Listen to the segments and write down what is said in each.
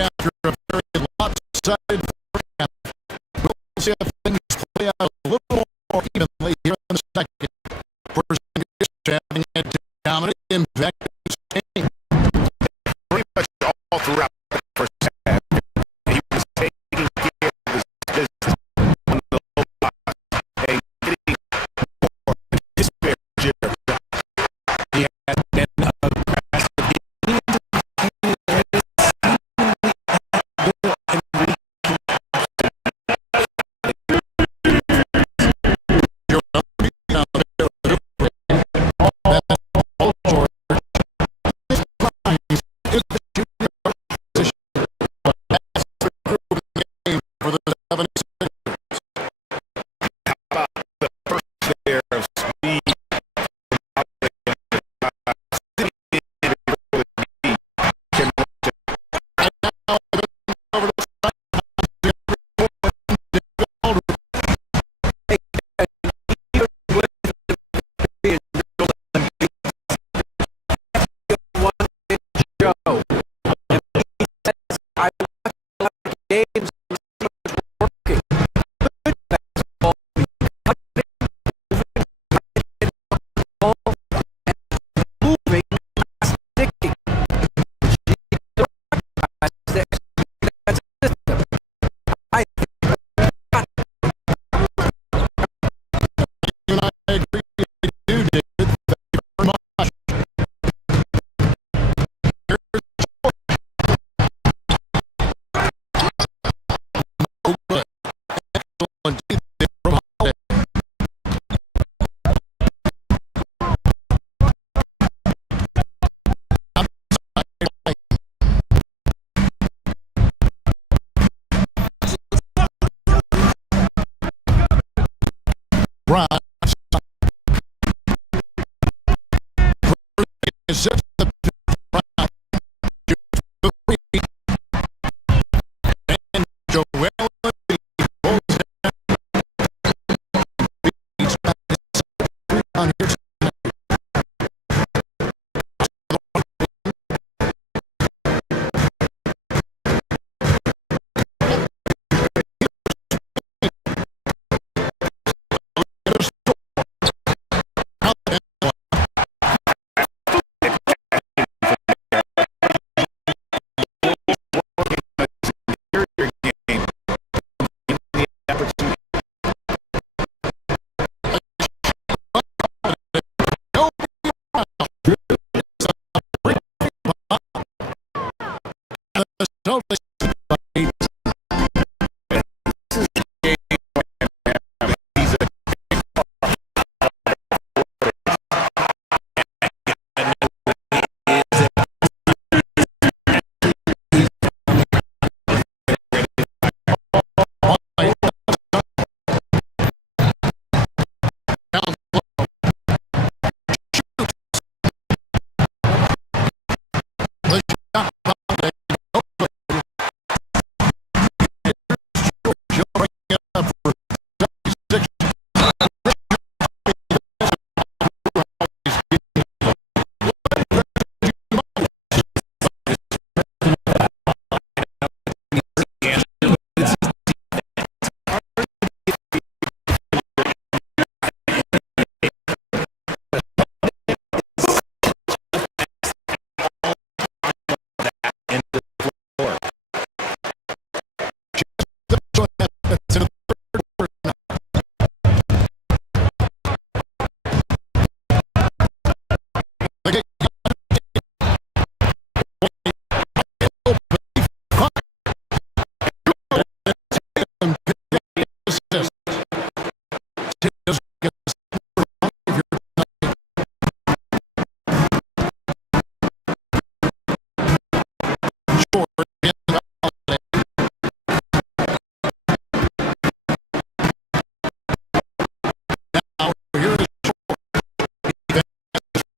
after a very lopsided first half. We'll see if things play out a little more evenly here in the second. First having a dominant impact on his game. Pretty much all throughout the first half. He was taking care of his business on the low box and getting more than his fair share of shots. He had been aggressive. He indicated for the 76ers. about the first layer of speed. Over the games working. Moving, sticking. I agree. I do, David. Thank you very much. Oh, good. Excellent defense from Holiday. Brown is just the Brown shoots the three, and Joel Embiid goes on here.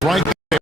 Right there.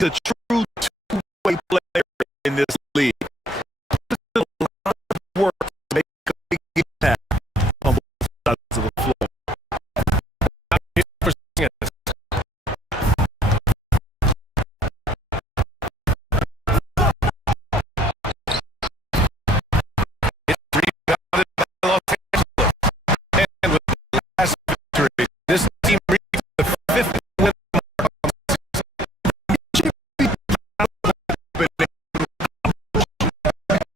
a true two-way player in this league. Puts in a lot of work to make a big impact on both sides of the floor. Now, here's for Singers. It's rebounded by Los Angeles. And with the last victory, this team reached the 5th win mark on the season.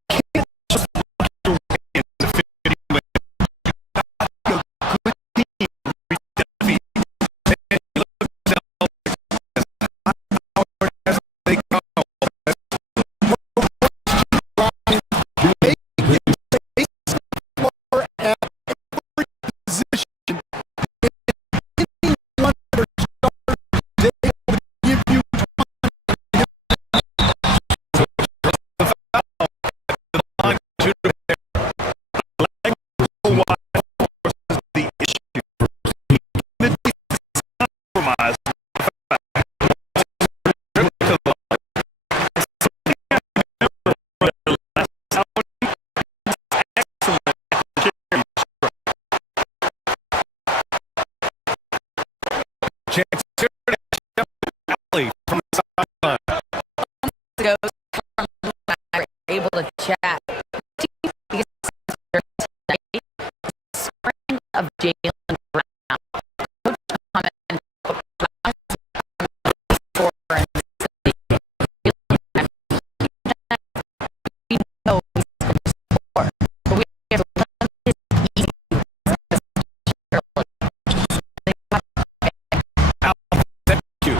Can't just look your way in the 50 win. You got a good team to reach that feat. And you look at themselves as high-powered as they come. Chance from the sideline. Ago, and I were able to chat. Spring of Jalen Brown. Coach commented for and we know he's going to score, but we have to let this easy. Thank you.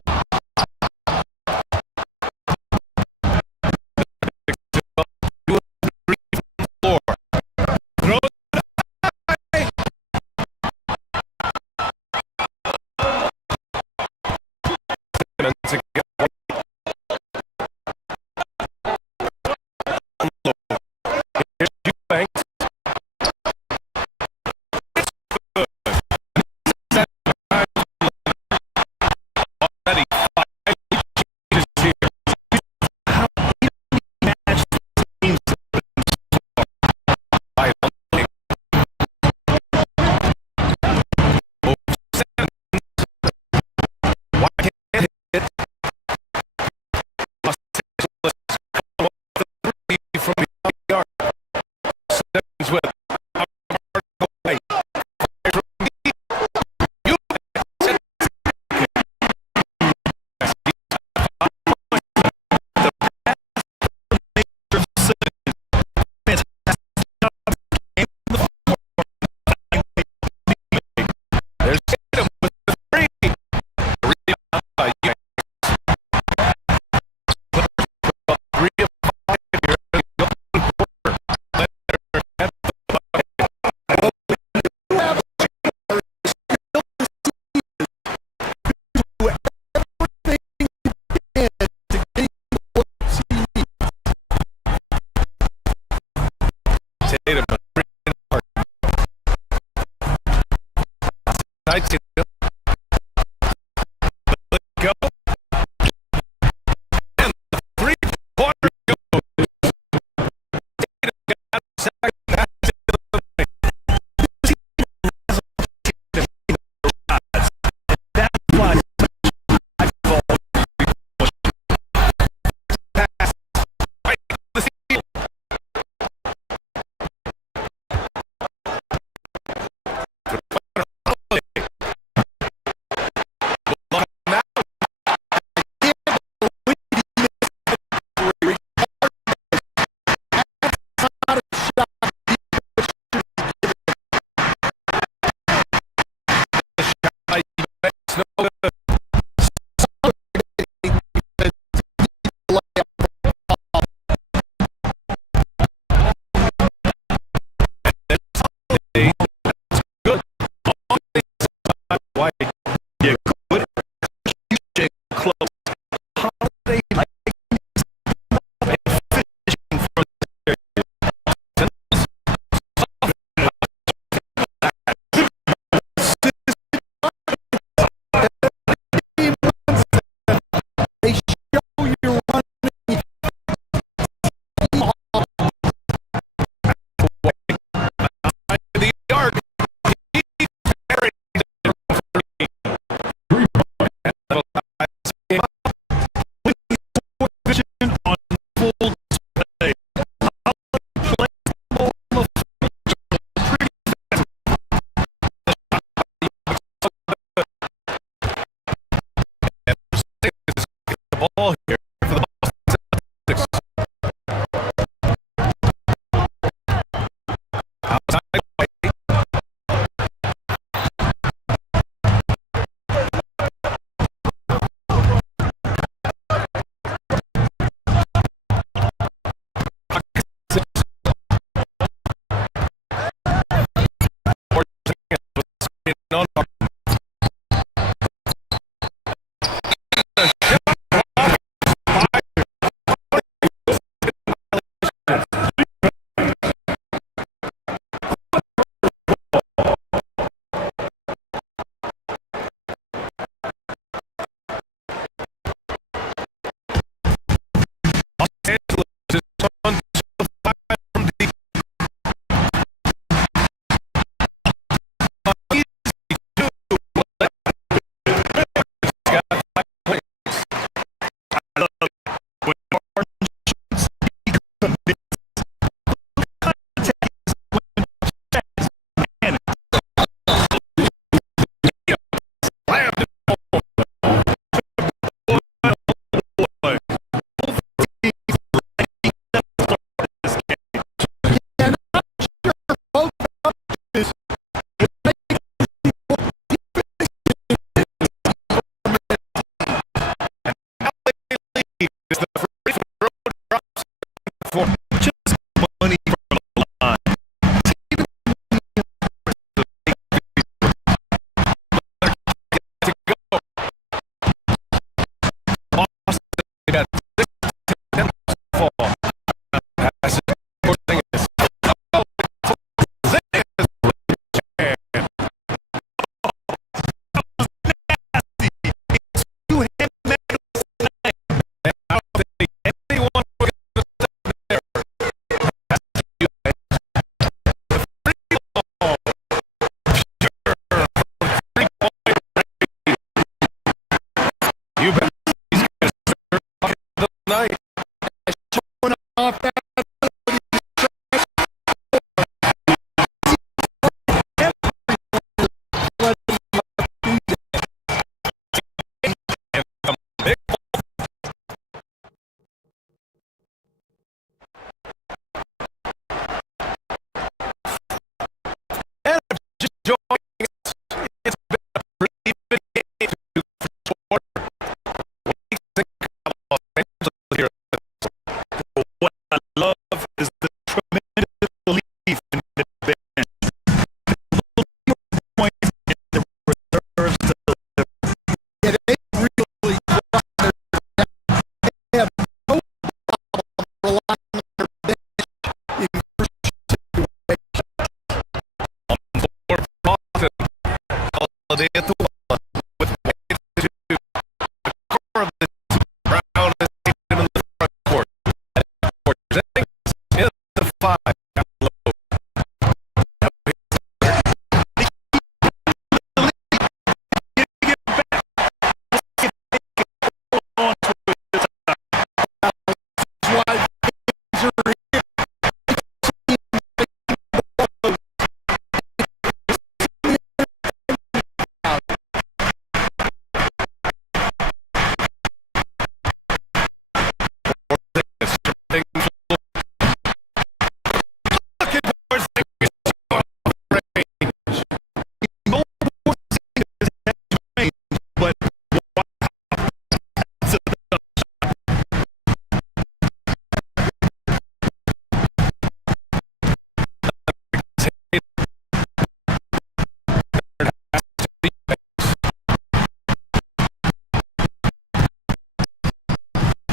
5 down low.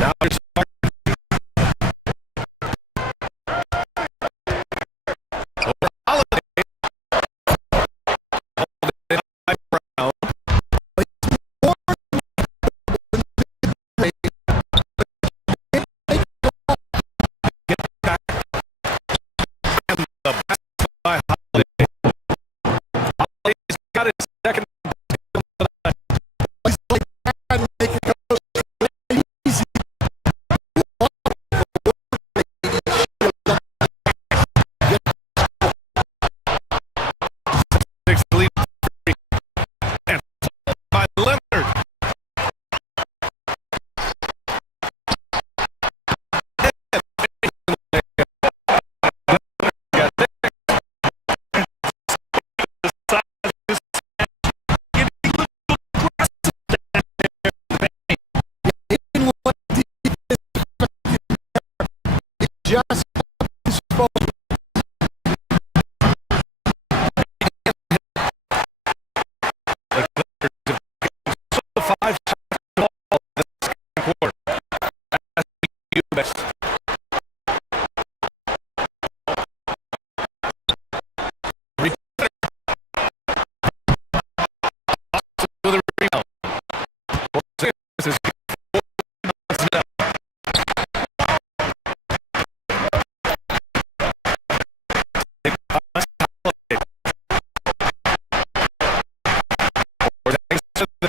Now it's by Holiday. Holiday's got his second. Takes the lead and by Leonard. Just spoke. The 5 ball the second quarter. As you best. With a rebound. This is 4 rebounds now. Thanks to the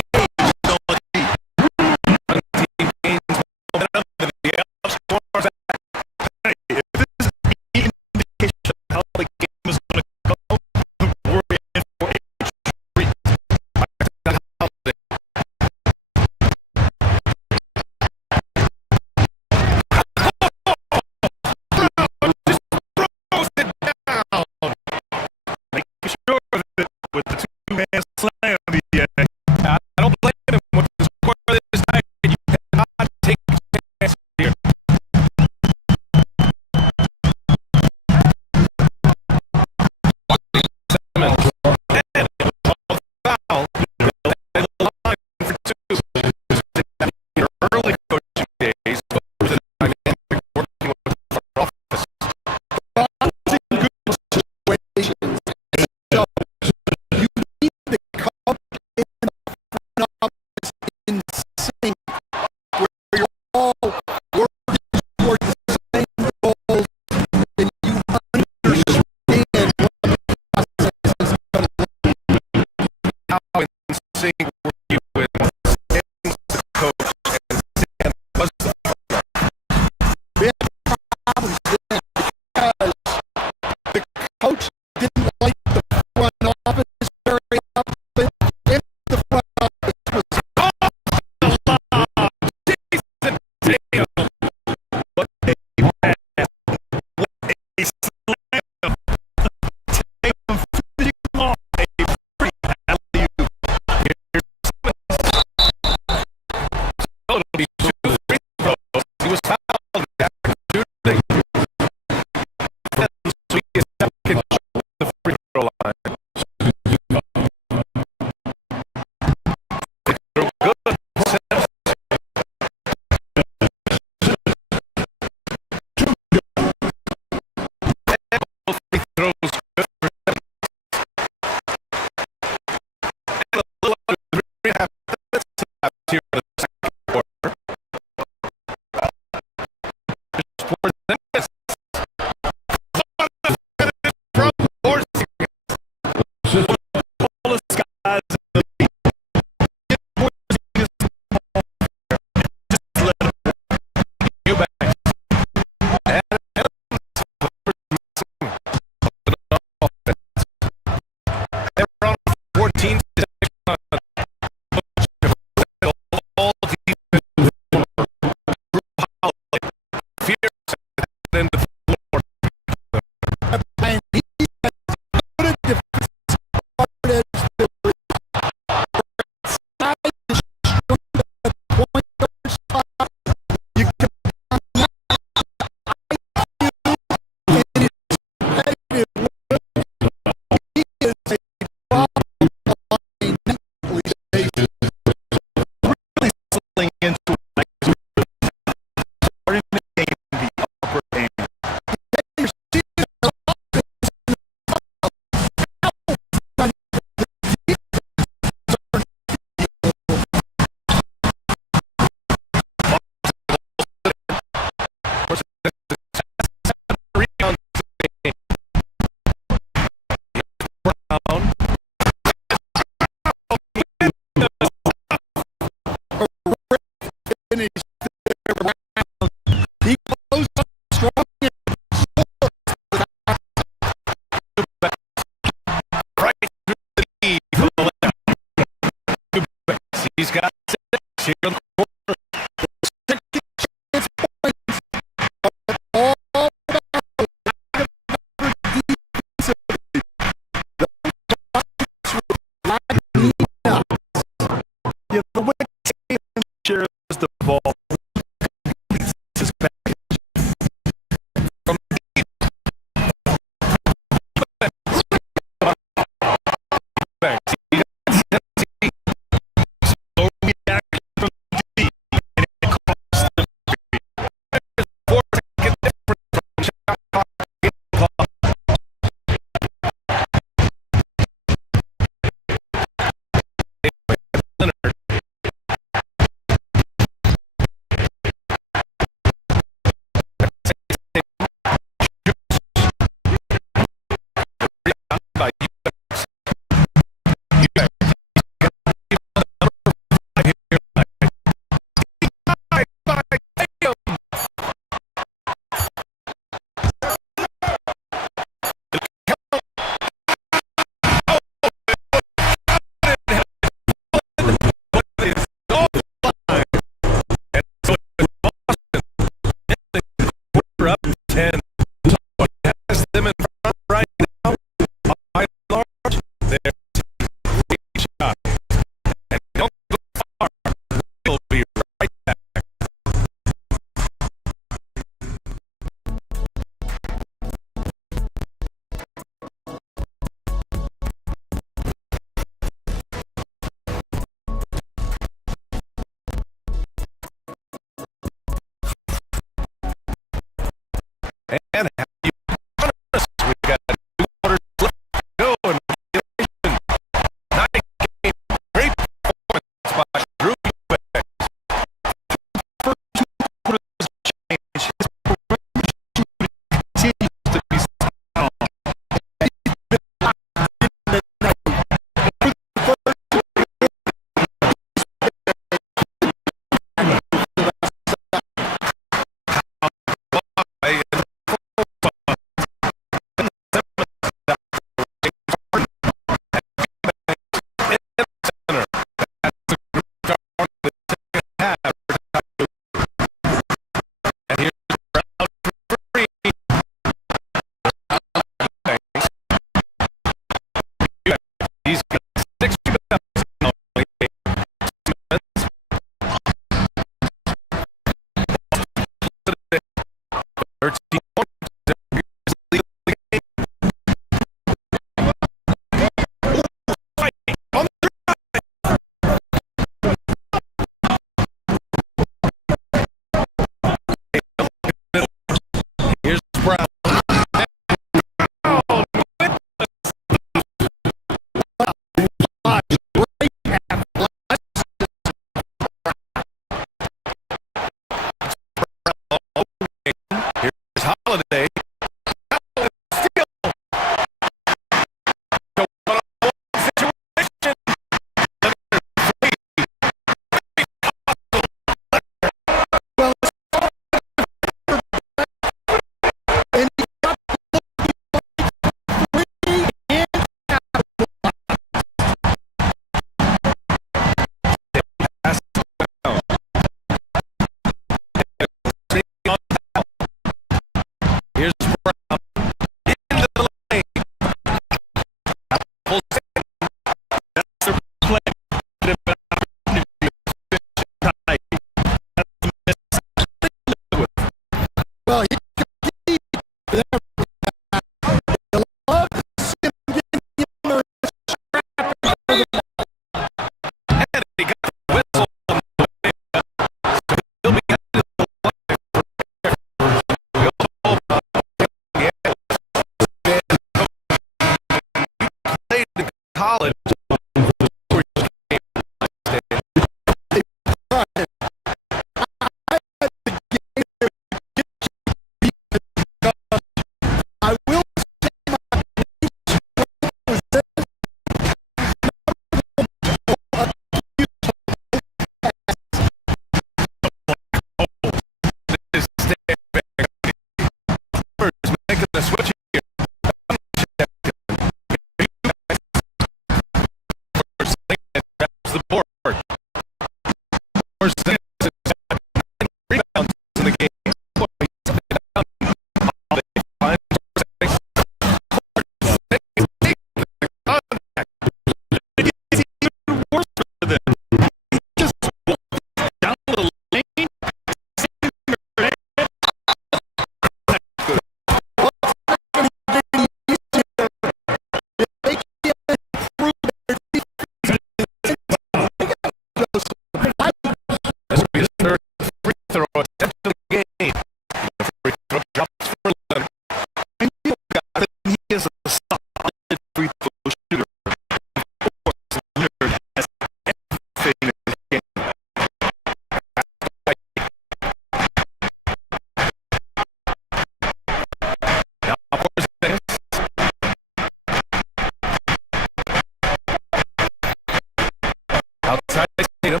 Outside Tatum.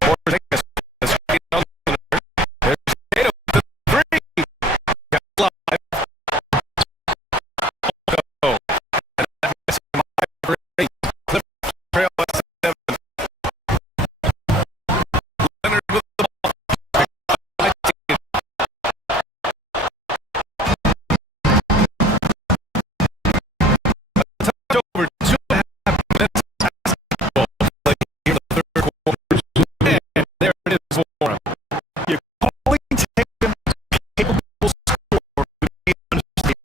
Porzingis. There's Tatum. The three. Got live. Go. Clip trail at 7. Leonard with the ball. Touch over 2.5 minutes. Basketball in the third quarter. And there it is for him. You're calling Tatum capable scorer to be understanding.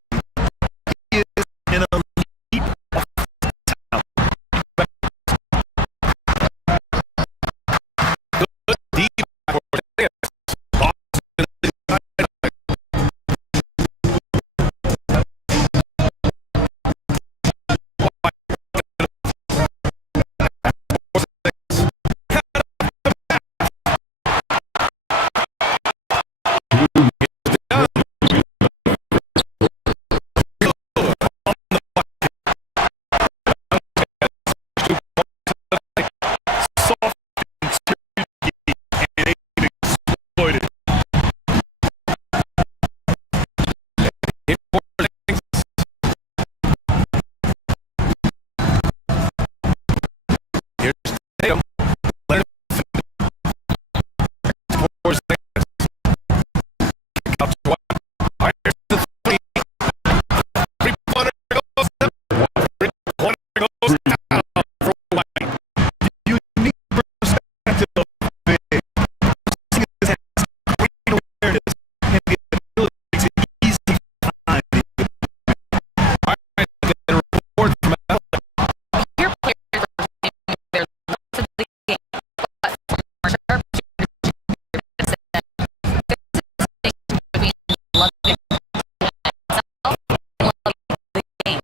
He is an elite talent. Good deep for Porzingis. Boston is excited. Soft and sturdy and exploited. Here Porzingis. Here's Tatum. Leonard. Porzingis. Kick out to one. Here's the three. Three-pointer goes up. Three-pointer goes down for White. Unique perspective of big. Porzingis has great awareness and the ability to easily find it. All right, get a report from Ellen. Your players are their love to the game, but from more sharp shooters, this is a distinction between loving itself and loving the game.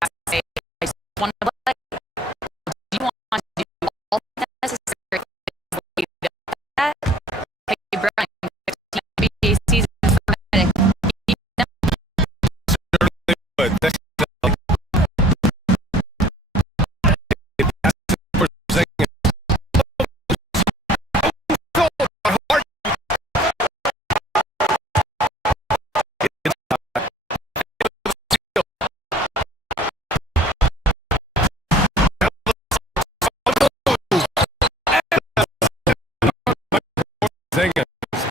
I just want to play. Do you want to do all the necessary things leading up to that? Hey, Brian, 15 NBA seasons for Medic. Certainly would. That's it has to Porzingis. Goal, hard. Porzingis.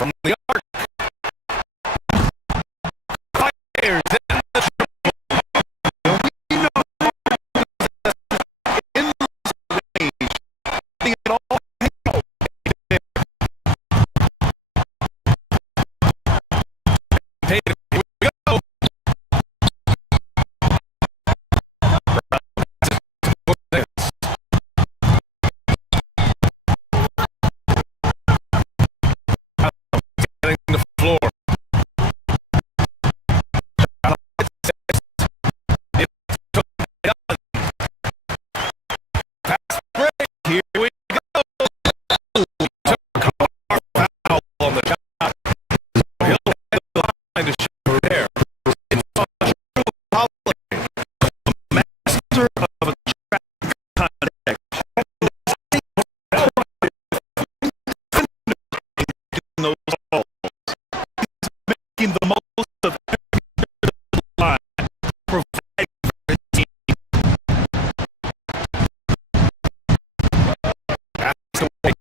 from the arc. Fires in the triple. We know in the range. Getting it all held. Tatum, here we go. Getting the floor. Fast break. Here we go. Took a foul on the shot. He'll head the line to shoot there. It's on Drew Holiday, a master of a track contact. Those balls. He's making the most of every line, providing for his team. That's the way.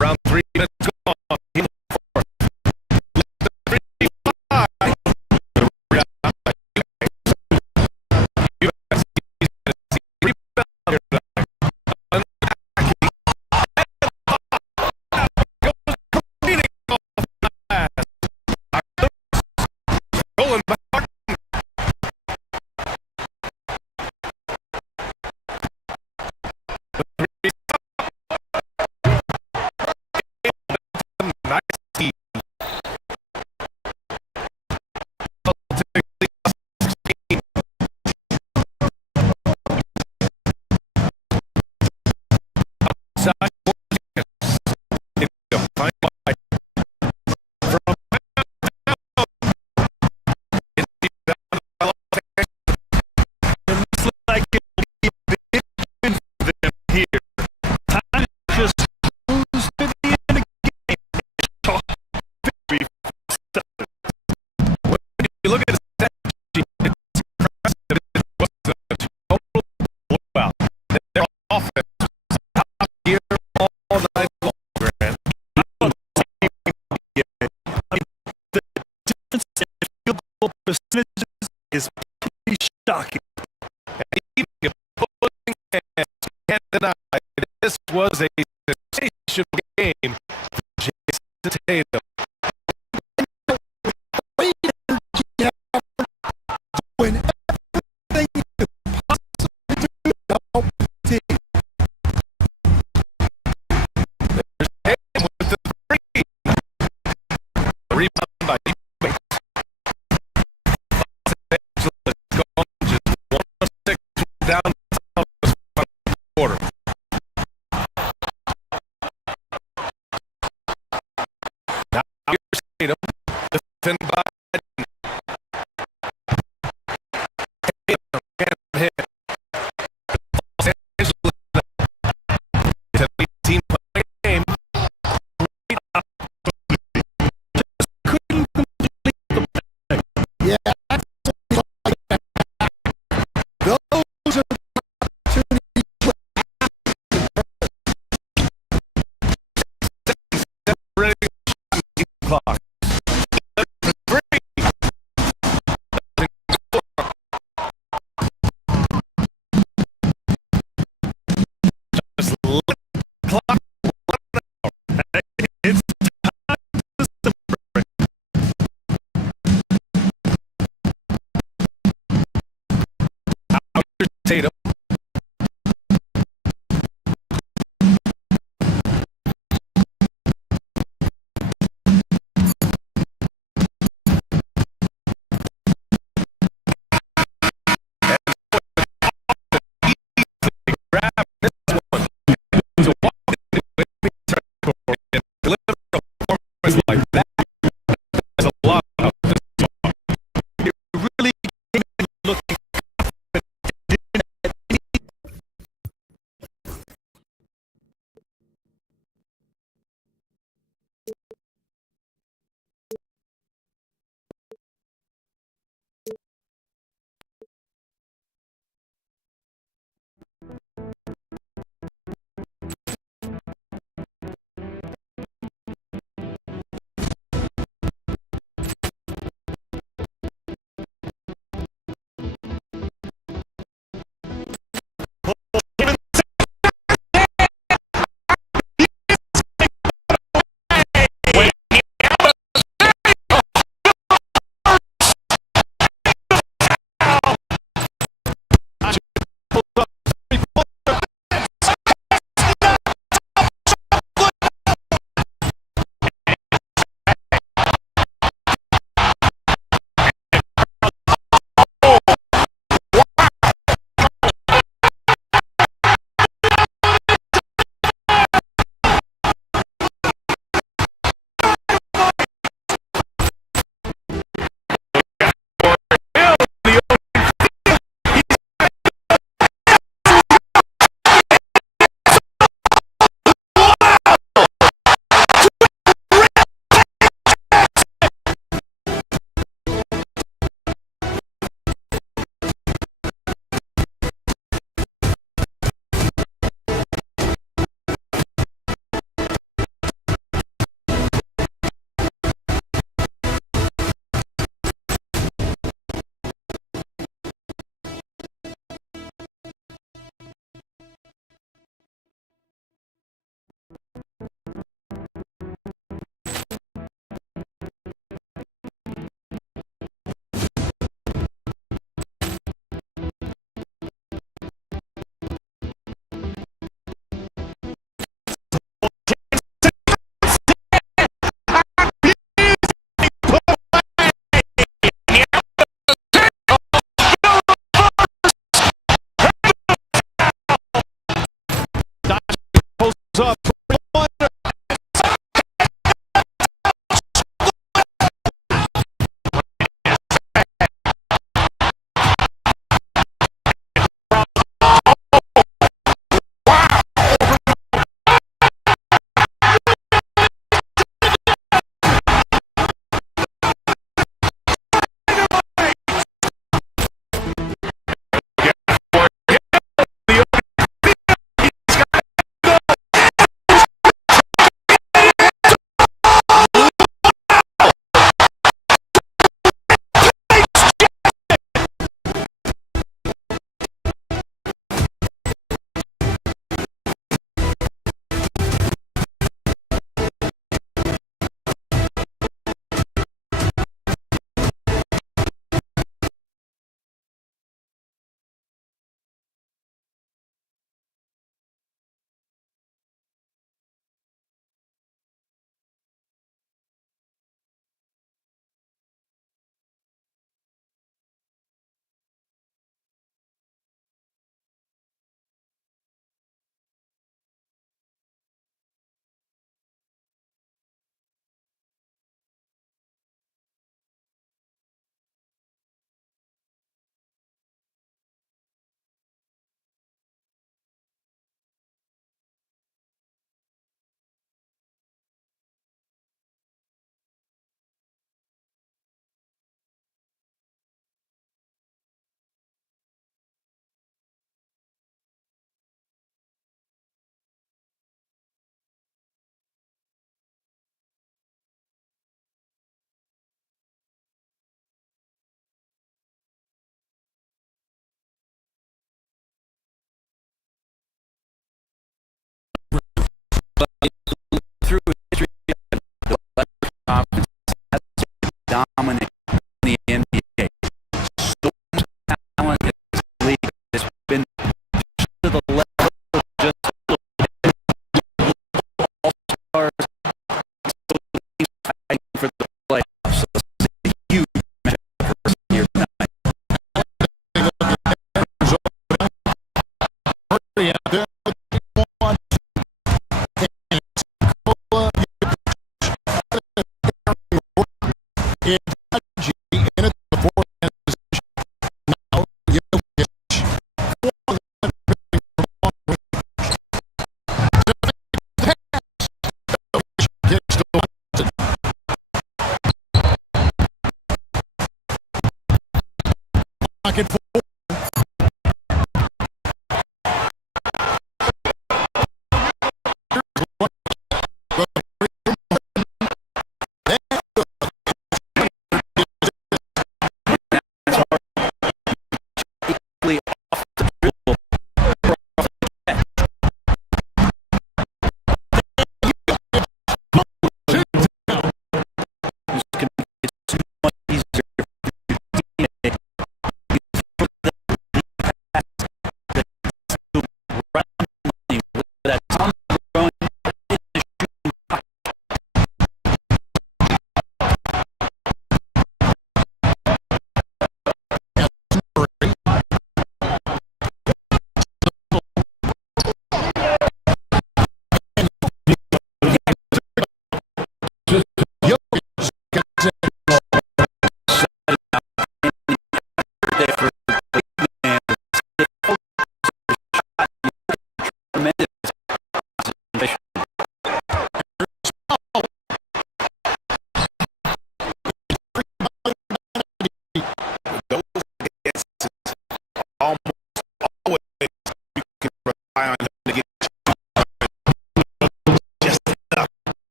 Around 3 minutes gone. He'll forth. The 3-5. Rebound here tonight. Going back. Nice team. Outside in the fine line. From it looks like it will be a big win for them here. Time just moves to the end of the game. Talk very fast. When you look at the stat sheet, it's impressive. It was a total blowout. Their offense was top tier all night long, Grant. I don't think we can get it. I mean, the difference in field goal percentages is pretty shocking. And even opposing fans can't deny this was a sensational game for Jason Tatum. When everything you could possibly do to help the team. There's Tatum with the three. Rebound by Bates. Los Angeles gone just 1 of 6 down the quarter. through history, the Western Conference has been dominant in the NBA. So much talent in this league. It's been to the level of just all-stars, so teams fighting for the playoffs. So it's a huge matchup for us here tonight.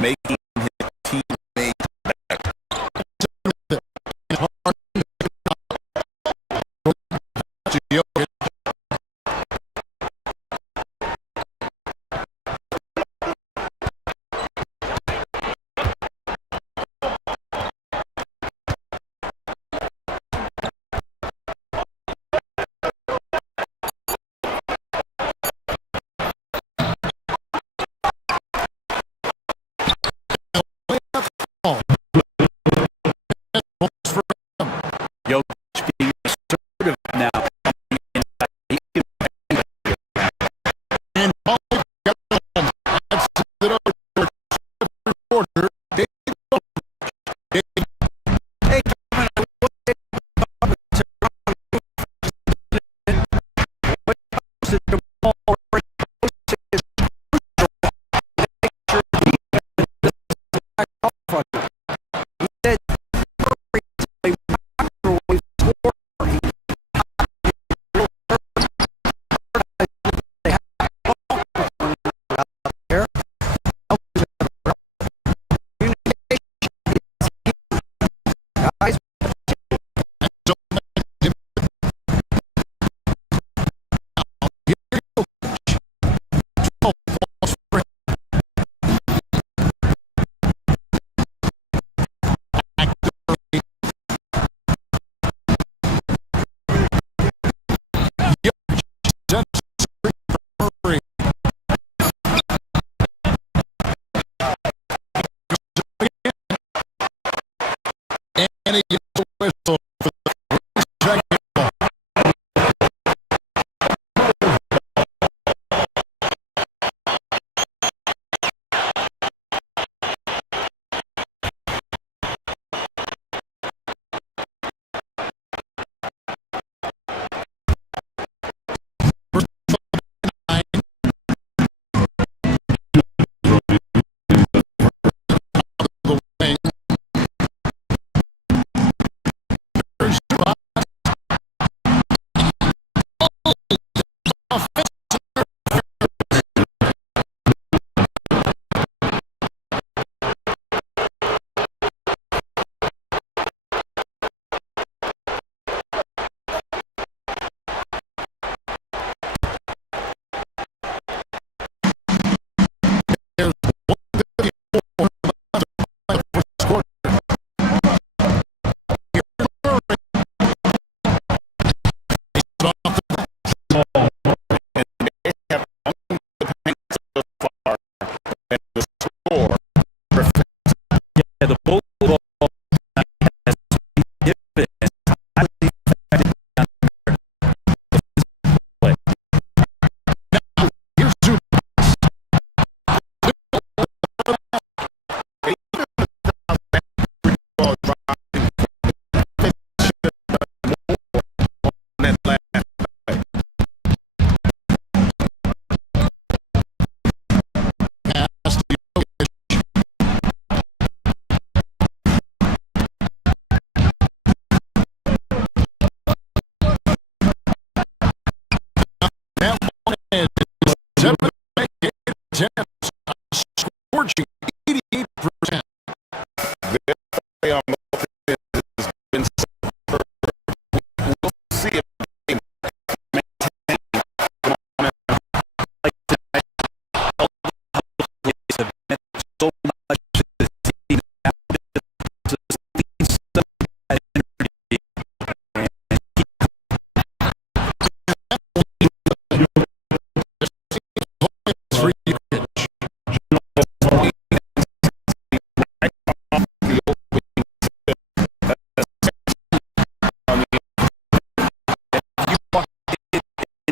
Making his teammates better. Jokic being assertive now. And Paul Gasol adds to the reporter. And he gets a whistle for the second ball. attempts, a scorching 88%. Very on both ends has been superb. We'll see if they can maintain momentum like tonight. Has meant so much to the team. To lead some of that energy and keep Three pitch.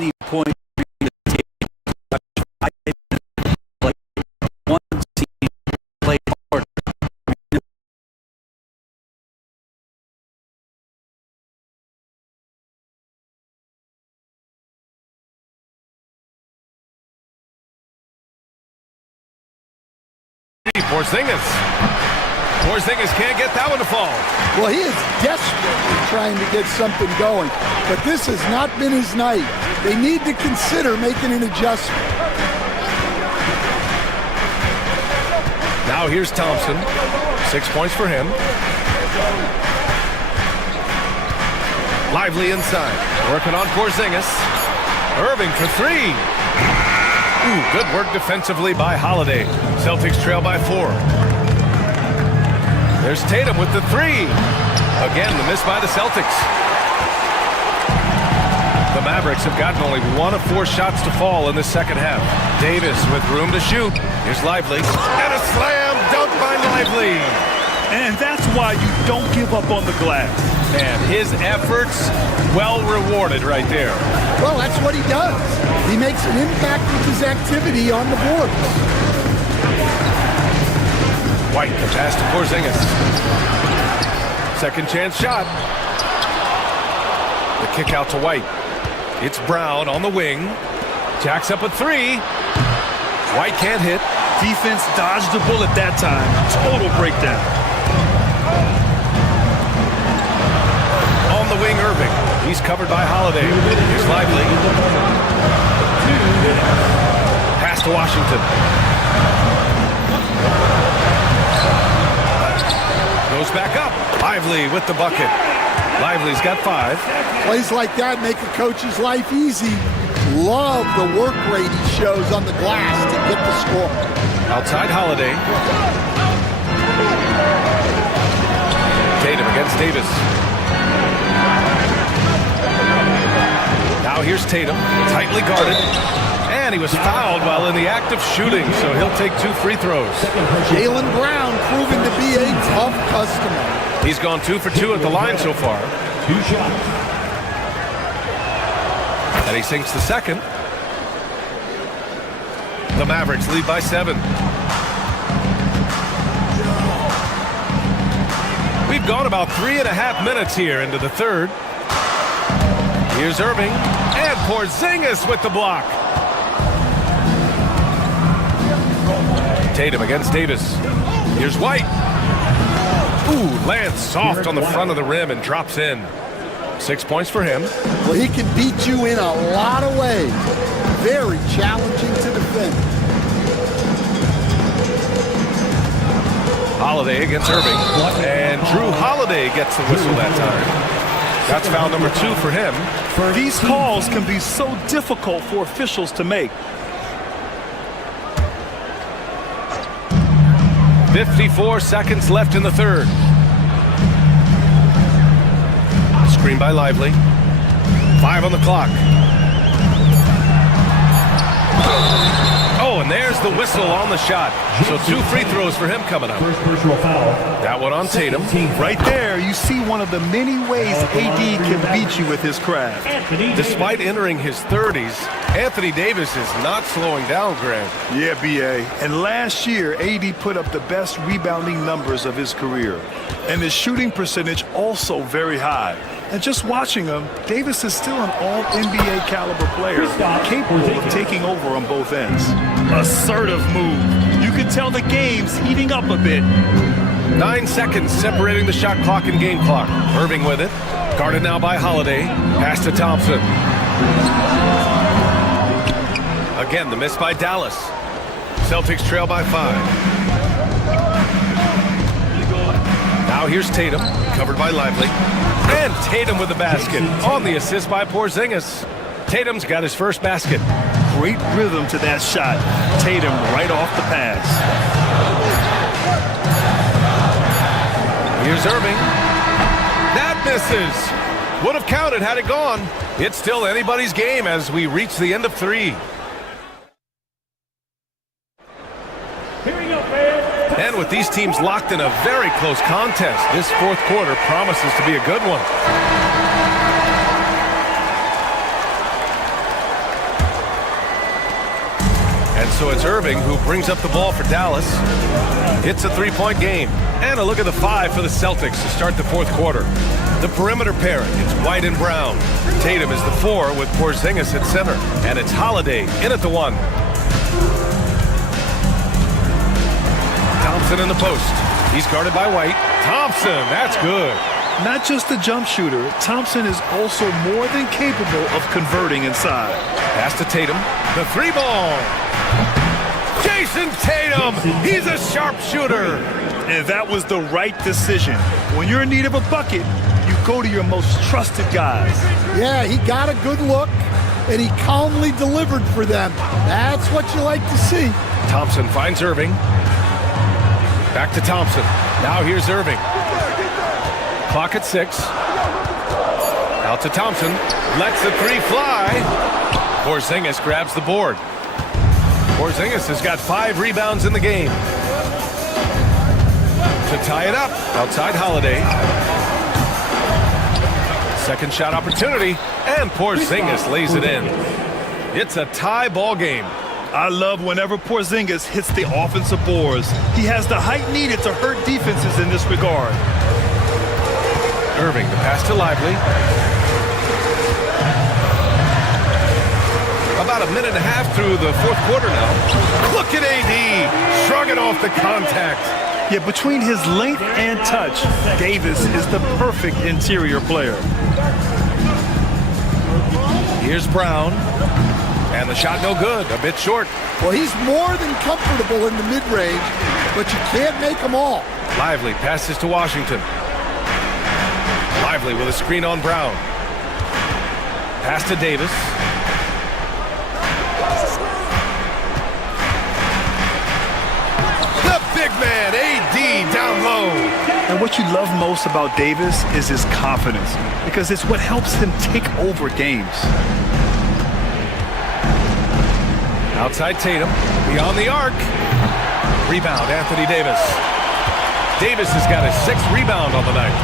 any point like one team played hard. Porzingis can't get that one to fall. Well, he is desperately trying to get something going, but this has not been his night. They need to consider making an adjustment. Now here's Thompson. 6 points for him. Lively inside. Working on Porzingis. Irving for three. Ooh, good work defensively by Holiday. Celtics trail by 4. There's Tatum with the three. Again, the miss by the Celtics. The Mavericks have gotten only 1 of 4 shots to fall in the second half. Davis with room to shoot. Here's Lively. And a slam dunk by Lively. And that's why you don't give up on the glass. And his efforts well rewarded right there. Well, that's what he does. He makes an impact with his activity on the boards. White, the pass to Porzingis. Second chance shot. The kick out to White. It's Brown on the wing. Jacks up a three. White can't hit. Defense dodged the bullet that time. Total breakdown. On the wing, Irving. He's covered by Holiday. Here's Lively. Pass to Washington. Goes back up. Lively with the bucket. Lively's got 5. Plays like that make a coach's life easy. Love the work rate he shows on the glass to get the score. Outside Holiday. Tatum against Davis. Now here's Tatum, tightly guarded. And he was fouled while in the act of shooting, so he'll take 2 free throws. Jaylen Brown proving to be a tough customer. He's gone 2 for 2 at the line so far. 2 shots. And he sinks the second. The Mavericks lead by 7. We've gone about 3.5 minutes here into the third. Here's Irving and Porzingis with the block. Tatum against Davis. Here's White. Ooh, lands soft on the front of the rim and drops in. 6 points for him. Well, he can beat you in a lot of ways. Very challenging to defend. Holiday against Irving. And Drew Holiday gets the whistle that time. That's foul number 2 for him. These calls can be so difficult for officials to make. 54 seconds left in the third. Screen by Lively. 5 on the clock. Oh, and there's the whistle on the shot. So 2 free throws for him coming up. First personal foul. That one on Tatum. Right there, you see one of the many ways AD can beat you with his craft. Despite entering his 30s, Anthony Davis is not slowing down, Grant. Yeah, B.A. And last year, AD put up the best rebounding numbers of his career. And his shooting percentage also very high. And just watching him, Davis is still an all-NBA caliber player, capable of taking over on both ends. Assertive move. You can tell the game's heating up a bit. 9 seconds separating the shot clock and game clock. Irving with it. Guarded now by Holiday. Pass to Thompson. Again, the miss by Dallas. Celtics trail by 5. Now here's Tatum, covered by Lively. And Tatum with the basket on the assist by Porzingis. Tatum's got his first basket. Great rhythm to that shot. Tatum right off the pass. Here's Irving. That misses. Would have counted had it gone. It's still anybody's game as we reach the end of 3. And with these teams locked in a very close contest, this fourth quarter promises to be a good one. And so it's Irving who brings up the ball for Dallas. It's a 3-point game. And a look at the 5 for the Celtics to start the fourth quarter. The perimeter pairing, it's White and Brown. Tatum is the 4 with Porzingis at center. And it's Holiday in at the 1. Thompson in the post. He's guarded by White. Thompson, that's good. Not just a jump shooter, Thompson is also more than capable of converting inside. Pass to Tatum. The 3-ball. Jason Tatum, he's a sharpshooter. And that was the right decision. When you're in need of a bucket, you go to your most trusted guys. Yeah, he got a good look, and he calmly delivered for them. That's what you like to see. Thompson finds Irving. Back to Thompson. Now here's Irving. Clock at 6. Out to Thompson. Lets the 3 fly. Porzingis grabs the board. Porzingis has got 5 rebounds in the game. To tie it up, outside Holiday. Second shot opportunity, and Porzingis lays it in. It's a tie ball game. I love whenever Porzingis hits the offensive boards. He has the height needed to hurt defenses in this regard. Irving, the pass to Lively. About a minute and a half through the fourth quarter now. Look at AD, shrugging off the contact. Yeah, between his length and touch, Davis is the perfect interior player. Here's Brown. And the shot no good, a bit short. Well, he's more than comfortable in the mid-range, but you can't make them all. Lively passes to Washington. Lively with a screen on Brown. Pass to Davis. The big man, AD, down low. And what you love most about Davis is his confidence, because it's what helps him take over games. Outside Tatum, beyond the arc. Rebound, Anthony Davis. Davis has got his 6th rebound on the night.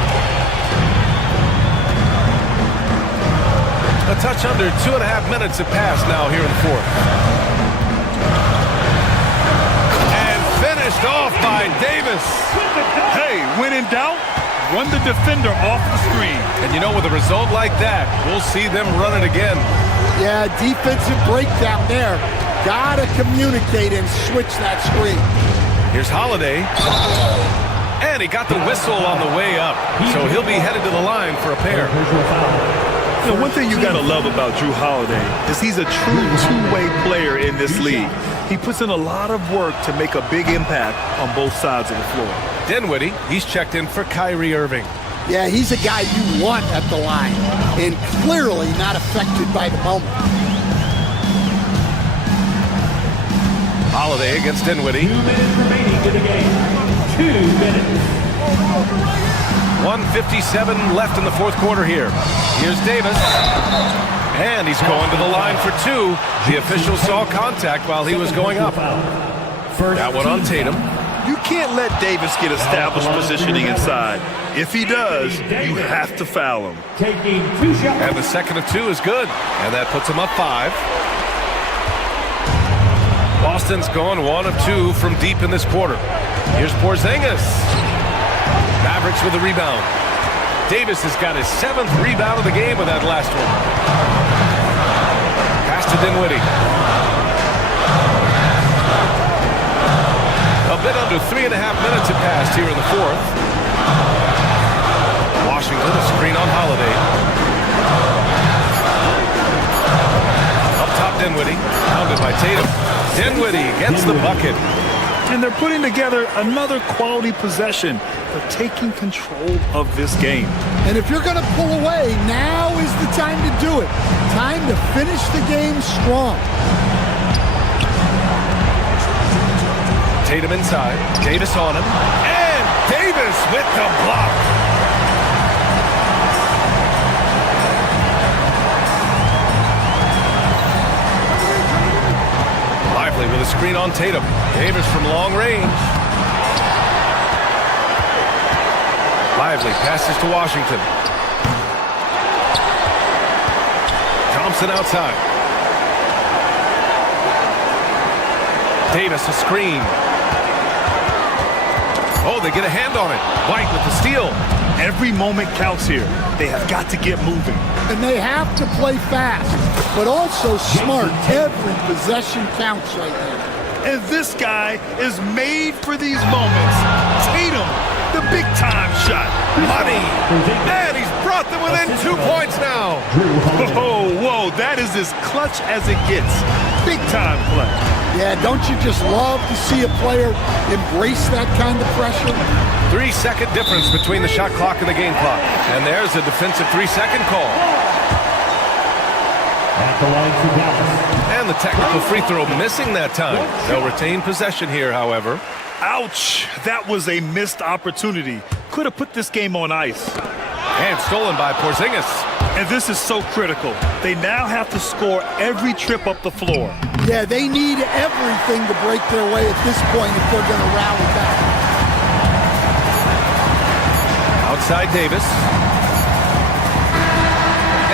A touch under 2.5 minutes have passed now here in the fourth. And finished off by Davis. Hey, when in doubt, run the defender off the screen. And you know, with a result like that, we'll see them run it again. Yeah, defensive breakdown there. Gotta communicate and switch that screen. Here's Holiday. And he got the whistle on the way up. So he'll be headed to the line for a pair. You know, one thing you gotta love about Jrue Holiday is he's a true two-way player in this league. He puts in a lot of work to make a big impact on both sides of the floor. Dinwiddie, he's checked in for Kyrie Irving. Yeah, he's a guy you want at the line, and clearly not affected by the moment. Holiday against Dinwiddie. 2 minutes remaining to the game. 2 minutes. 1:57 left in the fourth quarter here. Here's Davis. And he's going to the line for 2. The official saw contact while he was going up. That one on Tatum. You can't let Davis get established positioning inside. If he does, you have to foul him. Taking 2 shots. And the second of 2 is good. And that puts him up 5. Boston's gone 1 of 2 from deep in this quarter. Here's Porzingis. Mavericks with a rebound. Davis has got his 7th rebound of the game with that last one. Pass to Dinwiddie. A bit under 3.5 minutes have passed here in the fourth. Washington, a screen on Holiday. Up top Dinwiddie, pounded by Tatum. Dinwiddie gets the bucket. And they're putting together another quality possession. They're taking control of this game. And if you're going to pull away, now is the time to do it. Time to finish the game strong. Tatum inside. Davis on him. And Davis with the block. Lively with a screen on Tatum. Davis from long range. Lively passes to Washington. Thompson outside. Davis a screen. Oh, they get a hand on it. White with the steal. Every moment counts here. They have got to get moving. And they have to play fast, but also smart. Every possession counts right now. And this guy is made for these moments. Tatum, the big-time shot. Money. And he's brought them within 2 points now. Whoa, that is as clutch as it gets. Big-time play. Yeah, don't you just love to see a player embrace that kind of pressure? 3-second difference between the shot clock and the game clock. And there's a defensive 3-second call. At the line for Dallas. And the technical free throw missing that time. They'll retain possession here, however. Ouch, that was a missed opportunity. Could have put this game on ice. And stolen by Porzingis. And this is so critical. They now have to score every trip up the floor. Yeah, they need everything to break their way at this point if they're going to rally back. Outside Davis.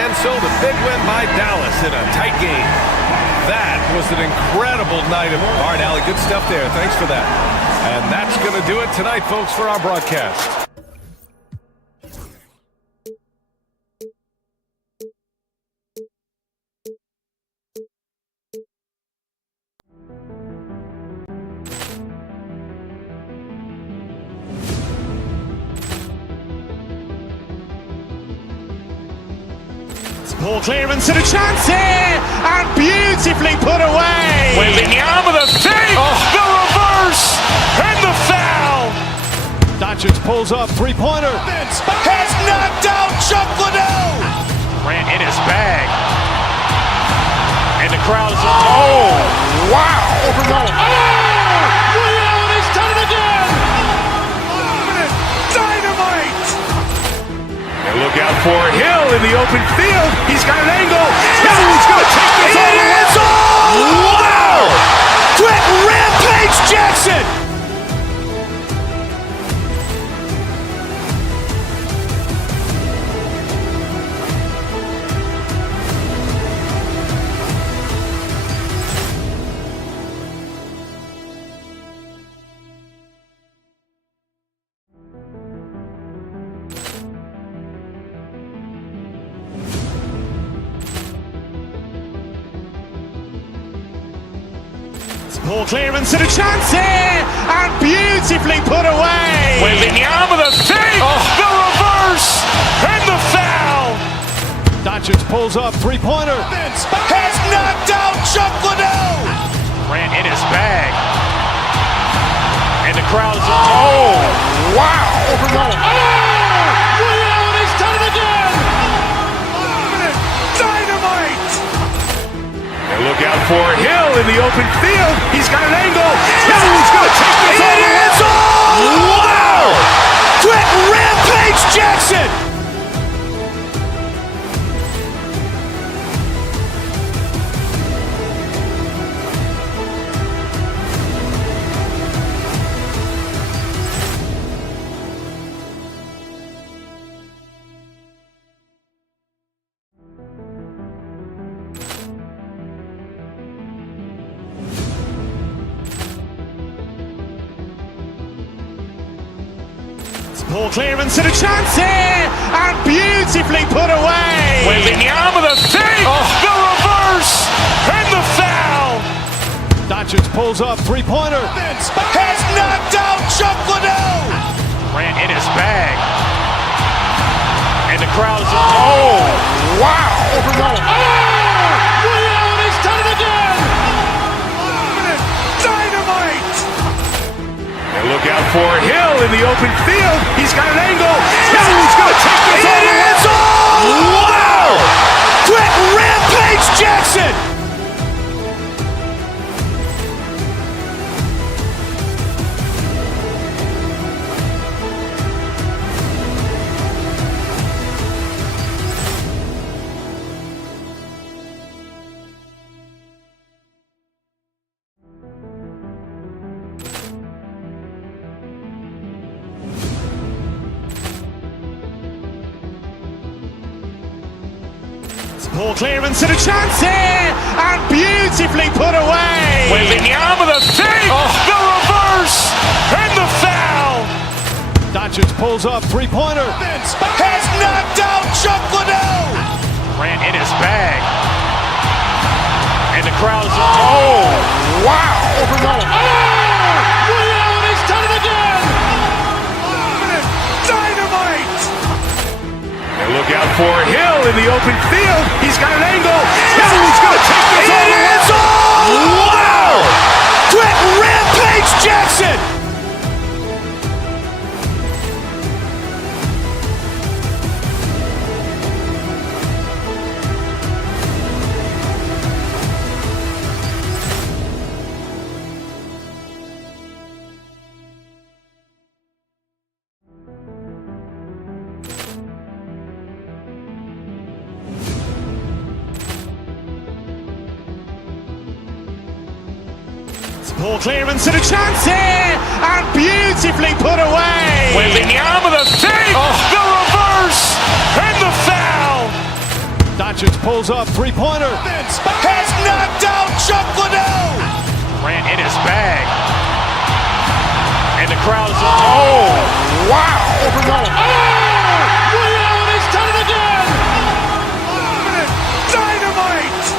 And so the big win by Dallas in a tight game. That was an incredible night of Art Alley. Good stuff there. Thanks for that. And that's going to do it tonight, folks, for our broadcast. Ball clearance and a chance here, and beautifully put away. Wembanyama the save, the reverse, and the foul. Doncic pulls up, three-pointer. Has knocked out Chuck Liddell. Grant in his bag, and the crowd is wow! He's done it again. Dynamite. And look out for Hill in the open field. He's got an angle. He's going to take this all the way. Wow! Brett Rampage Jackson. Ball clearance and a chance here, and beautifully put away. Wembanyama the save, the reverse, and the foul. Doncic pulls up, three-pointer. Has knocked out Chuck Liddell. Grant in his bag, and the crowd is wow! He's done it again. Dynamite. And look out for Hill in the open field. He's got an angle. He's going to take this all the way. Wow! Brett Rampage Jackson. Ball clearance and a chance here, and beautifully put away. Wembanyama the save, the reverse, and the foul. Doncic pulls up, three-pointer. Has knocked out Chuck Liddell. Grant in his bag, and the crowd is wow! He's done it again. for Hill in the open field. He's got an angle. He's going to take this all the way. Wow! Quick Rampage Jackson! Poor clearance and a chance here, and beautifully put away. Wembanyama the fake, the reverse, and the foul. Doncic pulls up, three-pointer. Has knocked out Chuck Liddell. Ran in his bag. And the crowd is, oh, wow. He's done it again. Dynamite. And look out for Hill in the open field. He's got an angle. He's going to take this all the way. Wow. Quick Rampage Jackson. Poor clearance and a chance here, and beautifully put away. Wembanyama the fake, the reverse, and the foul. Doncic pulls up, three-pointer. Has knocked out Chuck Liddell. Ran in his bag. And the crowd is, oh, wow. He's done it again. Dynamite.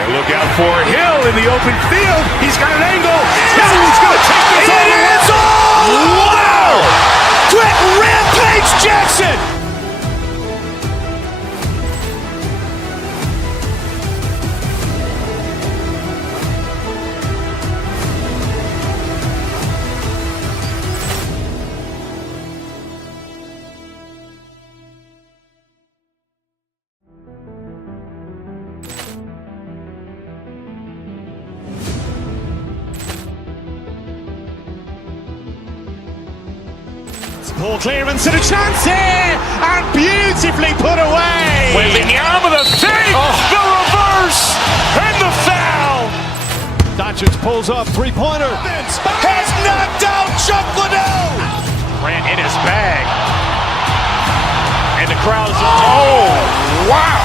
And look out for Hill in the open field. He's got an angle. He's going to take this all the way. Wow. Quick Rampage Jackson. Poor clearance and a chance here, and beautifully put away. Wembanyama the fake, the reverse, and the foul. Doncic pulls up, three-pointer. Has knocked out Chuck Liddell. Ran in his bag. And the crowd is, oh, wow.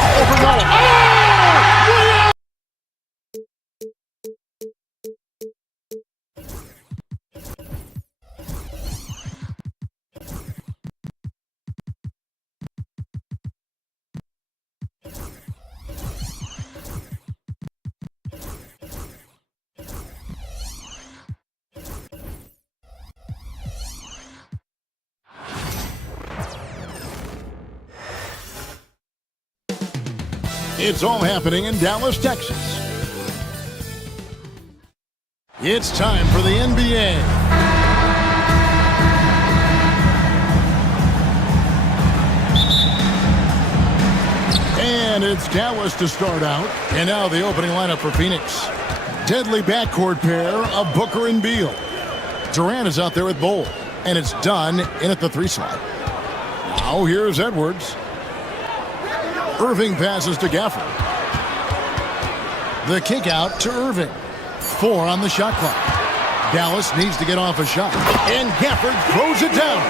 It's all happening in Dallas, Texas. It's time for the NBA. And it's Dallas to start out. And now the opening lineup for Phoenix. Deadly backcourt pair of Booker and Beal. Durant is out there with Bol. And it's Dunn in at the 3 slot. Now here's Edwards. Irving passes to Gafford. The kick out to Irving. 4 on the shot clock. Dallas needs to get off a shot. And Gafford throws it down.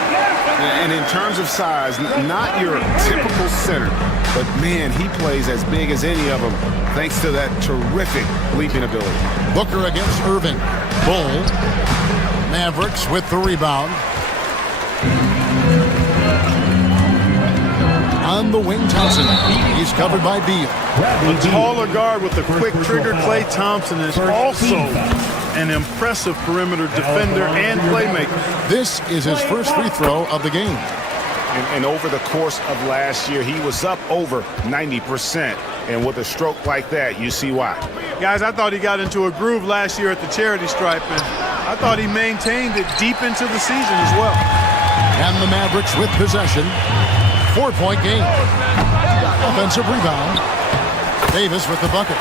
And in terms of size, not your typical center, but man, he plays as big as any of them thanks to that terrific leaping ability. Booker against Irving. Bol. Mavericks with the rebound. On the wing, Thompson. He's covered by Beal. A taller guard with a quick trigger, Klay Thompson, is also an impressive perimeter defender and playmaker. This is his first free throw of the game. And over the course of last year, he was up over 90%. And with a stroke like that, you see why. Guys, I thought he got into a groove last year at the charity stripe, and I thought he maintained it deep into the season as well. And the Mavericks with possession. 4-point game. Offensive rebound. Davis with the bucket.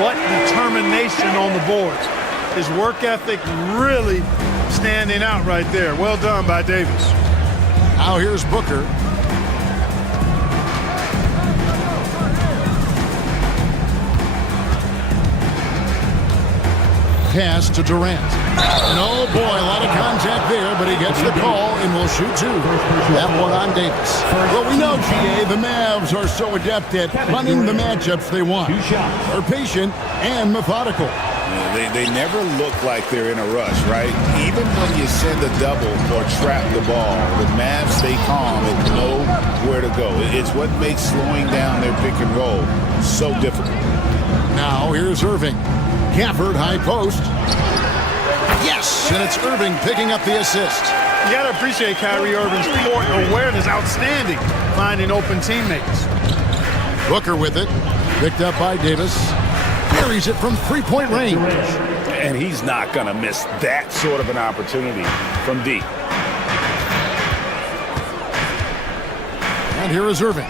What determination on the boards. His work ethic really standing out right there. Well done by Davis. Now here's Booker. Pass to Durant. And oh boy, a lot of contact there, but he gets the call and will shoot two. That one on Davis. Well, we know, GA, the Mavs are so adept at running the matchups they want. They're patient and methodical. Yeah, they never look like they're in a rush, right? Even when you send a double or trap the ball, the Mavs stay calm and know where to go. It's what makes slowing down their pick and roll so difficult. Now here's Irving. Gafford, high post. Yes, and it's Irving picking up the assist. You got to appreciate Kyrie Irving's court awareness, outstanding, finding open teammates. Booker with it, picked up by Davis. Carries it from three-point range. And he's not going to miss that sort of an opportunity from deep. And here is Irving.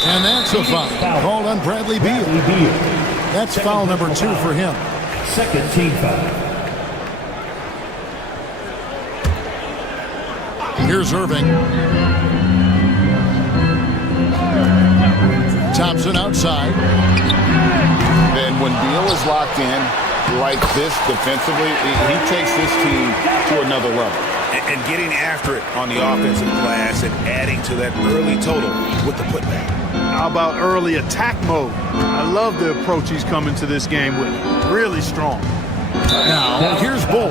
And that's a foul called on Bradley Beal. That's foul number 2 for him. Second team foul. Here's Irving. Thompson outside. And when Beal is locked in like this defensively, he takes this team to another level. And getting after it on the offensive glass and adding to that early total with the putback. How about early attack mode? I love the approach he's coming to this game with. Really strong. Now, here's Bull.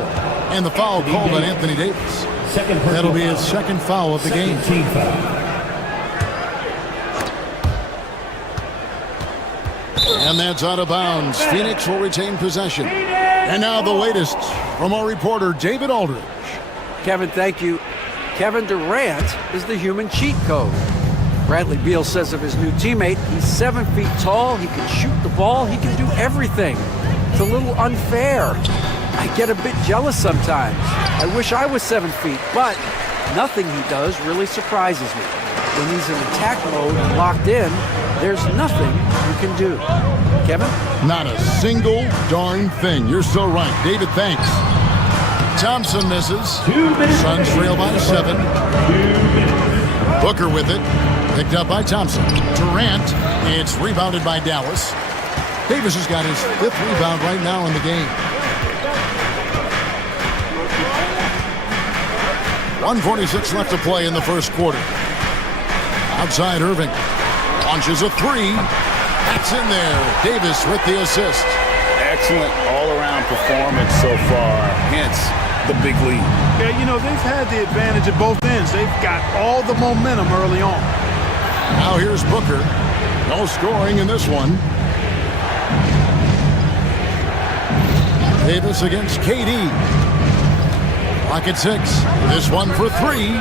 And the foul called on Anthony Davis. That'll be his second foul of the game. Team foul. And that's out of bounds. Phoenix will retain possession. And now the latest from our reporter, David Aldridge. Kevin, thank you. Kevin Durant is the human cheat code. Bradley Beal says of his new teammate, he's 7 feet tall, he can shoot the ball, he can do everything. It's a little unfair. I get a bit jealous sometimes. I wish I was 7 feet, but nothing he does really surprises me. When he's in attack mode and locked in, there's nothing you can do. Kevin? Not a single darn thing. You're so right. David, thanks. Thompson misses. 2 minutes. Suns trail by 7. 2 minutes. Booker with it. Picked up by Thompson. Durant. It's rebounded by Dallas. Davis has got his 5th rebound right now in the game. 1:46 left to play in the first quarter. Outside Irving. Launches a 3. That's in there. Davis with the assist. Excellent all-around performance so far. Hence the big lead. Yeah, you know, they've had the advantage at both ends. They've got all the momentum early on. Now here's Booker. No scoring in this one. Davis against KD. Clock at 6. This one for 3.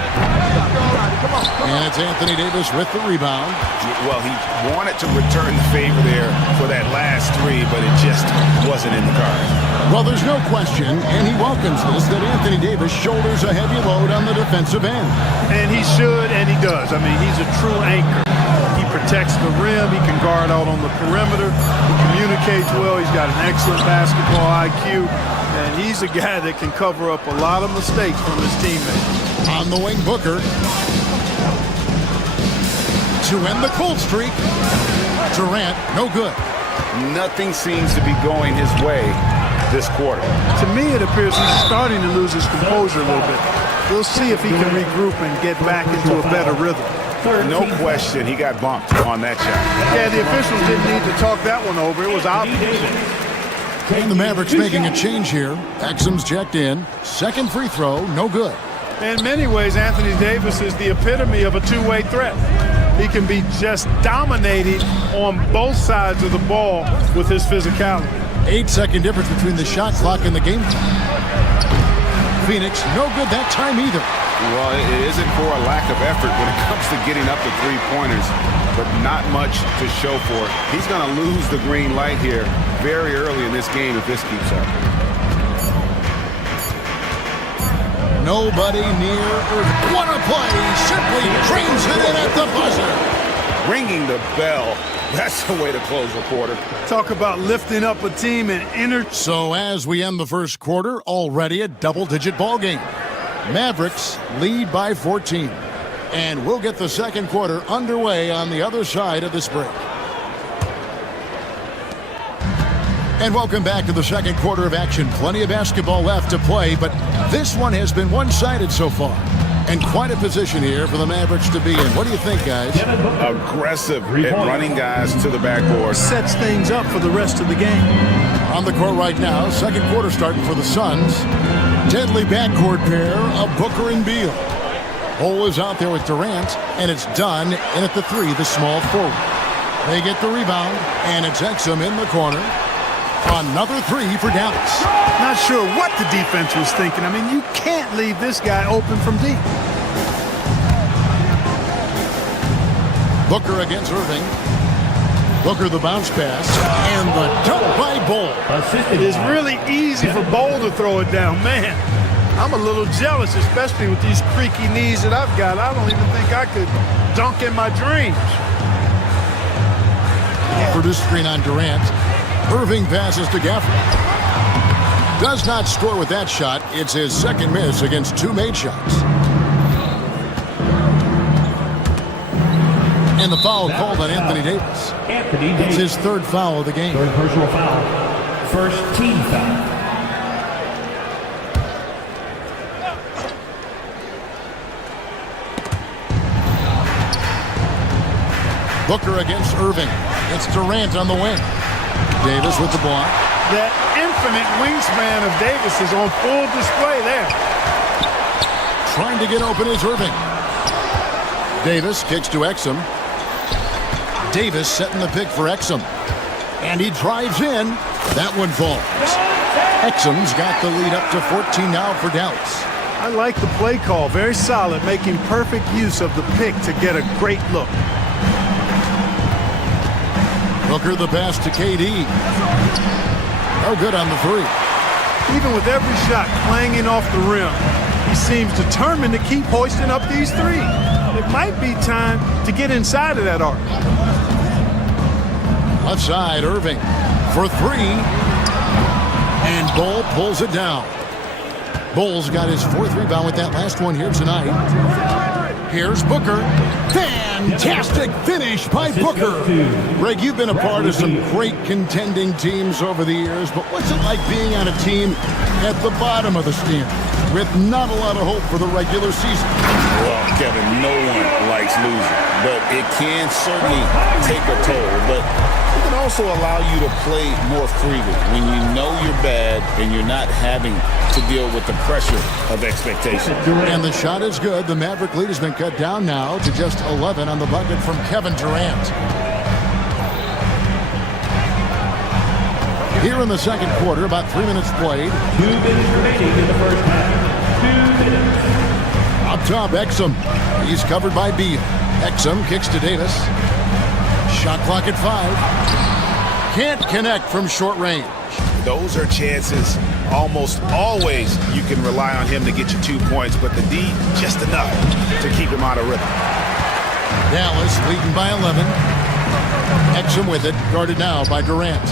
And it's Anthony Davis with the rebound. Well, he wanted to return the favor there for that last 3, but it just wasn't in the cards. Well, there's no question, and he welcomes this, that Anthony Davis shoulders a heavy load on the defensive end. And he should, and he does. I mean, he's a true anchor. He protects the rim. He can guard out on the perimeter. He communicates well. He's got an excellent basketball IQ. And he's a guy that can cover up a lot of mistakes from his teammates. On the wing, Booker. To end the cold streak. Durant, no good. Nothing seems to be going his way this quarter. To me, it appears he's starting to lose his composure a little bit. We'll see if he can regroup and get back into a better rhythm. No question, he got bumped on that shot. Yeah, the officials didn't need to talk that one over. It was obvious. And the Mavericks making a change here. Exum's checked in. Second free throw, no good. In many ways, Anthony Davis is the epitome of a two-way threat. He can be just dominating on both sides of the ball with his physicality. 8-second difference between the shot clock and the game clock. Phoenix, no good that time either. Well, it isn't for a lack of effort when it comes to getting up the three-pointers, but not much to show for it. He's going to lose the green light here very early in this game if this keeps up. Nobody near Irving. What a play! Simply trains it in at the buzzer. Ringing the bell. That's the way to close a quarter. Talk about lifting up a team and So as we end the first quarter, already a double-digit ball game. Mavericks lead by 14. And we'll get the second quarter underway on the other side of this break. And welcome back to the second quarter of action. Plenty of basketball left to play, but this one has been one-sided so far. And quite a position here for the Mavericks to be in. What do you think, guys? Aggressive at running guys to the backboard. sets things up for the rest of the game. On the court right now, second quarter starting for the Suns. Deadly backcourt pair of Booker and Beal. Hole is out there with Durant, and it's done in at the three, the small forward. They get the rebound, and it's Exum in the corner. Another three for Dallas. Not sure what the defense was thinking. I mean, you can't leave this guy open from deep. Booker against Irving. Booker the bounce pass, and the dunk by Bol. It is really easy for Bol to throw it down. Man, I'm a little jealous, especially with these creaky knees that I've got. I don't even think I could dunk in my dreams. Produce screen on Durant. Irving passes to Gafford. Does not score with that shot. It's his second miss against two made shots. And the foul called on Anthony Davis. It's his third foul of the game. Third personal foul. First team foul. Booker against Irving. It's Durant on the wing. Davis with the block. That infinite wingspan of Davis is on full display there. Trying to get open is Irving. Davis kicks to Exum. Davis setting the pick for Exum. And he drives in. That one falls. Exum's got the lead up to 14 now for Dallas. I like the play call. Very solid, making perfect use of the pick to get a great look. Booker the pass to KD. No good on the three. Even with every shot clanging off the rim, he seems determined to keep hoisting up these threes. It might be time to get inside of that arc. Left side, Irving for three. And Bol pulls it down. Bol's got his fourth rebound with that last one here tonight. Here's Booker. Fantastic finish by Booker. Greg, you've been a part of some great contending teams over the years, but what's it like being on a team at the bottom of the standings with not a lot of hope for the regular season? Well, Kevin, no one likes losing, but it can certainly take a toll. But it can also allow you to play more freely when you know you're bad and you're not having to deal with the pressure of expectation. And the shot is good. The Maverick lead has been cut down now to just 11 on the bucket from Kevin Durant. Here in the second quarter, about 3 minutes played. 2 minutes remaining in the first half. 2 minutes. Up top, Exum. He's covered by Beal. Exum kicks to Davis. Shot clock at 5. Can't connect from short range. Those are chances almost always you can rely on him to get you 2 points, but the D just enough to keep him out of rhythm. Dallas leading by 11. Exum with it, guarded now by Durant.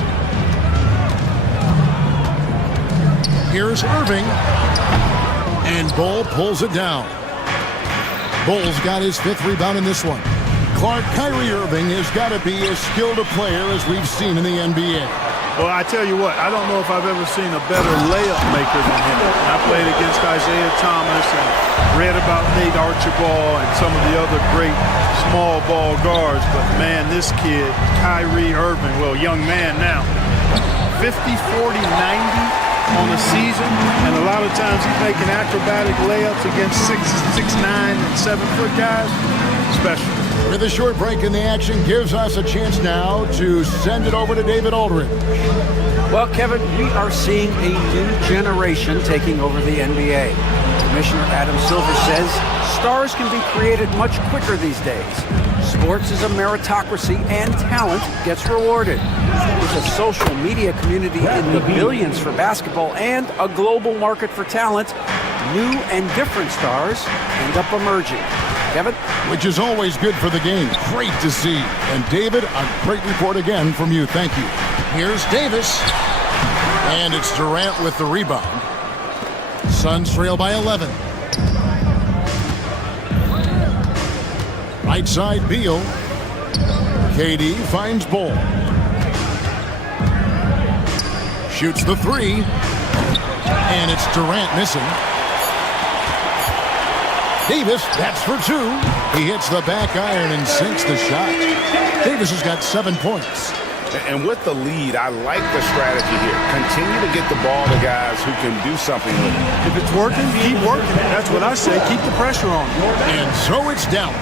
Here's Irving. And Bol pulls it down. Bol's got his fifth rebound in this one. Kyrie Irving has got to be as skilled a player as we've seen in the NBA. Well, I tell you what, I don't know if I've ever seen a better layup maker than him. I played against Isaiah Thomas and read about Nate Archibald and some of the other great small ball guards. But, man, this kid, Kyrie Irving, well, young man now, 50, 40, 90 on the season. And a lot of times he's making acrobatic layups against 6'9", and 7-foot guys. Special. With a short break in the action gives us a chance now to send it over to David Aldridge. Well, Kevin, we are seeing a new generation taking over the NBA. Commissioner Adam Silver says Stars can be created much quicker these days. Sports is a meritocracy, and talent gets rewarded. With a social media community in the billions for basketball and a global market for talent, new and different stars end up emerging. Kevin? Which is always good for the game. Great to see. And David, a great report again from you. Thank you. Here's Davis. And it's Durant with the rebound. Suns trail by 11. Right side, Beal. KD finds Ball. Shoots the three. And it's Durant missing. Davis, that's for two. He hits the back iron and sinks the shot. Davis has got 7 points. And with the lead, I like the strategy here. Continue to get the ball to guys who can do something with it. If it's working, keep working. That's what I say. Keep the pressure on. And so it's Dallas,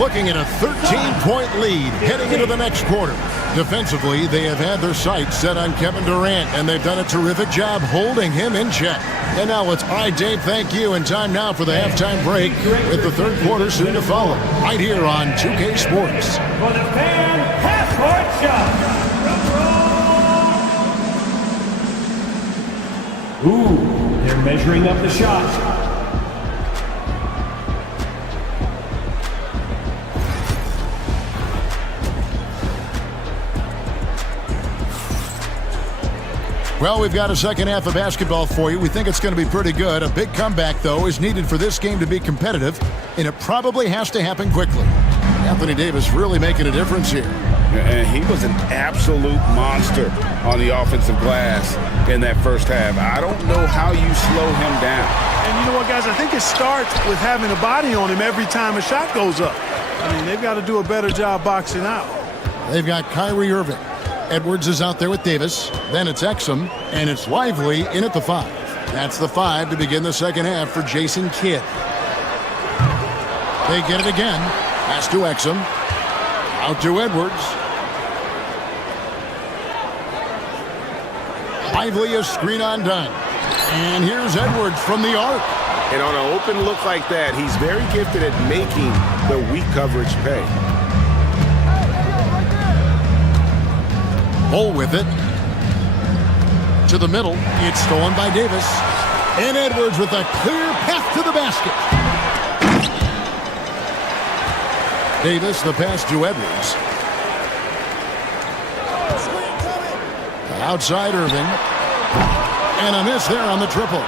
looking at a 13-point lead heading into the next quarter. Defensively, they have had their sights set on Kevin Durant, and they've done a terrific job holding him in check. And now it's Dave, thank you, and time now for the halftime break with the third quarter soon to follow, right here on 2K Sports. For the fan half-court shot. Ooh, they're measuring up the shot. Well, we've got a second half of basketball for you. We think it's going to be pretty good. A big comeback, though, is needed for this game to be competitive, and it probably has to happen quickly. Anthony Davis really making a difference here. And he was an absolute monster on the offensive glass in that first half. I don't know how you slow him down. And you know what, guys? I think it starts with having a body on him every time a shot goes up. I mean, they've got to do a better job boxing out. They've got Kyrie Irving. Edwards is out there with Davis. Then it's Exum, and it's Lively in at the 5. That's the 5 to begin the second half for Jason Kidd. They get it again. Pass to Exum. Out to Edwards. Lively, a screen on done. And here's Edwards from the arc. And on an open look like that, he's very gifted at making the weak coverage pay. Bull with it. To the middle. It's stolen by Davis. And Edwards with a clear path to the basket. Davis, the pass to Edwards. Outside Irving. And a miss there on the triple.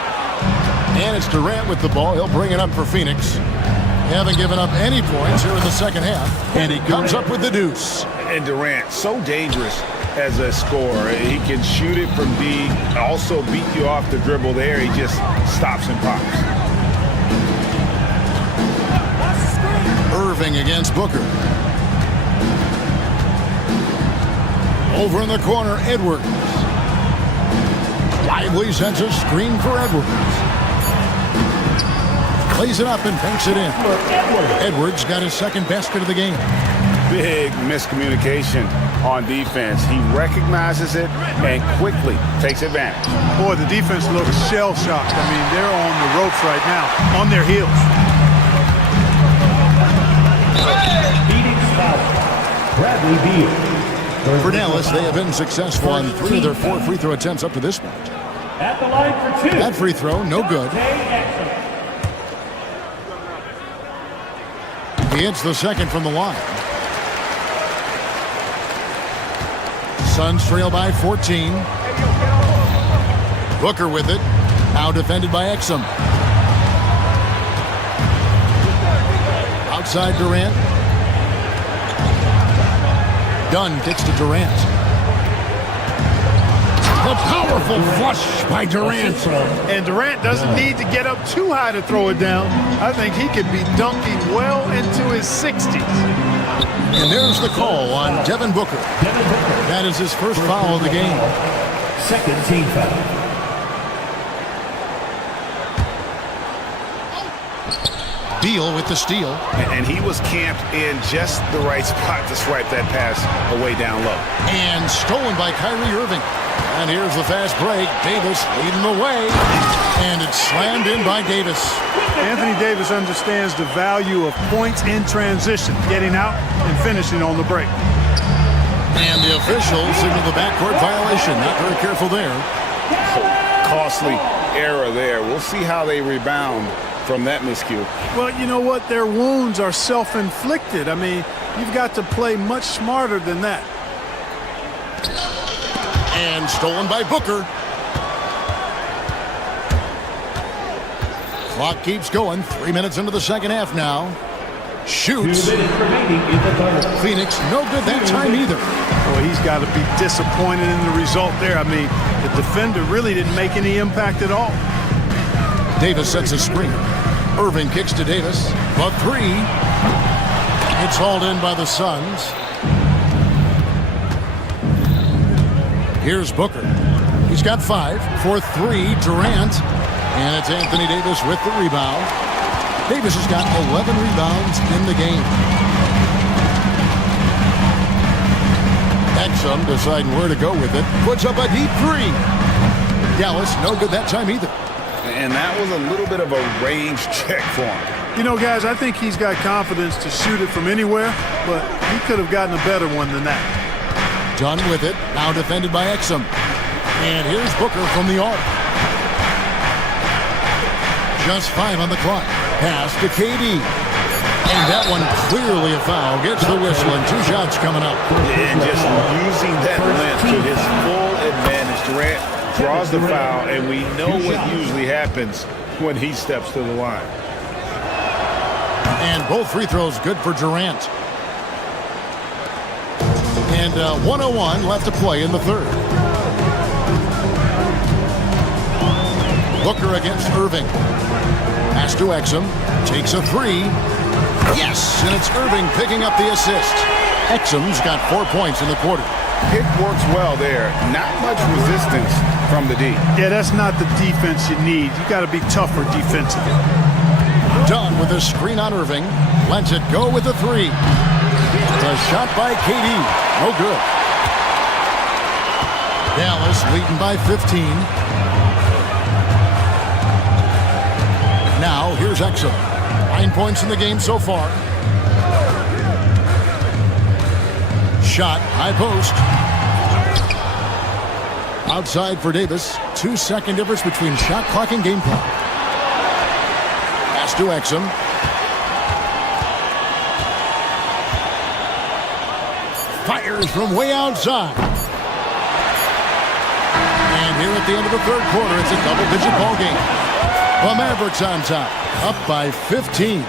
And it's Durant with the ball. He'll bring it up for Phoenix. They haven't given up any points here in the second half. And he comes up with the deuce. And Durant, so dangerous as a scorer. He can shoot it from deep, also beat you off the dribble there. He just stops and pops. Irving against Booker. Over in the corner, Edwards. Lively sends a screen for Edwards. Plays it up and banks it in. Edwards got his second basket of the game. Big miscommunication on defense. He recognizes it and quickly takes advantage. Boy, the defense looks shell-shocked. I mean, they're on the ropes right now, on their heels. Beating foul. Bradley Beal. For Dallas, they have been successful on 3 of their 4 free throw attempts up to this point. At the line for 2. That free throw, no good. He hits the second from the line. Suns trail by 14. Booker with it. Now defended by Exum. Outside Durant. Dunn gets to Durant. A powerful flush by Durant. And Durant doesn't need to get up too high to throw it down. I think he could be dunking well into his 60s. And there's the call on Devin Booker. That is his first foul of the game. Second team foul. Beal with the steal. And he was camped in just the right spot to swipe that pass away down low. And stolen by Kyrie Irving. And here's the fast break. Davis leading the way. And it's slammed in by Davis. Anthony Davis understands the value of points in transition, getting out and finishing on the break. And the officials signal the backcourt violation. Not very careful there. Costly error there. We'll see how they rebound from that miscue. Well, you know what? Their wounds are self-inflicted. I mean, you've got to play much smarter than that. And stolen by Booker. Clock keeps going. 3 minutes into the second half now. Shoots. 2 minutes remaining in the third. Phoenix, no good that time either. Well, he's got to be disappointed in the result there. I mean, the defender really didn't make any impact at all. Davis sets a screen. Irving kicks to Davis. The three. It's hauled in by the Suns. Here's Booker. He's got 5 for 3. Durant. And it's Anthony Davis with the rebound. Davis has got 11 rebounds in the game. Exum deciding where to go with it. Puts up a deep 3. Dallas, no good that time either. And that was a little bit of a range check for him. You know, guys, I think he's got confidence to shoot it from anywhere, but he could have gotten a better one than that. Done with it. Now defended by Exum. And here's Booker from the arc. Just 5 on the clock. Pass to KD. And that one clearly a foul. Gets the whistle and 2 shots coming up. And just using that length to his full advantage. Durant draws the foul, and we know what usually happens when he steps to the line. And both free throws good for Durant. And 1:01 left to play in the third. Booker against Irving. Pass to Exum. Takes a 3. Yes! And it's Irving picking up the assist. Exum's got 4 points in the quarter. Pick works well there. Not much resistance from the D. Yeah, that's not the defense you need. You got to be tougher defensively. Done with a screen on Irving. Lets it go with the 3. The shot by KD. No good. Dallas leading by 15. Now, here's Exum. 9 points in the game so far. Shot, high post. Outside for Davis. 2-second difference between shot clock and game clock. Pass to Exum. Fires from way outside. And here at the end of the third quarter, it's a double-digit ball game. The Mavericks on top, up by 15.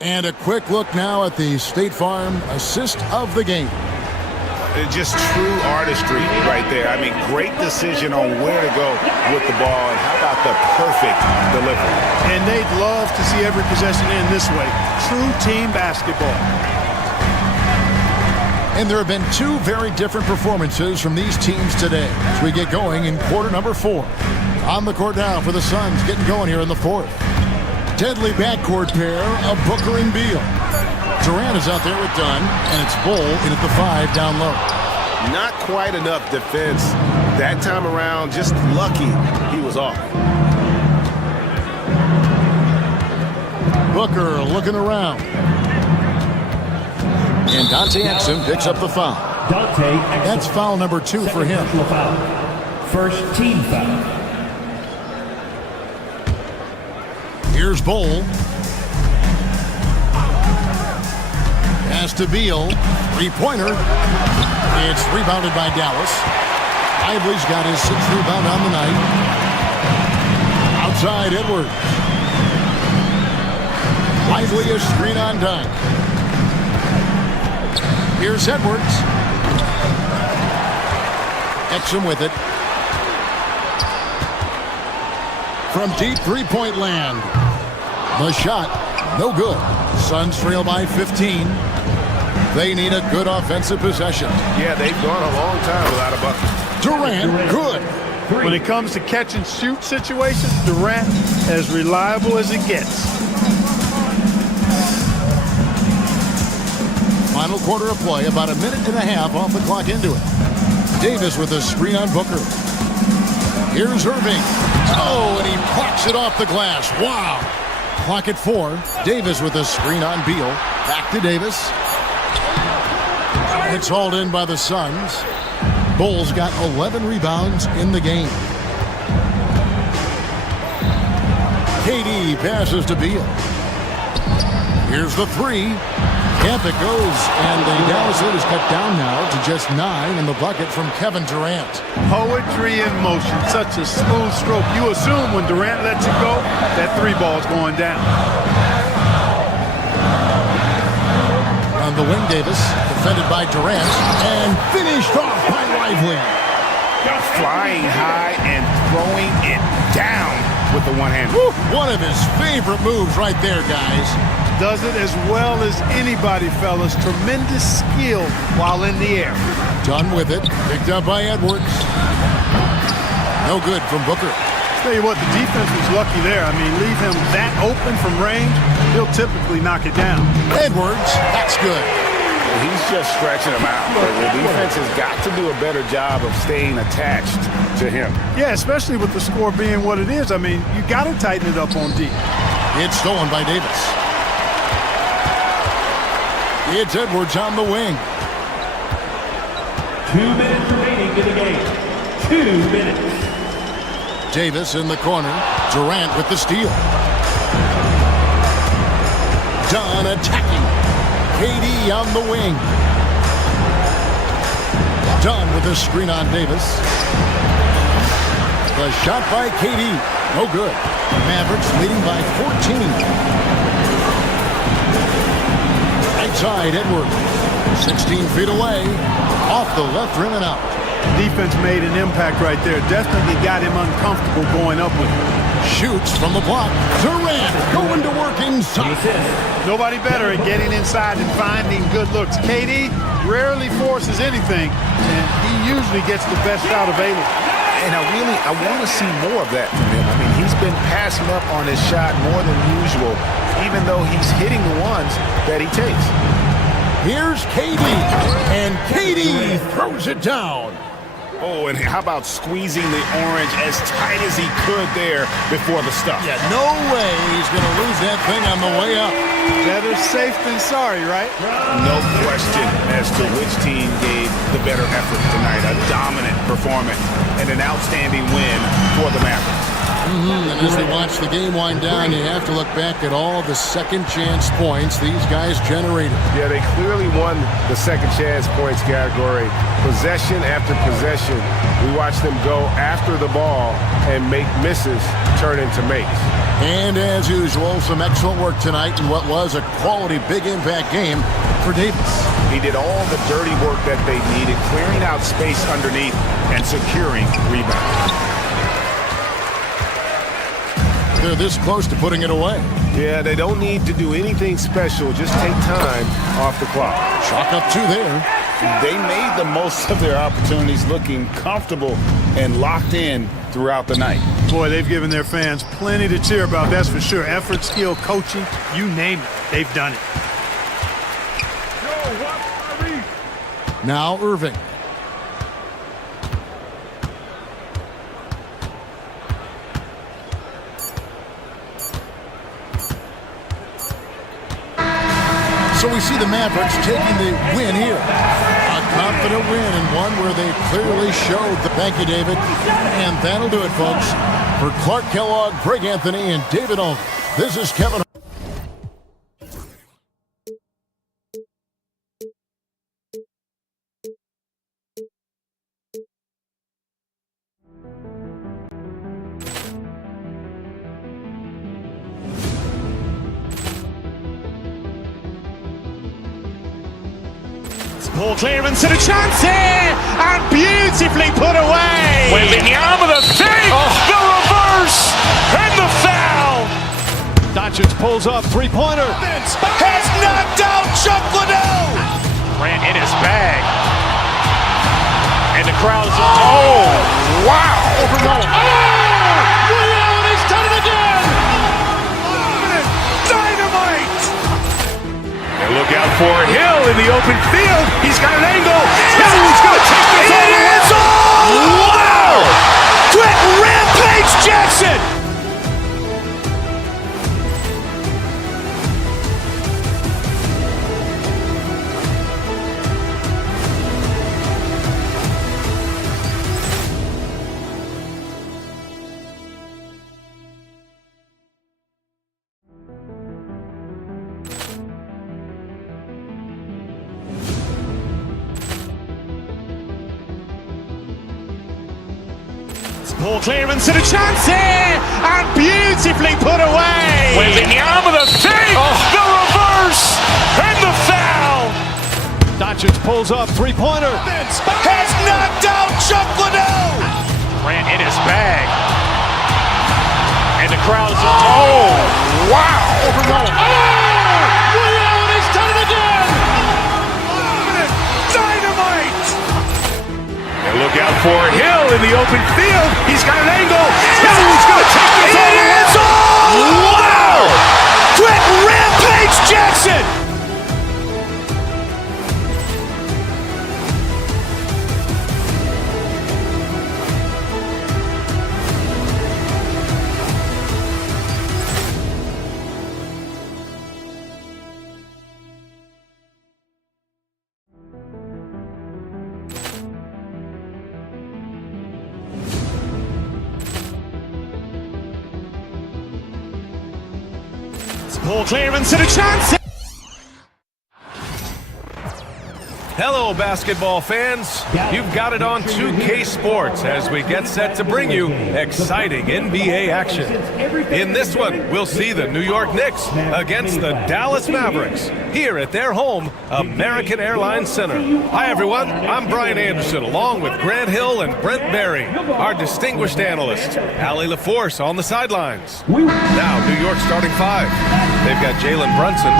And a quick look now at the State Farm assist of the game. Just true artistry right there. I mean, great decision on where to go with the ball, and how about the perfect delivery. And they'd love to see every possession end this way. True team basketball. And there have been 2 very different performances from these teams today as we get going in quarter number 4. On the court now for the Suns, getting going here in the fourth. Deadly backcourt pair of Booker and Beal. Durant is out there with Dunn, and it's Bull in at the 5 down low. Not quite enough defense that time around. Just lucky he was off. Booker looking around. And Dante Exum picks up the foul. That's foul number 2 for him. First team foul. Here's Bull. Pass to Beal. 3-pointer. It's rebounded by Dallas. Lively's got his 6th rebound on the night. Outside Edwards. Lively a screen on Dunn. Here's Edwards. Exum with it. From deep 3-point land. The shot, no good. Suns trail by 15. They need a good offensive possession. Yeah, they've gone a long time without a bucket. Durant, good. When it comes to catch and shoot situations, Durant as reliable as it gets. Final quarter of play, about a minute and a half off the clock into it. Davis with a screen on Booker. Here's Irving. Oh, and he blocks it off the glass. Wow. Clock at 4. Davis with a screen on Beal. Back to Davis. It's hauled in by the Suns. Bulls got 11 rebounds in the game. KD passes to Beal. Here's the 3. Camp it goes, and the Dallas lead is cut down now to just 9 in the bucket from Kevin Durant. Poetry in motion, such a smooth stroke. You assume when Durant lets it go, that 3 ball's going down. On the wing, Davis, defended by Durant, and finished off by Lively. Flying high and throwing it down with the one hand. One of his favorite moves right there, guys. Does it as well as anybody, fellas. Tremendous skill while in the air. Done with it. Picked up by Edwards. No good from Booker. Tell you what, the defense was lucky there. I mean, leave him that open from range, he'll typically knock it down. Edwards, that's good. He's just stretching him out. The defense has got to do a better job of staying attached to him. Yeah, especially with the score being what it is. I mean, you got to tighten it up on D. It's stolen by Davis. It's Edwards on the wing. 2 minutes remaining in the game. 2 minutes. Davis in the corner. Durant with the steal. Dunn attacking. KD on the wing. Dunn with a screen on Davis. The shot by KD. No good. Mavericks leading by 14. Right side, Edwards. 16 feet away. Off the left rim and out. Defense made an impact right there. Definitely got him uncomfortable going up with it. Shoots from the block. Durant going to work inside. Nobody better at getting inside and finding good looks. KD rarely forces anything, and he usually gets the best out available. And I want to see more of that from him. I mean, he's been passing up on his shot more than usual, even though he's hitting the ones that he takes. Here's KD, and KD throws it down. Oh, and how about squeezing the orange as tight as he could there before the stuff? Yeah, no way he's going to lose that thing on the way up. Better safe than sorry, right? No question as to which team gave the better effort tonight. A dominant performance and an outstanding win for the Mavericks. And as we watch the game wind down, you have to look back at all the second chance points these guys generated. Yeah, they clearly won the second chance points category. Possession after possession, we watched them go after the ball and make misses turn into makes. And as usual, some excellent work tonight in what was a quality big impact game for Davis. He did all the dirty work that they needed, clearing out space underneath and securing rebounds. They're this close to putting it away. Yeah, they don't need to do anything special. Just take time off the clock. Chalk up 2 there. They made the most of their opportunities, looking comfortable and locked in throughout the night. Boy, they've given their fans plenty to cheer about, that's for sure. Effort, skill, coaching, you name it, they've done it. Now Irving. So we see the Mavericks taking the win here. A confident win and one where they clearly showed the thank you, David. And that'll do it, folks. For Clark Kellogg, Greg Anthony, and David Olney, this is Kevin. Ball clearance and a chance here, and beautifully put away. Wembanyama the fake, the reverse, and the foul. Doncic pulls up, three-pointer. Has knocked out Chuck Liddell. Ran in his bag, and the crowd is. Oh, wow! Overruled. And he's done it again. Dynamite. And look out for Hill in the open field. He's got an angle. Hill is going to take this all the way. Wow! Quick rampage Jackson! Poor clearance and a chance here, and beautifully put away. Wembanyama the save, the reverse, and the foul. Doncic pulls up, three-pointer. Has knocked out Chuck Liddell. Grant in his bag. And the crowd is, oh, wow. Ray Allen has done it again. Dynamite. And look out for Hill in the open field. He's got an angle. Hill is going to take this all the way. Wow. Quick rampage Jackson. Poor clearance and a chance. Hello, basketball fans. You've got it on 2K Sports as we get set to bring you exciting NBA action. In this one, we'll see the New York Knicks against the Dallas Mavericks here at their home, American Airlines Center. Hi, everyone. I'm Brian Anderson, along with Grant Hill and Brent Berry, our distinguished analyst, Allie LaForce on the sidelines. Now, New York starting five. They've got Jalen Brunson.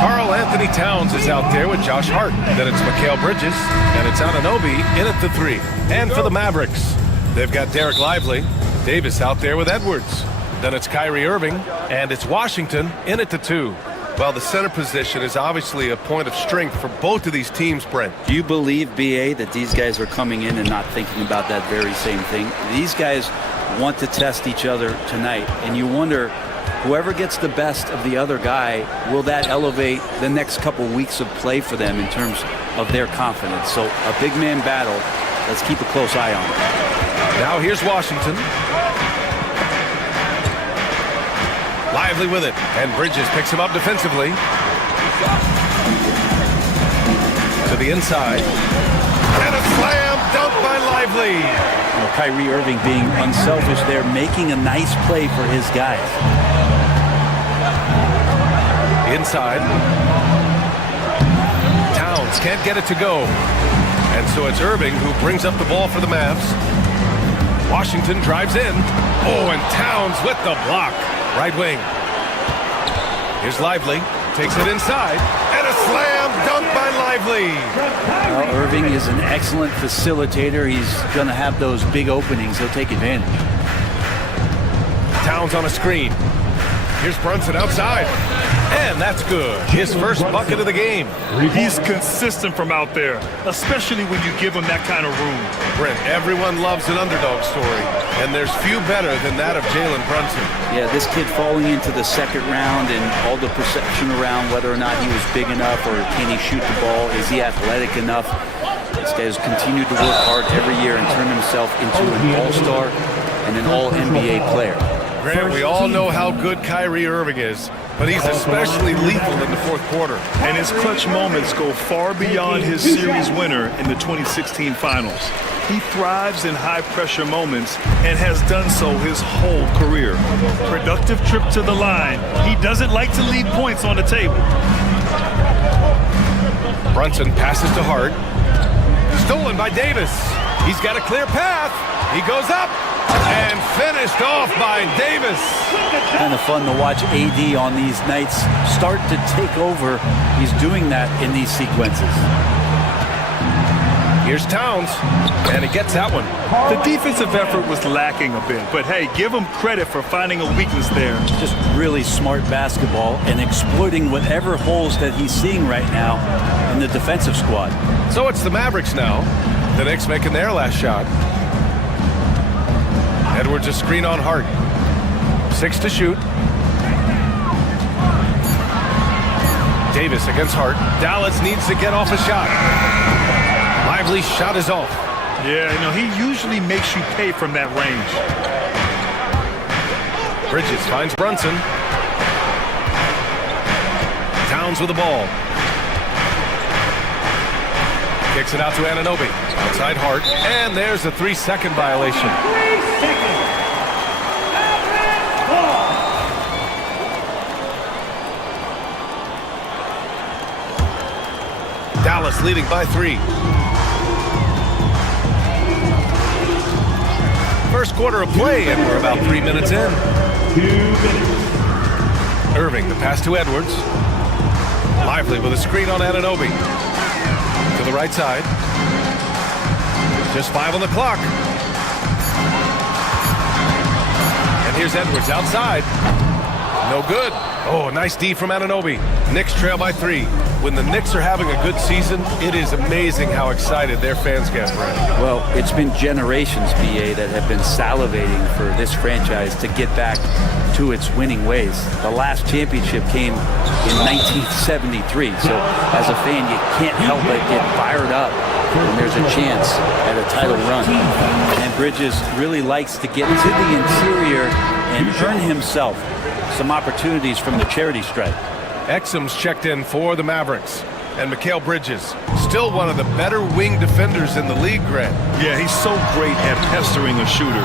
Karl Anthony Towns is out there with Josh Hart. Then it's Mikal Bridges, and it's Anunoby in at the three. And for the Mavericks, they've got Derek Lively, Davis out there with Edwards. Then it's Kyrie Irving, and it's Washington in at the two. Well, the center position is obviously a point of strength for both of these teams, Brent. Do you believe, BA, that these guys are coming in and not thinking about that very same thing? These guys want to test each other tonight, and you wonder, whoever gets the best of the other guy, will that elevate the next couple weeks of play for them in terms of their confidence? So a big man battle. Let's keep a close eye on it. Now here's Washington. Lively with it, and Bridges picks him up defensively. To the inside. And a slam dunk by Lively. You know, Kyrie Irving being unselfish there, making a nice play for his guys. Inside. Towns can't get it to go. And so it's Irving who brings up the ball for the Mavs. Washington drives in. Oh, and Towns with the block. Right wing. Here's Lively. Takes it inside. And a slam dunk by Lively. Well, Irving is an excellent facilitator. He's going to have those big openings. He'll take advantage. Towns on a screen. Here's Brunson outside. And that's good. His first bucket of the game. He's consistent from out there, especially when you give him that kind of room. Brent, everyone loves an underdog story, and there's few better than that of Jalen Brunson. Yeah, this kid falling into the second round and all the perception around whether or not he was big enough or can he shoot the ball, is he athletic enough? This guy has continued to work hard every year and turn himself into an all-star and an all-NBA player. Grant, we all know how good Kyrie Irving is, but he's especially lethal in the fourth quarter. And his clutch moments go far beyond his series winner in the 2016 finals. He thrives in high-pressure moments and has done so his whole career. Productive trip to the line. He doesn't like to leave points on the table. Brunson passes to Hart. Stolen by Davis. He's got a clear path. He goes up. And finished off by Davis. Kind of fun to watch AD on these nights start to take over. He's doing that in these sequences. Here's Towns, and he gets that one. The defensive effort was lacking a bit, but hey, give him credit for finding a weakness there. Just really smart basketball and exploiting whatever holes that he's seeing right now in the defensive squad. So it's the Mavericks now. The Knicks making their last shot. Edwards a screen on Hart. 6 to shoot. Davis against Hart. Dallas needs to get off a shot. Lively's shot is off. Yeah, you know, he usually makes you pay from that range. Bridges finds Brunson. Towns with the ball. Kicks it out to Anunoby. Outside Hart. And there's a 3-second violation. 3 seconds. Dallas leading by 3. First quarter of play, and we're about 3 minutes in. 2 minutes. Irving, the pass to Edwards. Lively with a screen on Anunoby. To the right side. Just 5 on the clock. And here's Edwards outside. No good. Oh, nice D from Anunoby. Knicks trail by 3. When the Knicks are having a good season, it is amazing how excited their fans get, Brent. Well, it's been generations, BA, that have been salivating for this franchise to get back to its winning ways. The last championship came in 1973, so as a fan, you can't help but get fired up when there's a chance at a title run. And Bridges really likes to get to the interior and earn himself some opportunities from the charity stripe. Exum's checked in for the Mavericks. And Mikal Bridges, still one of the better wing defenders in the league, Grant. Yeah, he's so great at pestering a shooter.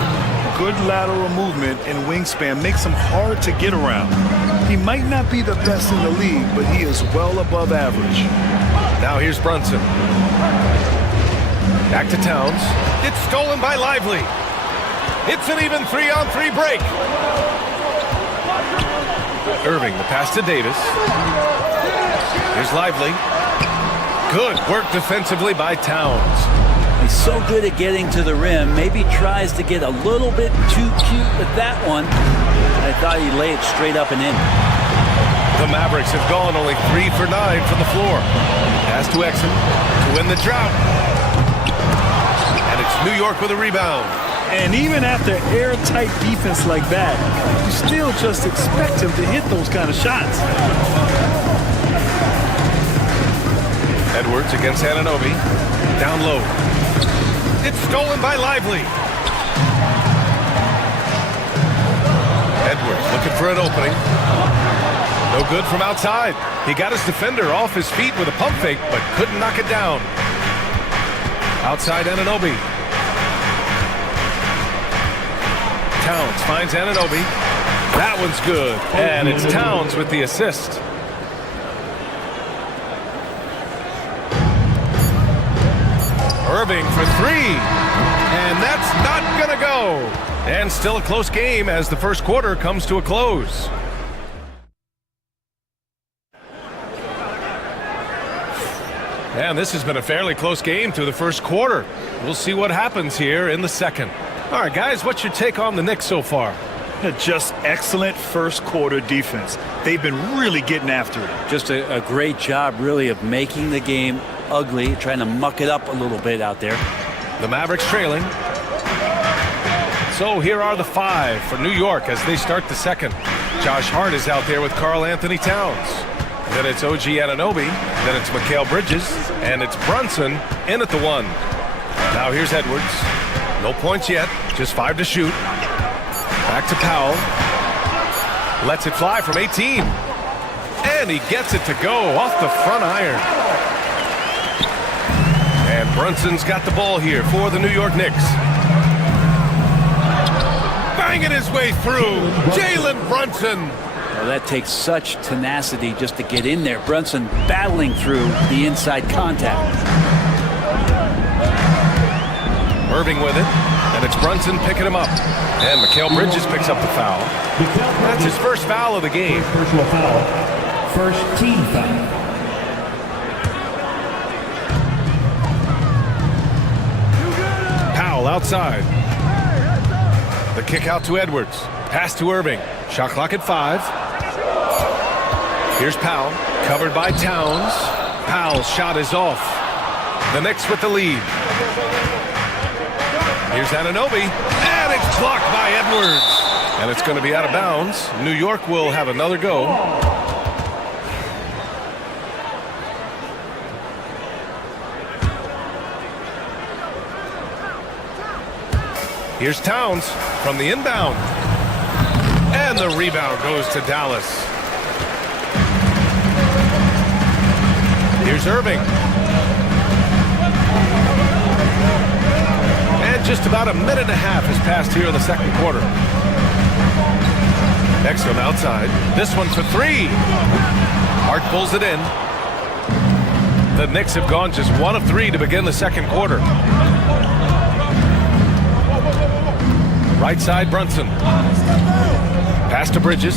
Good lateral movement and wingspan makes him hard to get around. He might not be the best in the league, but he is well above average. Now here's Brunson. Back to Towns. It's stolen by Lively. It's an even 3-on-3 break. Irving, the pass to Davis. Here's Lively. Good work defensively by Towns. He's so good at getting to the rim. Maybe tries to get a little bit too cute with that one. I thought he'd lay it straight up and in. The Mavericks have gone only 3 for 9 from the floor. Pass to Exum to win the drought. And it's New York with a rebound. And even after airtight defense like that, you still just expect him to hit those kind of shots. Edwards against Anunoby. Down low. It's stolen by Lively. Edwards looking for an opening. No good from outside. He got his defender off his feet with a pump fake, but couldn't knock it down. Outside Anunoby. Towns finds Anunoby. That one's good. And it's Towns with the assist. Irving for 3. And that's not gonna go. And still a close game as the first quarter comes to a close. And this has been a fairly close game through the first quarter. We'll see what happens here in the second. All right, guys, what's your take on the Knicks so far? Just excellent first quarter defense. They've been really getting after it. Just a great job, really, of making the game ugly, trying to muck it up a little bit out there. The Mavericks trailing. So here are the 5 for New York as they start the second. Josh Hart is out there with Karl Anthony Towns. Then it's OG Anunoby. Then it's Mikal Bridges. And it's Brunson in at the 1. Now here's Edwards. No points yet. Just 5 to shoot. Back to Powell. Lets it fly from 18. And he gets it to go off the front iron. And Brunson's got the ball here for the New York Knicks. Banging his way through. Jalen Brunson. Well, that takes such tenacity just to get in there. Brunson battling through the inside contact. Irving with it. And it's Brunson picking him up. And Mikal Bridges picks up the foul. That's his first foul of the game. Personal foul. First team foul. outside. The kick out to Edwards. Pass to Irving. Shot clock at 5. Here's Powell. Covered by Towns. Powell's shot is off. The Knicks with the lead. Here's Anunoby. And it's blocked by Edwards. And it's going to be out of bounds. New York will have another go. Here's Towns from the inbound. And the rebound goes to Dallas. Here's Irving. And just about a minute and a half has passed here in the second quarter. Exum outside. This one for 3. Hart pulls it in. The Knicks have gone just 1 of 3 to begin the second quarter. Right side, Brunson. Pass to Bridges.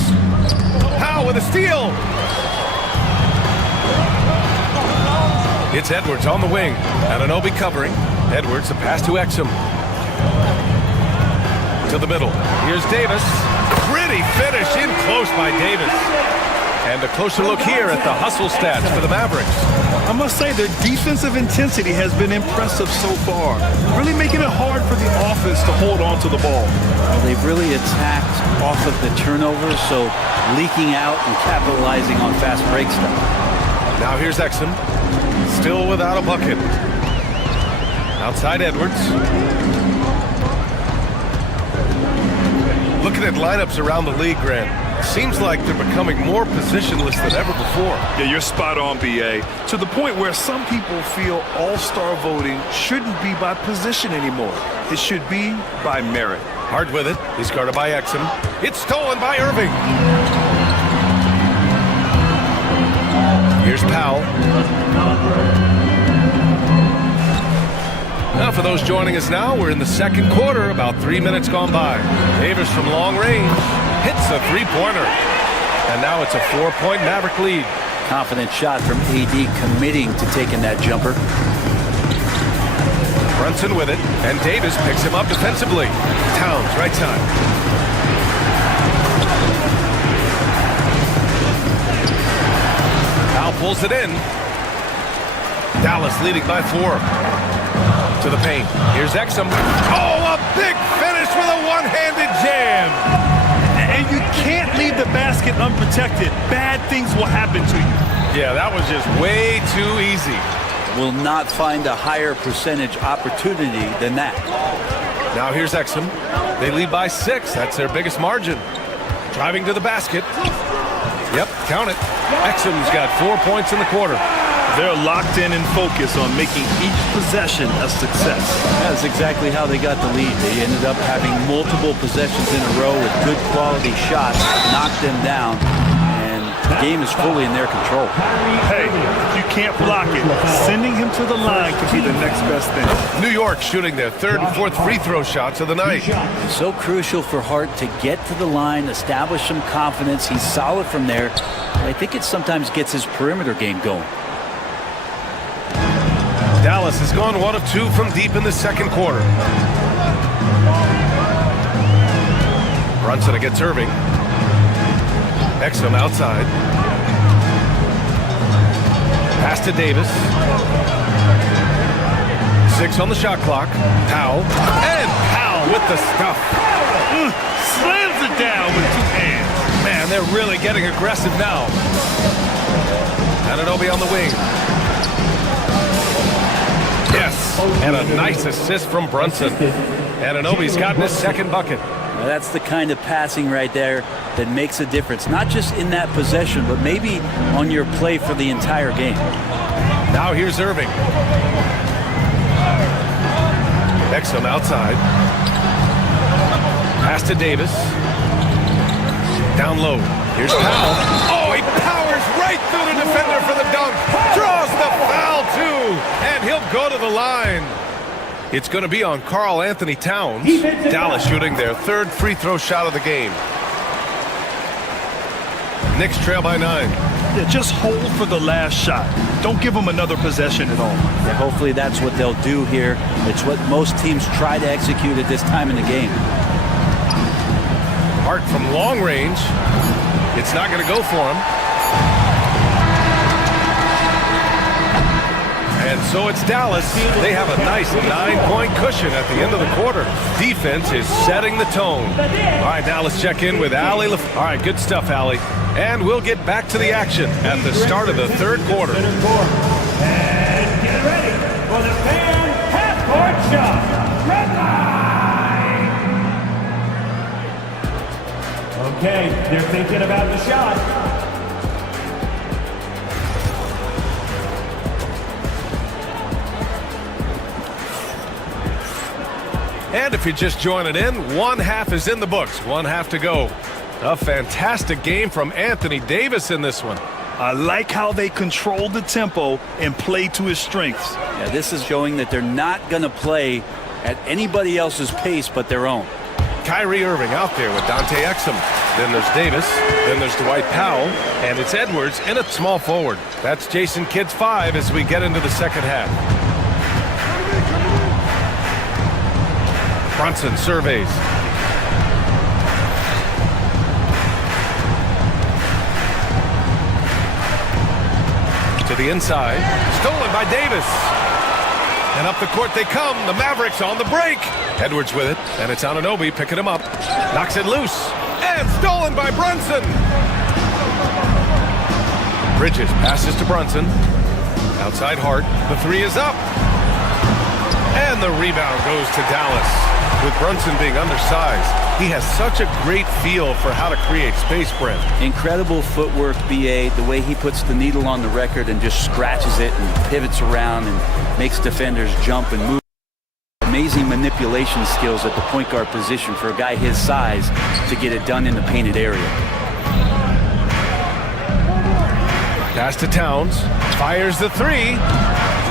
Howe with a steal. It's Edwards on the wing. Anunoby covering. Edwards, a pass to Exum. To the middle. Here's Davis. Pretty finish in close by Davis. And a closer look here at the hustle stats for the Mavericks. I must say their defensive intensity has been impressive so far, really making it hard for the offense to hold on to the ball. Well, they've really attacked off of the turnovers, so leaking out and capitalizing on fast break stuff. Now here's Exum, still without a bucket. Outside Edwards. Looking at lineups around the league, Grant, seems like they're becoming more positionless than ever before. Yeah, you're spot on, B.A. To the point where some people feel all-star voting shouldn't be by position anymore. It should be by merit. Hart with it. He's guarded by Exum. It's stolen by Irving. Here's Powell. Now for those joining us now, we're in the second quarter, about 3 minutes gone by. Davis from long range hits a three-pointer. And now it's a 4-point Maverick lead. Confident shot from AD committing to taking that jumper. Brunson with it, and Davis picks him up defensively. Towns, right side. Powell pulls it in. Dallas leading by 4. To the paint. Here's Exum. Oh, a big finish with a one-handed jam. And you can't leave the basket unprotected. Bad things will happen to you. Yeah, that was just way too easy. Will not find a higher percentage opportunity than that. Now here's Exum. They lead by 6. That's their biggest margin. Driving to the basket. Yep, count it. Exum's got 4 points in the quarter. They're locked in and focused on making each possession a success. That's exactly how they got the lead. They ended up having multiple possessions in a row with good quality shots, knocked them down, and the game is fully in their control. Hey, if you can't block it, sending him to the line could be the next best thing. New York shooting their 3rd and 4th free throw shots of the night. It's so crucial for Hart to get to the line, establish some confidence. He's solid from there. But I think it sometimes gets his perimeter game going. Dallas has gone 1 of 2 from deep in the second quarter. Brunson against Irving. Exum outside. Pass to Davis. 6 on the shot clock. Powell. And Powell with the stuff. Slams it down with 2 hands. Man, they're really getting aggressive now. Anunoby on the wing. Yes, and a nice assist from Brunson. Anunoby's gotten his 2nd bucket. Now that's the kind of passing right there that makes a difference, not just in that possession, but maybe on your play for the entire game. Now here's Irving. Exum outside. Pass to Davis. Down low. Here's Powell. Oh, he powers right through the defender for the dunk. Draws the foul, too. And he'll go to the line. It's going to be on Karl Anthony Towns. Dallas shooting their 3rd free throw shot of the game. Knicks trail by 9. Yeah, just hold for the last shot. Don't give them another possession at all. Yeah, hopefully that's what they'll do here. It's what most teams try to execute at this time in the game. Hart from long range. It's not going to go for him. And so it's Dallas. They have a nice 9-point cushion at the end of the quarter. Defense is setting the tone. All right, now let's check in with Allie. All right, good stuff, Allie. And we'll get back to the action at the start of the third quarter. And get ready for the fan half-court shot. Red line. Okay, they're thinking about the shot. And if you're just joining in, one half is in the books. One half to go. A fantastic game from Anthony Davis in this one. I like how they control the tempo and play to his strengths. Yeah, this is showing that they're not going to play at anybody else's pace but their own. Kyrie Irving out there with Dante Exum. Then there's Davis. Then there's Dwight Powell. And it's Edwards in at small forward. That's Jason Kidd's 5 as we get into the second half. Brunson surveys. To the inside. Stolen by Davis. And up the court they come. The Mavericks on the break. Edwards with it. And it's Anunoby picking him up. Knocks it loose. And stolen by Brunson. Bridges passes to Brunson. Outside Hart. The 3 is up. And the rebound goes to Dallas. With Brunson being undersized, he has such a great feel for how to create space, Brent. Incredible footwork, BA, the way he puts the needle on the record and just scratches it and pivots around and makes defenders jump and move. Amazing manipulation skills at the point guard position for a guy his size to get it done in the painted area. Pass to Towns. Fires the 3.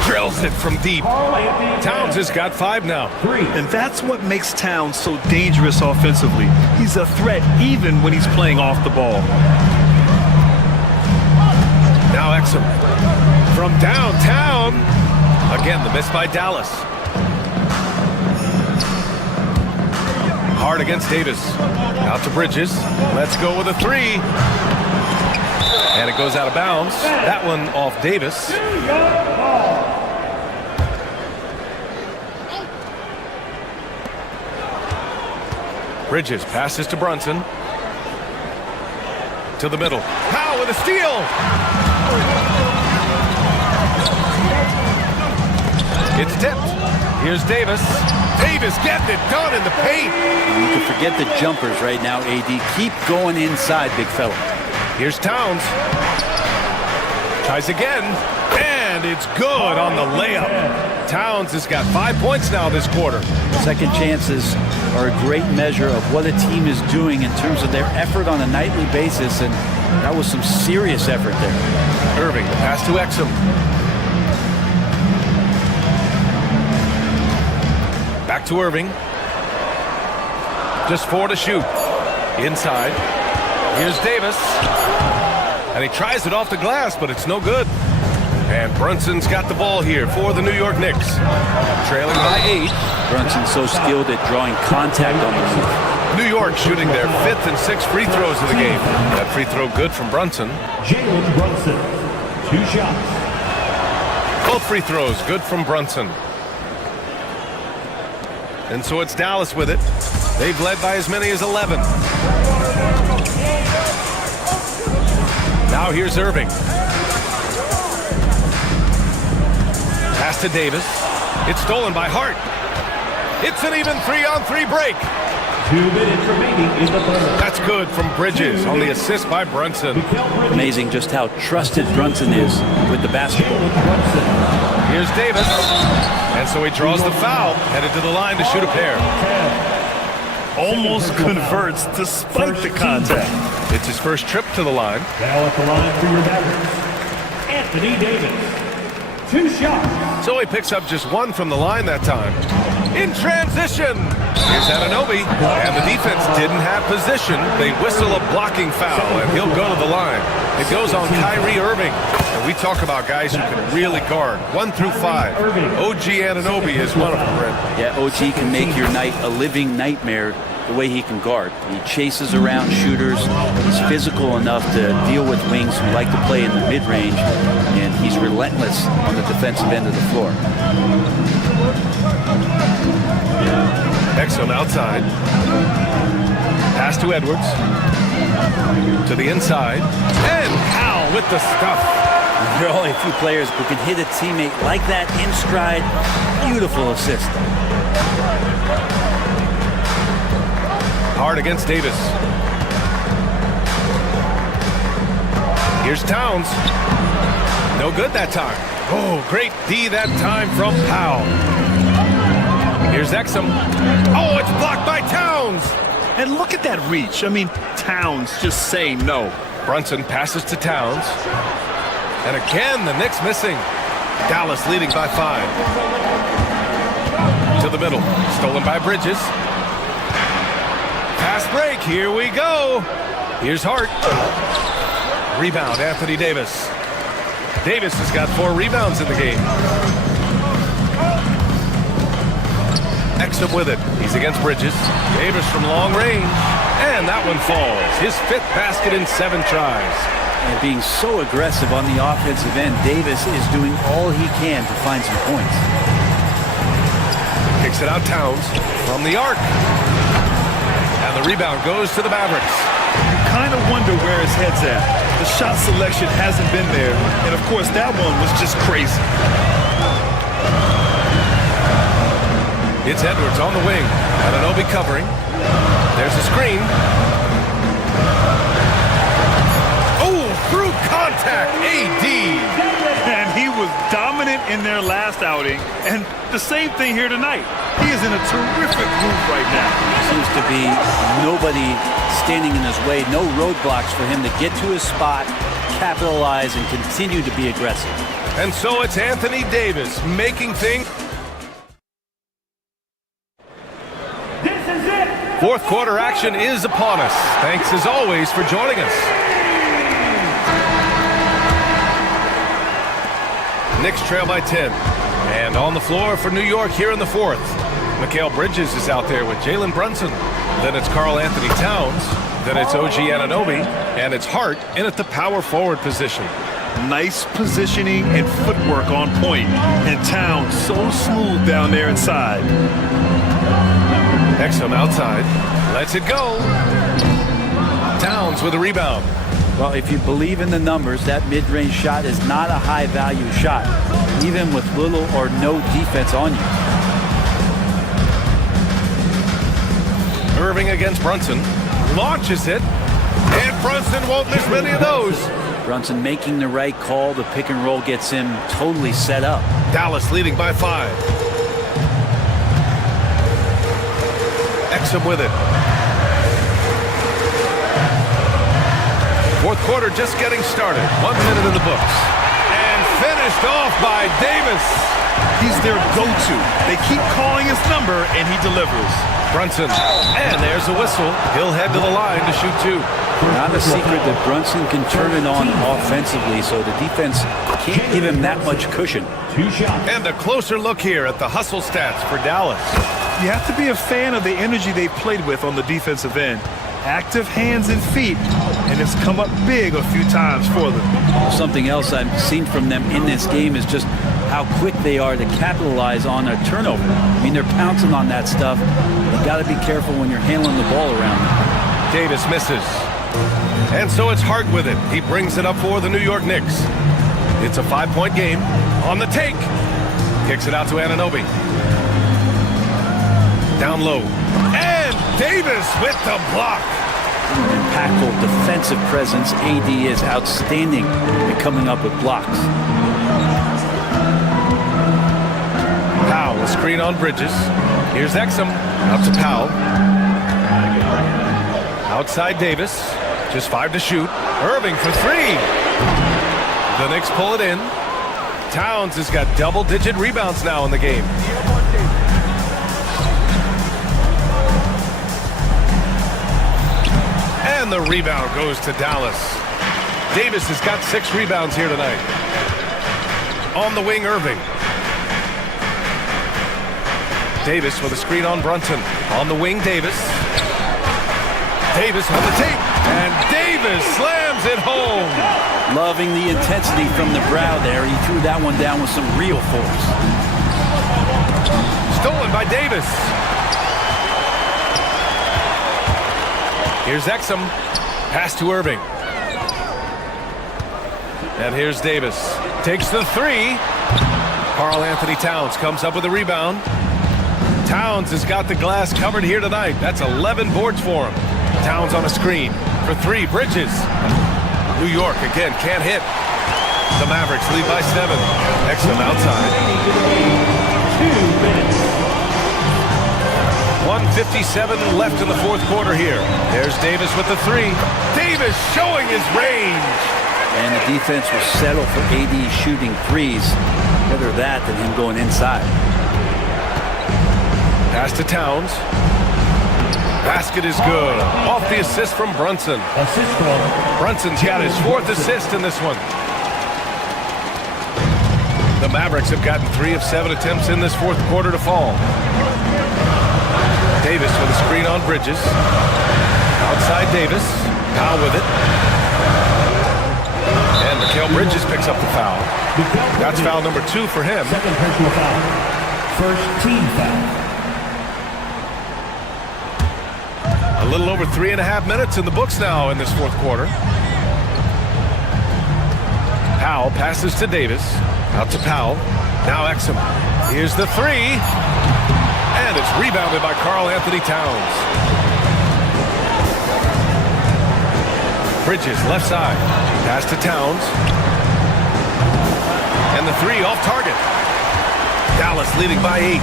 Drills it from deep. Towns has got 5 now. And that's what makes Towns so dangerous offensively. He's a threat even when he's playing off the ball. Now Exum from downtown. Again, the miss by Dallas. Hard against Davis. Out to Bridges. Let's go with a 3. And it goes out of bounds. That one off Davis. Bridges passes to Brunson. To the middle. Powell with a steal. It's tipped. Here's Davis. Davis getting it done in the paint. You can forget the jumpers right now, AD. Keep going inside, big fella. Here's Towns. Tries again. And it's good on the layup. Towns has got 5 points now this quarter. Second chances are a great measure of what a team is doing in terms of their effort on a nightly basis, and that was some serious effort there. Irving, the pass to Exum. Back to Irving. Just 4 to shoot. Inside. Here's Davis. And he tries it off the glass, but it's no good. And Brunson's got the ball here for the New York Knicks. Trailing by 8. Brunson's so skilled at drawing contact on the move. New York shooting their 5th and 6th free throws of the game. That free throw good from Brunson. Jalen Brunson, 2 shots. Both free throws good from Brunson. And so it's Dallas with it. They've led by as many as 11. Now here's Irving. Pass to Davis. It's stolen by Hart. It's an even 3-on-3 break. 2 minutes remaining in the third. That's good from Bridges on the assist by Brunson. Amazing just how trusted Brunson is with the basketball. Here's Davis. And so he draws the foul, headed to the line to shoot a pair. Almost converts despite the contact. It's his first trip to the line. Now at the line for your Mavericks, Anthony Davis. 2 shots. So he picks up just 1 from the line that time. In transition. Here's Anunoby, and the defense didn't have position. They whistle a blocking foul, and he'll go to the line. It goes on Kyrie Irving. And we talk about guys who can really guard 1 through 5. OG Anunoby is one of them, Brent. Yeah, OG can make your night a living nightmare the way he can guard. He chases around shooters. He's physical enough to deal with wings who like to play in the mid-range, and he's relentless on the defensive end of the floor. Exum outside. Pass to Edwards. To the inside. And Powell with the stuff. There are only a few players who can hit a teammate like that in stride. Beautiful assist. Hard against Davis. Here's Towns. No good that time. Oh, great D that time from Powell. Here's Exum. Oh, it's blocked by Towns. And look at that reach. I mean, Towns just saying no. Brunson passes to Towns. And again, the Knicks missing. Dallas leading by 5. To the middle. Stolen by Bridges. Fast break. Here we go. Here's Hart. Rebound, Anthony Davis. Davis has got 4 rebounds in the game. Exum with it. He's against Bridges. Davis from long range. And that one falls. His 5th basket in 7 tries. And being so aggressive on the offensive end, Davis is doing all he can to find some points. Kicks it out Towns from the arc. And the rebound goes to the Mavericks. You kind of wonder where his head's at. The shot selection hasn't been there. And, of course, that one was just crazy. It's Edwards on the wing. Anunoby covering. There's a screen. Oh, through contact, AD. And he was dominant in their last outing. And the same thing here tonight. He is in a terrific groove right now. Seems to be nobody standing in his way. No roadblocks for him to get to his spot, capitalize, and continue to be aggressive. And so it's Anthony Davis making things. Fourth quarter action is upon us. Thanks as always for joining us. Knicks trail by 10. And on the floor for New York here in the 4th. Mikal Bridges is out there with Jalen Brunson. Then it's Karl Anthony Towns. Then it's OG Anunoby. And it's Hart in at the power forward position. Nice positioning and footwork on point. And Towns so smooth down there inside. Exum outside. Lets it go. Towns with a rebound. Well, if you believe in the numbers, that mid-range shot is not a high-value shot, even with little or no defense on you. Irving against Brunson. Launches it. And Brunson won't miss many of those. Brunson making the right call. The pick and roll gets him totally set up. Dallas leading by 5. Exum with it. Fourth quarter just getting started. 1 minute in the books. And finished off by Davis. He's their go-to. They keep calling his number, and he delivers. Brunson. And there's a whistle. He'll head to the line to shoot 2. Not a secret that Brunson can turn it on offensively, so the defense can't give him that much cushion. And a closer look here at the hustle stats for Dallas. You have to be a fan of the energy they've played with on the defensive end. Active hands and feet, and it's come up big a few times for them. Something else I've seen from them in this game is just how quick they are to capitalize on a turnover. I mean, they're pouncing on that stuff. You got to be careful when you're handling the ball around them. Davis misses. And so it's Hart with it. He brings it up for the New York Knicks. It's a 5-point game. On the take. Kicks it out to Anunoby. Down low. And Davis with the block. Impactful defensive presence. AD is outstanding at coming up with blocks. Powell, a screen on Bridges. Here's Exum. Out to Powell. Outside Davis. Just 5 to shoot. Irving for 3. The Knicks pull it in. Towns has got double-digit rebounds now in the game. rebound goes to Dallas. Davis has got 6 rebounds here tonight. On the wing, Irving. Davis with a screen on Brunson. On the wing, Davis. Davis on the tape. And Davis slams it home. Loving the intensity from the brow there. He threw that one down with some real force. Stolen by Davis. Here's Exum. Pass to Irving. And here's Davis. Takes the 3. Karl Anthony Towns comes up with a rebound. Towns has got the glass covered here tonight. That's 11 boards for him. Towns on a screen for 3. Bridges. New York again can't hit. The Mavericks lead by 7. Exum outside. 1:57 left in the fourth quarter here. There's Davis with the 3. Davis showing his range. And the defense will settle for AD shooting threes. Rather that than him going inside. Pass to Towns. Basket is good. Off the assist from Brunson. Brunson's got his 4th assist in this one. The Mavericks have gotten 3 of 7 attempts in this fourth quarter to fall. Davis with a screen on Bridges. Outside Davis. Powell with it. And Mikal Bridges picks up the foul. That's foul number 2 for him. Second personal foul. First team foul. A little over 3.5 minutes in the books now in this fourth quarter. Powell passes to Davis. Out to Powell. Now Exum. Here's the 3. And it's rebounded by Karl Anthony Towns. Bridges left side. Pass to Towns. And the 3 off target. Dallas leading by 8.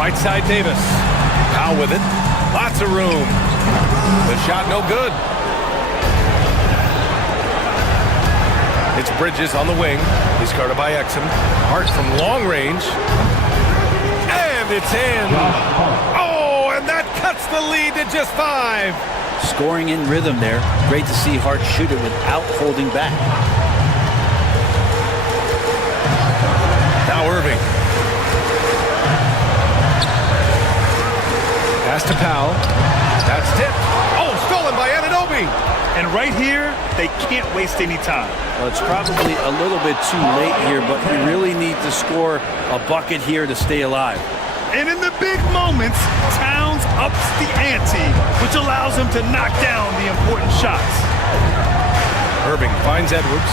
Right side Davis. Powell with it. Lots of room. The shot no good. It's Bridges on the wing. He's guarded by Exum. Hart from long range. And it's in. Oh, and that cuts the lead to just 5. Scoring in rhythm there. Great to see Hart shoot it without holding back. Now Irving. Pass to Powell. That's tipped. Oh, stolen by Anunoby. And right here, they can't waste any time. Well, it's probably a little bit too late here, but you really need to score a bucket here to stay alive. And in the big moments, Towns ups the ante, which allows him to knock down the important shots. Irving finds Edwards.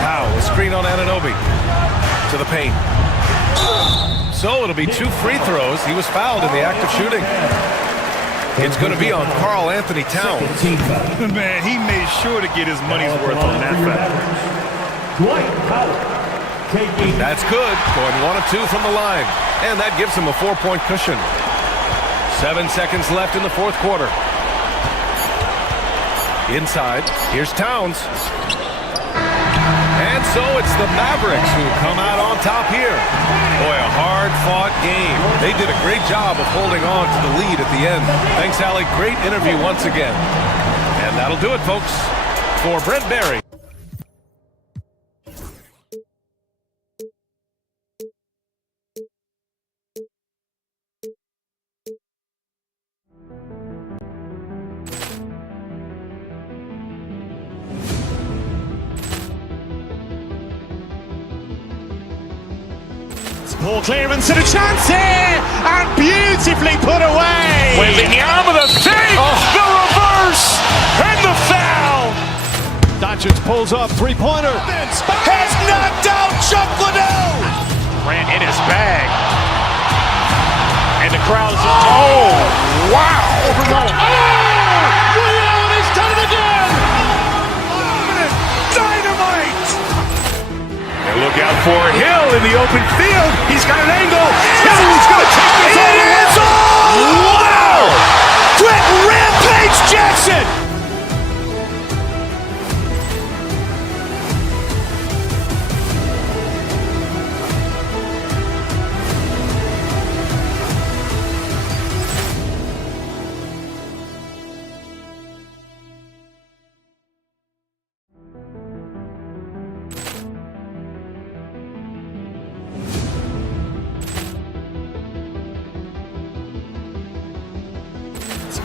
Powell, a screen on Anunoby. To the paint. So it'll be 2 free throws. He was fouled in the act of shooting. It's going to be on Karl Anthony Towns. Man, he made sure to get his money's worth on that foul. That's good. Going 1 of 2 from the line. And that gives him a 4-point cushion. 7 seconds left in the fourth quarter. Inside. Here's Towns. And so it's the Mavericks who come out on top here. Boy, a hard-fought game. They did a great job of holding on to the lead at the end. Thanks, Allie. Great interview once again. And that'll do it, folks. For Brent Barry. Ball clearance and a chance here, and beautifully put away. Wembanyama with a fake, the reverse, and the foul. Doncic pulls up, 3-pointer. Has knocked out Chuck Liddell. Ran in his bag, and the crowd is. Oh, wow! He's done it again. Dynamite! And look out for Hill in the open field. He's got an angle. He's going to take this all the way. Wow! Quick Rampage Jackson!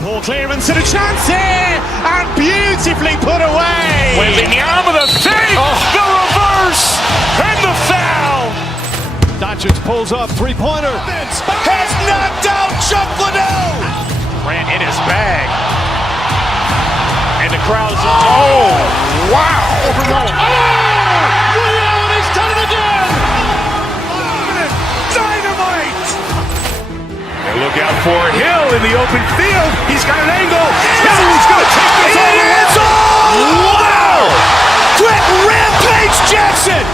Poor clearance and a chance here, and beautifully put away. Wembanyama the save, the reverse, and the foul. Doncic pulls up, three-pointer. Has knocked out Chuck Liddell. Ran in his bag, and the crowd's wow. He's done it again. Dynamite! And look out for Hill in the open field. He's got an angle. Hill's going to take this all the way. Wow! Quick Rampage Jackson!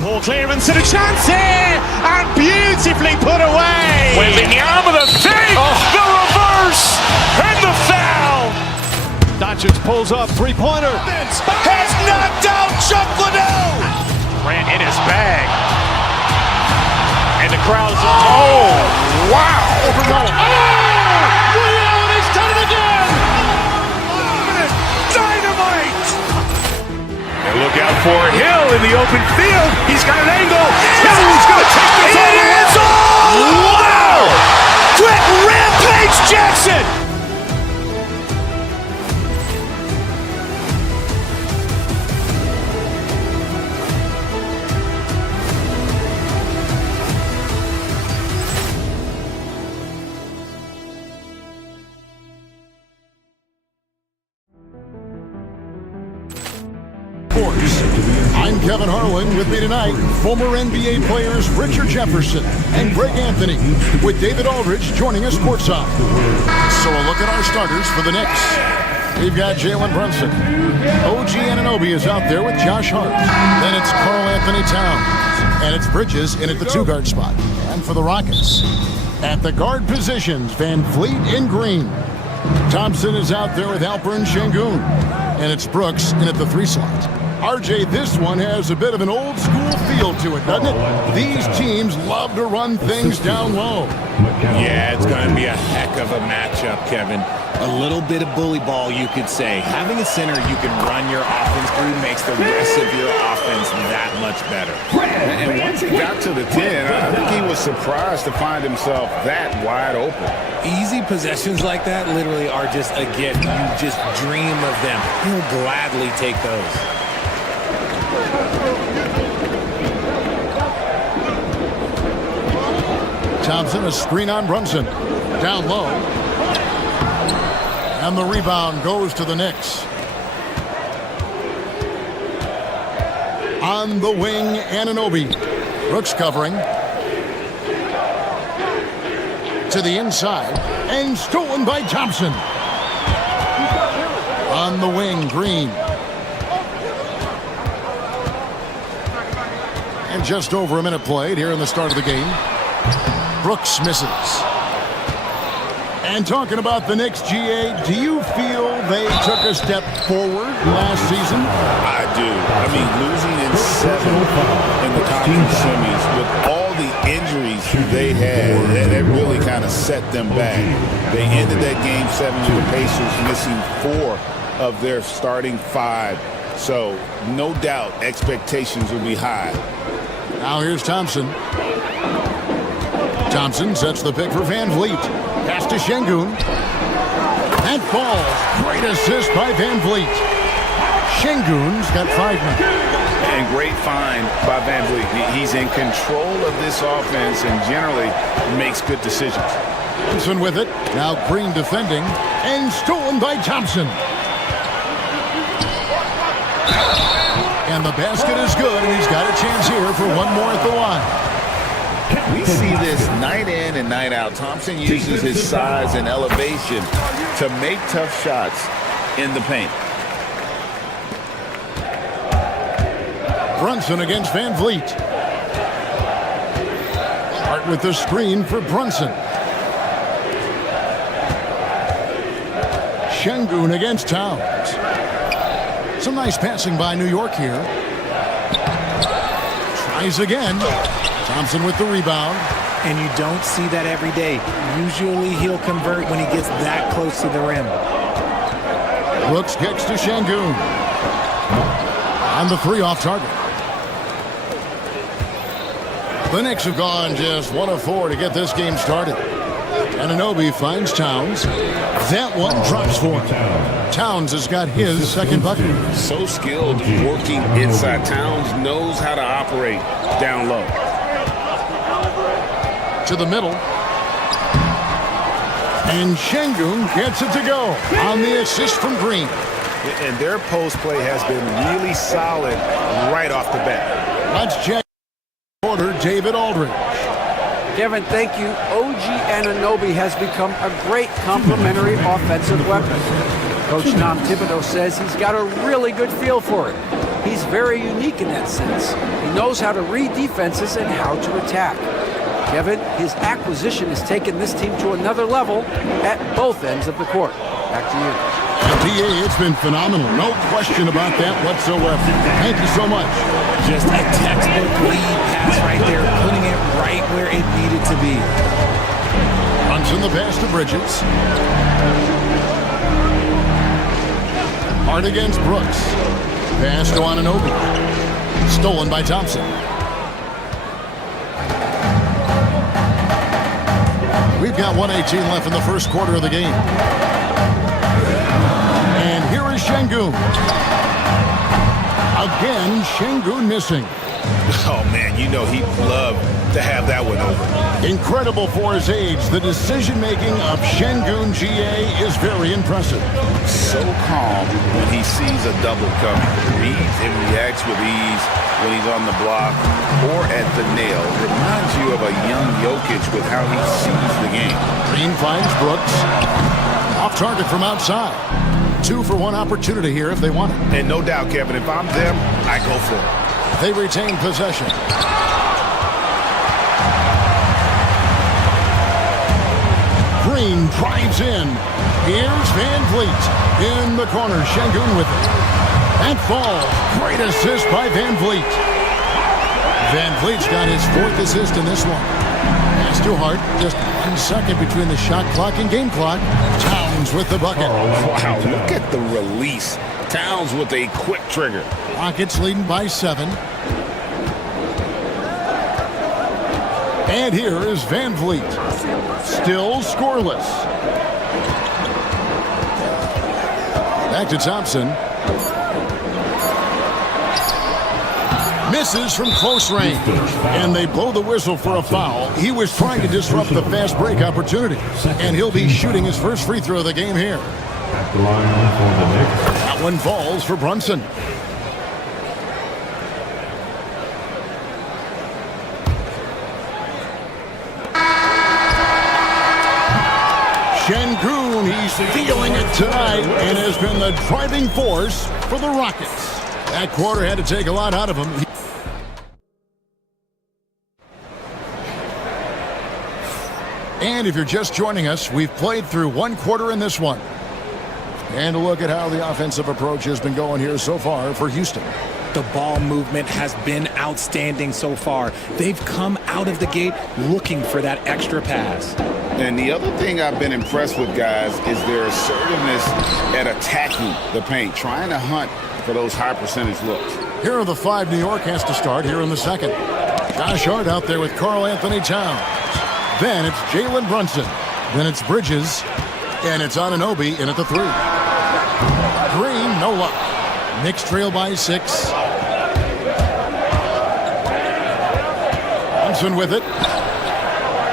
Poor clearance and a chance here, and beautifully put away. Wembanyama the save, the reverse, and the foul. Doncic pulls up, three-pointer. Has knocked out Chuck Liddell. Ran in his bag, and the crowd's wow. He's done it again. Dynamite! And look out for Hill in the open field. He's got an angle. Hill's going to take this all the way. Wow! Quick Rampage Jackson! I'm Kevin Harlan. With me tonight, former NBA players Richard Jefferson and Greg Anthony, with David Aldridge joining us courtside. So a look at our starters for the Knicks. We've got Jalen Brunson. OG Anunoby is out there with Josh Hart. Then it's Karl Anthony Towns. And it's Bridges in at the two-guard spot. And for the Rockets, at the guard positions, Van Vliet in green. Thompson is out there with Alperen Şengün. And it's Brooks in at the three slot. RJ, this one has a bit of an old school feel to it, doesn't it? These teams love to run things down low. Yeah, it's going to be a heck of a matchup, Kevin. A little bit of bully ball, you could say. Having a center you can run your offense through makes the rest of your offense that much better. And once he got to the 10, I think he was surprised to find himself that wide open. Easy possessions like that literally are just a gift. You just dream of them. He'll gladly take those. Thompson, a screen on Brunson. Down low. And the rebound goes to the Knicks. On the wing, Anunoby. Brooks covering. To the inside. And stolen by Thompson. On the wing, Green. And just over a minute played here in the start of the game. Brooks misses. And talking about the Knicks, GA, do you feel they took a step forward last season? I do. I mean, losing in 7 in the conference semis with all the injuries they had, that really kind of set them back. They ended that game 7 with the Pacers missing 4 of their starting 5. So, no doubt, expectations will be high. Now here's Thompson. Thompson sets the pick for Van Vliet. Pass to Şengün. That falls. Great assist by Van Vliet. Şengün's got 5 now. And great find by Van Vliet. He's in control of this offense and generally makes good decisions. Thompson with it. Now Green defending. And stolen by Thompson. And the basket is good, and he's got a chance here for one more at the line. We see this night in and night out. Thompson uses his size and elevation to make tough shots in the paint. Brunson against Van Vliet. Start with the screen for Brunson. Şengün against Towns. Some nice passing by New York here. Tries again. Thompson with the rebound. And you don't see that every day. Usually he'll convert when he gets that close to the rim. Brooks kicks to Şengün. On the three off target. The Knicks have gone just 1 of 4 to get this game started. Anunoby finds Towns. That one drops for him. Towns has got his second bucket. So skilled working inside. Towns knows how to operate down low. To the middle. And Şengün gets it to go on the assist from Green. And their post play has been really solid right off the bat. Let's check order David Aldridge. Kevin, thank you. OG Anunoby has become a great complementary offensive weapon. Coach Tom Thibodeau says he's got a really good feel for it. He's very unique in that sense. He knows how to read defenses and how to attack. Kevin, his acquisition has taken this team to another level at both ends of the court. Back to you. PA, it's been phenomenal. No question about that whatsoever. Thank you so much. Just a textbook lead pass right there, putting it right where it needed to be. Brunson the pass to Bridges. Hard against Brooks. Pass to Anunoby. Stolen by Thompson. We've got 1:18 left in the first quarter of the game. And here is Şengün. Again, Şengün missing. Oh, man, you know he'd love to have that one over. Incredible for his age. The decision-making of Şengün GA is very impressive. So calm when he sees a double coming. Reads and reacts with ease when he's on the block or at the nail. Reminds you of a young Jokic with how he sees the game. Green finds Brooks. Off target from outside. 2 for 1 opportunity here if they want it. And no doubt, Kevin, if I'm them, I go for it. They retain possession. Green drives in. Here's Van Vliet in the corner. Şengün with it. That falls. Great assist by Van Vliet. Van Vliet's got his 4th assist in this one. Pass to Hart. Just 1 second between the shot clock and game clock. Towns with the bucket. Wow, look at the release. Towns with a quick trigger. Rockets leading by 7. And here is Van Vliet. Still scoreless. Back to Thompson. Misses from close range. And they blow the whistle for a foul. He was trying to disrupt the fast break opportunity. And he'll be shooting his first free throw of the game here. At the line for the Knicks. That one falls for Brunson. Şengün, he's feeling it tonight and has been the driving force for the Rockets. That quarter had to take a lot out of him. And if you're just joining us, we've played through 1 quarter in this one. And a look at how the offensive approach has been going here so far for Houston. The ball movement has been outstanding so far. They've come out of the gate looking for that extra pass. And the other thing I've been impressed with, guys, is their assertiveness at attacking the paint, trying to hunt for those high percentage looks. Here are the 5 New York has to start here in the second. Josh Hart out there with Karl Anthony Towns. Then it's Jalen Brunson. Then it's Bridges. And it's Anunoby in at the 3. Green, no luck. Knicks trail by 6. Thompson with it.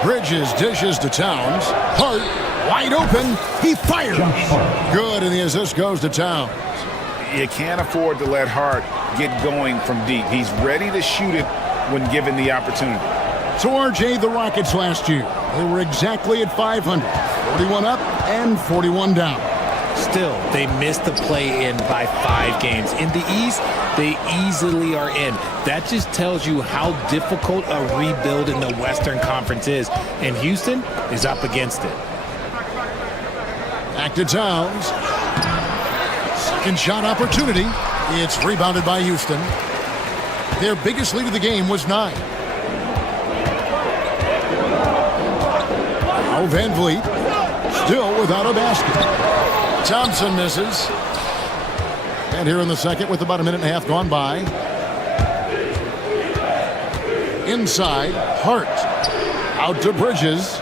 Bridges dishes to Towns. Hart wide open. He fires. Good, and the assist goes to Towns. You can't afford to let Hart get going from deep. He's ready to shoot it when given the opportunity. So RJ, the Rockets last year, they were exactly at 500. 41 up and 41 down. Still, they missed the play-in by 5 games. In the East, they easily are in. That just tells you how difficult a rebuild in the Western Conference is. And Houston is up against it. Back to Towns. Second shot opportunity. It's rebounded by Houston. Their biggest lead of the game was 9. Now Van Vliet still without a basket. Thompson misses. And here in the second with about a minute and a half gone by. Inside, Hart. Out to Bridges.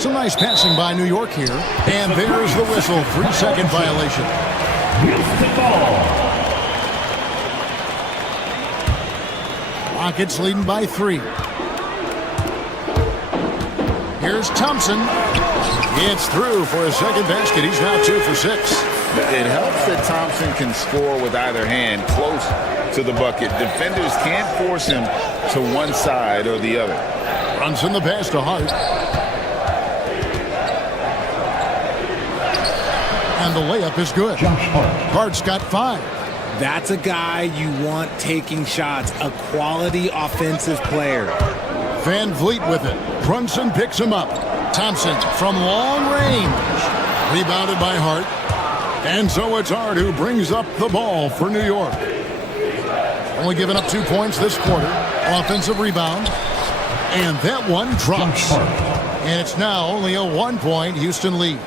Some nice passing by New York here. And there's the whistle. 3-second violation. Rockets leading by 3. Here's Thompson. It's through for a second basket. He's now 2 for 6. It helps that Thompson can score with either hand close to the bucket. Defenders can't force him to one side or the other. Runs in the pass to Hart. And the layup is good. Hart's got 5. That's a guy you want taking shots, a quality offensive player. Van Vliet with it. Brunson picks him up. Thompson from long range. Rebounded by Hart. And so it's Hart who brings up the ball for New York. Only giving up 2 points this quarter. Offensive rebound. And that one drops. And it's now only a 1-point Houston lead.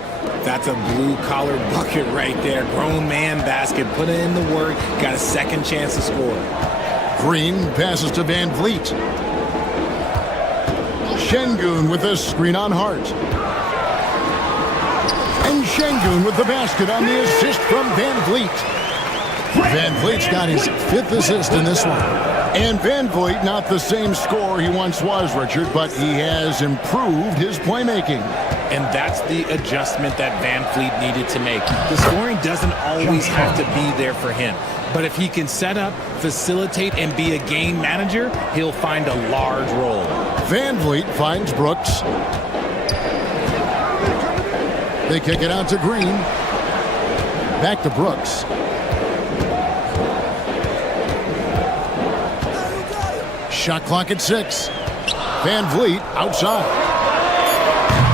That's a blue-collar bucket right there. Grown man basket. Put in the work. Got a second chance to score. Green passes to Van Vliet. Şengün with a screen on Hart. And Şengün with the basket on the assist from Van Vliet. Van Vliet's got his 5th assist in this one. And Van Vliet, not the same scorer he once was, Richard, but he has improved his playmaking. And that's the adjustment that Van Vliet needed to make. The scoring doesn't always have to be there for him. But if he can set up, facilitate, and be a game manager, he'll find a large role. Van Vliet finds Brooks. They kick it out to Green. Back to Brooks. Shot clock at 6. Van Vliet outside.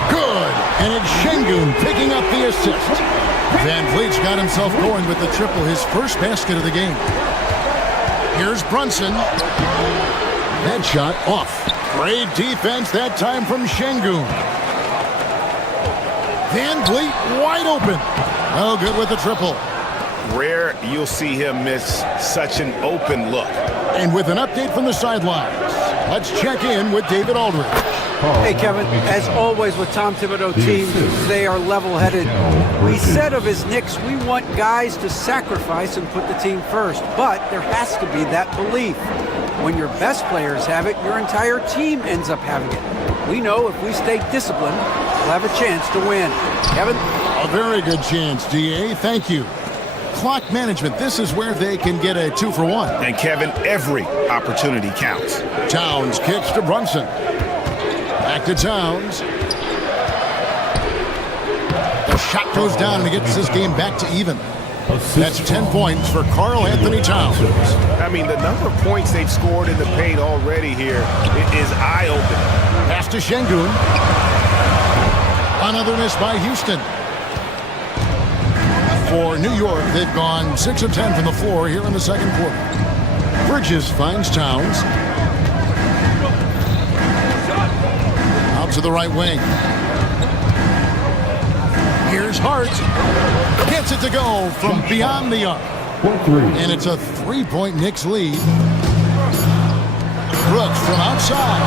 Good. And it's Şengün picking up the assist. Van Vliet's got himself going with the triple, his first basket of the game. Here's Brunson. That shot off. Great defense that time from Şengün. Van Vliet wide open. Oh, good with the triple. Rare you'll see him miss such an open look. And with an update from the sidelines, let's check in with David Aldridge. Hey, Kevin, as always with Tom Thibodeau teams, they are level-headed. We said of his Knicks, we want guys to sacrifice and put the team first, but there has to be that belief. When your best players have it, your entire team ends up having it. We know if we stay disciplined, we'll have a chance to win. Kevin? A very good chance, DA. Thank you. Clock management, this is where they can get a 2 for 1. And Kevin, every opportunity counts. Towns kicks to Brunson. Back to Towns. The shot goes down and he gets this game back to even. That's 10 points for Karl Anthony Towns. I mean, the number of points they've scored in the paint already here is eye-opening. Pass to Şengün. Another miss by Houston. For New York, they've gone 6 of 10 from the floor here in the second quarter. Bridges finds Towns. Out to the right wing. Here's Hart. Gets it to go from beyond the arc. And it's a 3-point Knicks lead. Brooks from outside.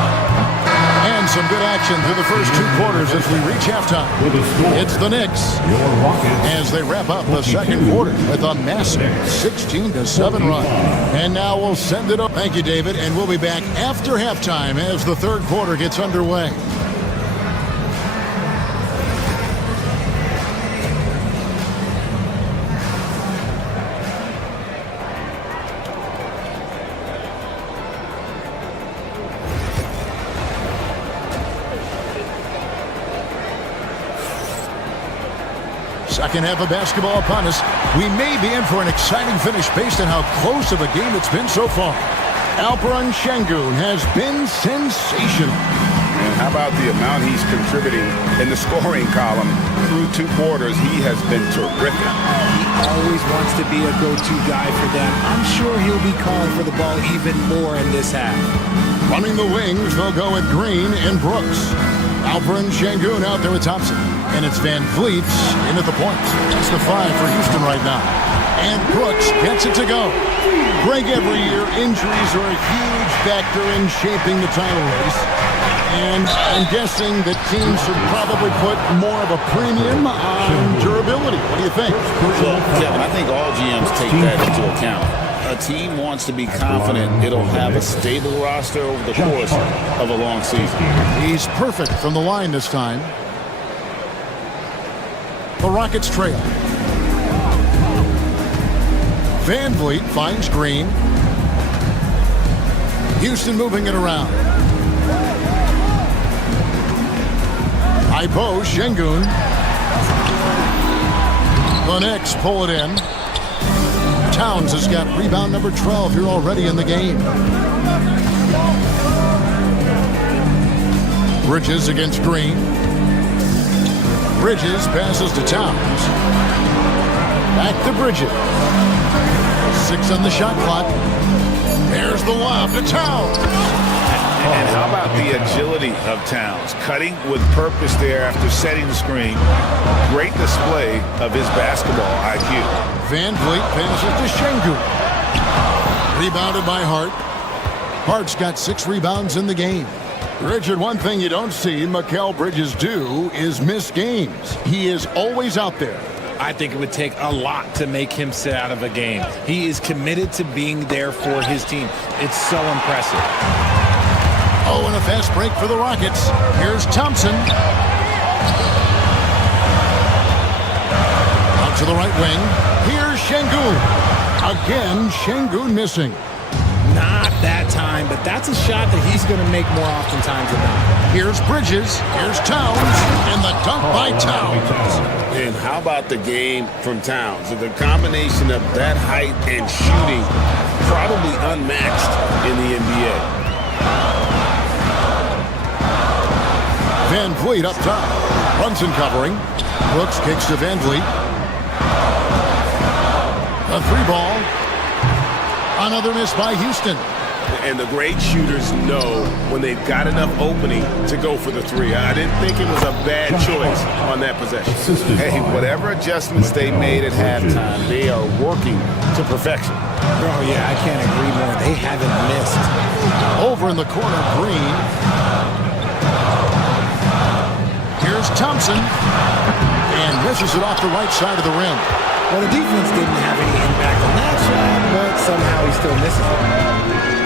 And some good action through the first 2 quarters as we reach halftime. It's the Knicks as they wrap up the second quarter with a massive 16-7 run. And now we'll send it up. Thank you, David. And we'll be back after halftime as the third quarter gets underway. Second half of basketball upon us. We may be in for an exciting finish based on how close of a game it's been so far. Alperen Şengün has been sensational. how about the amount he's contributing in the scoring column through 2 quarters? He has been terrific. He always wants to be a go-to guy for them. I'm sure he'll be calling for the ball even more in this half. Running the wings, they'll go with Green and Brooks. Alperen Şengün out there with Thompson. And it's Van Vliet in at the point. That's the 5 for Houston right now. And Brooks gets it to go. Greg, every year, injuries are a huge factor in shaping the title race. And I'm guessing that teams should probably put more of a premium on durability. What do you think? Well, Kevin, I think all GMs take that into account. A team wants to be confident it'll have a stable roster over the course of a long season. He's perfect from the line this time. The Rockets trail. Van Vliet finds Green. Houston moving it around. Ipo, Şengün. The Knicks pull it in. Towns has got rebound number 12 here already in the game. Bridges against Green. Bridges passes to Towns. Back to Bridges. 6 on the shot clock. There's the lob to Towns. And how about the agility of Towns? Cutting with purpose there after setting the screen. Great display of his basketball IQ. Van Vliet passes to Şengün. Rebounded by Hart. Hart's got 6 rebounds in the game. Richard, one thing you don't see Mikal Bridges do is miss games. He is always out there. I think it would take a lot to make him sit out of a game. He is committed to being there for his team. It's so impressive. Oh, and a fast break for the Rockets. Here's Thompson. Out to the right wing. Here's Şengün. Again, Şengün missing. Not that time, but that's a shot that he's going to make more oftentimes than not. Here's Bridges. Here's Towns. And the dunk by Towns. And how about the game from Towns? The combination of that height and shooting, probably unmatched in the NBA. Van Vliet up top. Brunson covering. Brooks kicks to Van Vliet. A 3-ball. Another miss by Houston. And the great shooters know when they've got enough opening to go for the 3. I didn't think it was a bad choice on that possession. Hey, whatever adjustments they made at halftime, they are working to perfection. Oh, yeah, I can't agree more. They haven't missed. Over in the corner, Green. Here's Thompson. And misses it off the right side of the rim. Well, the defense didn't have any impact on that shot, but somehow he still misses it.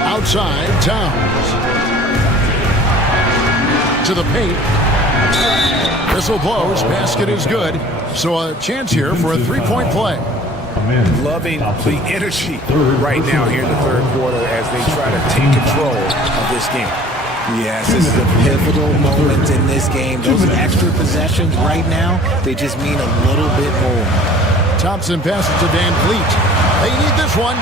Outside, Towns. To the paint. Whistle blows. Basket is good. So a chance here for a 3-point play. Loving the energy right now here in the 3rd quarter as they try to take control of this game. Yes, this is a pivotal moment in this game. Those extra possessions right now, they just mean a little bit more. Thompson passes to Van Vliet. They need this one.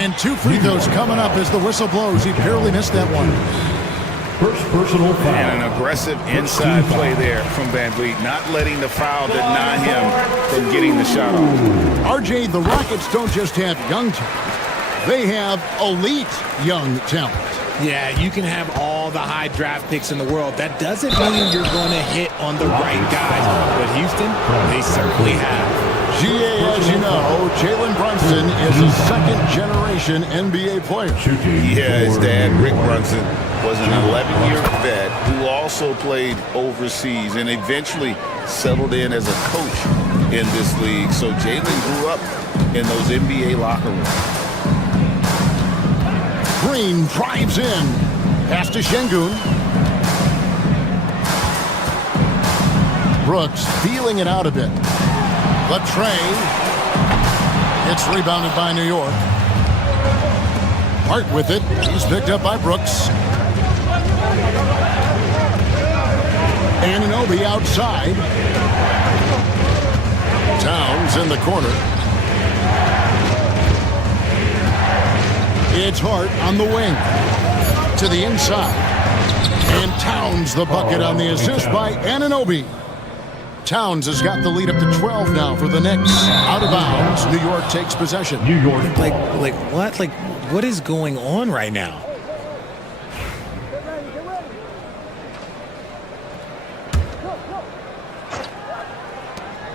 And 2 free throws coming up as the whistle blows. He barely missed that one. First personal foul. And an aggressive inside play there from Van Vliet, not letting the foul deny him from getting the shot off. RJ, the Rockets don't just have young talent. They have elite young talent. Yeah, you can have all the high draft picks in the world. That doesn't mean you're going to hit on the right guys. But Houston, they certainly have. GA, as you know, Jalen Brunson is a 2nd-generation NBA player. Yeah, his dad, Rick Brunson, was an 11-year vet who also played overseas and eventually settled in as a coach in this league. So Jalen grew up in those NBA locker rooms. Green drives in. Pass to Şengün. Brooks feeling it out a bit. The tray. It's rebounded by New York. Hart with it. He's picked up by Brooks. Anunoby outside. Towns in the corner. It's Hart on the wing. to the inside. And Towns the bucket on the assist by Anunoby. Towns has got the lead up to 12 now for the Knicks. Out of bounds, New York takes possession. New York. Like what? Like, what is going on right now?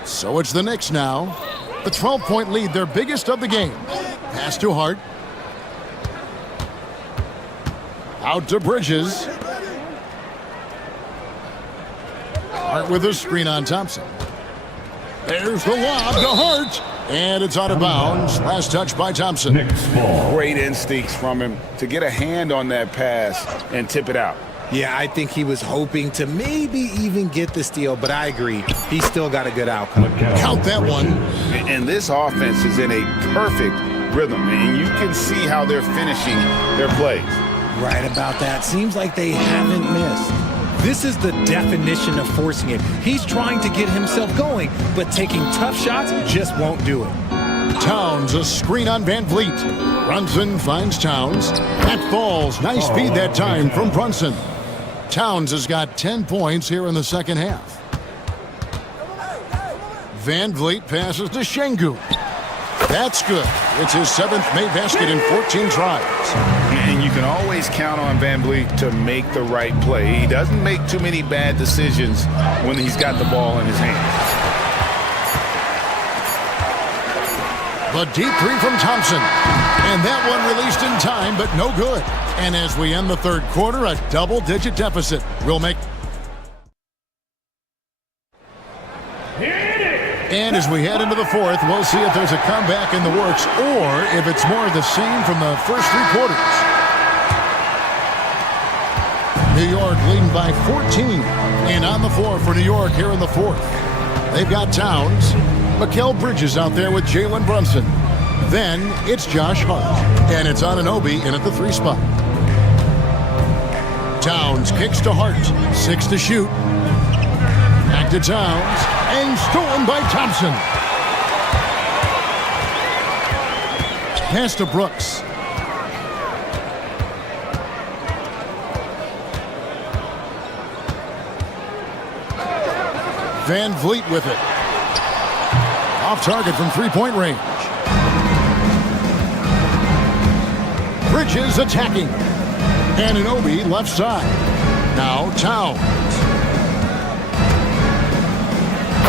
So it's the Knicks now. The 12-point lead, their biggest of the game. Pass to Hart. Out to Bridges. Hart with a screen on Thompson. There's the lob to Hart. And it's out of bounds. Last touch by Thompson. Great instincts from him to get a hand on that pass and tip it out. Yeah, I think he was hoping to maybe even get the steal, but I agree. He still got a good outcome. Count that one. And this offense is in a perfect rhythm, and you can see how they're finishing their plays. Right about that. Seems like they haven't missed. This is the definition of forcing it. He's trying to get himself going, but taking tough shots just won't do it. Towns, a screen on Van Vliet. Brunson finds Towns. That falls. Nice feed that time from Brunson. Towns has got 10 points here in the second half. Van Vliet passes to Şengün. That's good. It's his 7th made basket in 14 tries. And you can always count on Van Vliet to make the right play. He doesn't make too many bad decisions when he's got the ball in his hands. The deep three from Thompson. And that one released in time, but no good. And as we end the third quarter, a double-digit deficit will make... And as we head into the fourth, we'll see if there's a comeback in the works or if it's more of the same from the first 3 quarters. New York leading by 14. And on the floor for New York here in the fourth. They've got Towns. Mikal Bridges out there with Jalen Brunson. Then it's Josh Hart. And it's Anunoby in at the 3 spot. Towns kicks to Hart. 6 to shoot. Back to Towns. And stolen by Thompson. Pass to Brooks. Van Vliet with it. Off target from 3-point range. Bridges attacking. Anunoby left side. Now Towns.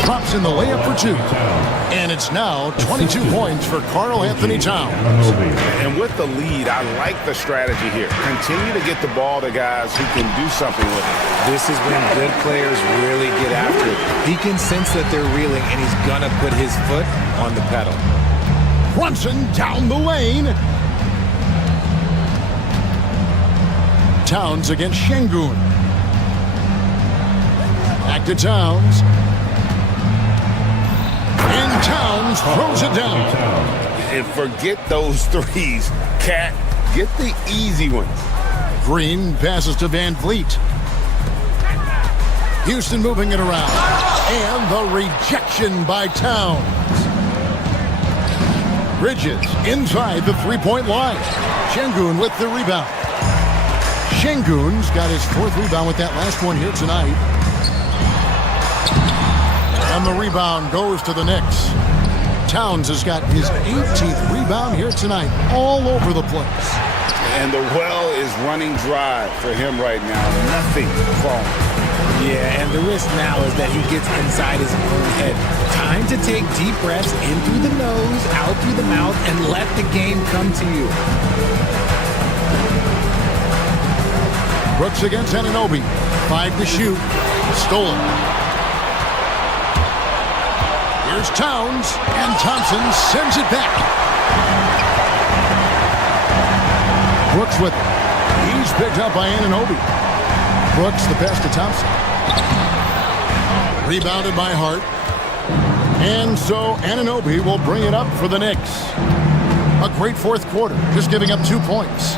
Drops in the layup for 2. And it's now 22 points for Karl-Anthony Towns. And with the lead, I like the strategy here. Continue to get the ball to guys who can do something with it. This is when good players really get after it. He can sense that they're reeling, and he's going to put his foot on the pedal. Brunson down the lane. Towns against Şengün. Back to Towns. And Towns throws it down. And forget those threes. Cat, get the easy ones. Green passes to Van Vliet. Houston moving it around. And the rejection by Towns. Bridges inside the 3-point line. Şengün with the rebound. Şengün's got his 4th rebound with that last one here tonight. And the rebound goes to the Knicks. Towns has got his 18th rebound here tonight, all over the place. And the well is running dry for him right now. Nothing falling. Yeah, and the risk now is that he gets inside his own head. Time to take deep breaths in through the nose, out through the mouth, and let the game come to you. Brooks against Anunoby. 5 to shoot. Stolen. Here's Towns, and Thompson sends it back. Brooks with it. He's picked up by Anunoby. Brooks the pass to Thompson. Rebounded by Hart. And so Anunoby will bring it up for the Knicks. A great 4th quarter, just giving up 2 points.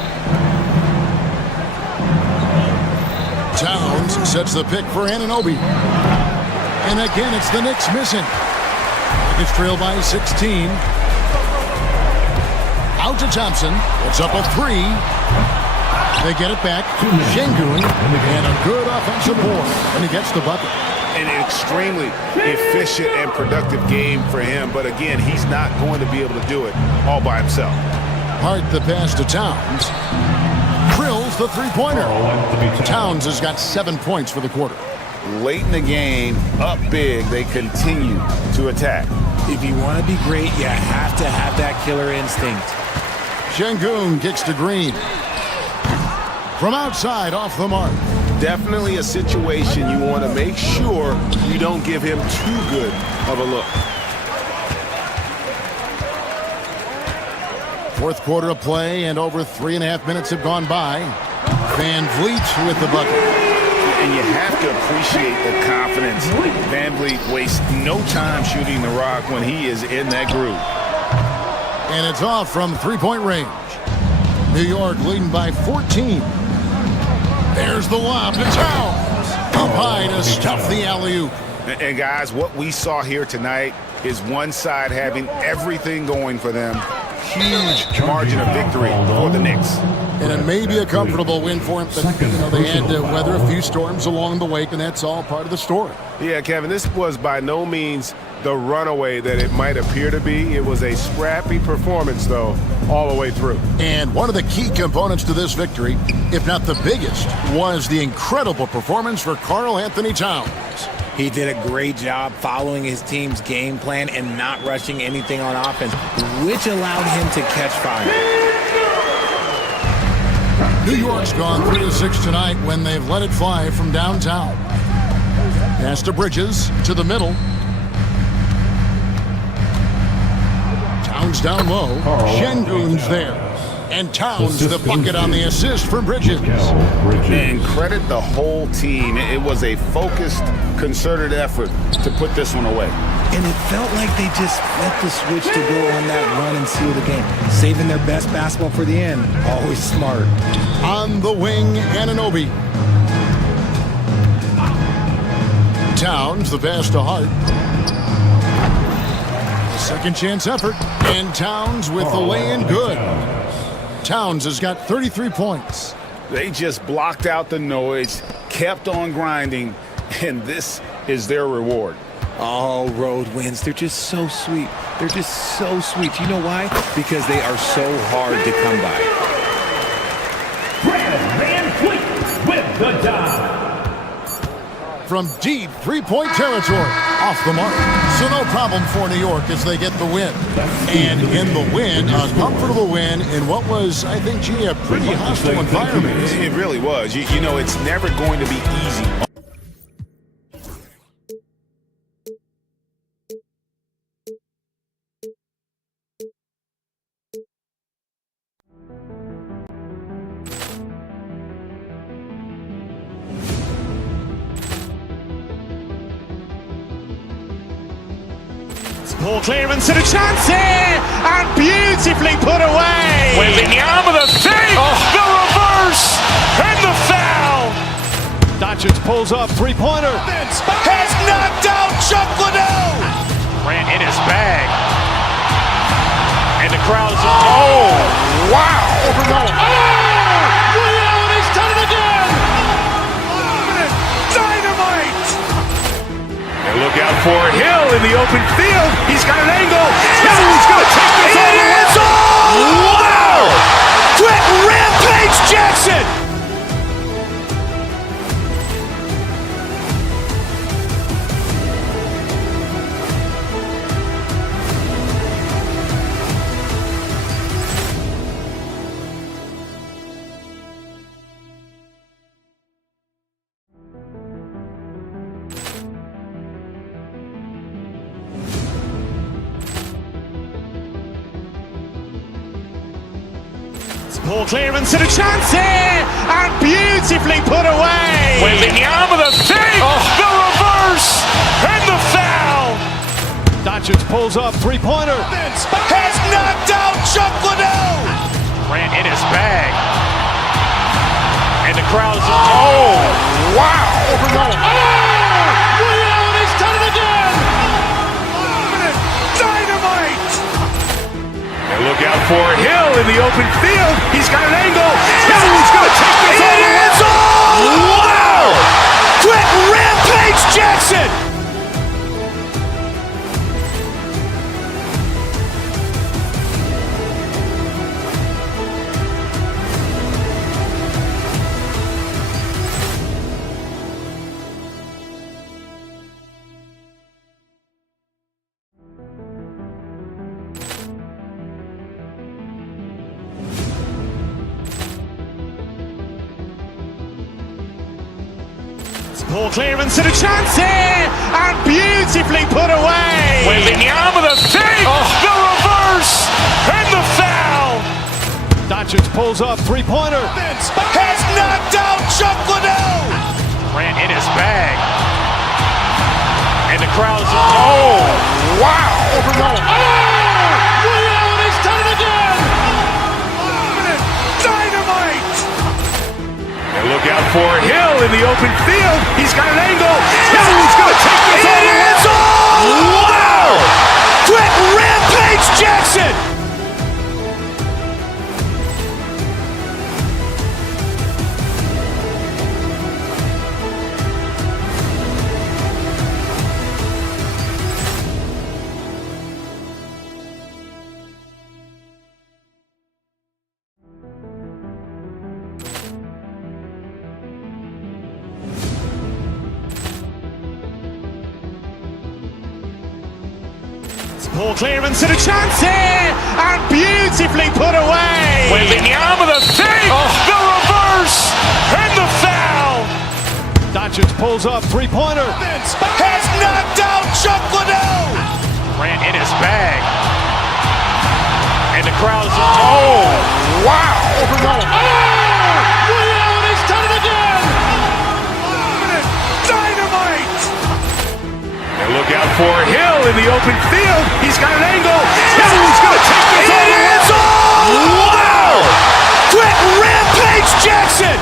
Towns sets the pick for Anunoby. And again, it's the Knicks missing. It's trailed by 16. Out to Thompson. It's up a 3. They get it back. Şengün, and a good offensive board, and he gets the bucket. An extremely efficient and productive game for him, but again, he's not going to be able to do it all by himself. Hart the pass to Towns. Drills the three-pointer. Towns has got 7 points for the quarter. Late in the game, up big, they continue to attack. If you want to be great, you have to have that killer instinct. Şengün kicks to Green. From outside, off the mark. Definitely a situation you want to make sure you don't give him too good of a look. Fourth quarter of play, and over 3.5 minutes have gone by. Van Vliet with the bucket. And you have to appreciate the confidence. Van Vliet wastes no time shooting the rock when he is in that groove. And it's off from three-point range. New York leading by 14. There's the lob to Towns. Up high to stuff the alley-oop. And guys, what we saw here tonight is one side having everything going for them. Huge margin of victory for the Knicks. And it may be a comfortable win for him, but they had to weather a few storms along the way, and that's all part of the story. Yeah, Kevin, this was by no means the runaway that it might appear to be. It was a scrappy performance, though, all the way through. And one of the key components to this victory, if not the biggest, was the incredible performance for Karl Anthony Towns. He did a great job following his team's game plan and not rushing anything on offense, which allowed him to catch fire. New York's gone 3-6 tonight when they've let it fly from downtown. Pass to Bridges, to the middle. Towns down low. Şengün's there. And Towns the bucket on the assist for Bridges. And credit the whole team. It was a focused, concerted effort to put this one away. And it felt like they just flipped the switch to go on that run and seal the game. Saving their best basketball for the end. Always smart. On the wing, Anunoby. Towns, the pass to Hart. A second chance effort. And Towns with the lay-in good. Towns has got 33 points. They just blocked out the noise, kept on grinding, and this is their reward. All road wins. They're just so sweet. They're just so sweet. You know why? Because they are so hard to come by. Van Vliet with the dive. From deep three-point territory, off the mark. So no problem for New York as they get the win. And in the win, a comfortable win in what was, I think, a pretty hostile environment. It really was. You know, it's never going to be easy. Poor clearance and a chance here, and beautifully put away. Wembanyama the fake, the reverse, and the foul. Doncic pulls up, three-pointer. Has knocked out Chuck Liddell. Grant in his bag, and the crowd is wow. He's done it again. Dynamite. And look out for Hill in the open field. He's got an angle. He's going to take this all the way. Wow! Quick Rampage Jackson. Poor clearance and a chance here, and beautifully put away. Wembanyama the fake, the reverse, and the foul. Doncic pulls up, three-pointer. Has knocked out Chuck Liddell. Grant in his bag, and the crowd is wow. He's done it again. Dynamite. And look look out for Hill in the open field. He's got an angle. He's going to take this all the way. Wow! Quick rampage Jackson! Poor clearance and a chance here, and beautifully put away. Wembanyama the fake, the reverse, and the foul. Doncic pulls up, three-pointer. Has knocked out Chuck Liddell. Ran in his bag. And the crowd is, oh, wow. Allen has done it again. Dynamite. And look out for Hill in the open field. He's got an angle. He's going to take this all the way. Wow. Quick rampage Jackson. Poor clearance and a chance here, and beautifully put away. Wembanyama the fake, the reverse, and the foul. Doncic pulls up, three-pointer. Has knocked out Chuck Liddell. Ran in his bag. And the crowd is, oh, wow. Allen has done it again. Dynamite. And look out for Hill in the open field. He's got an angle. He's going to take this all the way. Wow. Quick rampage Jackson.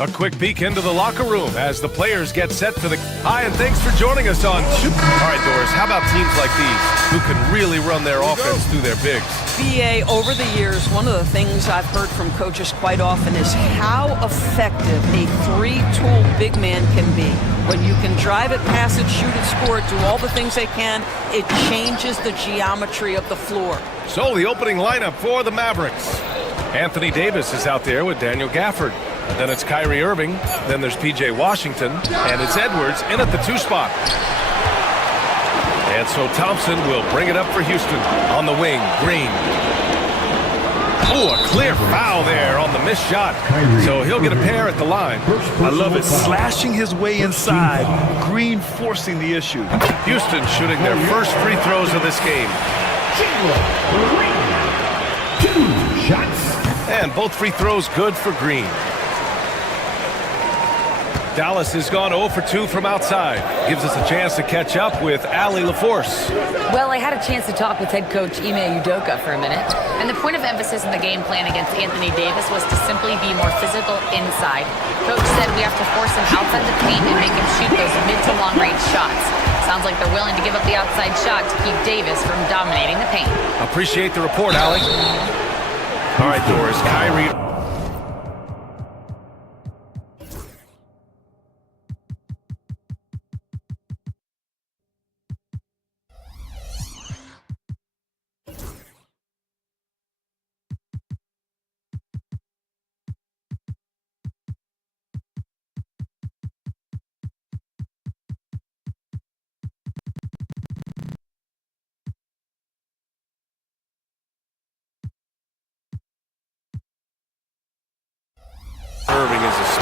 A quick peek into the locker room as the players get set for the... Hi, and thanks for joining us on... All right, Doris, how about teams like these who can really run their offense through their bigs? BA, over the years, one of the things I've heard from coaches quite often is how effective a three-tool big man can be. When you can drive it, pass it, shoot it, score it, do all the things they can, it changes the geometry of the floor. So the opening lineup for the Mavericks. Anthony Davis is out there with Daniel Gafford. And then it's Kyrie Irving, then there's P.J. Washington, and it's Edwards in at the 2 spot. And so Thompson will bring it up for Houston. On the wing, Green. Oh, a clear foul there on the missed shot. So he'll get a pair at the line. I love it. Slashing his way inside. Green forcing the issue. Houston shooting their first free throws of this game. 2 shots. And both free throws good for Green. Dallas has gone 0 for 2 from outside. Gives us a chance to catch up with Allie LaForce. Well, I had a chance to talk with head coach Ime Udoka for a minute, and the point of emphasis in the game plan against Anthony Davis was to simply be more physical inside. Coach said we have to force him outside the paint and make him shoot those mid to long range shots. Sounds like they're willing to give up the outside shot to keep Davis from dominating the paint. Appreciate the report, Allie. All right, Doris, Kyrie.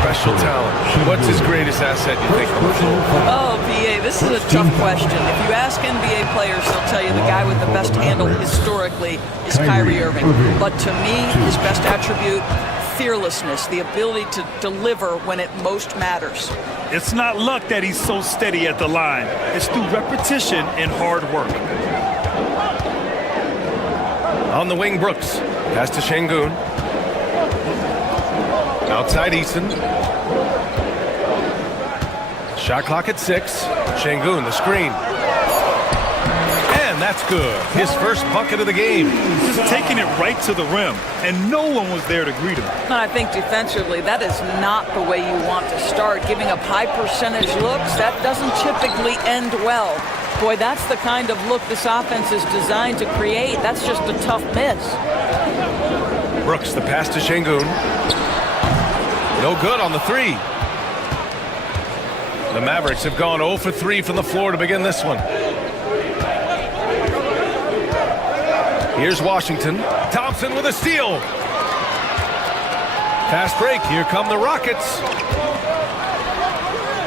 special talent. What's his greatest asset, you think? Oh, PA, this is a tough question. If you ask NBA players, they'll tell you the guy with the best handle historically is Kyrie Irving. But to me, his best attribute, fearlessness, the ability to deliver when it most matters. It's not luck that he's so steady at the line. It's through repetition and hard work. On the wing, Brooks. Pass to Şengün. Outside Eason. Shot clock at 6. Şengün, the screen. And that's good. His first bucket of the game. Just taking it right to the rim, and no one was there to greet him. And I think defensively, that is not the way you want to start. Giving up high percentage looks, that doesn't typically end well. Boy, that's the kind of look this offense is designed to create. That's just a tough miss. Brooks, the pass to Şengün. No good on the 3. The Mavericks have gone 0 for 3 from the floor to begin this one. Here's Washington. Thompson with a steal. Fast break. Here come the Rockets.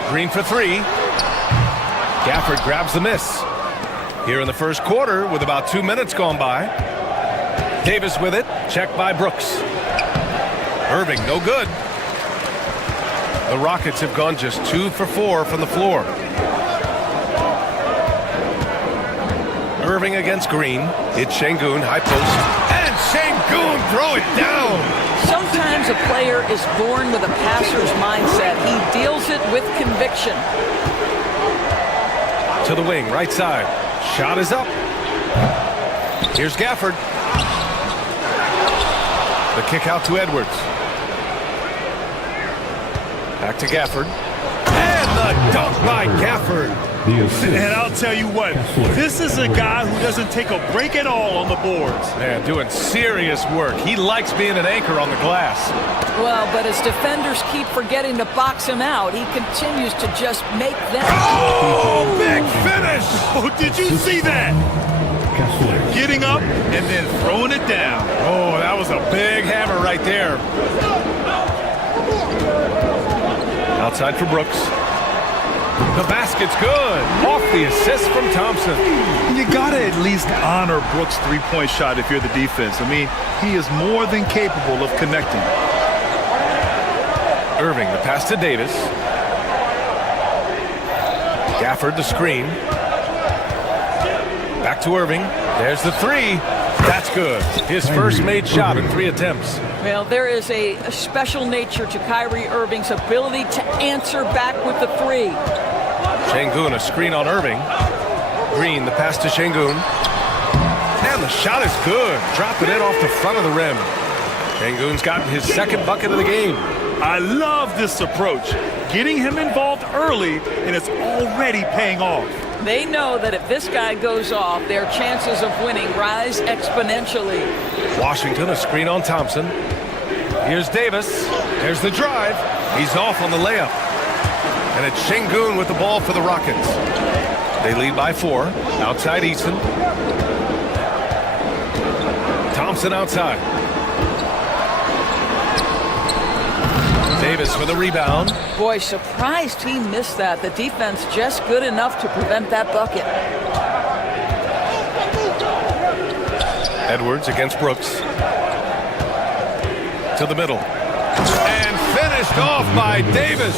Green for 3. Gafford grabs the miss. Here in the first quarter with about 2 minutes gone by. Davis with it. Checked by Brooks. Irving, no good. The Rockets have gone just 2 for 4 from the floor. Irving against Green. It's Şengün, high post. And Şengün throw it down. Sometimes a player is born with a passer's mindset. He deals it with conviction. To the wing, right side. Shot is up. Here's Gafford. The kick out to Edwards. Back to Gafford. And the dunk by Gafford. And I'll tell you what, this is a guy who doesn't take a break at all on the boards. Man, doing serious work. He likes being an anchor on the glass. Well, but as defenders keep forgetting to box him out, he continues to just make them. Oh, big finish! Oh, did you see that? Getting up and then throwing it down. Oh, that was a big hammer right there. Outside for Brooks. The basket's good. Off the assist from Thompson. You gotta at least honor Brooks' three-point shot if you're the defense. I mean, he is more than capable of connecting. Irving, the pass to Davis. Gafford, the screen. Back to Irving. There's the 3. That's good. His first made shot in 3 attempts. Well, there is a special nature to Kyrie Irving's ability to answer back with the 3. Şengün, a screen on Irving. Green, the pass to Şengün. And the shot is good. Dropping it off the front of the rim. Şengün's gotten his second bucket of the game. I love this approach. Getting him involved early, and it's already paying off. They know that if this guy goes off, their chances of winning rise exponentially. Washington, a screen on Thompson. Here's Davis. There's the drive. He's off on the layup. And it's Şengün with the ball for the Rockets. They lead by 4. Outside Eason. Thompson outside. Davis with a rebound. Boy, surprised he missed that. The defense just good enough to prevent that bucket. Edwards against Brooks. To the middle. And finished off by Davis.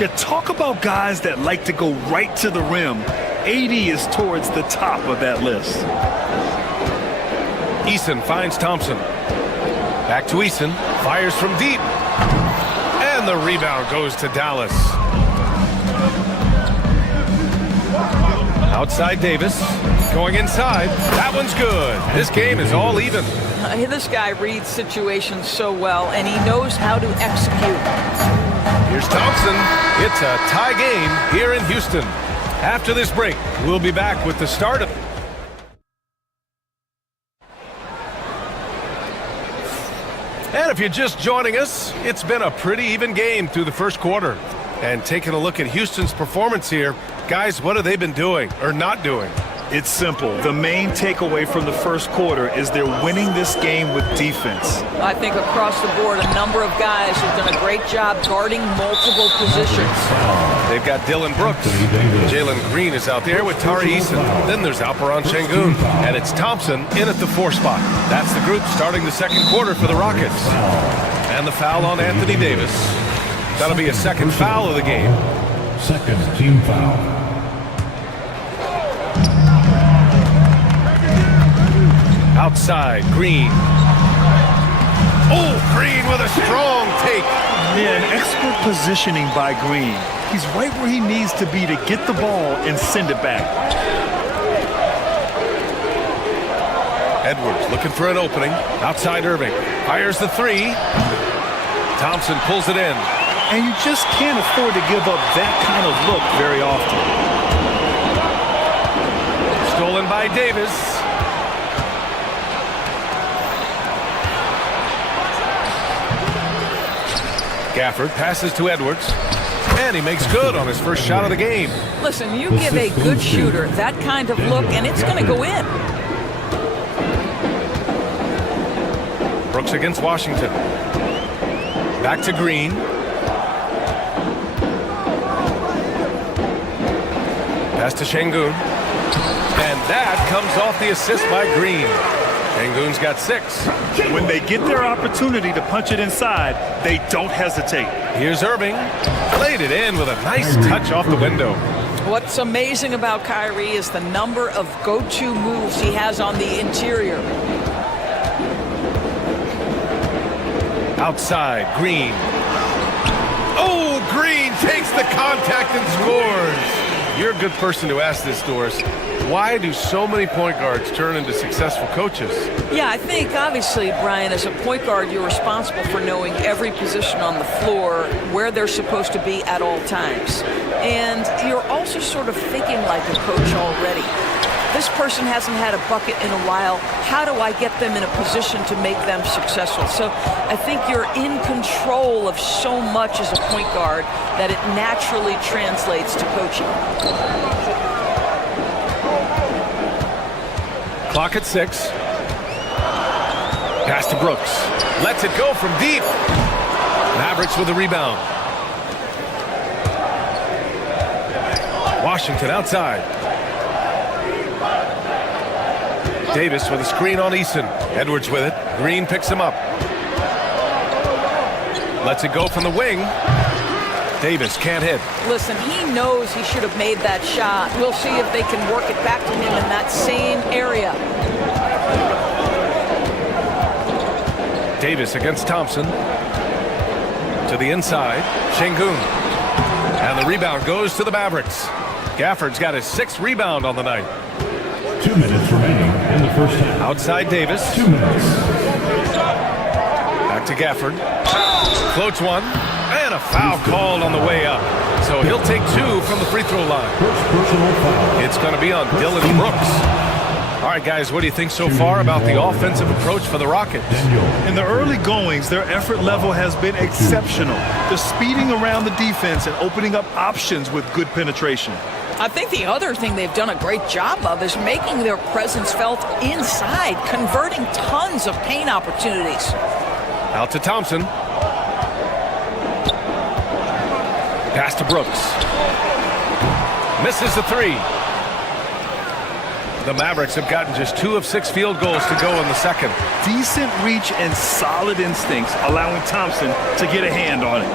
Yeah, talk about guys that like to go right to the rim. AD is towards the top of that list. Eason finds Thompson. Back to Eason. Fires from deep. And the rebound goes to Dallas. Outside Davis. Going inside. That one's good. This game is all even. This guy reads situations so well, and he knows how to execute. Here's Thompson. It's a tie game here in Houston. After this break, we'll be back with the start of... And if you're just joining us, it's been a pretty even game through the first quarter. And taking a look at Houston's performance here, guys, what have they been doing or not doing? It's simple. The main takeaway from the first quarter is they're winning this game with defense. I think across the board, a number of guys have done a great job guarding multiple positions. They've got Dylan Brooks. Jalen Green is out there with Tari Eason. Then there's Alperon Şengün. And it's Thompson in at the 4 spot. That's the group starting the second quarter for the Rockets. And the foul on Anthony Davis. That'll be a second foul of the game. Second team foul. Outside, Green. Oh, Green with a strong take. Yeah, an expert positioning by Green. He's right where he needs to be to get the ball and send it back. Edwards looking for an opening. Outside Irving. Fires the 3. Thompson pulls it in. And you just can't afford to give up that kind of look very often. Stolen by Davis. Gafford passes to Edwards. And he makes good on his first shot of the game. Listen, you give a good shooter that kind of look, and it's going to go in. Brooks against Washington. Back to Green. Pass to Şengün. And that comes off the assist by Green. Şengün's got 6. When they get their opportunity to punch it inside, they don't hesitate. Here's Irving. Played it in with a nice touch off the window. What's amazing about Kyrie is the number of go-to moves he has on the interior. Outside, Green. Oh, Green takes the contact and scores. You're a good person to ask this, Doris. Why do so many point guards turn into successful coaches? Yeah, I think obviously, Brian, as a point guard, you're responsible for knowing every position on the floor, where they're supposed to be at all times. And you're also sort of thinking like a coach already. This person hasn't had a bucket in a while. How do I get them in a position to make them successful? So I think you're in control of so much as a point guard that it naturally translates to coaching. Clock at 6. Pass to Brooks. Lets it go from deep. Mavericks with the rebound. Washington outside. Davis with a screen on Eason. Edwards with it. Green picks him up. Lets it go from the wing. Davis can't hit. Listen, he knows he should have made that shot. We'll see if they can work it back to him in that same area. Davis against Thompson. To the inside. Şengün. And the rebound goes to the Mavericks. Gafford's got his 6th rebound on the night. 2 minutes remaining in the first half. Outside Davis. 2 minutes. Back to Gafford. Floats one. And a foul called on the way up. So he'll take 2 from the free throw line. First personal foul. It's going to be on Dylan Brooks. All right, guys, what do you think so far about the offensive approach for the Rockets? In the early goings, their effort level has been exceptional. They're speeding around the defense and opening up options with good penetration. I think the other thing they've done a great job of is making their presence felt inside, converting tons of paint opportunities. Out to Thompson. Pass to Brooks. Misses the 3. The Mavericks have gotten just 2 of 6 field goals to go in the second. Decent reach and solid instincts, allowing Thompson to get a hand on it.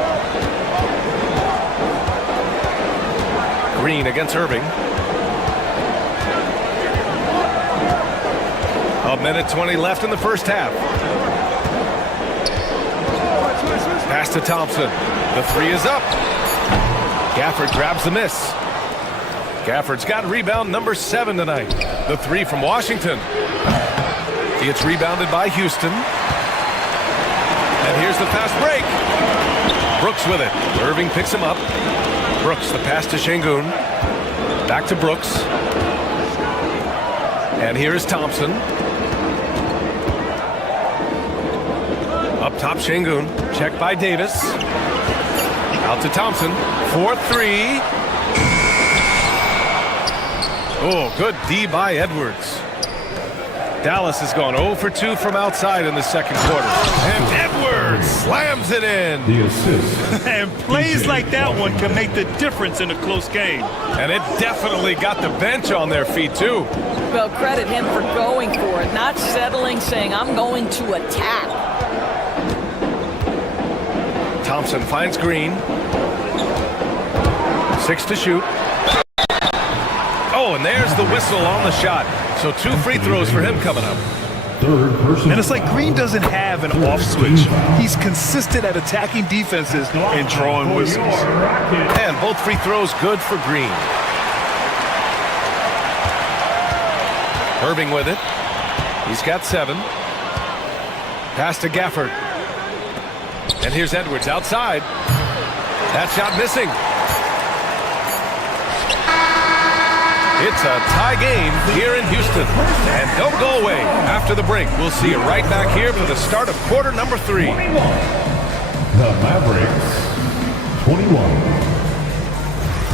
Green against Irving. A minute 20 left in the first half. Pass to Thompson. The 3 is up. Gafford grabs the miss. Gafford's got rebound number 7 tonight. The 3 from Washington. It's rebounded by Houston. And here's the fast break. Brooks with it. Irving picks him up. Brooks, the pass to Şengün. Back to Brooks. And here is Thompson. Up top, Şengün. Checked by Davis. Out to Thompson. 4-3. Oh, good D by Edwards. Dallas has gone 0 for 2 from outside in the second quarter. And Edwards slams it in. The assist. And plays like that one can make the difference in a close game. And it definitely got the bench on their feet, too. Well, credit him for going for it, not settling, saying, I'm going to attack. Thompson finds Green. 6 to shoot. Oh, and there's the whistle on the shot. So 2 free throws for him coming up. And it's like Green doesn't have an off switch. He's consistent at attacking defenses and drawing whistles. And both free throws good for Green. Irving with it. He's got 7. Pass to Gafford. And here's Edwards outside. That shot missing. It's a tie game here in Houston. And don't go away. After the break, we'll see you right back here for the start of quarter number 3. The Mavericks, 21.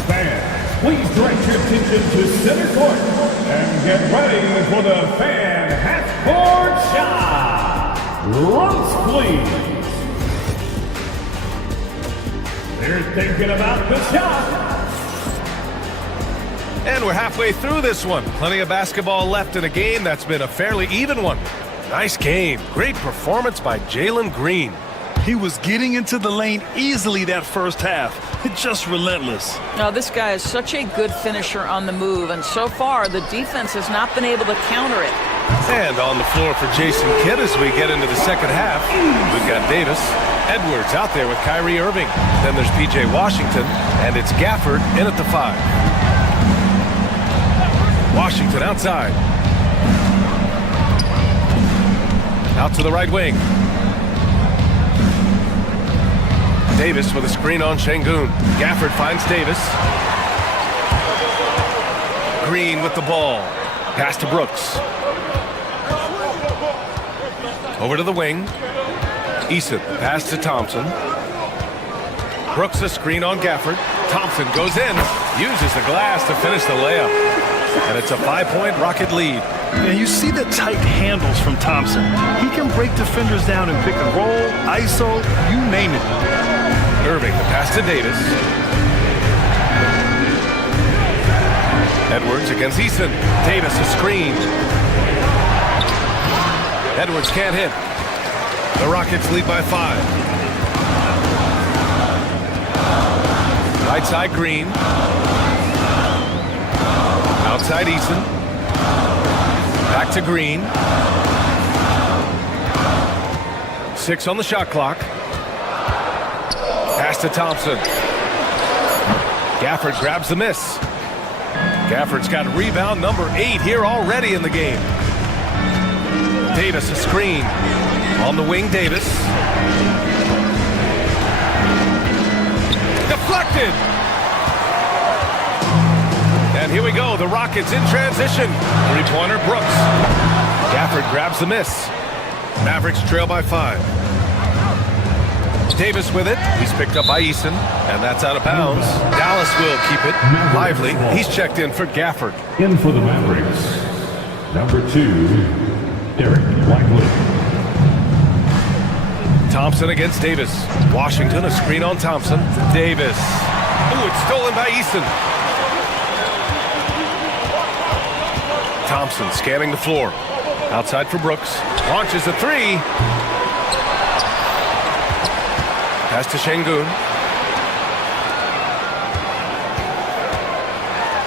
Fans, please direct your attention to center court and get ready for the fan half-court shot. Drums, please. They're thinking about the shot. And we're halfway through this one. Plenty of basketball left in a game that's been a fairly even one. Nice game. Great performance by Jalen Green. He was getting into the lane easily that first half. Just relentless. Now, this guy is such a good finisher on the move, and so far the defense has not been able to counter it. And on the floor for Jason Kidd as we get into the second half, we've got Davis. Edwards out there with Kyrie Irving. Then there's P.J. Washington, and it's Gafford in at the 5. Washington outside. Out to the right wing. Davis with a screen on Şengün. Gafford finds Davis. Green with the ball. Pass to Brooks. Over to the wing. Eason. Pass to Thompson. Brooks a screen on Gafford. Thompson goes in. Uses the glass to finish the layup. And it's a 5-point Rocket lead. And you see the tight handles from Thompson. He can break defenders down in pick and roll, ISO, you name it. Irving, the pass to Davis. Edwards against Eason. Davis a screen. Edwards can't hit. The Rockets lead by 5. Right side Green. Outside Eason. Back to Green. 6 on the shot clock. Pass to Thompson. Gafford grabs the miss. Gafford's got rebound number 8 here already in the game. Davis a screen. On the wing, Davis. Deflected. And here we go, the Rockets in transition. 3-pointer Brooks. Gafford grabs the miss. Mavericks trail by 5. Davis with it. He's picked up by Eason, and that's out of bounds. Dallas will keep it. Lively. He's checked in for Gafford. In for the Mavericks, number 2, Derek Lively. Thompson against Davis. Washington, a screen on Thompson. Davis. Ooh, it's stolen by Eason. Thompson scanning the floor. Outside for Brooks. Launches a 3. Pass to Şengün.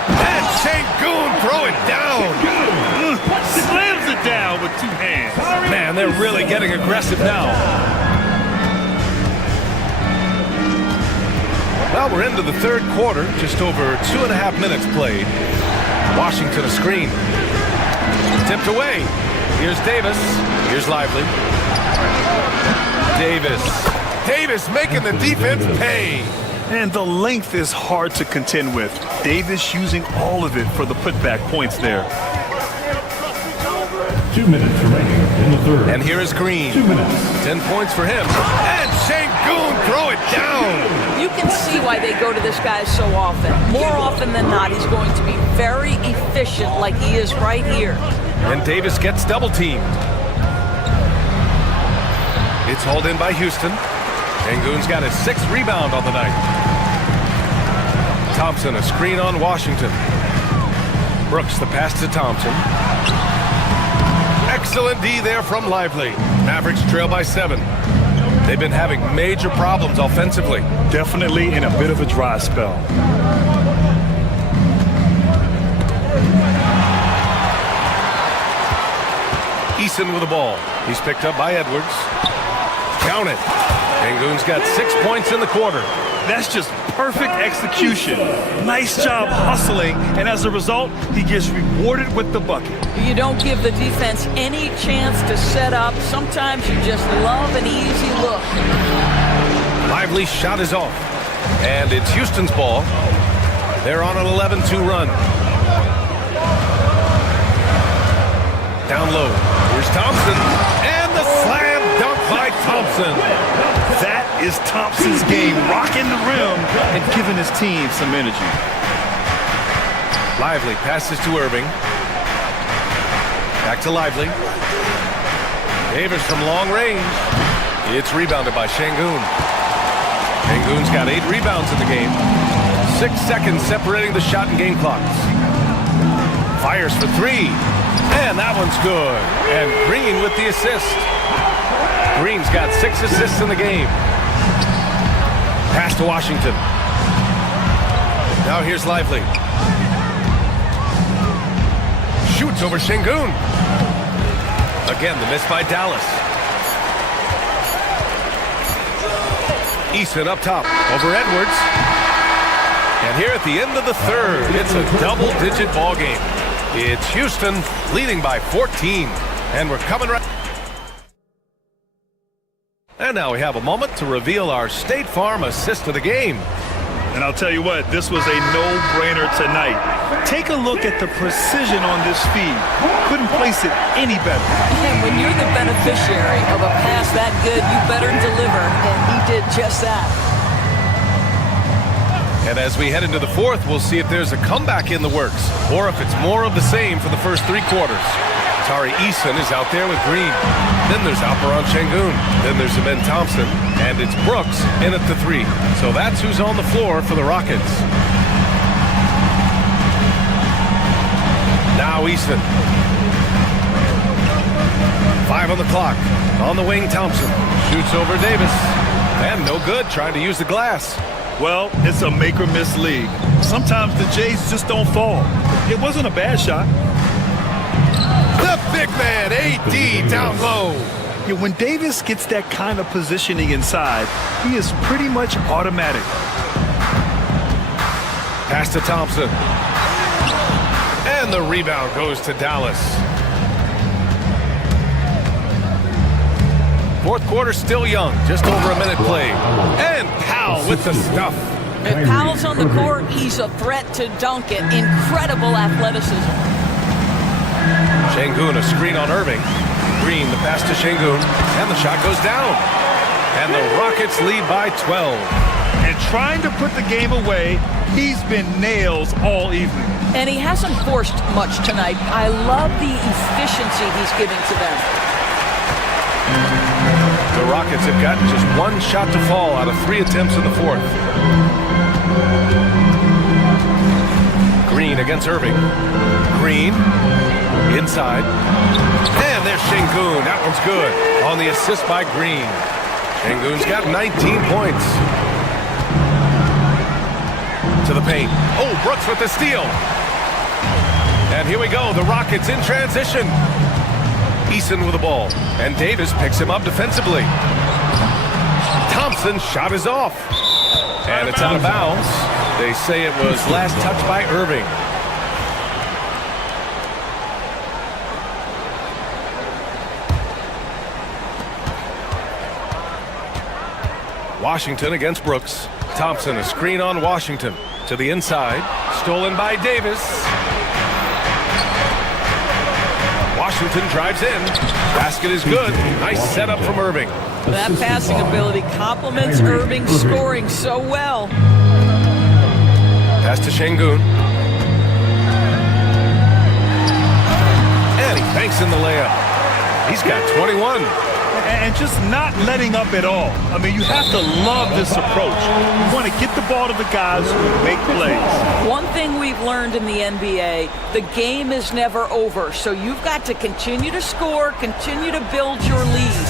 And Şengün throw it down. Slams it down with 2 hands. Man, they're really getting aggressive now. Well, we're into the third quarter. Just over 2.5 minutes played. Washington a screen. Tipped away. Here's Davis. Here's Lively. Davis making the defense pay. And the length is hard to contend with. Davis using all of it for the putback points there. 2 minutes remaining in the third. And here is Green. 2 minutes. 10 points for him. And Şengün throw it down. You can see why they go to this guy so often. More often than not, he's going to be very efficient like he is right here. And Davis gets double teamed. It's hauled in by Houston. Şengün's got his 6th rebound on the night. Thompson, a screen on Washington. Brooks, the pass to Thompson. Excellent D there from Lively. Mavericks trail by 7. They've been having major problems offensively. Definitely in a bit of a dry spell. Eason with the ball. He's picked up by Edwards. Count it. Şengün's got 6 points in the quarter. That's just perfect execution. Nice job hustling, and as a result, he gets rewarded with the bucket. You don't give the defense any chance to set up. Sometimes you just love an easy look. Lively's shot is off. And it's Houston's ball. They're on an 11-2 run. Down low. Here's Thompson. And the slam dunk by Thompson. That is Thompson's game, rocking the rim and giving his team some energy. Lively passes to Irving. Back to Lively. Davis from long range. It's rebounded by Şengün. Şengün's got 8 rebounds in the game. 6 seconds separating the shot and game clocks. Fires for 3. And that one's good. And Green with the assist. Green's got 6 assists in the game. Pass to Washington. Now here's Lively. Shoots over Şengün. Again, the miss by Dallas. Eason up top over Edwards. And here at the end of the third, it's a double-digit ball game. It's Houston leading by 14. And we're coming right. And now we have a moment to reveal our State Farm assist of the game. And I'll tell you what, this was a no-brainer tonight. Take a look at the precision on this feed. Couldn't place it any better. And when you're the beneficiary of a pass that good, you better deliver, and he did just that. And as we head into the fourth, we'll see if there's a comeback in the works, or if it's more of the same for the first 3 quarters. Tari Eason is out there with Green. Then there's Alperen Şengün. Then there's Amen Thompson. And it's Brooks in at the 3. So that's who's on the floor for the Rockets. Now Eason. 5 on the clock. On the wing, Thompson. Shoots over Davis. And no good, trying to use the glass. Well, it's a make-or-miss league. Sometimes the Jays just don't fall. It wasn't a bad shot. The big man, AD, down low. Yeah, when Davis gets that kind of positioning inside, he is pretty much automatic. Pass to Thompson. And the rebound goes to Dallas. Fourth quarter still young, just over a minute played. And Powell with the stuff. If Powell's on the court, he's a threat to dunk it. Incredible athleticism. Şengün, a screen on Irving. Green, the pass to Şengün. And the shot goes down. And the Rockets lead by 12. And trying to put the game away, he's been nails all evening. And he hasn't forced much tonight. I love the efficiency he's giving to them. The Rockets have gotten just 1 shot to fall out of 3 attempts in the fourth. Green against Irving. Green. Inside. And there's Şengün. That one's good. On the assist by Green. Şengün's got 19 points. To the paint. Oh, Brooks with the steal. And here we go. The Rockets in transition. Eason with the ball. And Davis picks him up defensively. Thompson's shot is off. And it's out of bounds. They say it was last touched by Irving. Washington against Brooks. Thompson, a screen on Washington. To the inside. Stolen by Davis. Washington drives in. Basket is good. Nice setup from Irving. That passing ability complements Irving's scoring so well. Pass to Şengün. And he banks in the layup. He's got 21. And just not letting up at all. I mean, you have to love this approach. You want to get the ball to the guys who make plays. One thing we've learned in the NBA, the game is never over. So you've got to continue to score, continue to build your lead.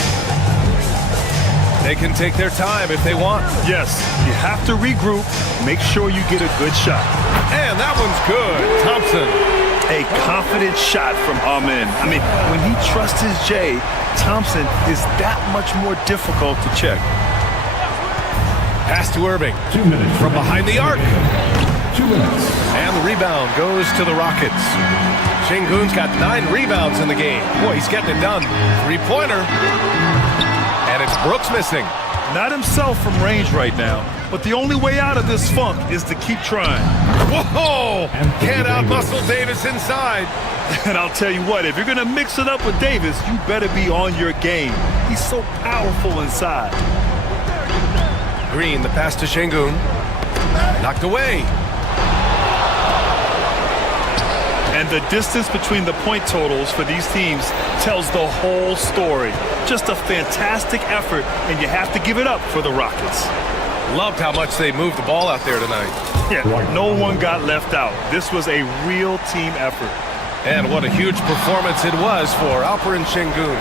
They can take their time if they want. Yes, you have to regroup, make sure you get a good shot. And that one's good. Thompson. A confident shot from Amen. I mean, when he trusts his J, Thompson is that much more difficult to check. Pass to Irving. 2 minutes from behind the arc. 2 minutes. And the rebound goes to the Rockets. Şengün's got 9 rebounds in the game. Boy, he's getting it done. Three-pointer. And it's Brooks missing. Not himself from range right now, but the only way out of this funk is to keep trying. Whoa! Can't outmuscle Davis inside. And I'll tell you what, if you're going to mix it up with Davis, you better be on your game. He's so powerful inside. Green, the pass to Şengün. Knocked away. And the distance between the point totals for these teams tells the whole story. Just a fantastic effort, and you have to give it up for the Rockets. Loved how much they moved the ball out there tonight. Yeah, no one got left out. This was a real team effort. And what a huge performance it was for Alperen Şengün.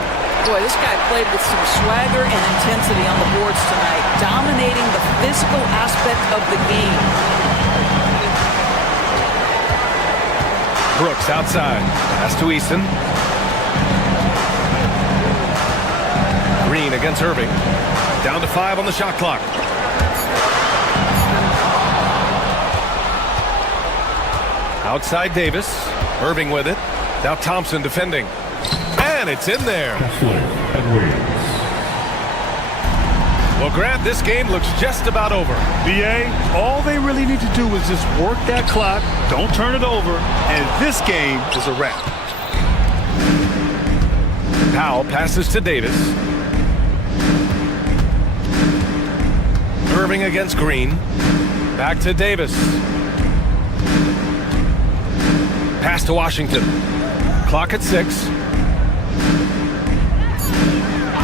Boy, this guy played with some swagger and intensity on the boards tonight, dominating the physical aspect of the game. Brooks outside. Pass to Easton. Green against Irving. Down to 5 on the shot clock. Outside Davis. Irving with it. Now Thompson defending. And it's in there. Well, Grant, this game looks just about over. BA, all they really need to do is just work that clock, don't turn it over, and this game is a wrap. Powell passes to Davis. Irving against Green. Back to Davis. Pass to Washington. Clock at 6.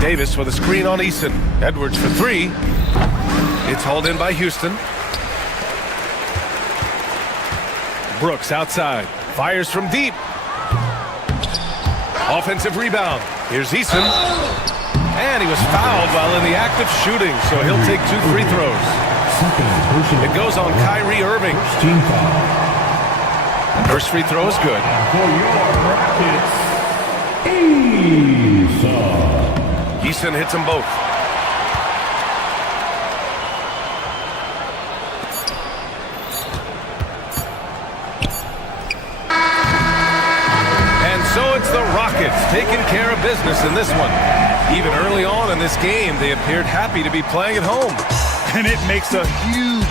Davis with a screen on Easton. Edwards for 3. It's hauled in by Houston. Brooks outside. Fires from deep. Offensive rebound. Here's Easton. And he was fouled while in the act of shooting, so he'll take 2 free throws. It goes on Kyrie Irving. First free throw is good. For your Rockets, Easton hits them both. And so it's the Rockets taking care of business in this one. Even early on in this game, they appeared happy to be playing at home. And it makes a huge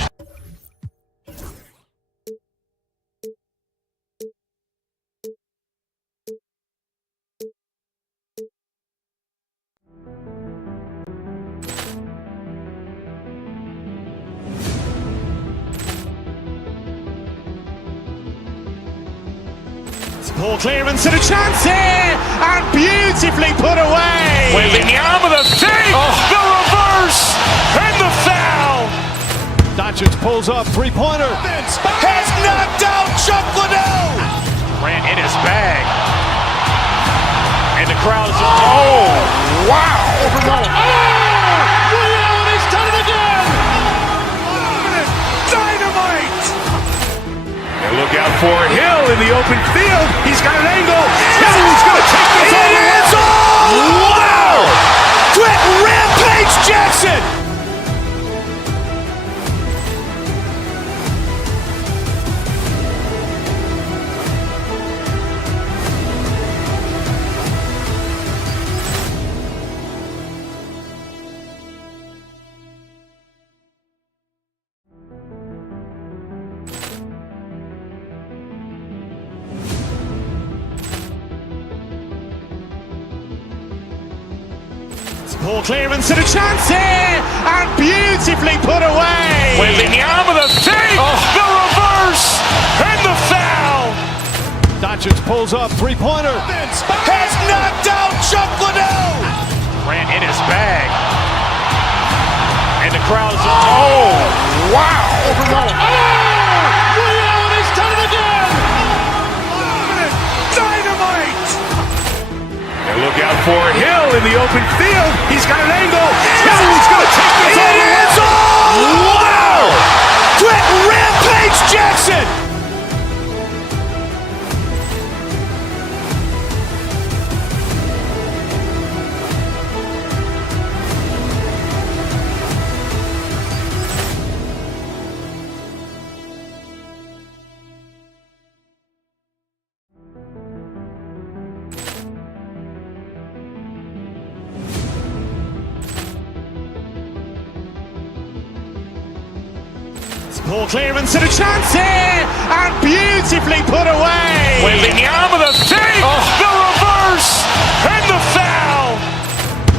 Poor clearance and a chance here, and beautifully put away. Wembanyama the fake, the reverse, and the foul. Doncic pulls up, three-pointer. Has knocked out Chuck Liddell. Ran in his bag. And the crowd is, oh, wow. He's done it again. Dynamite. And look out for Hill in the open field. He's got an angle. Hill's going to take this all the way. Wow! Quick Rampage Jackson. Poor clearance and a chance here, and beautifully put away. Wembanyama the fake, the reverse, and the foul. Doncic pulls up, three-pointer. Has knocked out Chuck Liddell. Ran in his bag. And the crowd is, oh, wow. Reality's done it again. Dynamite. And look out for Hill in the open field. He's got an angle. Hill's going to take this all the way. Wow. Quick Rampage Jackson. Poor clearance and a chance here, and beautifully put away. Wembanyama the fake, the reverse, and the foul.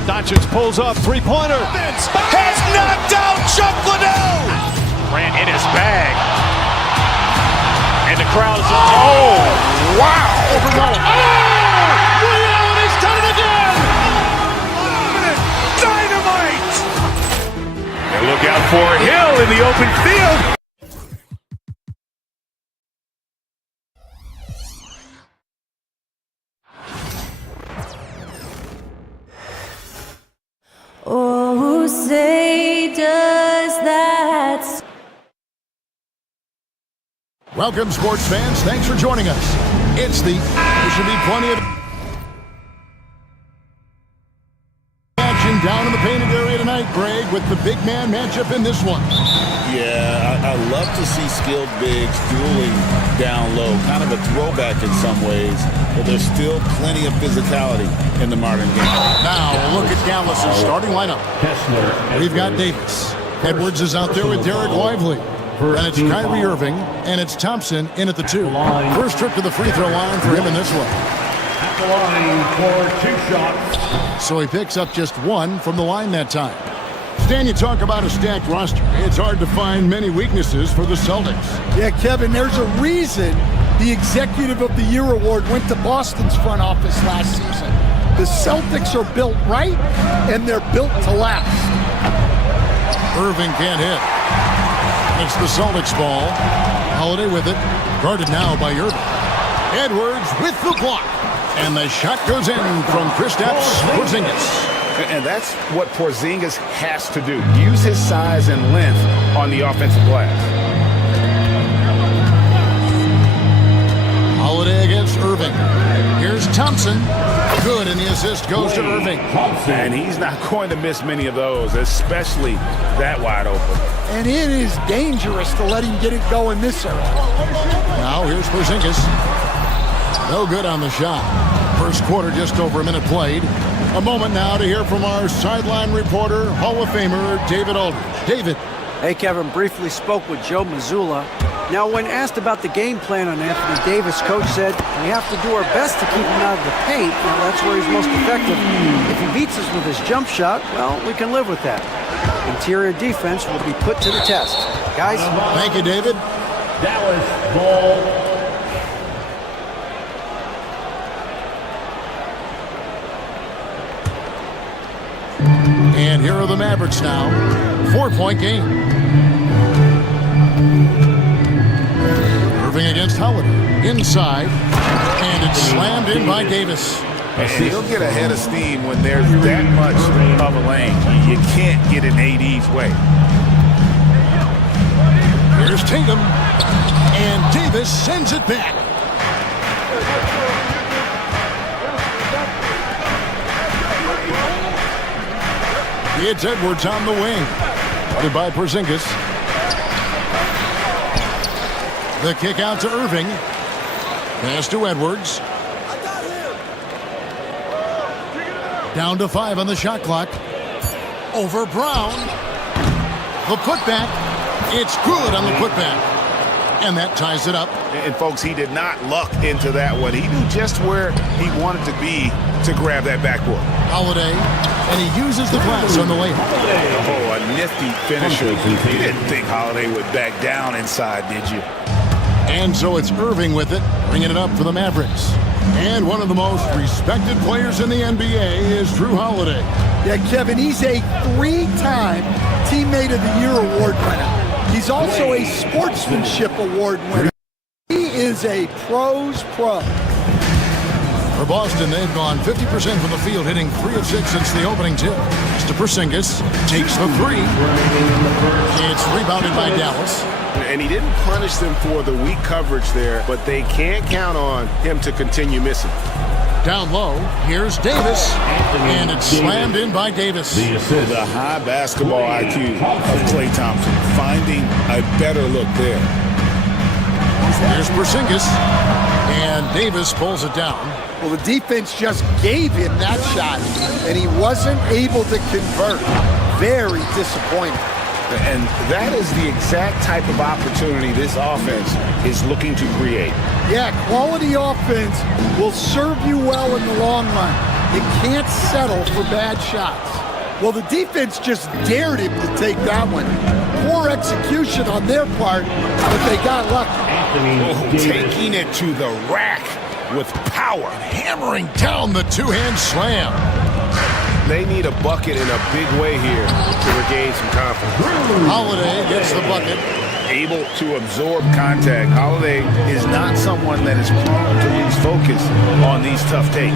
Doncic pulls up, three-pointer. Has knocked out Chuck Liddell. Ran in his bag. And the crowd is, oh, wow. Reality's done it again. Dynamite. And look out for Hill in the open field. Oh, say does that. Welcome, sports fans. Thanks for joining us. It's the. There should be plenty of action down in the painted area tonight, Greg, with the big man matchup in this one. Yeah, I love to see skilled bigs dueling down low. Kind of a throwback in some ways, but there's still plenty of physicality in the modern game. Now, look at Dallas' starting lineup. We've got Davis. Edwards is out there with Derek Lively. And it's Kyrie Irving, and it's Thompson in at the 2. First trip to the free throw line for him in this one. At the line for 2 shots. So he picks up just 1 from the line that time. Stan, you talk about a stacked roster. It's hard to find many weaknesses for the Celtics. Yeah, Kevin, there's a reason the Executive of the Year award went to Boston's front office last season. The Celtics are built right, and they're built to last. Irving can't hit. It's the Celtics ball. Holiday with it. Guarded now by Irving. Edwards with the block. And the shot goes in from Kristaps Porzingis. And that's what Porzingis has to do. Use his size and length on the offensive glass. Holiday against Irving. Here's Thompson. Good, and the assist goes to Irving. And he's not going to miss many of those, especially that wide open. And it is dangerous to let him get it going this early. Now here's Porzingis. No good on the shot. First quarter, just over a minute played. A moment now to hear from our sideline reporter, Hall of Famer David Aldridge. David. Hey, Kevin, briefly spoke with Joe Mazzulla. Now, when asked about the game plan on Anthony Davis, coach said, we have to do our best to keep him out of the paint. Now, that's where he's most effective. If he beats us with his jump shot, well, we can live with that. Interior defense will be put to the test. Guys. Thank you, David. Dallas ball. And here are the Mavericks now. 4-point game. Irving against Holiday. Inside. And it's slammed in by Davis. And he'll get ahead of steam when there's that much of a lane. You can't get in AD's way. Here's Tatum. And Davis sends it back. It's Edwards on the wing. Guarded by Porzingis. The kick out to Irving. Pass to Edwards. Down to 5 on the shot clock. Over Brown. The putback. It's good on the putback. And that ties it up. And folks, he did not luck into that one. He knew just where he wanted to be to grab that backboard. Holiday, and he uses the glass on the layup. Oh, a nifty finisher. You didn't think Holiday would back down inside, did you? And so it's Irving with it, bringing it up for the Mavericks. And one of the most respected players in the NBA is Drew Holiday. Yeah, Kevin, he's a 3-time Teammate of the Year award winner. He's also a Sportsmanship Award winner. He is a pro's pro. For Boston, they've gone 50% from the field, hitting 3 of 6 since the opening tip. Mr. Porzingis takes the 3. It's rebounded by Dallas. And he didn't punish them for the weak coverage there, but they can't count on him to continue missing. Down low, here's Davis, and it's slammed in by Davis. The high basketball IQ of Klay Thompson, finding a better look there. Here's Porzingis, and Davis pulls it down. Well, the defense just gave him that shot, and he wasn't able to convert. Very disappointing. And that is the exact type of opportunity this offense is looking to create. Yeah, quality offense will serve you well in the long run. You can't settle for bad shots. Well, the defense just dared him to take that one. Poor execution on their part, but they got lucky. Taking it to the rack with power. Hammering down the two-hand slam. They need a bucket in a big way here to regain some confidence. Holiday gets the bucket. Able to absorb contact. Holiday is not someone that is prone to lose focus on these tough takes.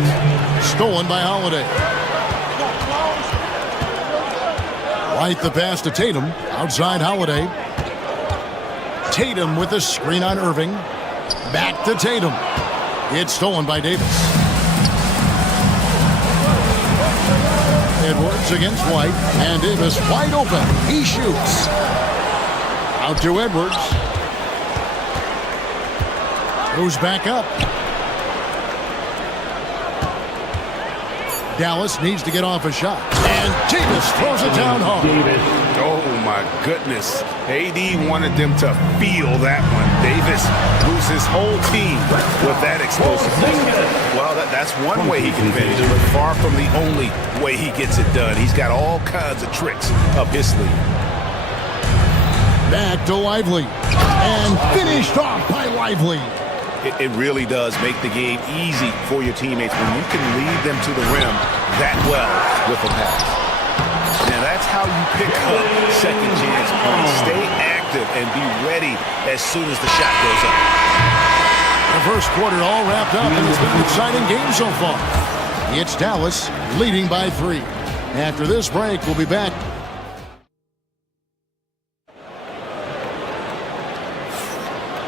Stolen by Holiday. Right the pass to Tatum. Outside Holiday. Tatum with the screen on Irving. Back to Tatum. It's stolen by Davis. Edwards against White, and Davis wide open. He shoots. Out to Edwards. Goes back up. Dallas needs to get off a shot. And Davis throws it down hard. Oh, my goodness. AD wanted them to feel that one. Davis moves his whole team with that explosiveness. Well, that's one way he can finish, but far from the only way he gets it done. He's got all kinds of tricks up his sleeve. Back to Lively. And finished off by Lively. It really does make the game easy for your teammates when you can lead them to the rim that well with a pass. Now that's how you pick up second chance points. Stay active and be ready as soon as the shot goes up. The first quarter all wrapped up, and it's been an exciting game so far. It's Dallas leading by 3. After this break, we'll be back.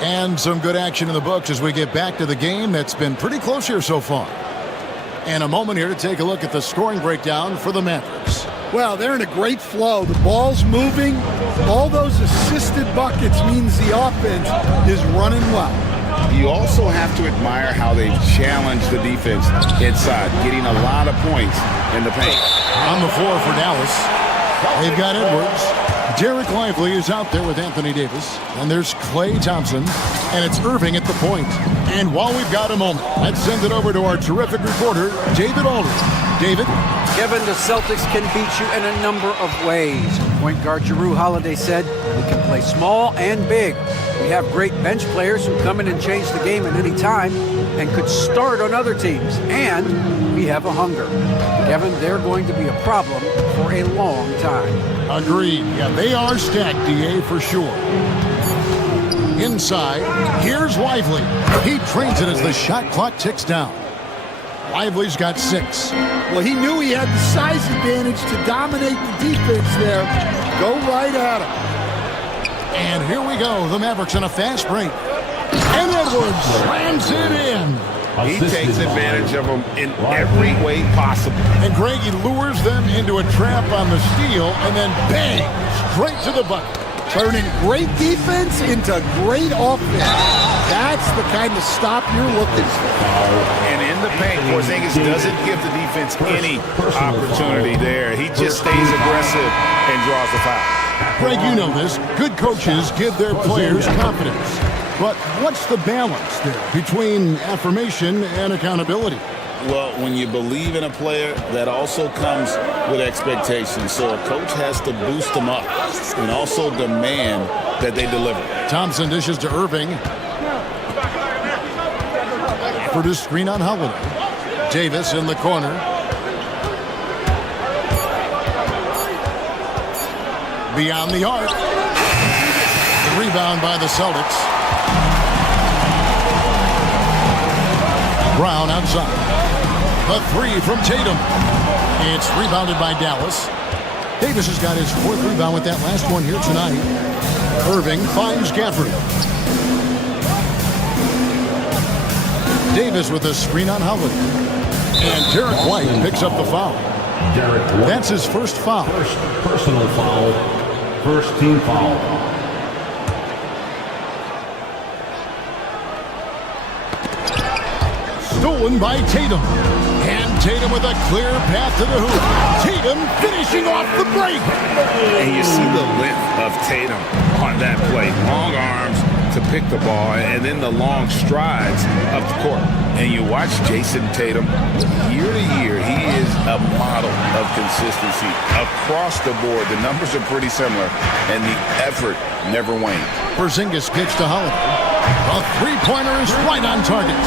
And some good action in the books as we get back to the game that's been pretty close here so far. And a moment here to take a look at the scoring breakdown for the Mavericks. Well, they're in a great flow. The ball's moving. All those assisted buckets means the offense is running well. You also have to admire how they've challenged the defense inside, getting a lot of points in the paint. On the floor for Dallas, they've got Edwards. Derek Lively is out there with Anthony Davis. And there's Klay Thompson. And it's Irving at the point. And while we've got a moment, let's send it over to our terrific reporter, David Aldridge. David? Kevin, the Celtics can beat you in a number of ways. Point guard Jrue Holiday said, we can play small and big. We have great bench players who come in and change the game at any time and could start on other teams. And we have a hunger. Kevin, they're going to be a problem for a long time. Agreed. Yeah, they are stacked, DA, for sure. Inside, here's Lively. He trains it as the shot clock ticks down. Lively's got 6. Well, he knew he had the size advantage to dominate the defense there. Go right at him. And here we go. The Mavericks on a fast break. And Edwards slams it in. He takes advantage of them in every way possible. And Greg, he lures them into a trap on the steal, and then bang, straight to the bucket. Turning great defense into great offense. That's the kind of stop you're looking for. And in the paint, Porzingis doesn't give the defense any opportunity there. He just stays aggressive and draws the foul. Greg, you know this. Good coaches give their players confidence. But what's the balance there between affirmation and accountability? Well, when you believe in a player, that also comes with expectations. So a coach has to boost them up and also demand that they deliver. Thompson dishes to Irving. For the screen on Holiday. Davis in the corner. Beyond the arc. The rebound by the Celtics. Brown outside. The three from Tatum. It's rebounded by Dallas. Davis has got his fourth rebound with that last one here tonight. Irving finds Gafford. Davis with a screen on Howard. And Derek White picks up the foul. That's his first foul. First personal foul. First team foul. Stolen by Tatum. And Tatum with a clear path to the hoop. Tatum finishing off the break. And you see the length of Tatum on that play. Long arms to pick the ball, and then the long strides up the court. And you watch Jason Tatum, year to year, he is a model of consistency. Across the board, the numbers are pretty similar, and the effort never wanes. Porzingis kicks to Holiday. A three-pointer is right on target.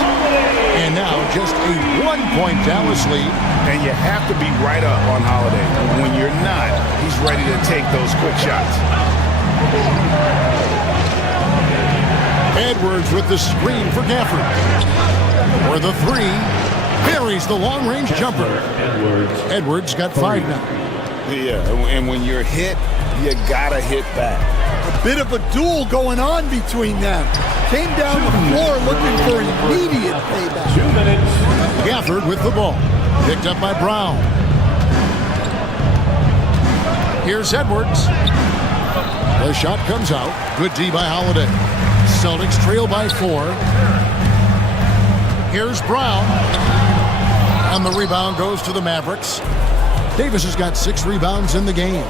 And now just a 1-point Dallas lead. And you have to be right up on Holiday. When you're not, he's ready to take those quick shots. Edwards with the screen for Gafford. For the three, buries the long-range jumper. Edwards got 5 now. Yeah, and when you're hit, you gotta hit back. A bit of a duel going on between them. Came down the floor looking for immediate payback. 2 minutes. Gafford with the ball. Picked up by Brown. Here's Edwards. The shot comes out. Good D by Holiday. Celtics trail by 4. Here's Brown. And the rebound goes to the Mavericks. Davis has got 6 rebounds in the game.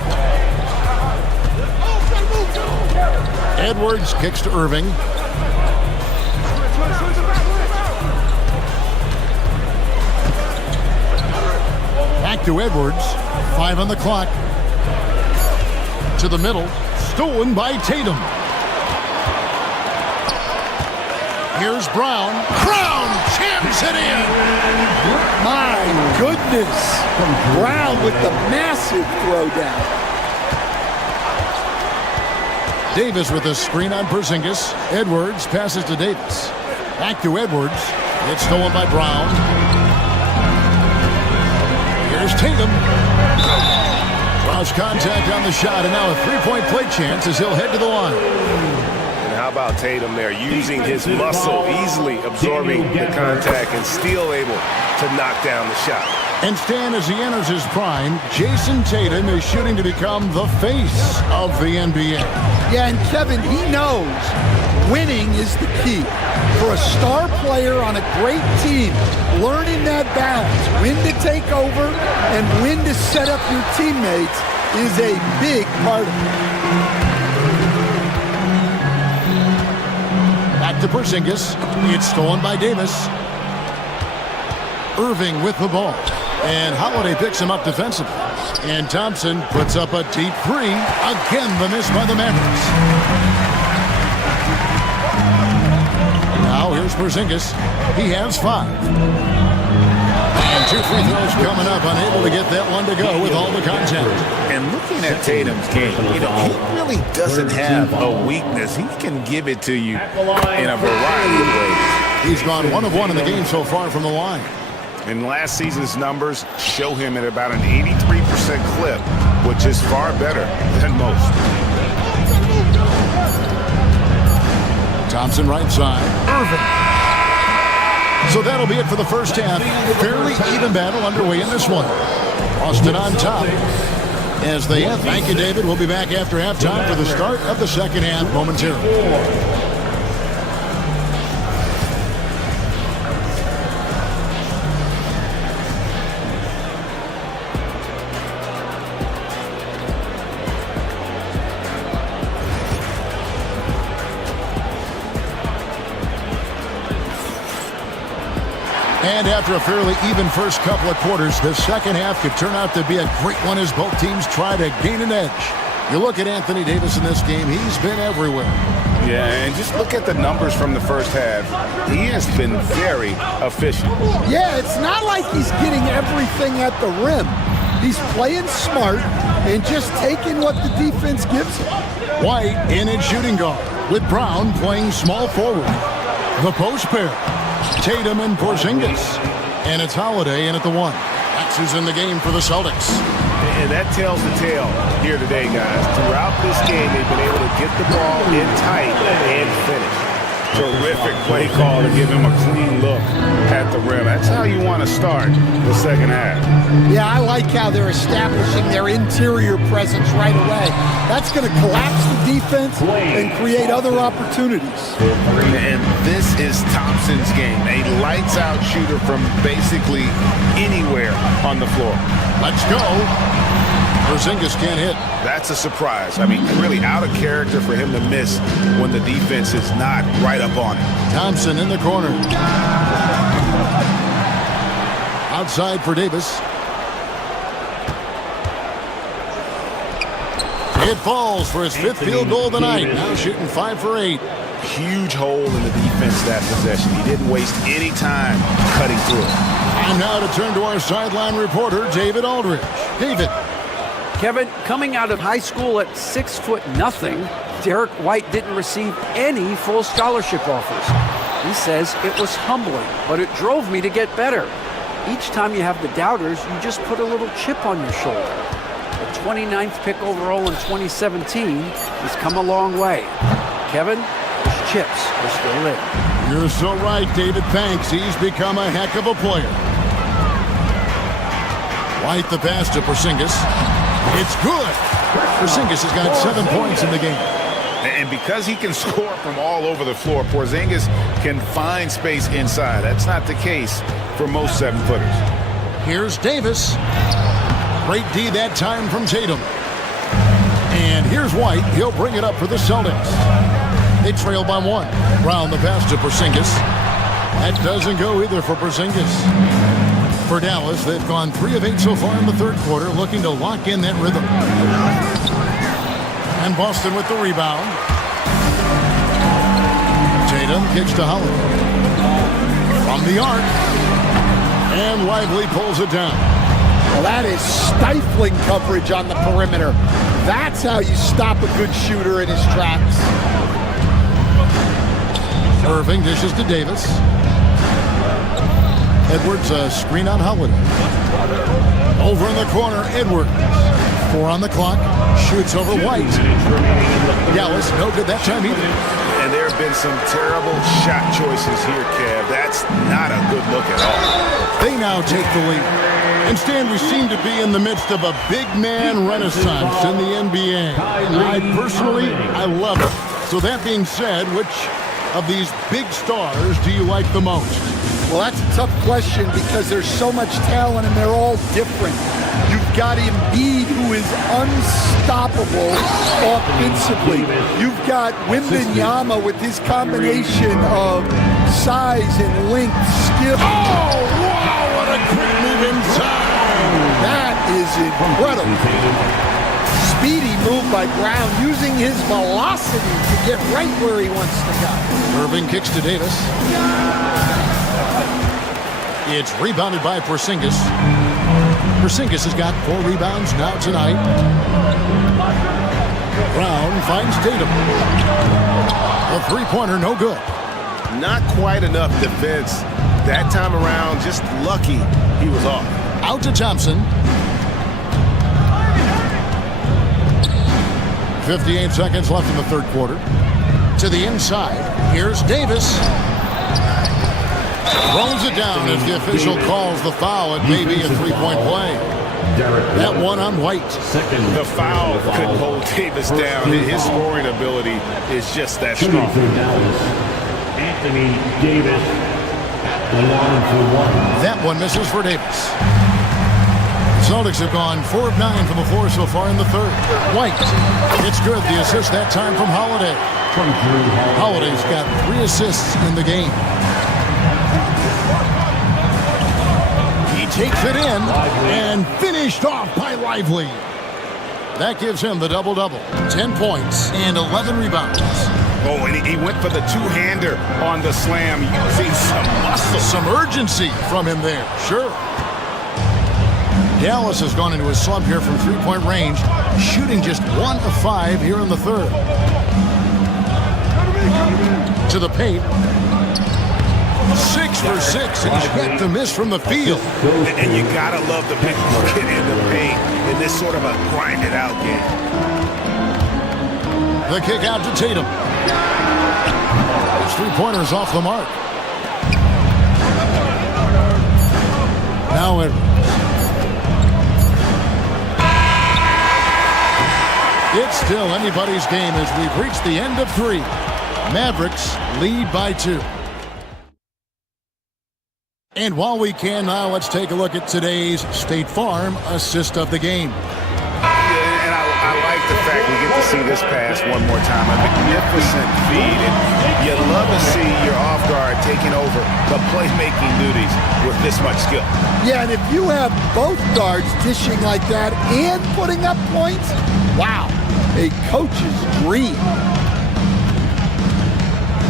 Edwards kicks to Irving. Back to Edwards. 5 on the clock. To the middle. Stolen by Tatum. Here's Brown. Brown jams it in. My goodness. Brown with the massive throwdown. Davis with a screen on Porzingis. Edwards passes to Davis. Back to Edwards. It's stolen by Brown. Here's Tatum. Draws contact on the shot, and now a three-point play chance as he'll head to the line. And how about Tatum there, using his muscle, easily absorbing the contact and still able to knock down the shot. And Stan, as he enters his prime, Jason Tatum is shooting to become the face of the NBA. Yeah, and Kevin, he knows winning is the key. For a star player on a great team, learning that balance, when to take over and when to set up your teammates is a big part of it. Back to Porzingis. It's stolen by Davis. Irving with the ball. And Holiday picks him up defensively. And Thompson puts up a deep three. Again, the miss by the Mavericks. Now here's Porzingis. He has 5. And 2 free throws coming up. Unable to get that one to go with all the contact. And looking at Tatum's game, he really doesn't have a weakness. He can give it to you in a variety of ways. He's gone 1 of 1 in the game so far from the line. And last season's numbers show him at about an 83% clip, which is far better than most. Thompson right side. Irving. So that'll be it for the first half. Fairly even battle underway in this one. Boston on top. As they have. Thank you, David. We'll be back after halftime for the start of the second half momentarily. And after a fairly even first couple of quarters, the second half could turn out to be a great one as both teams try to gain an edge. You look at Anthony Davis in this game, he's been everywhere. Yeah, and just look at the numbers from the first half. He has been very efficient. Yeah, it's not like he's getting everything at the rim. He's playing smart and just taking what the defense gives him. White in at shooting guard, with Brown playing small forward. The post pair, Tatum and Porzingis. And it's Holiday in at the 1. That's who's in the game for the Celtics. And that tells the tale here today, guys. Throughout this game, they've been able to get the ball in tight and finish. Terrific play call to give him a clean look at the rim. That's how you want to start the second half. Yeah, I like how they're establishing their interior presence right away. That's going to collapse the defense and create other opportunities. And this is Thompson's game. A lights-out shooter from basically anywhere on the floor. Let's go. Porzingis can't hit. That's a surprise. I mean, really out of character for him to miss when the defense is not right up on it. Thompson in the corner. Outside for Davis. It falls for his 5th field goal of the night. Now shooting 5 for 8. Huge hole in the defense that possession. He didn't waste any time cutting through it. And now to turn to our sideline reporter, David Aldridge. David. Kevin, coming out of high school at 6'0", Derek White didn't receive any full scholarship offers. He says it was humbling, but it drove me to get better. Each time you have the doubters, you just put a little chip on your shoulder. The 29th pick overall in 2017 has come a long way. Kevin, those chips are still in. You're so right, David. Thanks. He's become a heck of a player. White the pass to Porzingis. It's good. Porzingis has got 7 points in the game. And because he can score from all over the floor, Porzingis can find space inside. That's not the case for most 7-footers. Here's Davis. Great D that time from Tatum. And here's White. He'll bring it up for the Celtics. They trail by 1. Brown the pass to Porzingis. That doesn't go either for Porzingis. For Dallas, they've gone 3 of 8 so far in the third quarter, looking to lock in that rhythm. And Boston with the rebound. Tatum kicks to Holiday. From the arc. And Lively pulls it down. Well, that is stifling coverage on the perimeter. That's how you stop a good shooter in his tracks. Irving dishes to Davis. Edwards screen on Holiday. Over in the corner, Edwards. 4 on the clock. Shoots over White. Dallas, no good that time either. And there have been some terrible shot choices here, Kev. That's not a good look at all. They now take the lead. And Stan, we seem to be in the midst of a big man renaissance in the NBA. I love it. So that being said, which of these big stars do you like the most? Well, that's a tough question because there's so much talent and they're all different. You've got Embiid, who is unstoppable offensively. You've got Wembanyama with his combination of size and length, skill. Oh, wow, what a quick move inside. That is incredible. Speedy move by Brown, using his velocity to get right where he wants to go. Irving kicks to Davis. It's rebounded by Porzingis. Porzingis has got 4 rebounds now tonight. Brown finds Tatum. A 3-pointer, no good. Not quite enough defense. That time around, just lucky he was off. Out to Thompson. 58 seconds left in the third quarter. To the inside. Here's Davis. Throws it down as the official calls the foul. It may be a 3-point play. That one on White. The foul couldn't hold Davis down. His scoring ability is just that strong. Anthony Davis, the line for 1. That one misses for Davis. Celtics have gone 4 of 9 from the floor so far in the third. White. It's good. The assist that time from Holiday. Holiday's got 3 assists in the game. takes it in and finished off by Lively. That gives him the double-double. 10 points and 11 rebounds. Oh, and he went for the two-hander on the slam, using some muscle. Some urgency from him there, sure. Dallas has gone into a slump here from three-point range, shooting just 1 of 5 here in the third. To the paint. 6 for 6, and he's yet to miss from the field. And you gotta love the big bucket in the paint in this sort of a grinded-out game. The kick out to Tatum. His three-pointer's off the mark. Now Edwards. It's still anybody's game as we've reached the end of 3. Mavericks lead by 2. And while we can now, let's take a look at today's State Farm assist of the game. Yeah, and I like the fact we get to see this pass one more time. A magnificent feed, and you love to see your off guard taking over the playmaking duties with this much skill. Yeah, and if you have both guards dishing like that and putting up points, wow, a coach's dream.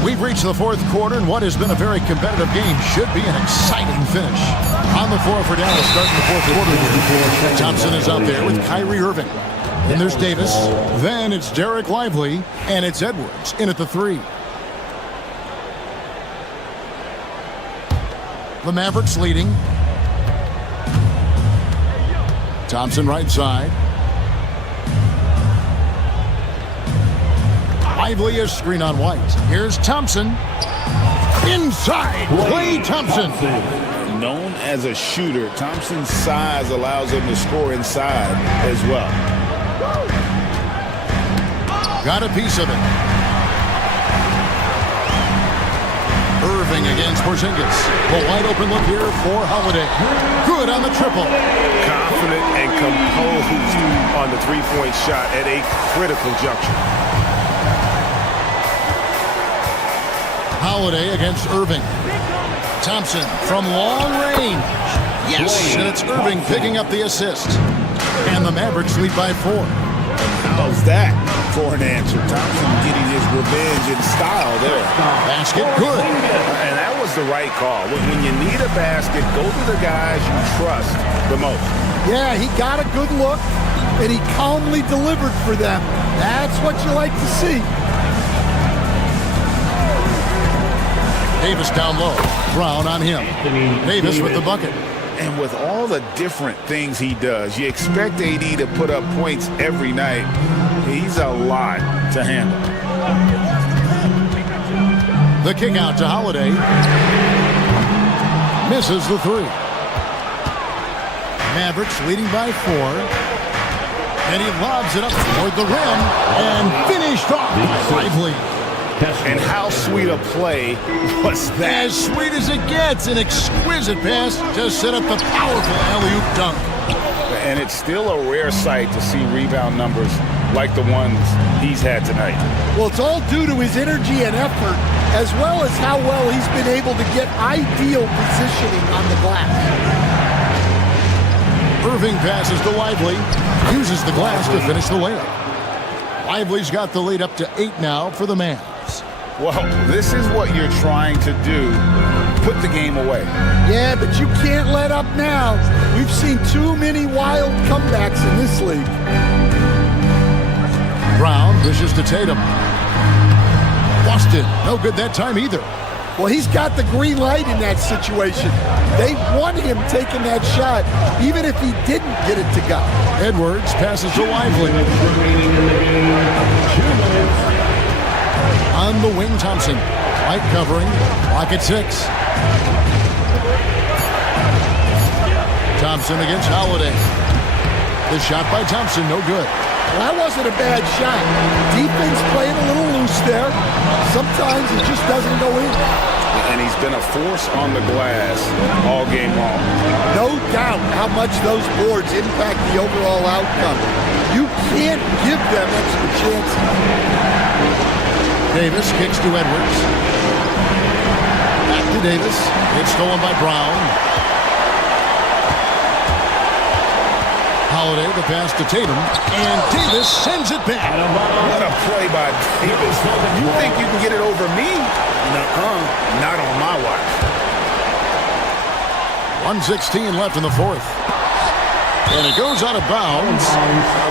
We've reached the fourth quarter, and what has been a very competitive game should be an exciting finish. On the floor for Dallas, starting the fourth quarter. Thompson is out there with Kyrie Irving. Then there's Davis. Then it's Derek Lively, and it's Edwards in at the 3. The Mavericks leading. Thompson right side. Lively a screen on White. Here's Thompson. Inside, Klay Thompson. Known as a shooter, Thompson's size allows him to score inside as well. Got a piece of it. Irving against Porzingis. A wide open look here for Holiday. Good on the triple. Confident and composed on the three-point shot at a critical juncture. Holiday against Irving. Thompson from long range. Yes, and it's Irving picking up the assist. And the Mavericks lead by 4. How's that for an answer? Thompson getting his revenge in style there. Basket good. And that was the right call. When you need a basket, go to the guys you trust the most. Yeah, he got a good look, and he calmly delivered for them. That's what you like to see. Davis down low. Brown on him. Davis with the bucket. And with all the different things he does, you expect AD to put up points every night. He's a lot to handle. The kick out to Holiday. Misses the 3. Mavericks leading by 4. And he lobs it up toward the rim and finished off by Lively. And how sweet a play was that? As sweet as it gets, an exquisite pass to set up the powerful alley-oop dunk. And it's still a rare sight to see rebound numbers like the ones he's had tonight. Well, it's all due to his energy and effort, as well as how well he's been able to get ideal positioning on the glass. Irving passes to Lively, uses the glass to finish the layup. Lively's got the lead up to 8 now for the Mavs. Well, this is what you're trying to do. Put the game away. Yeah, but you can't let up now. We've seen too many wild comebacks in this league. Brown dishes to Tatum. Boston, no good that time either. Well, he's got the green light in that situation. They want him taking that shot, even if he didn't get it to go. Edwards passes to Lively. On the wing, Thompson. Light covering. Lock at 6. Thompson against Holiday. The shot by Thompson, no good. Well, that wasn't a bad shot. Defense playing a little loose there. Sometimes it just doesn't go in. And he's been a force on the glass all game long. No doubt how much those boards impact the overall outcome. You can't give them extra chances. Davis kicks to Edwards. Back to Davis. It's stolen by Brown. Holiday, the pass to Tatum, and Davis sends it back. What a play by Davis. You think you can get it over me? Nuh-uh. Not on my watch. 1:16 left in the fourth. And it goes out of bounds.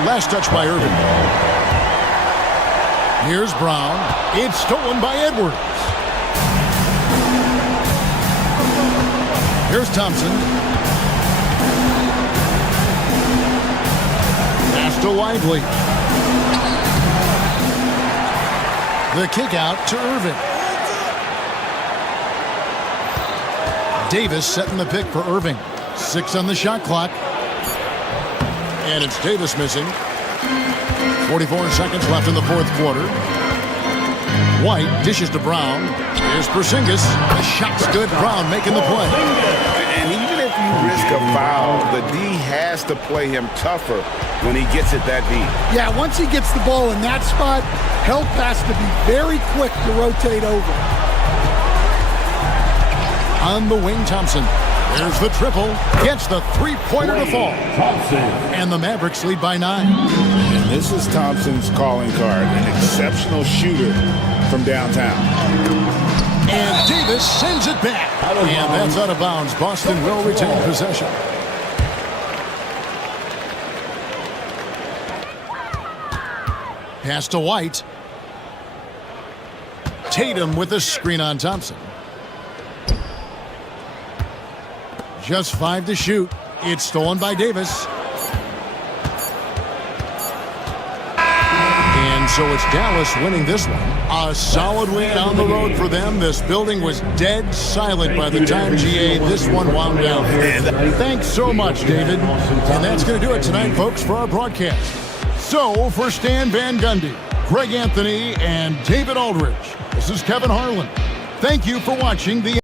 Last touch by Irving. Here's Brown. It's stolen by Edwards. Here's Thompson. Pass to Lively. The kick out to Irving. Davis setting the pick for Irving. 6 on the shot clock. And it's Davis missing. 44 seconds left in the fourth quarter. White dishes to Brown. Here's Porzingis. The shot's good. Brown making the play. And even if you risk a foul, the D has to play him tougher when he gets it that deep. Yeah, once he gets the ball in that spot, help has to be very quick to rotate over. On the wing, Thompson. There's the triple. Gets the three-pointer to fall. And the Mavericks lead by 9. And this is Thompson's calling card. An exceptional shooter from downtown. And Davis sends it back. And that's out of bounds. Boston will retain possession. Pass to White. Tatum with a screen on Thompson. Just 5 to shoot. It's stolen by Davis. And so it's Dallas winning this one. A solid win on the road for them. This building was dead silent by the time GA this one wound down. Thanks so much, David. And that's going to do it tonight, folks, for our broadcast. So for Stan Van Gundy, Greg Anthony, and David Aldridge, this is Kevin Harlan. Thank you for watching the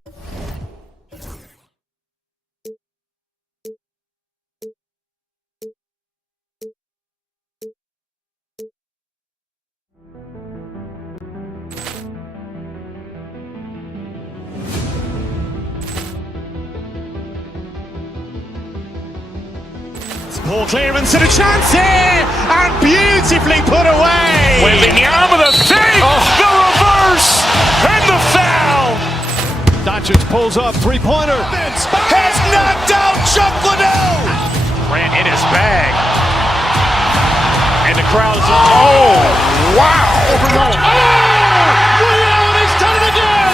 Poor clearance and a chance here, and beautifully put away. Wembanyama with a save, the reverse, and the foul. Doncic pulls up, three-pointer. Has knocked out Chuck Liddell. Grant in his bag. And the crowd is, oh, wow. Leon has done it again.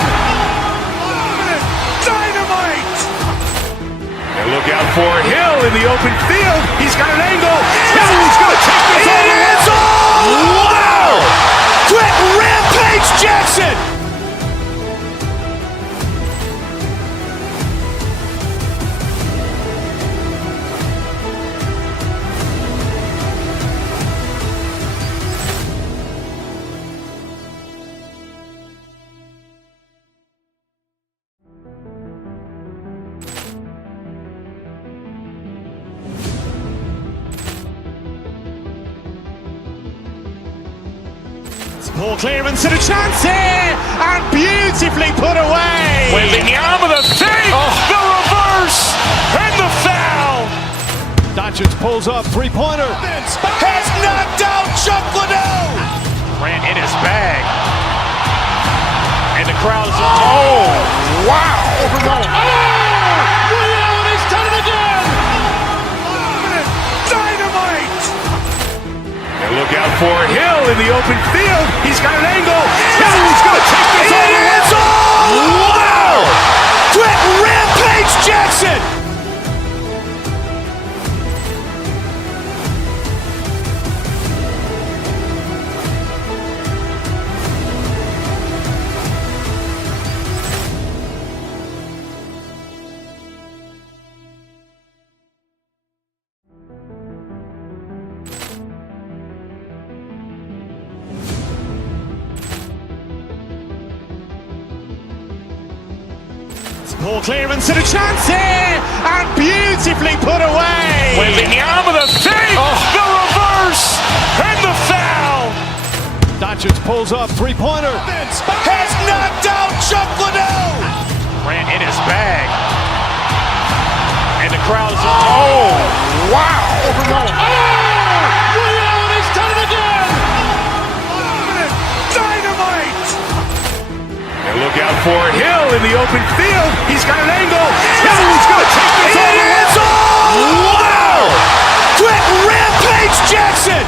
Dynamite. And look out for Hill in the open field. He's got an angle. Hill's going to take this all the way. Wow. Quick rampage Jackson. Poor clearance and a chance here, and beautifully put away. Wembanyama with a save, the reverse, and the foul. Doncic pulls up, three-pointer. Has knocked out Chuck Liddell. Grant in his bag. And the crowd is, oh, wow. Leon has done it again. Dynamite. And look out for Hill in the open field. He's got an angle. Hill's going to take this all the way. Wow. Quick rampage Jackson. Poor clearance and a chance here, and beautifully put away. Wembanyama with a save, the reverse, and the foul. Doncic pulls up, three-pointer. Has knocked out Chuck Liddell. Grant in his bag. And the crowd is, oh, wow. for Hill in the open field. He's got an angle. He's going to take this all the way. Wow! Quick rampage Jackson!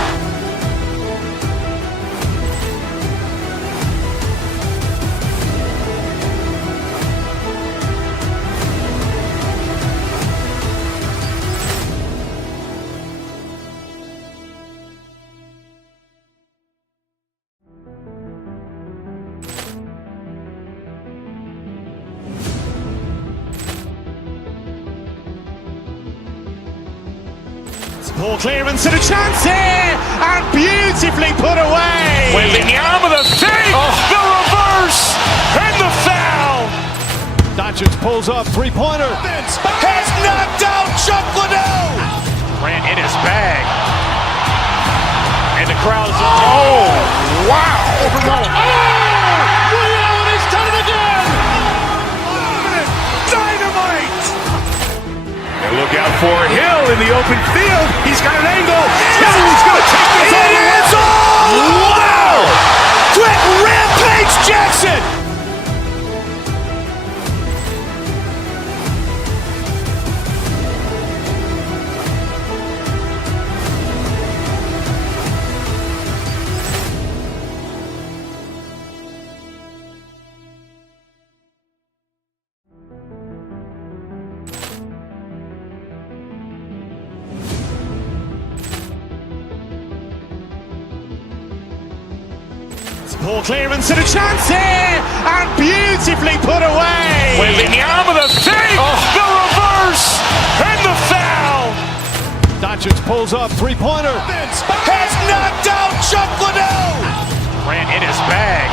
Poor clearance and a chance here, and beautifully put away. Wembanyama the save, the reverse, and the foul. Doncic pulls up, three-pointer. Has knocked out Chuck Liddell. Grant in his bag. And the crowd's wow. Leon has done it again. Dynamite. And look out for Hill in the open field. He's got an angle. He's going to take this all the way. Wow! Quick rampage Jackson. Poor clearance and a chance here, and beautifully put away. Wembanyama the save, the reverse, and the foul. Doncic pulls up, three-pointer. Has knocked out Chuck Liddell. Grant in his bag.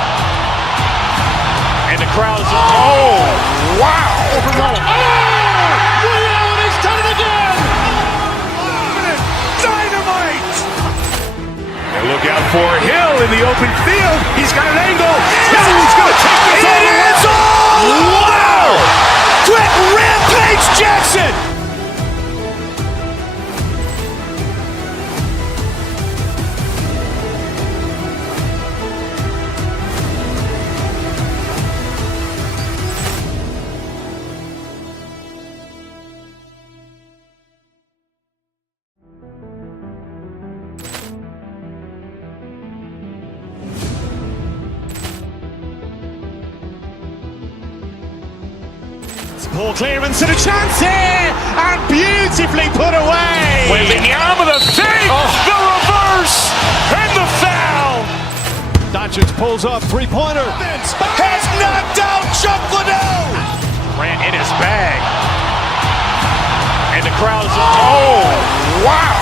And the crowd's wow. Leon has done it again. Dynamite. And look out for Hill in the open field. He's got an angle. He's going to take this all the way. Wow! Quick rampage Jackson. Poor clearance and a chance here, and beautifully put away. Wembanyama the save, the reverse, and the foul. Doncic pulls up, three-pointer. Has knocked out Chuck Liddell. Grant in his bag. And the crowd's wow.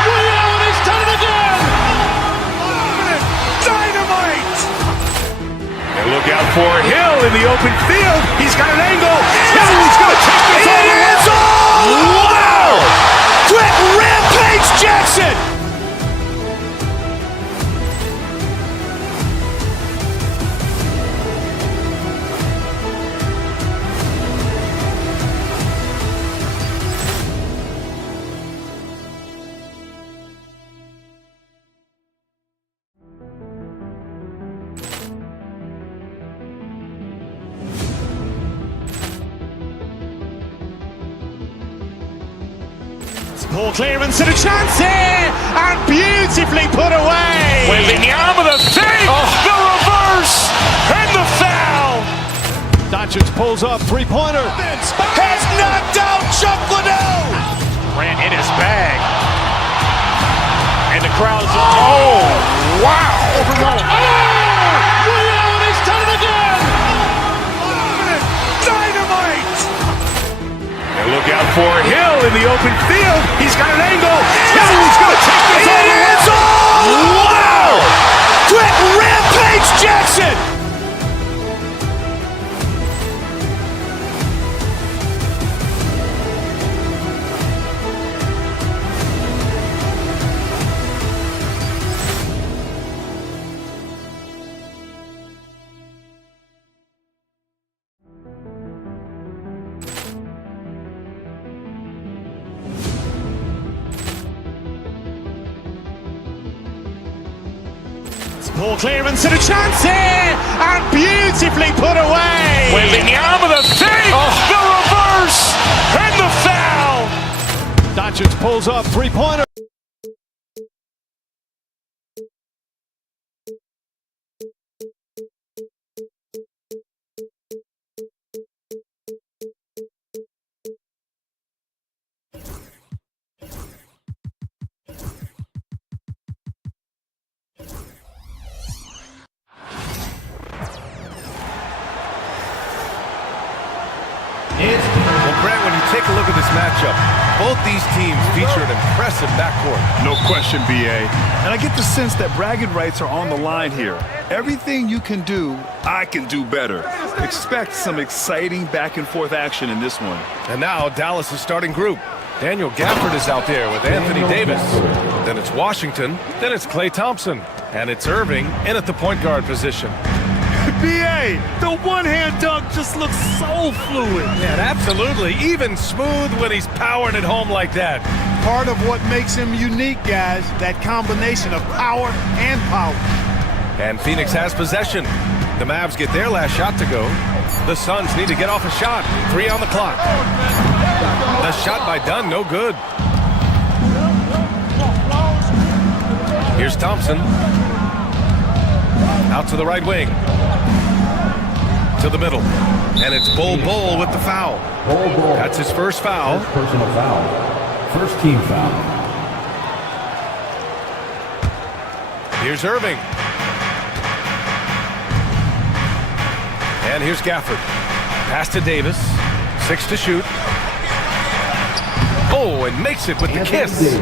Leon has done it again. Dynamite. And look out for Hill in the open field. He's got an angle. He's going to take this all the way. Wow! Quick rampage Jackson. Poor clearance and a chance here, and beautifully put away. Wembanyama the save, the reverse, and the foul. Doncic pulls up, three-pointer. Has knocked out Chuck Liddell. Grant in his bag. And the crowd's wow. Leon has done it again. Dynamite. And look out for Hill in the open field. He's got an angle. He's going to take this all the way. Wow! Quick rampage Jackson. Poor clearance and a chance here, and beautifully put away. Wembanyama the fake, the reverse, and the foul. Doncic pulls up, three-pointer. Well, Grant, when you take a look at this matchup, both these teams feature an impressive backcourt. No question, B.A. And I get the sense that bragging rights are on the line here. Everything you can do, I can do better. Expect some exciting back-and-forth action in this one. And now Dallas' starting group. Daniel Gafford is out there with Anthony Davis. Then it's Washington. Then it's Klay Thompson. And it's Irving in at the point guard position. B.A., the one-hand dunk just looks so fluid. Yeah, absolutely. Even smooth when he's powering it home like that. Part of what makes him unique, guys, that combination of power and power. And Phoenix has possession. The Mavs get their last shot to go. The Suns need to get off a shot. 3 on the clock. The shot by Dunn, no good. Here's Thompson. Out to the right wing. To the middle. And it's Bol with the foul. That's his first foul. Personal foul. First team foul. Here's Irving. And here's Gafford. Pass to Davis. 6 to shoot. Oh, and makes it with the kiss.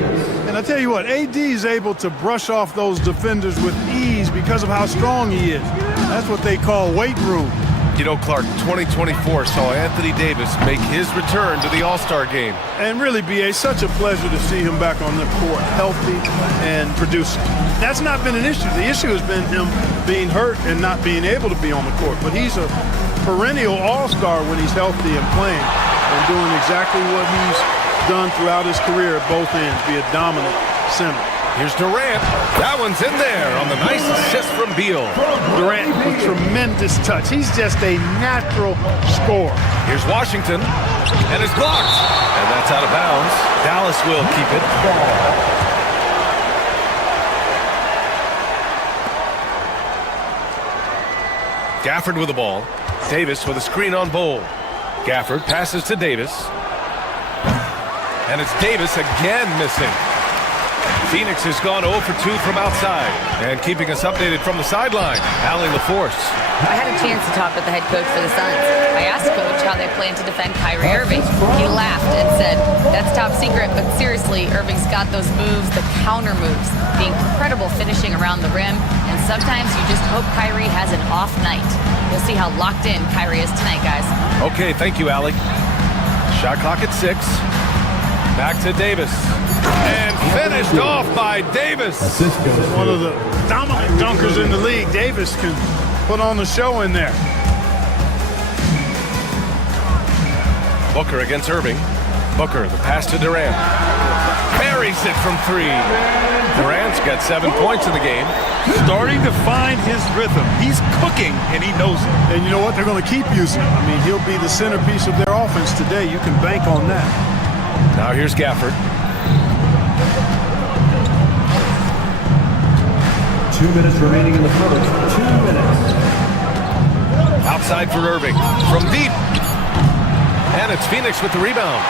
And I tell you what, AD is able to brush off those defenders with ease because of how strong he is. That's what they call weight room. You know, Clark, 2024 saw Anthony Davis make his return to the All-Star game. And really, B.A., such a pleasure to see him back on the court, healthy and producing. That's not been an issue. The issue has been him being hurt and not being able to be on the court. But he's a perennial All-Star when he's healthy and playing and doing exactly what he's done throughout his career at both ends, be a dominant center. Here's Durant. That one's in there on the nice assist from Beal. Durant with tremendous touch. He's just a natural scorer. Here's Washington, and it's blocked. And that's out of bounds. Dallas will keep it. Gafford with the ball. Davis with a screen on Bol. Gafford passes to Davis. And it's Davis again missing. Phoenix has gone 0 for 2 from outside. And keeping us updated from the sideline, Allie LaForce. I had a chance to talk with the head coach for the Suns. I asked Coach how they plan to defend Kyrie Irving. He laughed and said, that's top secret, but seriously, Irving's got those moves, the counter moves, the incredible finishing around the rim, and sometimes you just hope Kyrie has an off night. You'll see how locked in Kyrie is tonight, guys. Okay, thank you, Allie. Shot clock at 6. Back to Davis. And finished off by Davis. One of the dominant dunkers in the league. Davis can put on the show in there. Booker against Irving. Booker, the pass to Durant. Buries it from 3. Durant's got 7 points in the game. Starting to find his rhythm. He's cooking, and he knows it. And you know what? They're going to keep using him. I mean, he'll be the centerpiece of their offense today. You can bank on that. Now here's Gafford. 2 minutes remaining in the first. 2 minutes. Outside for Irving. From deep. And it's Phoenix with the rebound.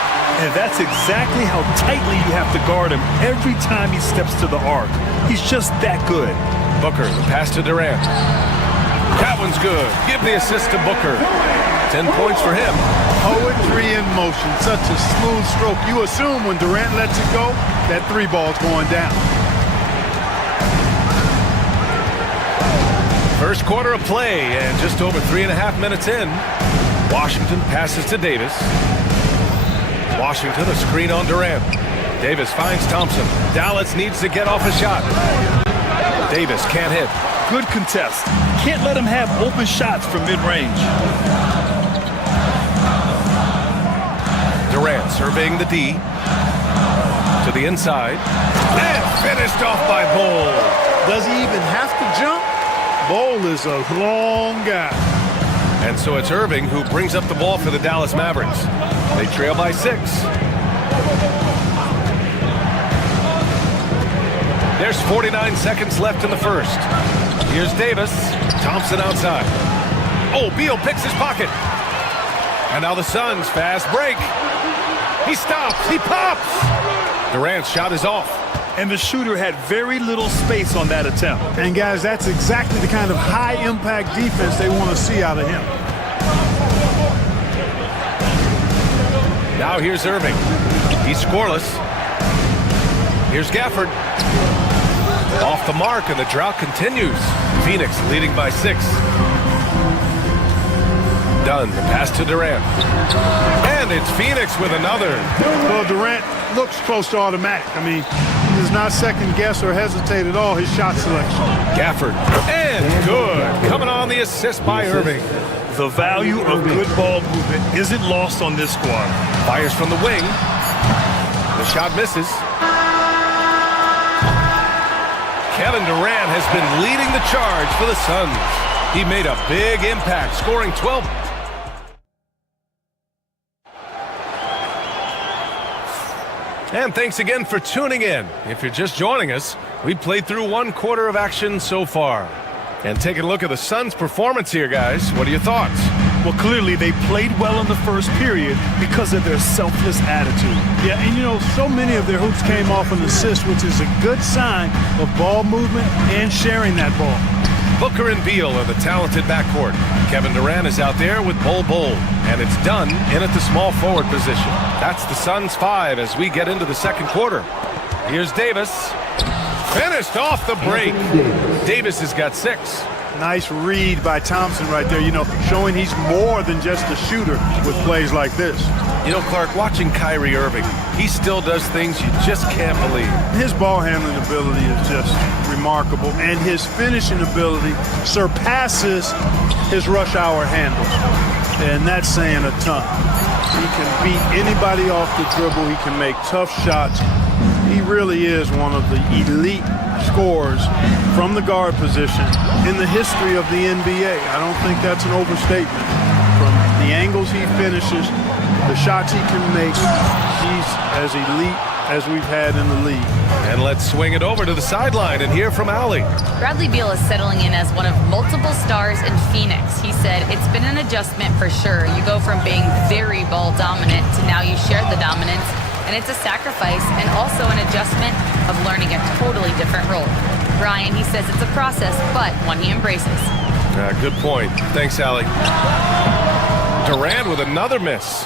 And that's exactly how tightly you have to guard him every time he steps to the arc. He's just that good. Booker, the pass to Durant. That one's good. Give the assist to Booker. 10 points for him. Poetry in motion. Such a smooth stroke. You assume when Durant lets it go, that 3 ball's going down. First quarter of play, and just over 3.5 minutes in. Washington passes to Davis. Washington, a screen on Durant. Davis finds Thompson. Dallas needs to get off a shot. Davis can't hit. Good contest. Can't let him have open shots from mid-range. Durant surveying the D. To the inside. And finished off by Bol. Does he even have to jump? Bol is a long guy. And so it's Irving who brings up the ball for the Dallas Mavericks. They trail by 6. There's 49 seconds left in the first. Here's Davis. Thompson outside. Oh, Beal picks his pocket. And now the Suns fast break. He stops. He pops. Durant's shot is off. And the shooter had very little space on that attempt. And guys, that's exactly the kind of high-impact defense they want to see out of him. Now here's Irving. He's scoreless. Here's Gafford. Off the mark, and the drought continues. Phoenix leading by 6. Dunn, the pass to Durant. And it's Phoenix with another. Well, Durant looks close to automatic. I mean, he does not second guess or hesitate at all his shot selection. Gafford. And good. Coming on the assist by Irving. The value of good ball movement isn't lost on this squad. Fires from the wing. The shot misses. Kevin Durant has been leading the charge for the Suns. He made a big impact, scoring 12. And thanks again for tuning in. If you're just joining us, we played through 1 quarter of action so far. And taking a look at the Suns' performance here, guys. What are your thoughts? Well, clearly they played well in the first period because of their selfless attitude. Yeah, and you know, so many of their hoops came off an assist, which is a good sign of ball movement and sharing that ball. Booker and Beal are the talented backcourt. Kevin Durant is out there with Bol, and it's Dunn in at the small forward position. That's the Suns' 5 as we get into the second quarter. Here's Davis. Finished off the break. Davis has got 6. Nice read by Thompson right there, you know, showing he's more than just a shooter with plays like this. You know, Clark, watching Kyrie Irving, he still does things you just can't believe. His ball handling ability is just remarkable, and his finishing ability surpasses his rush hour handles, and that's saying a ton. He can beat anybody off the dribble. He can make tough shots. He really is one of the elite scorers from the guard position in the history of the NBA. I don't think that's an overstatement. From the angles he finishes, the shots he can make, he's as elite as we've had in the league. And let's swing it over to the sideline and hear from Allie. Bradley Beal is settling in as one of multiple stars in Phoenix. He said, it's been an adjustment for sure. You go from being very ball dominant to now you share the dominance. And it's a sacrifice and also an adjustment of learning a totally different role. Brian, he says it's a process, but one he embraces. Good point. Thanks, Allie. Durant with another miss.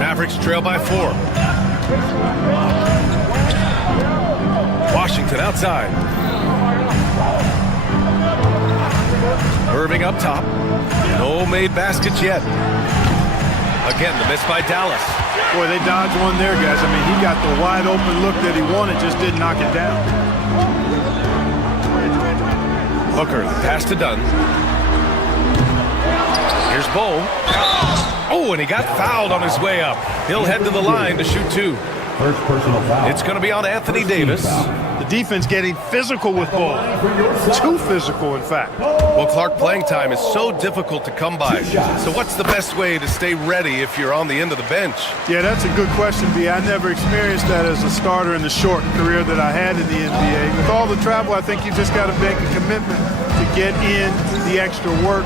Mavericks trail by 4. Washington outside. Irving up top. No made baskets yet. Again, the miss by Dallas. Boy, they dodged one there, guys. I mean, he got the wide open look that he wanted, just didn't knock it down. Booker, pass to Dunn. Here's Bol. Oh, and he got fouled on his way up. He'll head to the line to shoot 2. First personal foul. It's going to be on Anthony Davis. The defense getting physical with Bol. Too physical, in fact. Well, Clark, playing time is so difficult to come by. So what's the best way to stay ready if you're on the end of the bench? Yeah, that's a good question, B. I never experienced that as a starter in the short career that I had in the NBA. With all the travel, I think you just got to make a commitment to get in the extra work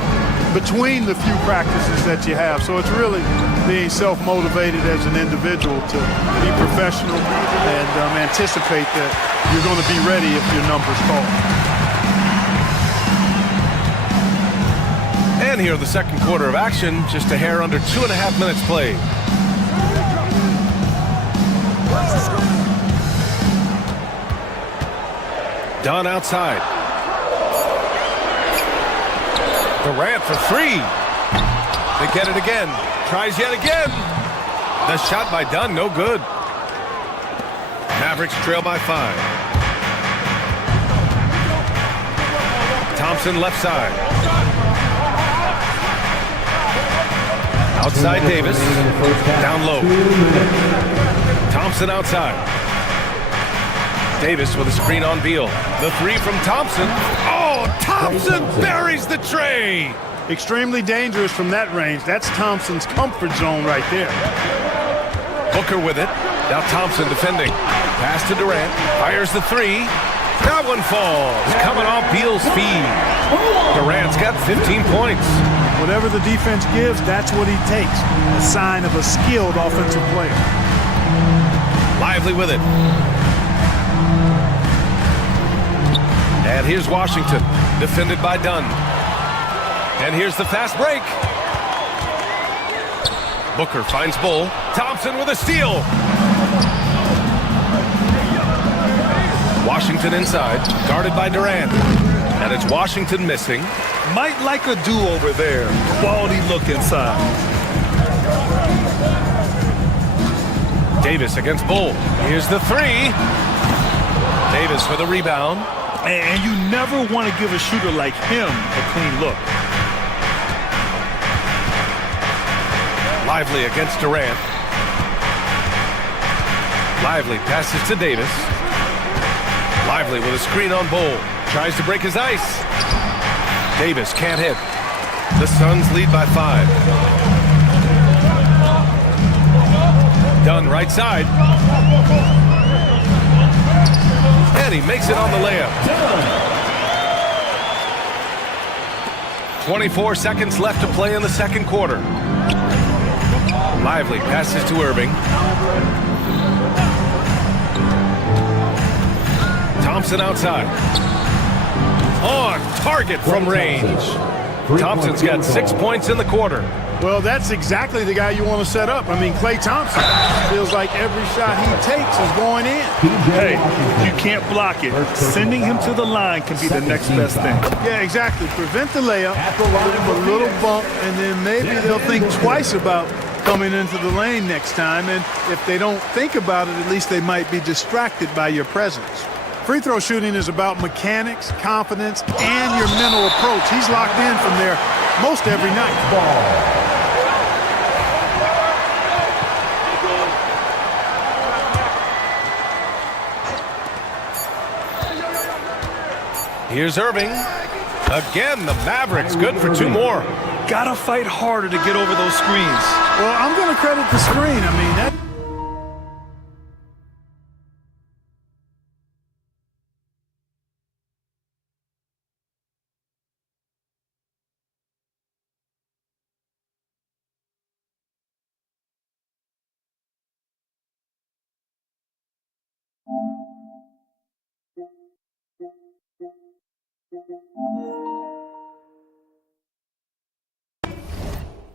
between the few practices that you have. So it's really being self-motivated as an individual to be professional and anticipate that you're going to be ready if your number's called. And here the second quarter of action, just a hair under 2.5 minutes played. Dunn outside. Durant for 3. They get it again. Tries yet again. The shot by Dunn, no good. Mavericks trail by 5. Thompson left side. Outside Davis. Down low. Thompson outside. Davis with a screen on Beal. The 3 from Thompson. Oh, Thompson buries the tray. Extremely dangerous from that range. That's Thompson's comfort zone right there. Booker with it. Now Thompson defending. Pass to Durant. Fires the three. That one falls. Coming off Beal's feed. Durant's got 15 points. Whatever the defense gives, that's what he takes. A sign of a skilled offensive player. Lively with it. And here's Washington, defended by Dunn. And here's the fast break. Booker finds Bull. Thompson with a steal. Washington inside, guarded by Durant. And it's Washington missing. Might like a do-over there. Quality look inside. Davis against Bull. Here's the three. Davis for the rebound. And you never want to give a shooter like him a clean look. Lively against Durant. Lively passes to Davis. Lively with a screen on Bull. Tries to break his ice. Davis can't hit. The Suns lead by 5. Dunn right side. And he makes it on the layup. 24 seconds left to play in the second quarter. Lively passes to Irving. Thompson outside. On target from range. Thompson's got 6 points in the quarter. Well, that's exactly the guy you want to set up. I mean, Klay Thompson feels like every shot he takes is going in. Hey, you can't block it. Sending him to the line can be the next best thing. Yeah, exactly. Prevent the layup, give him a little bump, and then maybe they'll think twice about coming into the lane next time. And if they don't think about it, at least they might be distracted by your presence. Free throw shooting is about mechanics, confidence, and your mental approach. He's locked in from there most every night. Here's Irving. Again, the Mavericks good for 2 more. Gotta fight harder to get over those screens. Well, I'm going to credit the screen. I mean, that.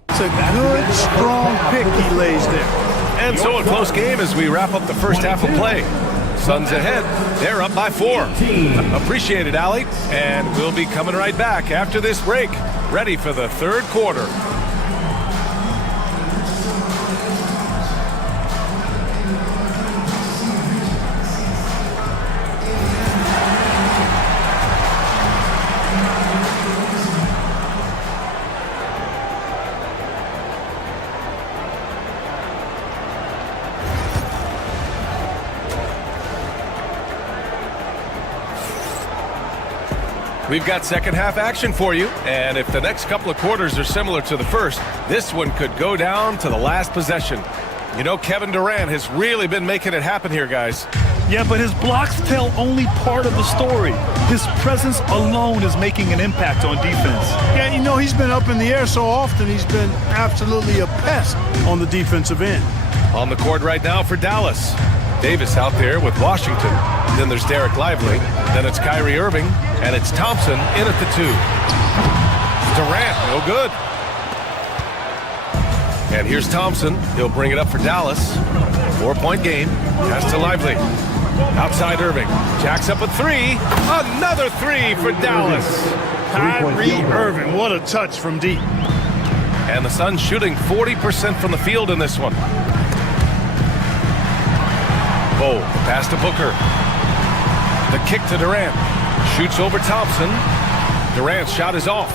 It's a good, strong pick he lays there. And so a close game as we wrap up the first half of play. Suns ahead. They're up by 4. Appreciate it, Allie. And we'll be coming right back after this break, ready for the third quarter. We've got second half action for you, and if the next couple of quarters are similar to the first, this one could go down to the last possession. You know, Kevin Durant has really been making it happen here, guys. Yeah, but his blocks tell only part of the story. His presence alone is making an impact on defense. Yeah, you know, he's been up in the air so often, he's been absolutely a pest on the defensive end. On the court right now for Dallas. Davis out there with Washington. Then there's Derek Lively. Then it's Kyrie Irving. And it's Thompson in at the 2. Durant, no good. And here's Thompson. He'll bring it up for Dallas. 4-point game. Pass to Lively. Outside Irving. Jacks up a 3. Another 3 for Dallas. Kyrie Irving, what a touch from deep. And the Suns shooting 40% from the field in this one. Bowl, pass to Booker. The kick to Durant. Shoots over Thompson. Durant's shot is off.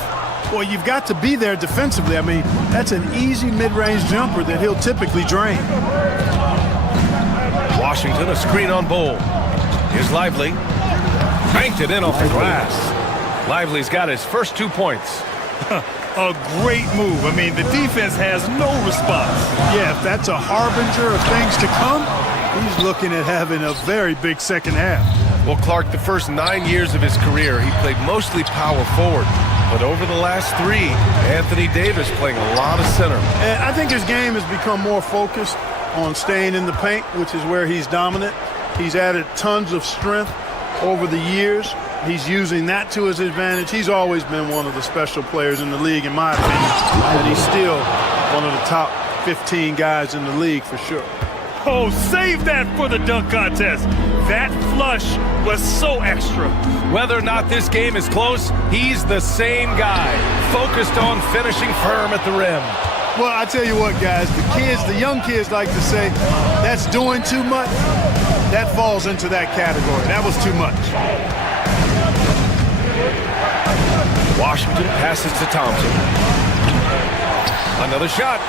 Well, you've got to be there defensively. I mean, that's an easy mid-range jumper that he'll typically drain. Washington, a screen on Bowl. Here's Lively. Banked it in off the glass. Lively's got his first 2 points. A great move. I mean, the defense has no response. Yeah, if that's a harbinger of things to come, he's looking at having a very big second half. Well, Clark, the first 9 years of his career, he played mostly power forward. But over the last 3, Anthony Davis playing a lot of center. And I think his game has become more focused on staying in the paint, which is where he's dominant. He's added tons of strength over the years. He's using that to his advantage. He's always been one of the special players in the league, in my opinion. And he's still one of the top 15 guys in the league for sure. Oh, save that for the dunk contest. That flush was so extra. Whether or not this game is close, he's the same guy, focused on finishing firm at the rim. Well, I tell you what, guys, the young kids like to say, that's doing too much. That falls into that category. That was too much. Washington passes to Thompson. Another shot.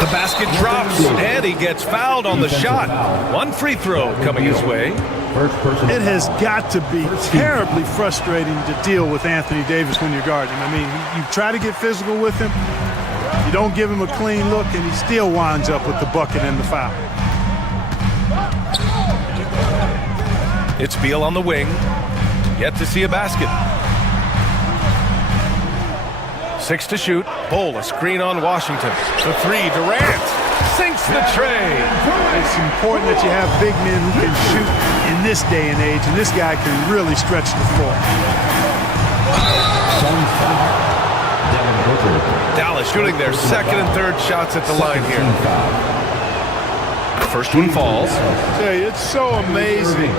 The basket drops, and he gets fouled on the shot. 1 free throw coming his way. It has got to be terribly frustrating to deal with Anthony Davis when you're guarding him. I mean, you try to get physical with him, you don't give him a clean look, and he still winds up with the bucket and the foul. It's Beal on the wing. Yet to see a basket. 6 to shoot. Bull, a screen on Washington. The 3, Durant sinks the tray. It's important that you have big men who can shoot in this day and age, and this guy can really stretch the floor. Dallas shooting their second and third shots at the line here. First one falls. I tell you, it's so amazing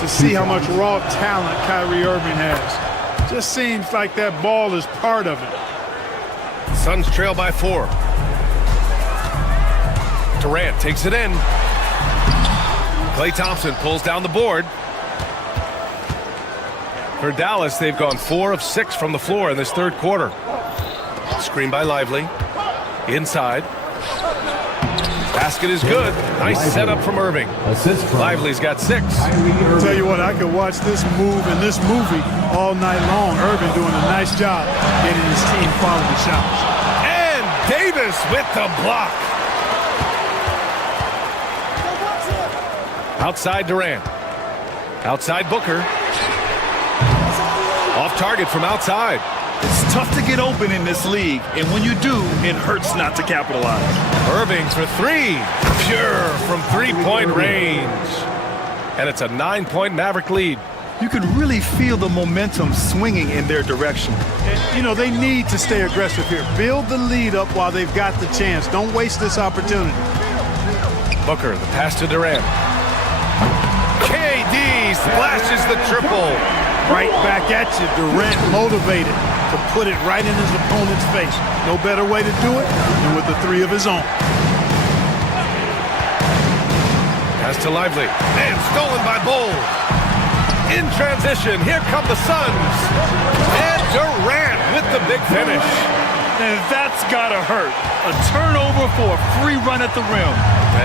to see how much raw talent Kyrie Irving has. Just seems like that ball is part of it. Suns trail by 4. Durant takes it in. Klay Thompson pulls down the board. For Dallas, they've gone 4 of 6 from the floor in this third quarter. Screen by Lively. Inside. Basket is good. Nice setup from Irving. Lively's got 6. I'll tell you what, I could watch this move and this movie all night long. Irving doing a nice job getting his team quality shots. And Davis with the block. Outside Durant. Outside Booker. Off target from outside. It's tough to get open in this league, and when you do, it hurts not to capitalize. Irving for 3. Pure from three-point range. And it's a 9-point Maverick lead. You can really feel the momentum swinging in their direction. And, you know, they need to stay aggressive here. Build the lead up while they've got the chance. Don't waste this opportunity. Booker, the pass to Durant. KD splashes the triple. Right back at you, Durant motivated to put it right in his opponent's face. No better way to do it than with the 3 of his own. Pass to Lively. And stolen by Bull. In transition, here come the Suns. And Durant with the big finish. And that's gotta hurt. A turnover for a free run at the rim.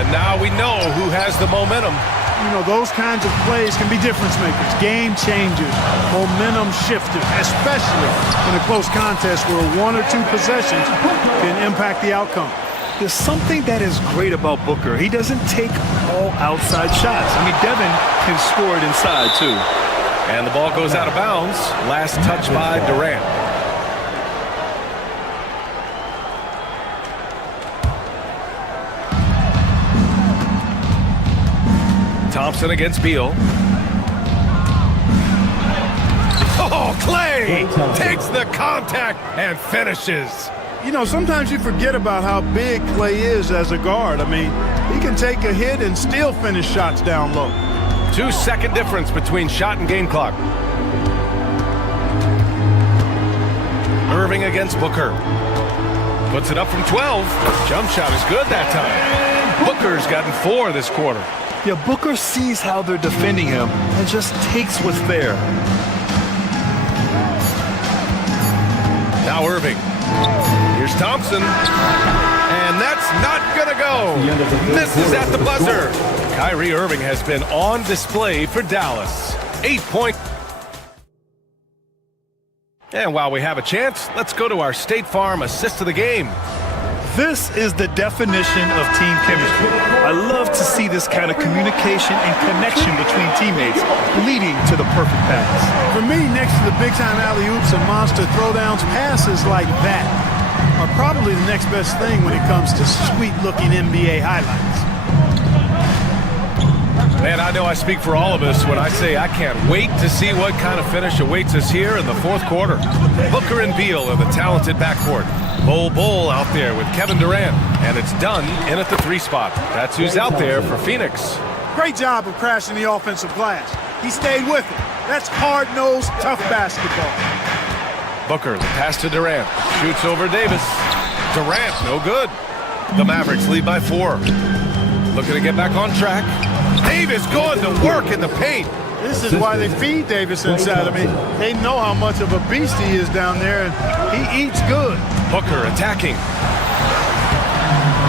And now we know who has the momentum. You know, those kinds of plays can be difference makers, game changers, momentum shifters, especially in a close contest where 1 or 2 possessions can impact the outcome. There's something that is great about Booker. He doesn't take all outside shots. I mean, Devin can score it inside, too. And the ball goes out of bounds. Last touch by Durant. Thompson against Beal. Oh, Klay takes the contact and finishes. You know, sometimes you forget about how big Klay is as a guard. I mean, he can take a hit and still finish shots down low. 2-second difference between shot and game clock. Irving against Booker. Puts it up from 12. Jump shot is good that time. Booker's gotten 4 this quarter. Yeah, Booker sees how they're defending him and just takes what's there. Now Irving. Here's Thompson. And that's not gonna go. Misses at the buzzer. Kyrie Irving has been on display for Dallas. 8-point And while we have a chance, let's go to our State Farm assist of the game. This is the definition of team chemistry. I love to see this kind of communication and connection between teammates leading to the perfect pass. For me, next to the big-time alley-oops and monster throwdowns, passes like that are probably the next best thing when it comes to sweet-looking NBA highlights. Man, I know I speak for all of us when I say I can't wait to see what kind of finish awaits us here in the fourth quarter. Booker and Beal in the talented backcourt. Bol out there with Kevin Durant, and it's done in at the 3 spot. That's who's out there for Phoenix. Great job of crashing the offensive glass. He stayed with it. That's hard-nosed, tough basketball. Booker, the pass to Durant. Shoots over Davis. Durant, no good. The Mavericks lead by 4. Looking to get back on track. Davis going to work in the paint. This is why they feed Davis inside. I mean, they know how much of a beast he is down there, and he eats good. Booker attacking.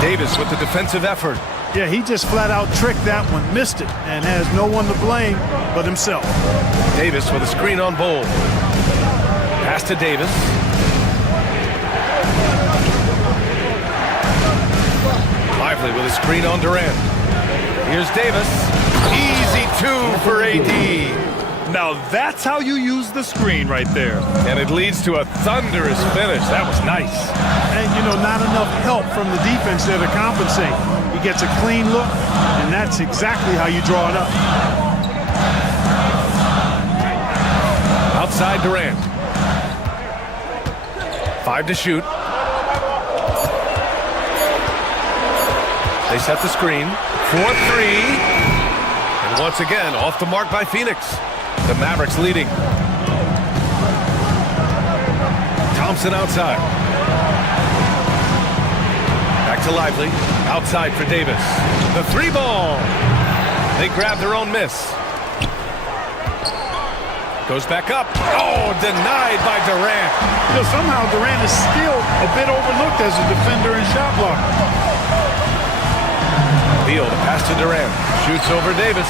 Davis with the defensive effort. Yeah, he just flat-out tricked that one, missed it, and has no one to blame but himself. Davis with a screen on Bol. Pass to Davis. Lively with a screen on Durant. Here's Davis. Easy 2 for AD. Now that's how you use the screen right there. And it leads to a thunderous finish. That was nice. And, you know, not enough help from the defense there to compensate. He gets a clean look, and that's exactly how you draw it up. Outside Durant. 5 to shoot. They set the screen. 4-3. And once again, off the mark by Phoenix. The Mavericks leading. Thompson outside. Back to Lively. Outside for Davis. The 3-ball. They grab their own miss. Goes back up. Oh, denied by Durant. You know, somehow Durant is still a bit overlooked as a defender and shot blocker. Beal, the pass to Durant. Shoots over Davis.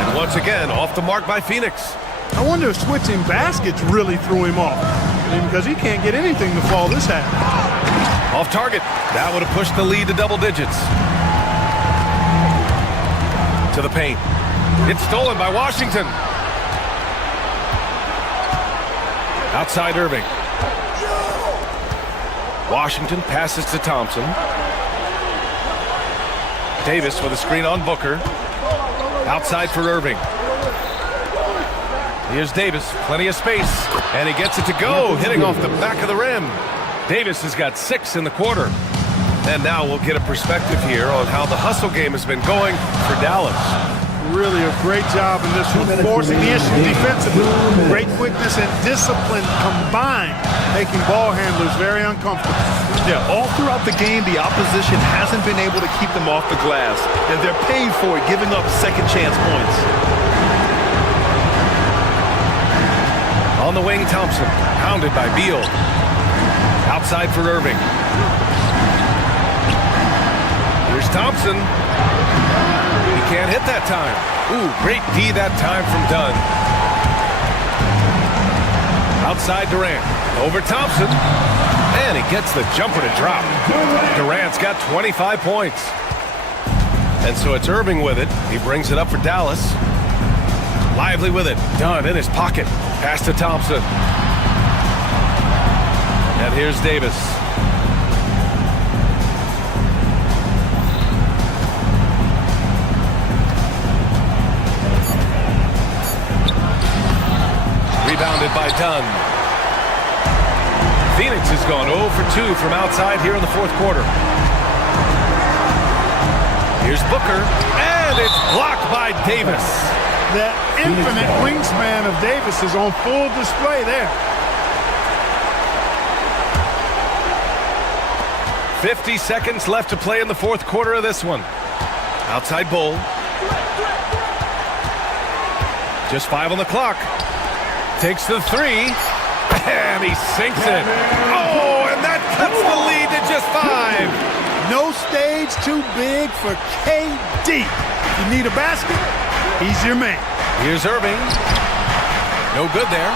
And once again, off the mark by Phoenix. I wonder if switching baskets really threw him off. I mean, because he can't get anything to fall this half. Off target. That would have pushed the lead to double digits. To the paint. It's stolen by Washington. Outside Irving. Washington passes to Thompson. Davis with a screen on Booker. Outside for Irving. Here's Davis, plenty of space, and he gets it to go, hitting off the back of the rim. Davis has got 6 in the quarter. And now we'll get a perspective here on how the hustle game has been going for Dallas. Really a great job in this one, forcing the issue defensively. Great quickness and discipline combined, making ball handlers very uncomfortable. Yeah, all throughout the game, the opposition hasn't been able to keep them off the glass, and they're paying for it, giving up second chance points. On the wing, Thompson, pounded by Beal. Outside for Irving. Here's Thompson. He can't hit that time. Ooh, great D that time from Dunn. Outside Durant. Over Thompson. And he gets the jumper to drop. Durant's got 25 points. And so it's Irving with it. He brings it up for Dallas. Lively with it. Dunn in his pocket. Pass to Thompson. And here's Davis. Rebounded by Dunn. Phoenix has gone 0 for 2 from outside here in the fourth quarter. Here's Booker, and it's blocked by Davis. That infinite wingspan of Davis is on full display there. 50 seconds left to play in the fourth quarter of this one. Outside Bol. Just 5 on the clock. Takes the 3, and he sinks it. Oh, and that cuts the lead to just 5. No stage too big for KD. You need a basket? He's your man. Here's Irving. No good there.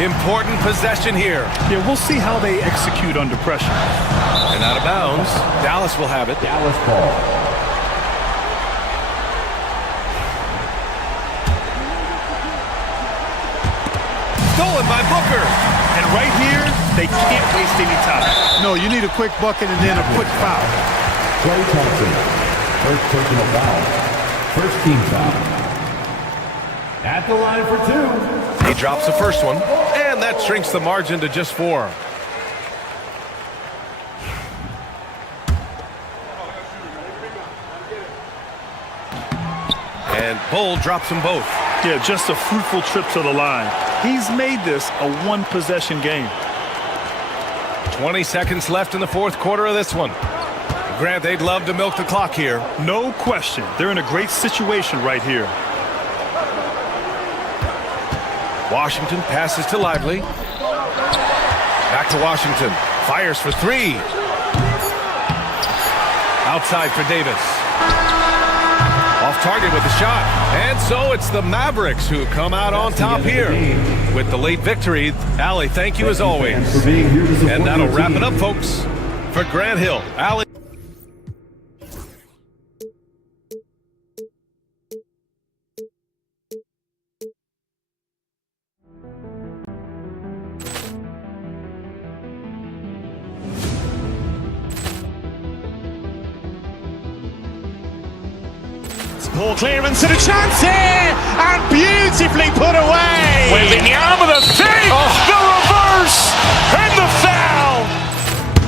Important possession here. Yeah, we'll see how they execute under pressure. And out of bounds. Dallas will have it. Dallas ball. Stolen by Booker. And right here, they can't waste any time. No, you need a quick bucket and then a quick foul. Klay Thompson. First personal foul. First team foul. At the line for 2. He drops the first one, and that shrinks the margin to just 4. And Bull drops them both. Yeah, just a fruitful trip to the line. He's made this a one-possession game. 20 seconds left in the fourth quarter of this one. Grant, they'd love to milk the clock here. No question. They're in a great situation right here. Washington passes to Lively. Back to Washington. Fires for 3. Outside for Davis. Off target with the shot. And so it's the Mavericks who come out on top here with the late victory. Allie, thank you as always. And that'll wrap it up, folks. For Grant Hill, Allie. Poor clearance and a chance here, and beautifully put away. With the arm of the fake, the reverse, and the foul.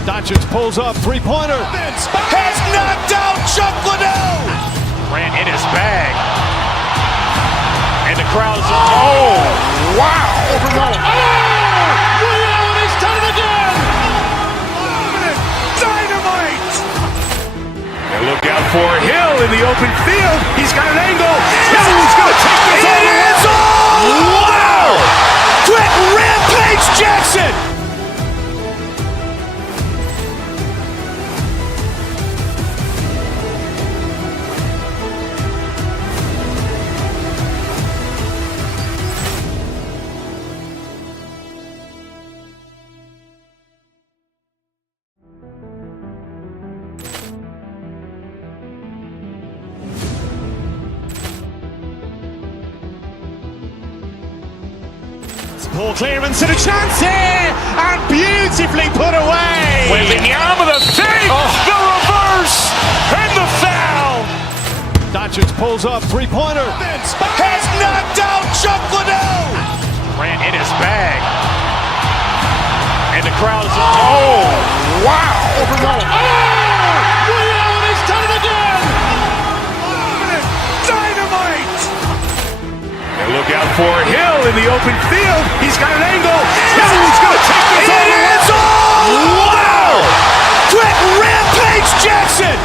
Doncic pulls up, three-pointer. Has knocked out Chuck Liddell. Ran in his bag. And the crowd is, oh, wow. Leon has done it again. Dynamite. And look out for Hill in the open field. He's got an angle. Hill's going to take this all the way. Wow! Quick Rampage Jackson. Poor clearance and a chance here, and beautifully put away. With the arm of the fake, the reverse, and the foul. Doncic pulls up, three-pointer. Has knocked out Chuck Liddell. Ran in his bag. And the crowd is, oh, wow. Leon has done it again. Dynamite. And look out for Hill in the open field. He's got an angle. Hill's going to take this all the way. Wow! Quick Rampage Jackson.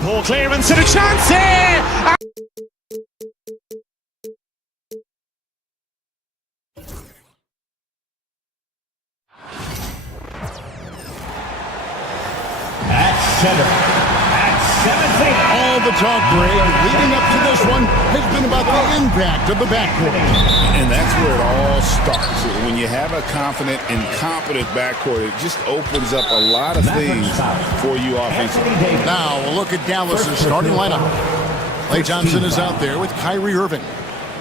Poor clearance and a chance here. At center. At 17. All the talk, Greg, leading up to this one has been about the impact of the backcourt. And that's where it all starts. When you have a confident and competent backcourt, it just opens up a lot of things for you offensively. Now, a look at Dallas' starting lineup. Klay Thompson is out there with Kyrie Irving.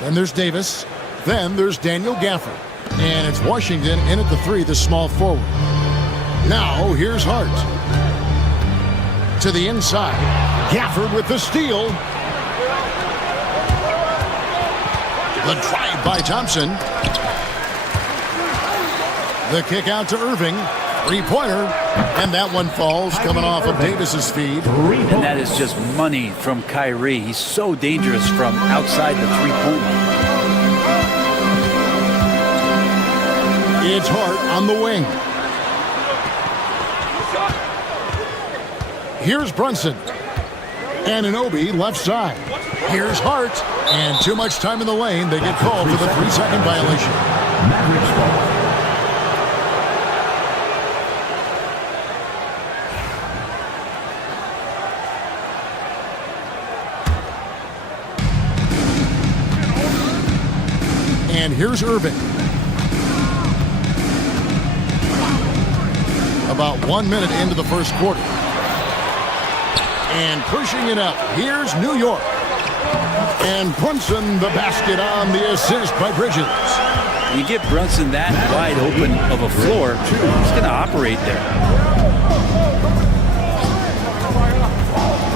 Then there's Davis. Then there's Daniel Gafford. And it's Washington in at the 3, the small forward. Now, here's Hart. To the inside. Gafford with the steal. The drive by Thompson. The kick out to Irving. Three-pointer. And that one falls coming off of Davis's feed. And that is just money from Kyrie. He's so dangerous from outside the three-point line. It's Hart on the wing. Here's Brunson. Anunoby left side. Here's Hart. And too much time in the lane. They get called for the 3-second violation. Mavericks ball. And here's Irving. About 1 minute into the first quarter. And pushing it up. Here's New York. And Brunson, the basket on the assist by Bridges. You get Brunson that wide open of a floor, he's going to operate there.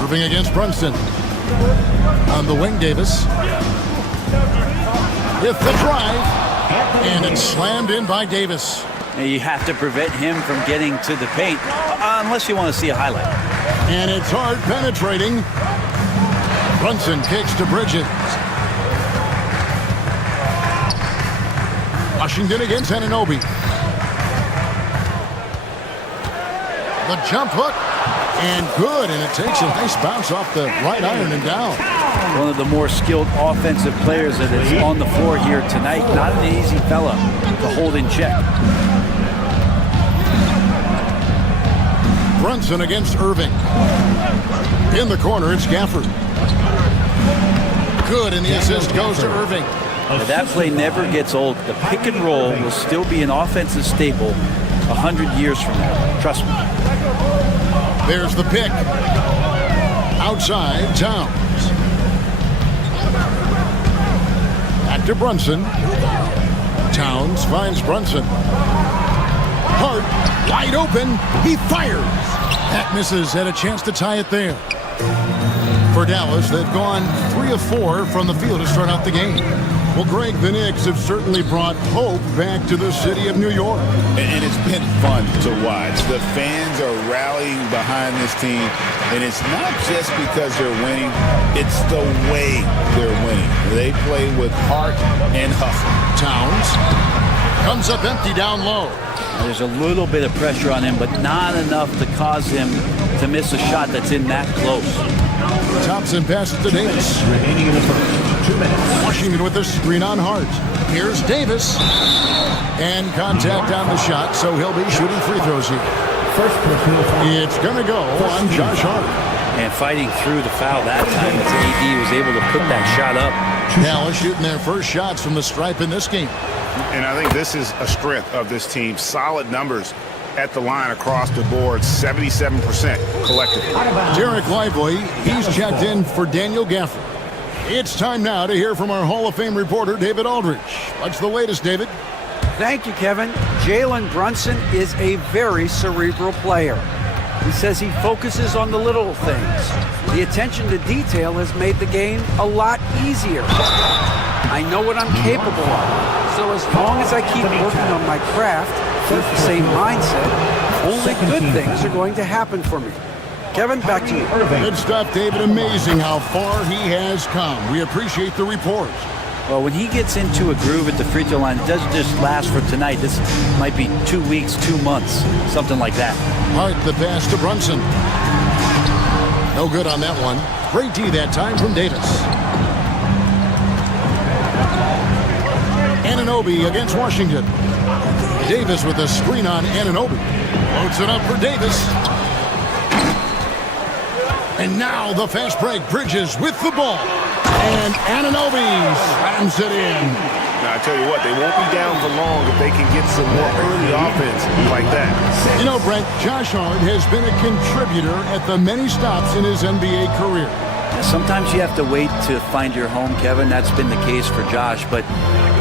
Irving against Brunson. On the wing, Davis. With the drive. And it's slammed in by Davis. Now you have to prevent him from getting to the paint, unless you want to see a highlight. And it's hard penetrating. Brunson kicks to Bridges. Washington against Anunoby. The jump hook. And good. And it takes a nice bounce off the right iron and down. One of the more skilled offensive players that is on the floor here tonight. Not an easy fella to hold in check. Brunson against Irving. In the corner, it's Gafford. Good, and the assist goes to Irving. But that play never gets old. The pick and roll will still be an offensive staple 100 years from now. Trust me. There's the pick. Outside, Towns. Back to Brunson. Towns finds Brunson. Hart, wide open. He fires. That misses. Had a chance to tie it there. For Dallas, they've gone 3 of 4 from the field to start out the game. Well, Greg, the Knicks have certainly brought hope back to the city of New York. And it's been fun to watch. The fans are rallying behind this team, and it's not just because they're winning, it's the way they're winning. They play with heart and hustle. Towns comes up empty down low. There's a little bit of pressure on him, but not enough to cause him to miss a shot that's in that close. Thompson passes to Davis. Remaining in the first 2 minutes. Washington with the screen on Hart. Here's Davis. And contact on the shot, so he'll be shooting free throws here. First personal foul. It's going to go on Josh Hart. And fighting through the foul that time as AD was able to put that shot up. Dallas shooting their first shots from the stripe in this game. And I think this is a strength of this team. Solid numbers at the line across the board, 77% collectively. Derek Lively, he's checked in for Daniel Gafford. It's time now to hear from our Hall of Fame reporter, David Aldridge. What's the latest, David? Thank you, Kevin. Jalen Brunson is a very cerebral player. He says he focuses on the little things. The attention to detail has made the game a lot easier. I know what I'm capable of. So as long as I keep working on my craft, keep the same mindset, only good things are going to happen for me. Kevin, back to you. Good stuff, David. Amazing how far he has come. We appreciate the report. Well, when he gets into a groove at the free throw line, it doesn't just last for tonight. This might be 2 weeks, 2 months, something like that. Hart, the pass to Brunson. No good on that one. Great D that time from Davis. Anunoby against Washington. Davis with a screen on Anunoby. Loads it up for Davis. And now the fast break. Bridges with the ball. And Anunoby slams it in. Now, I tell you what, they won't be down for long if they can get some more early offense like that. You know, Brent, Josh Hart has been a contributor at the many stops in his NBA career. Sometimes you have to wait to find your home, Kevin. That's been the case for Josh, but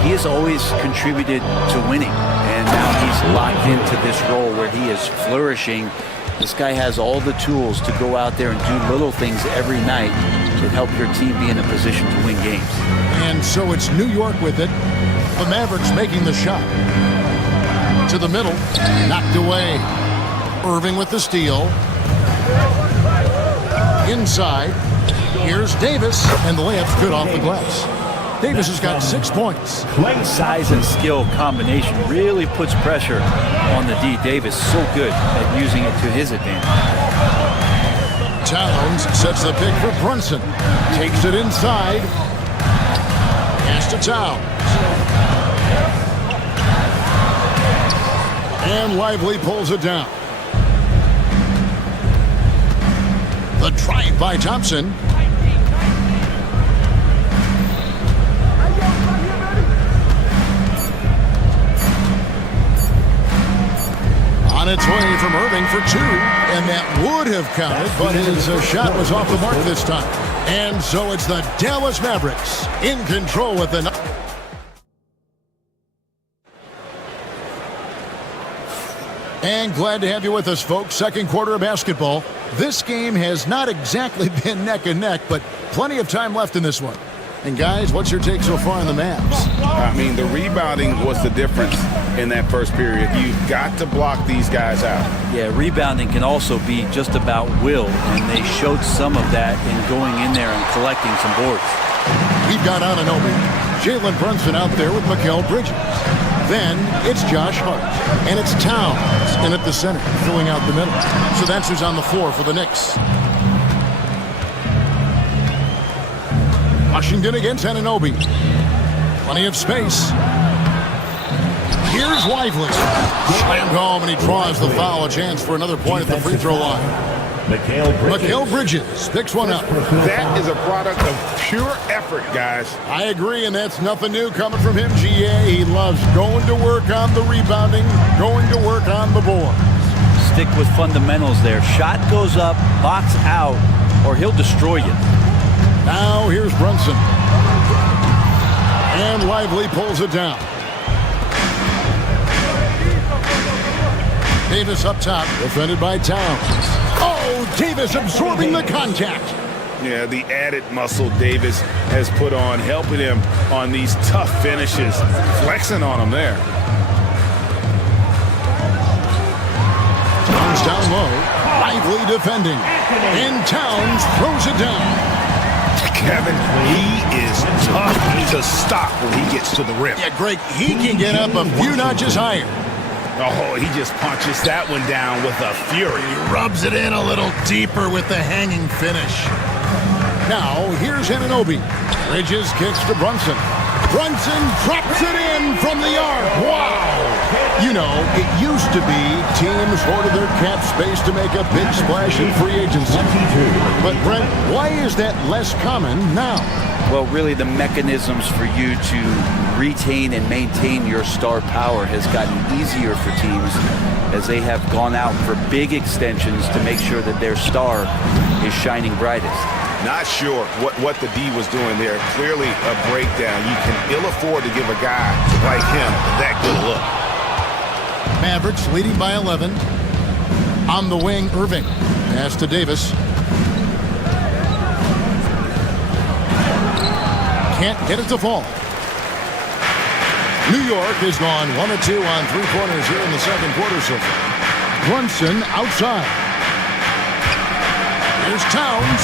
he has always contributed to winning. And now he's locked into this role where he is flourishing. This guy has all the tools to go out there and do little things every night to help your team be in a position to win games. And so it's New York with it. The Mavericks making the shot. To the middle. Knocked away. Irving with the steal. Inside. Here's Davis. And the layup's good off the glass. Davis has got 6 points. Size and skill combination really puts pressure on the D. Davis so good at using it to his advantage. Towns sets the pick for Brunson. Takes it inside. Pass to Towns. And Lively pulls it down. The drive by Thompson. On its way from Irving for two, and that would have counted, but his shot was off the mark this time. And so it's the Dallas Mavericks in control with the... And glad to have you with us, folks. Second quarter of basketball. This game has not exactly been neck and neck, but plenty of time left in this one. And guys, what's your take so far on the Mavs? I mean, the rebounding was the difference in that first period. You've got to block these guys out. Yeah, rebounding can also be just about will, and they showed some of that in going in there and collecting some boards. We've got Anunoby, Jalen Brunson out there with Mikal Bridges. Then it's Josh Hart, and it's Towns in at the center, filling out the middle. So that's who's on the floor for the Knicks. Washington against Anunoby. Plenty of space. Here's Lively. Slammed home, and he draws the foul. A chance for another point at the free throw line. Mikal Bridges picks one up. That is a product of pure effort, guys. I agree, and that's nothing new coming from him, GA. He loves going to work on the rebounding, going to work on the boards. Stick with fundamentals there. Shot goes up, box out, or he'll destroy you. Now here's Brunson. And Lively pulls it down. Davis up top, defended by Towns. Oh, Davis absorbing the contact. Yeah, the added muscle Davis has put on, helping him on these tough finishes. Flexing on him there. Towns down low. Lively defending. And Towns throws it down. Kevin, he is tough to stop when he gets to the rim. Yeah, Greg, he can get up a few notches higher. Oh, he just punches that one down with a fury. He rubs it in a little deeper with the hanging finish. Now, here's Anunoby. Bridges kicks to Brunson. Brunson drops it in from the arc. Wow! You know, it used to be teams hoarded their cap space to make a big splash in free agency. But, Brent, why is that less common now? Well, really, the mechanisms for you to retain and maintain your star power has gotten easier for teams as they have gone out for big extensions to make sure that their star is shining brightest. Not sure what the D was doing there. Clearly a breakdown. You can ill afford to give a guy like him that good look. Mavericks leading by 11. On the wing, Irving. Pass to Davis. Can't get it to fall. New York has gone 1 of 2 on three-pointers here in the second quarter so far. Brunson outside. Here's Towns.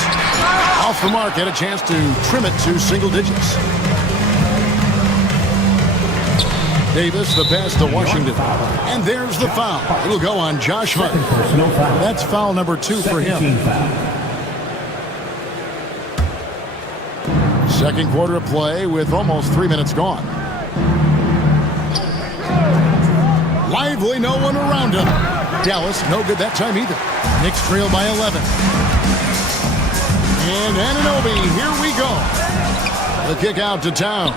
Off the mark, had a chance to trim it to single digits. Davis, the pass to Washington. And there's the foul. It'll go on Josh Hart. That's foul number 2 for him. Second quarter of play with almost 3 minutes gone. Lively, no one around him. Dallas, no good that time either. Knicks trail by 11. And Anunoby, here we go. The kick out to Towns.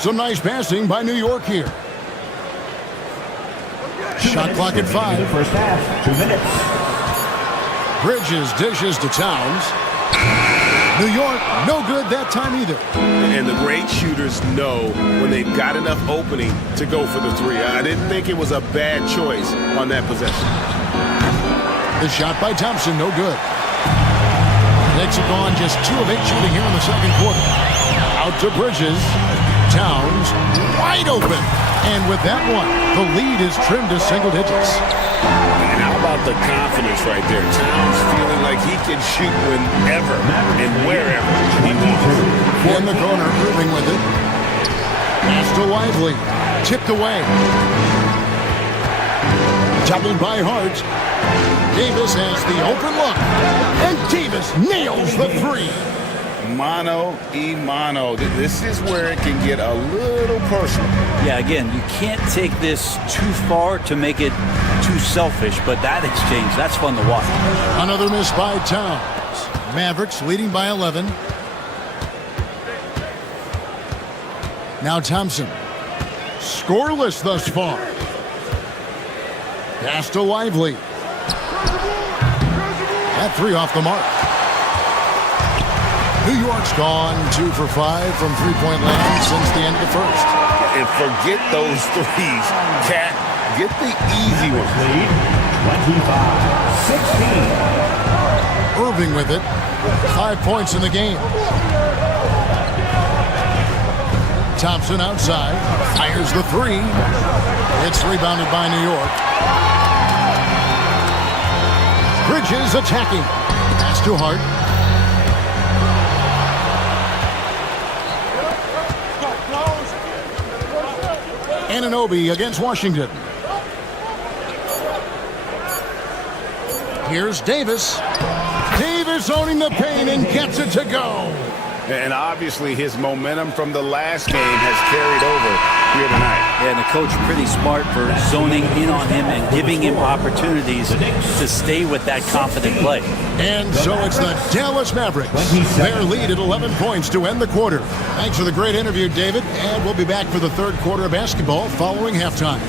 Some nice passing by New York here. Shot clock at 5. The first half, 2 minutes. Bridges dishes to Towns. New York, no good that time either. And the great shooters know when they've got enough opening to go for the three. I didn't think it was a bad choice on that possession. The shot by Thompson, no good. Knicks have gone just 2 of 8 shooting here in the second quarter. Out to Bridges. Towns wide open. And with that one, the lead is trimmed to single digits. And how about the confidence right there? Towns feeling like he can shoot whenever and wherever he wants. In the corner, Irving with it. Pass to Lively. Tipped away. Doubled by Hart. Davis has the open look, and Davis nails the three. Mano y mano. This is where it can get a little personal. Yeah, again, you can't take this too far to make it too selfish, but that exchange, that's fun to watch. Another miss by Towns. Mavericks leading by 11. Now Thompson. Scoreless thus far. Pass to Lively. That three off the mark. New York's gone 2 for 5 from three-point land since the end of the first. And forget those threes. Cat, get the easy ones. Lead 25-16. Irving with it. 5 points in the game. Thompson outside. Fires the three. It's rebounded by New York. Bridges attacking. Pass to Hart. Anunoby against Washington. Here's Davis. Davis owning the paint and gets it to go. And obviously his momentum from the last game has carried over here tonight. Yeah, and the coach pretty smart for zoning in on him and giving him opportunities to stay with that confident play. And so it's the Dallas Mavericks. Their lead at 11 points to end the quarter. Thanks for the great interview, David. And we'll be back for the third quarter of basketball following halftime.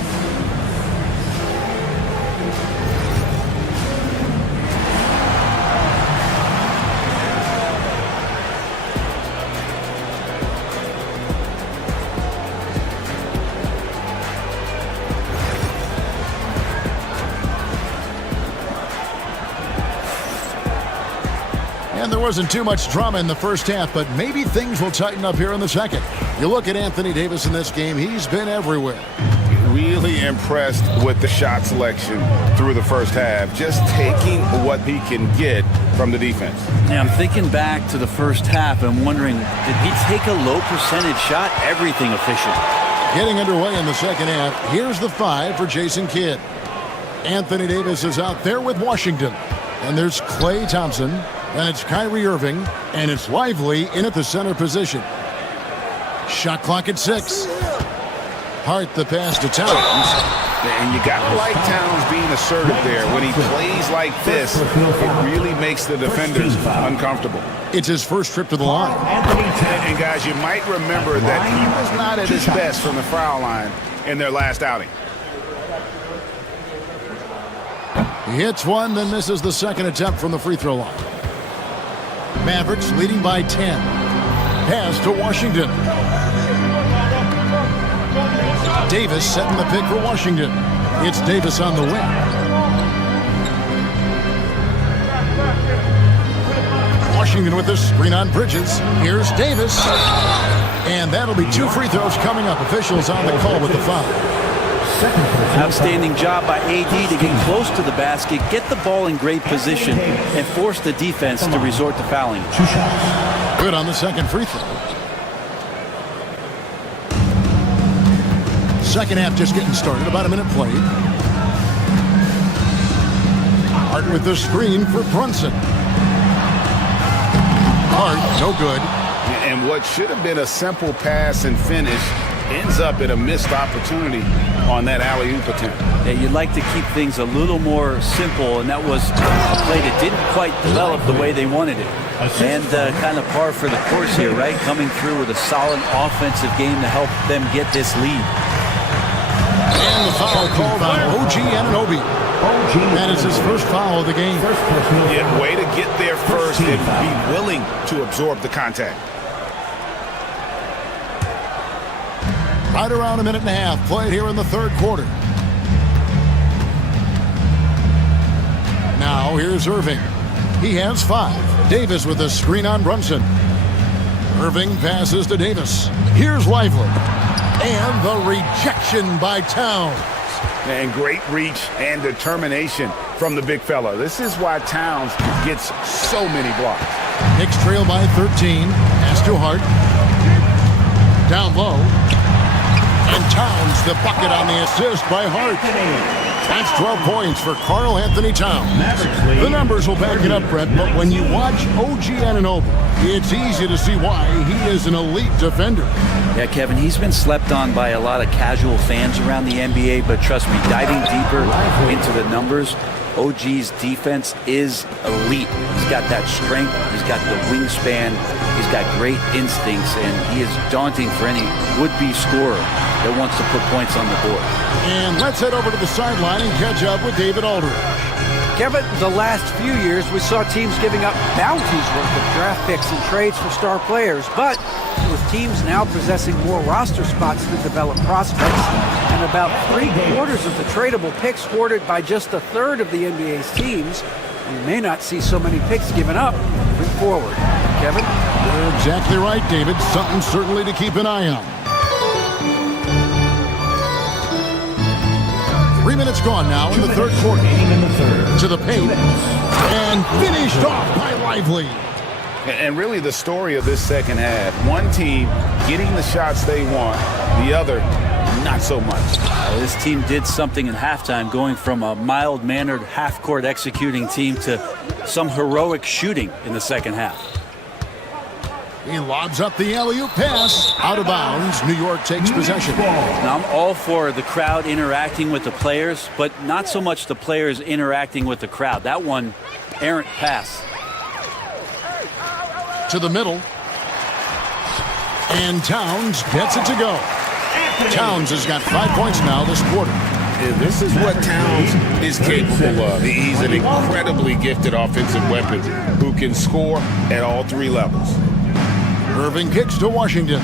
And there wasn't too much drama in the first half, but maybe things will tighten up here in the second. You look at Anthony Davis in this game, he's been everywhere. Really impressed with the shot selection through the first half, just taking what he can get from the defense. Yeah, I'm thinking back to the first half and wondering, did he take a low percentage shot? Everything efficient. Getting underway in the second half, here's the 5 for Jason Kidd. Anthony Davis is out there with Washington. And there's Klay Thompson. And it's Kyrie Irving, and it's Lively in at the center position. Shot clock at 6. Hart the pass to Towns. And you gotta like Towns being assertive there. When he plays like this, it really makes the defenders uncomfortable. It's his first trip to the line. And guys, you might remember that he was not at his best from the foul line in their last outing. He hits one, then misses the second attempt from the free throw line. Mavericks leading by 10. Pass to Washington. Davis setting the pick for Washington. It's Davis on the wing. Washington with the screen on Bridges. Here's Davis. And that'll be 2 free throws coming up. Officials on the call with the foul. Outstanding job by AD to get close to the basket, get the ball in great position, and force the defense to resort to fouling. Good on the second free throw. Second half just getting started. About a minute played. Hart with the screen for Brunson. Hart, no good. And what should have been a simple pass and finish ends up at a missed opportunity on that alley-oop attempt. Yeah, you'd like to keep things a little more simple, and that was a play that didn't quite develop the way they wanted it. And kind of par for the course here, right? Coming through with a solid offensive game to help them get this lead. And the foul called on OG Anunoby. That is his first foul of the game. Yeah, way to get there first and be willing to absorb the contact. Right around a minute and a half played here in the third quarter. Now here's Irving. He has 5. Davis with a screen on Brunson. Irving passes to Davis. Here's Lively. And the rejection by Towns. And great reach and determination from the big fella. This is why Towns gets so many blocks. Knicks trail by 13. Pass to Hart. Down low. And Towns the bucket on the assist by Hart. That's 12 points for Karl Anthony Towns. The numbers will back it up, Brett, but when you watch OG Anunoby, it's easy to see why he is an elite defender. Yeah, Kevin, he's been slept on by a lot of casual fans around the NBA, but trust me, diving deeper into the numbers, OG's defense is elite. He's got that strength, he's got the wingspan, he's got great instincts, and he is daunting for any would-be scorer that wants to put points on the board. And let's head over to the sideline and catch up with David Aldridge. Kevin, the last few years we saw teams giving up bounties worth of draft picks and trades for star players, but with teams now possessing more roster spots to develop prospects and about 3/4 of the tradable picks hoarded by just a third of the NBA's teams, we may not see so many picks given up moving forward. Kevin? You're exactly right, David. Something certainly to keep an eye on. 3 minutes gone now in the third quarter. To the paint. And finished off by Lively. And really the story of this second half, one team getting the shots they want, the other not so much. This team did something in halftime, going from a mild-mannered half-court executing team to some heroic shooting in the second half. He lobs up the alley-oop pass. Out of bounds. New York takes possession. Now, I'm all for the crowd interacting with the players, but not so much the players interacting with the crowd. That one, errant pass. To the middle. And Towns gets it to go. Towns has got 5 points now this quarter. Yeah, this is what Towns is capable of. He's an incredibly gifted offensive weapon who can score at all three levels. Irving kicks to Washington.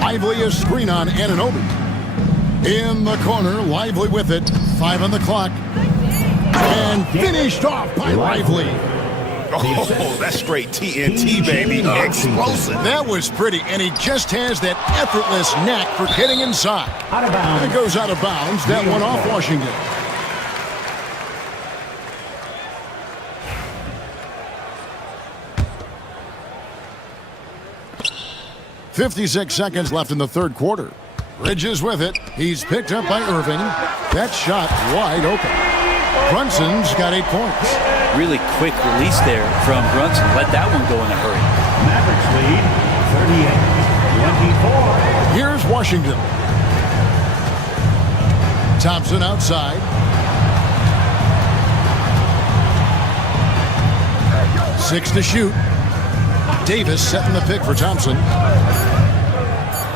Lively a screen on Anunoby. In the corner, Lively with it. 5 on the clock. And finished off by Lively. Oh, that's straight TNT, baby. Explosive. That was pretty, and he just has that effortless knack for getting inside. It goes out of bounds. That one off Washington. .56 seconds left in the third quarter. Bridges with it. He's picked up by Irving. That shot wide open. Brunson's got 8 points. Really quick release there from Brunson. Let that one go in a hurry. Mavericks lead 38-24. Here's Washington. Thompson outside. 6 to shoot. Davis setting the pick for Thompson.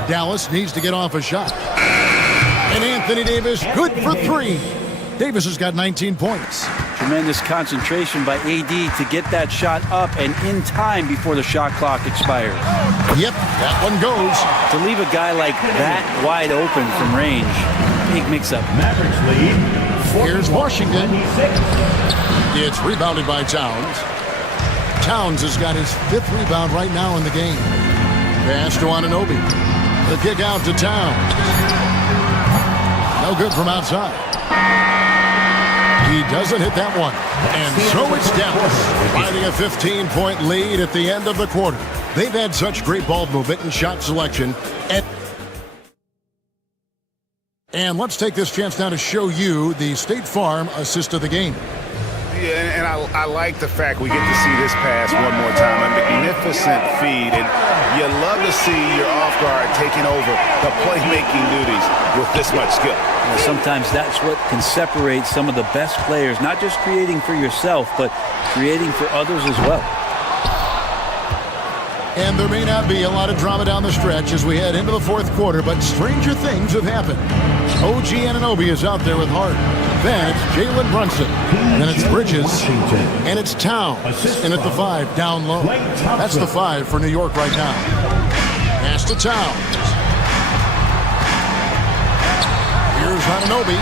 Dallas needs to get off a shot. And Anthony Davis, good for 3. Davis has got 19 points. Tremendous concentration by AD to get that shot up and in time before the shot clock expires. Yep, that one goes. To leave a guy like that wide open from range, big mix-up. Mavericks lead. Here's Washington. It's rebounded by Towns. Towns has got his 5th rebound right now in the game. Pass to Anunoby. The kick out to Towns. No good from outside. He doesn't hit that one. And so it's Dallas, finding a 15-point lead at the end of the quarter. They've had such great ball movement and shot selection. And let's take this chance now to show you the State Farm assist of the game. Yeah, and I like the fact we get to see this pass one more time. A magnificent feed, and you love to see your off guard taking over the playmaking duties with this much skill. Well, sometimes that's what can separate some of the best players, not just creating for yourself, but creating for others as well. And there may not be a lot of drama down the stretch as we head into the fourth quarter, but stranger things have happened. OG Anunoby is out there with Hart. Then it's Jalen Brunson. Then it's Bridges. And it's Towns. And at the 5, down low. That's the 5 for New York right now. Pass to Towns. Here's Anunoby.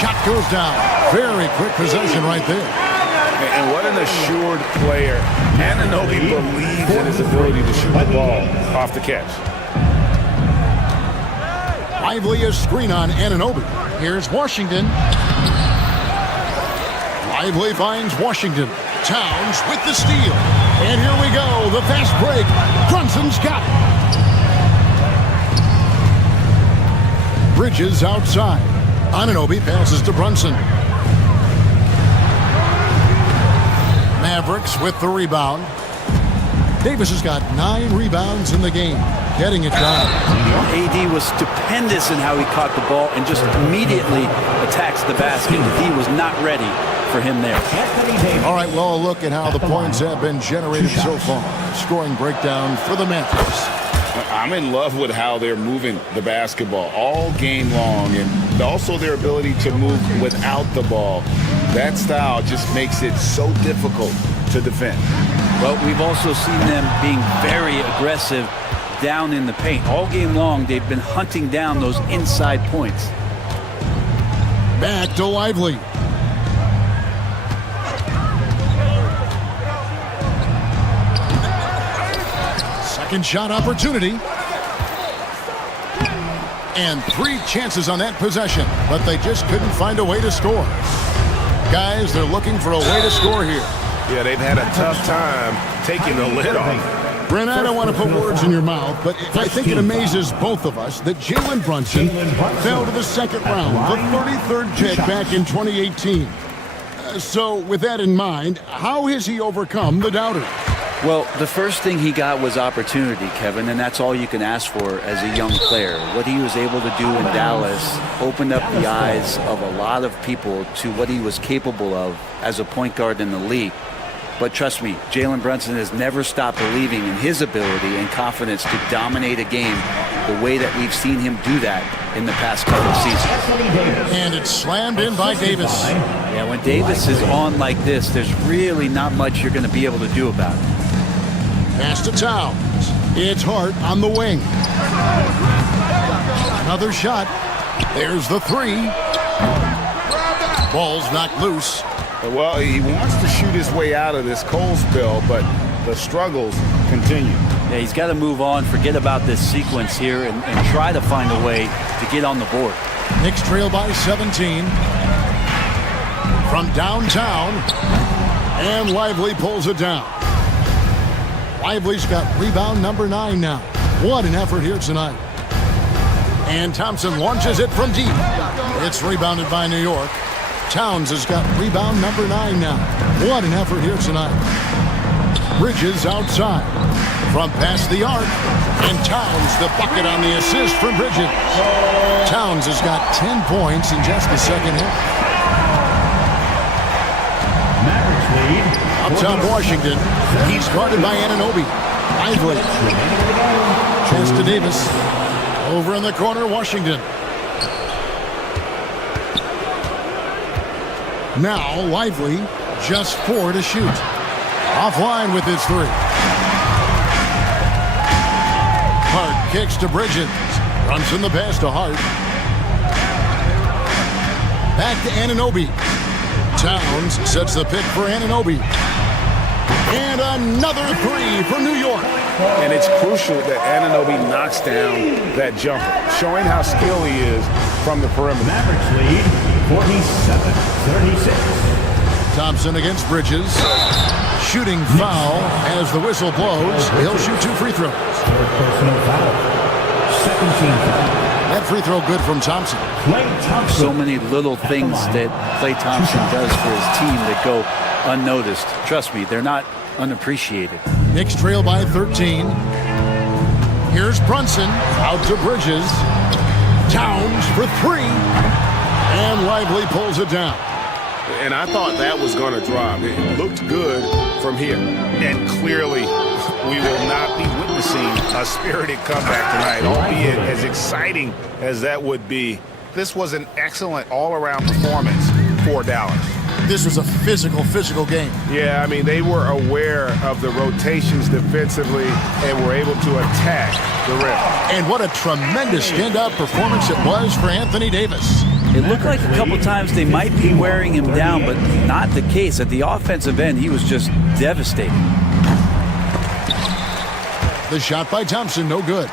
Shot goes down. Very quick possession right there. And what an assured player. Anunoby believes in his ability to shoot the ball off the catch. Lively a screen on Anunoby. Here's Washington. Lively finds Washington. Towns with the steal. And here we go. The fast break. Brunson's got it. Bridges outside. Anunoby passes to Brunson. Mavericks with the rebound. Davis has got 9 rebounds in the game, getting it done. AD was stupendous in how he caught the ball and just immediately attacks the basket. He was not ready for him there. All right, well, a look at how the points have been generated so far. Scoring breakdown for the Mavericks. I'm in love with how they're moving the basketball all game long, and also their ability to move without the ball. That style just makes it so difficult to defend. Well, we've also seen them being very aggressive down in the paint. All game long, they've been hunting down those inside points. Back to Lively. Second shot opportunity. And 3 chances on that possession, but they just couldn't find a way to score. Guys, they're looking for a way to score here. Yeah, they've had a tough time taking the lid off. Brent, I don't want to put words in your mouth, but I think it amazes both of us that Jalen Brunson fell to the second round, the 33rd pick back in 2018. So with that in mind, how has he overcome the doubters? Well, the first thing he got was opportunity, Kevin, and that's all you can ask for as a young player. What he was able to do in Dallas opened up the eyes of a lot of people to what he was capable of as a point guard in the league. But trust me, Jalen Brunson has never stopped believing in his ability and confidence to dominate a game the way that we've seen him do that in the past couple of seasons. And it's slammed in by Davis. Yeah, when Davis is on like this, there's really not much you're going to be able to do about it. Pass to Towns. It's Hart on the wing. Another shot. There's the 3. Ball's knocked loose. Well, he wants to shoot his way out of this cold spell, but the struggles continue. Yeah, he's got to move on, forget about this sequence here, and try to find a way to get on the board. Knicks trail by 17. From downtown, and Lively pulls it down. Lively's got rebound number 9 now. What an effort here tonight. And Thompson launches it from deep. It's rebounded by New York. Towns has got rebound number 9 now. What an effort here tonight. Bridges outside. From past the arc. And Towns the bucket on the assist from Bridges. Towns has got 10 points in just the second half. Mavericks lead. Up top Washington. He's guarded by Anunoby. Lively. Pass to Davis. Over in the corner, Washington. Now Lively, just 4 to shoot. Offline with his 3. Hart kicks to Bridges. Runs in the pass to Hart. Back to Anunoby. Towns sets the pick for Anunoby. And another 3 for New York. And it's crucial that Anunoby knocks down that jumper, showing how skilled he is from the perimeter. Mavericks lead 47-36. Thompson against Bridges. Shooting foul as the whistle blows. He'll shoot 2 free throws. Third personal foul. Second team foul. That free throw good from Thompson. Klay Thompson. So many little things that Klay Thompson does for his team that go unnoticed. Trust me, they're not unappreciated. Knicks trail by 13. Here's Brunson out to Bridges. Towns for 3. And Lively pulls it down. And I thought that was going to drop. It looked good from here. And clearly, we will not be witnessing a spirited comeback tonight, albeit as exciting as that would be. This was an excellent all-around performance for Dallas. This was a physical game. Yeah, I mean, they were aware of the rotations defensively and were able to attack the rim. And what a tremendous standout performance it was for Anthony Davis. It looked like a couple times they might be wearing him down, but not the case. At the offensive end, he was just devastating. The shot by Thompson, no good.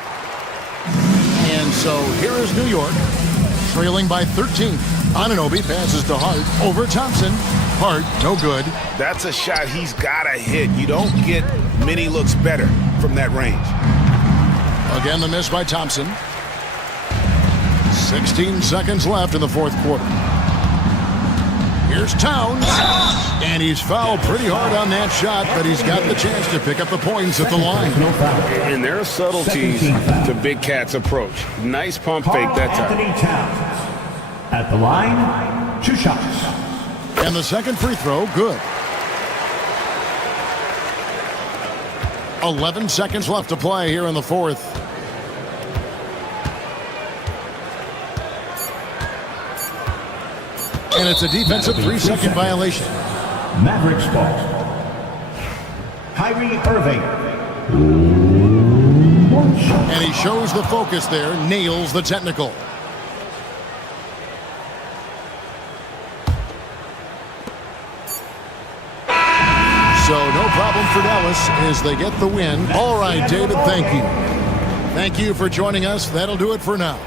And so here is New York, trailing by 13. Anunoby passes to Hart over Thompson. Hart, no good. That's a shot he's got to hit. You don't get many looks better from that range. Again, the miss by Thompson. 16 seconds left in the fourth quarter. Here's Towns, and he's fouled pretty hard on that shot, but he's got the chance to pick up the points at the line. And there are subtleties to Big Cat's approach. Nice pump fake that time. Anthony Towns at the line, 2 shots. And the second free throw, good. 11 seconds left to play here in the fourth. And it's a defensive 3-second violation. Mavericks ball. Kyrie Irving. And he shows the focus there, nails the technical. So no problem for Dallas as they get the win. All right, David, thank you. Thank you for joining us. That'll do it for now.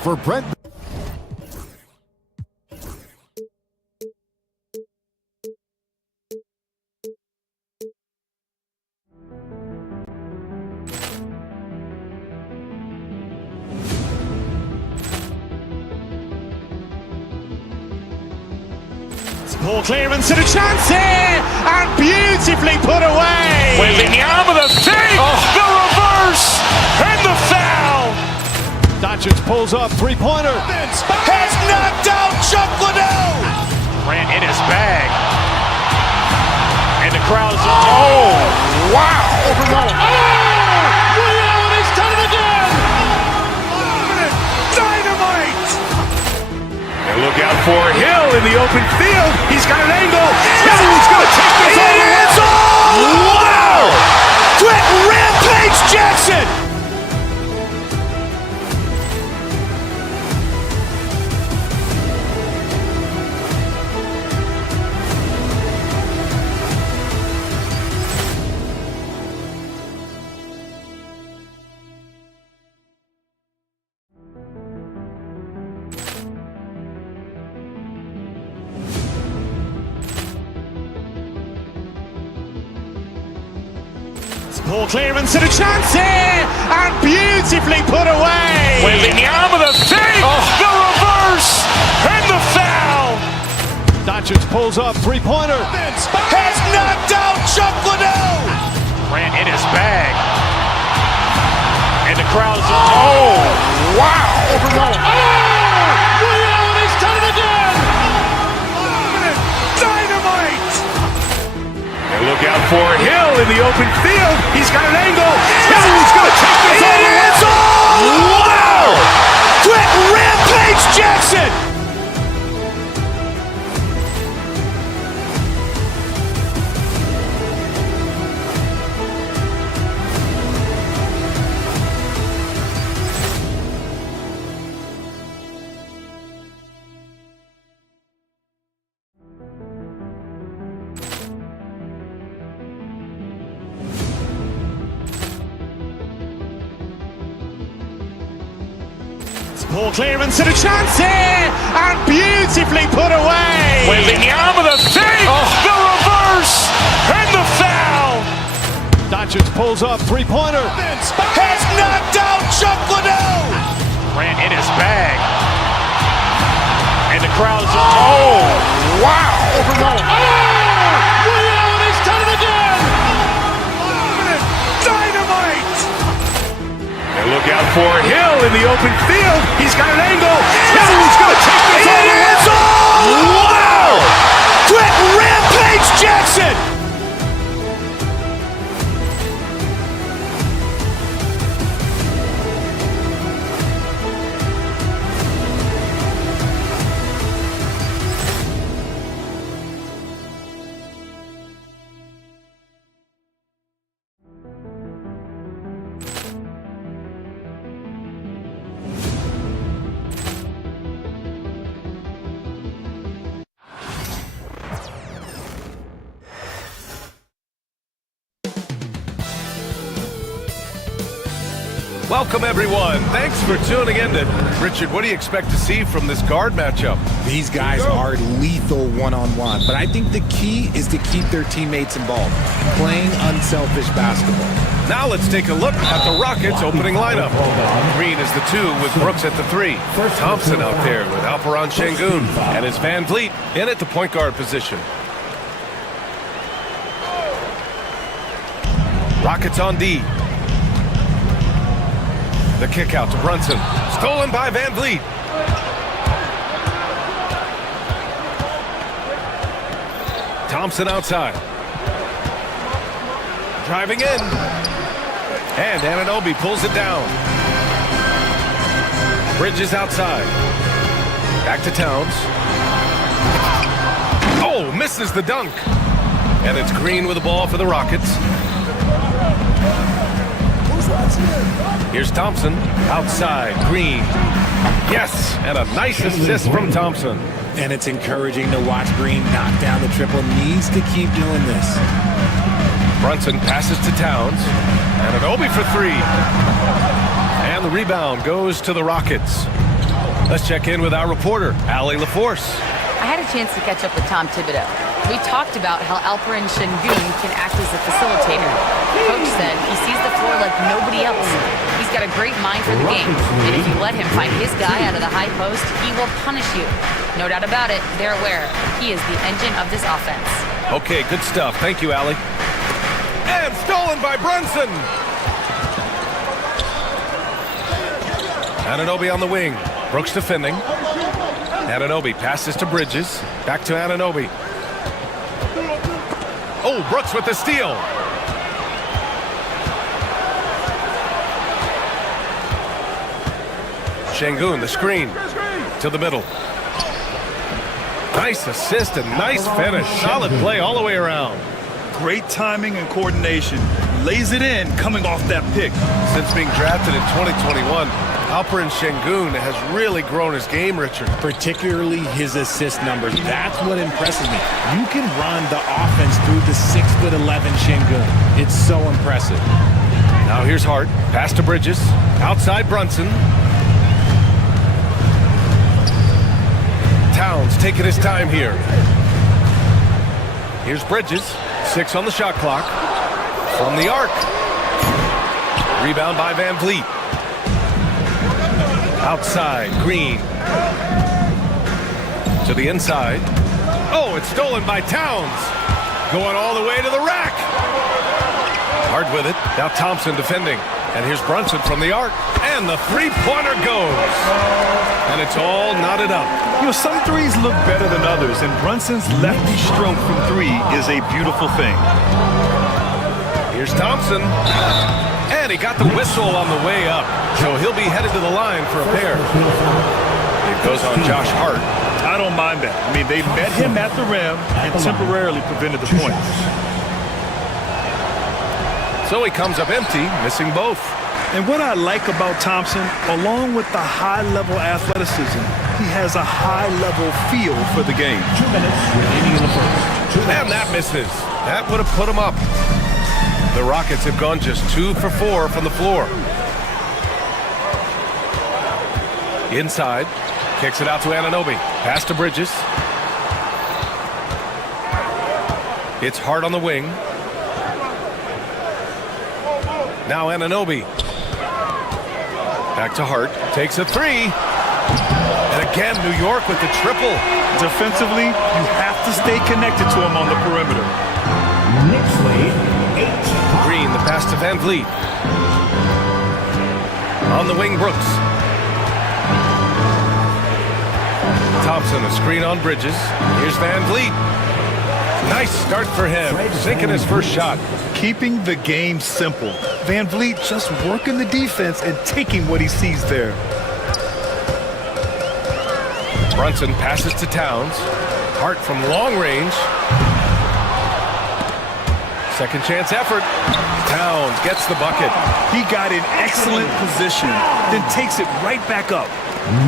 For Brett. Poor clearance and a chance here, and beautifully put away. Wembanyama the fake, the reverse, and the foul. Doncic pulls up, three-pointer. Has knocked out Chuck Liddell. Ran in his bag. And the crowd is, oh, wow. He's done it again. Dynamite. And look out for Hill in the open field. He's got an angle. He's going to take this all the way. Wow! Quick Rampage Jackson. Poor clearance and a chance here, and beautifully put away. Wembanyama the fake, the reverse, and the foul. Doncic pulls up, three-pointer. Has knocked out Chuck Liddell. Ran in his bag. And the crowd is, oh, wow. He's done it again. Dynamite. And look out for Hill in the open field. He's got an angle. He's going to take this all the way. Wow! Quick Rampage Jackson. Poor clearance and a chance here, and beautifully put away. Wembanyama the fake, the reverse, and the foul. Doncic pulls up, three-pointer. Has knocked out Chuck Liddell. Ran in his bag. And the crowd is, oh, wow. He's done it again. Dynamite. And look out for Hill in the open field. He's got an angle. He's going to take this all the way. Wow! Quick Rampage Jackson. Welcome, everyone. Thanks for tuning in. Richard, what do you expect to see from this guard matchup? These guys are lethal one-on-one, but I think the key is to keep their teammates involved, playing unselfish basketball. Now let's take a look at the Rockets' opening lineup. Green is the 2 with Brooks at the 3. Thompson out there with Alperen Şengün. And it's Van Vliet in at the point guard position. Rockets on D. The kick out to Brunson. Stolen by Van Vliet. Thompson outside. Driving in. And Anunoby pulls it down. Bridges outside. Back to Towns. Oh, misses the dunk. And it's Green with the ball for the Rockets. Here's Thompson. Outside. Green. Yes, and a nice assist from Thompson. And it's encouraging to watch Green knock down the triple. Needs to keep doing this. Brunson passes to Towns. Anunoby for 3. And the rebound goes to the Rockets. Let's check in with our reporter, Allie LaForce. I had a chance to catch up with Tom Thibodeau. We talked about how Alperen Şengün can act as a facilitator. Coach said he sees the floor like nobody else. He's got a great mind for the game, and if you let him find his guy out of the high post, he will punish you. No doubt about it, they're aware. He is the engine of this offense. Okay, good stuff. Thank you, Allie. And stolen by Brunson. Anunoby on the wing. Brooks defending. Anunoby passes to Bridges. Back to Anunoby. Oh, Brooks with the steal. Şengün, the screen. To the middle. Nice assist and nice finish. Solid play all the way around. Great timing and coordination. Lays it in coming off that pick. Since being drafted in 2021, Alperen Şengün has really grown his game, Richard. Particularly his assist numbers. That's what impresses me. You can run the offense through the 6'11" Şengün. It's so impressive. Now here's Hart. Pass to Bridges. Outside Brunson. Towns taking his time here. Here's Bridges. 6 on the shot clock. From the arc. Rebound by Van Vliet. Outside, Green. To the inside. Oh, it's stolen by Towns. Going all the way to the rack. Hard with it. Now Thompson defending. And here's Brunson from the arc. And the three-pointer goes. And it's all knotted up. You know, some threes look better than others, and Brunson's lefty stroke from 3 is a beautiful thing. Here's Thompson. And he got the whistle on the way up. So he'll be headed to the line for a pair. It goes on Josh Hart. I don't mind that. I mean, they met him at the rim and temporarily prevented the points. So he comes up empty, missing both. And what I like about Thompson, along with the high-level athleticism, he has a high-level feel for the game. 2 minutes remaining in the first. And that misses. That would have put him up. The Rockets have gone just 2 for 4 from the floor. Inside. Kicks it out to Anunoby. Pass to Bridges. It's Hart on the wing. Now Anunoby. Back to Hart. Takes a 3. And again, New York with the triple. Defensively, you have to stay connected to him on the perimeter. Next lead, 8. Green, the pass to Van Vliet. On the wing, Brooks. Thompson, a screen on Bridges. Here's Van Vliet. Nice start for him, sinking his first shot. Keeping the game simple. Van Vliet just working the defense and taking what he sees there. Brunson passes to Towns. Hart from long range. Second chance effort. Towns gets the bucket. He got in excellent position, then takes it right back up.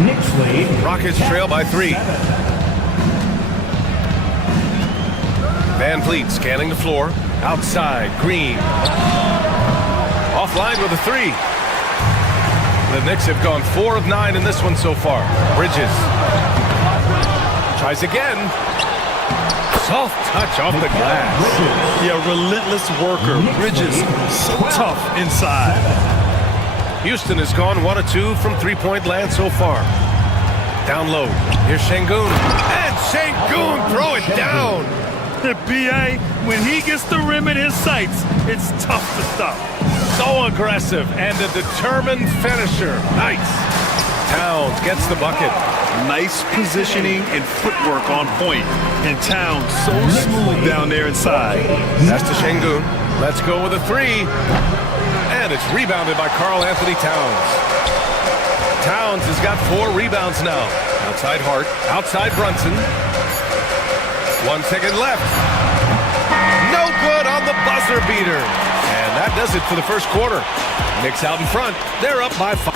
Next lead. Rockets trail by 3. Van Vliet scanning the floor. Outside, Green. Offline with a 3. The Knicks have gone 4 of 9 in this one so far. Bridges. Tries again. Soft touch off the glass. Yeah, relentless worker. Bridges, so tough inside. Houston has gone 1 of 2 from three-point land so far. Down low. Here's Şengün. And Şengün throw it down. The BA, when he gets the rim in his sights, it's tough to stop. So aggressive and a determined finisher. Nice. Towns gets the bucket. Nice positioning and footwork on point. And Towns so smooth down there inside. That's to Şengün. Let's go with a three. And it's rebounded by Karl Anthony Towns. Towns has got 4 rebounds now. Outside Hart. Outside Brunson. 1 second left. No good on the buzzer beater. And that does it for the first quarter. Knicks out in front. They're up by 5.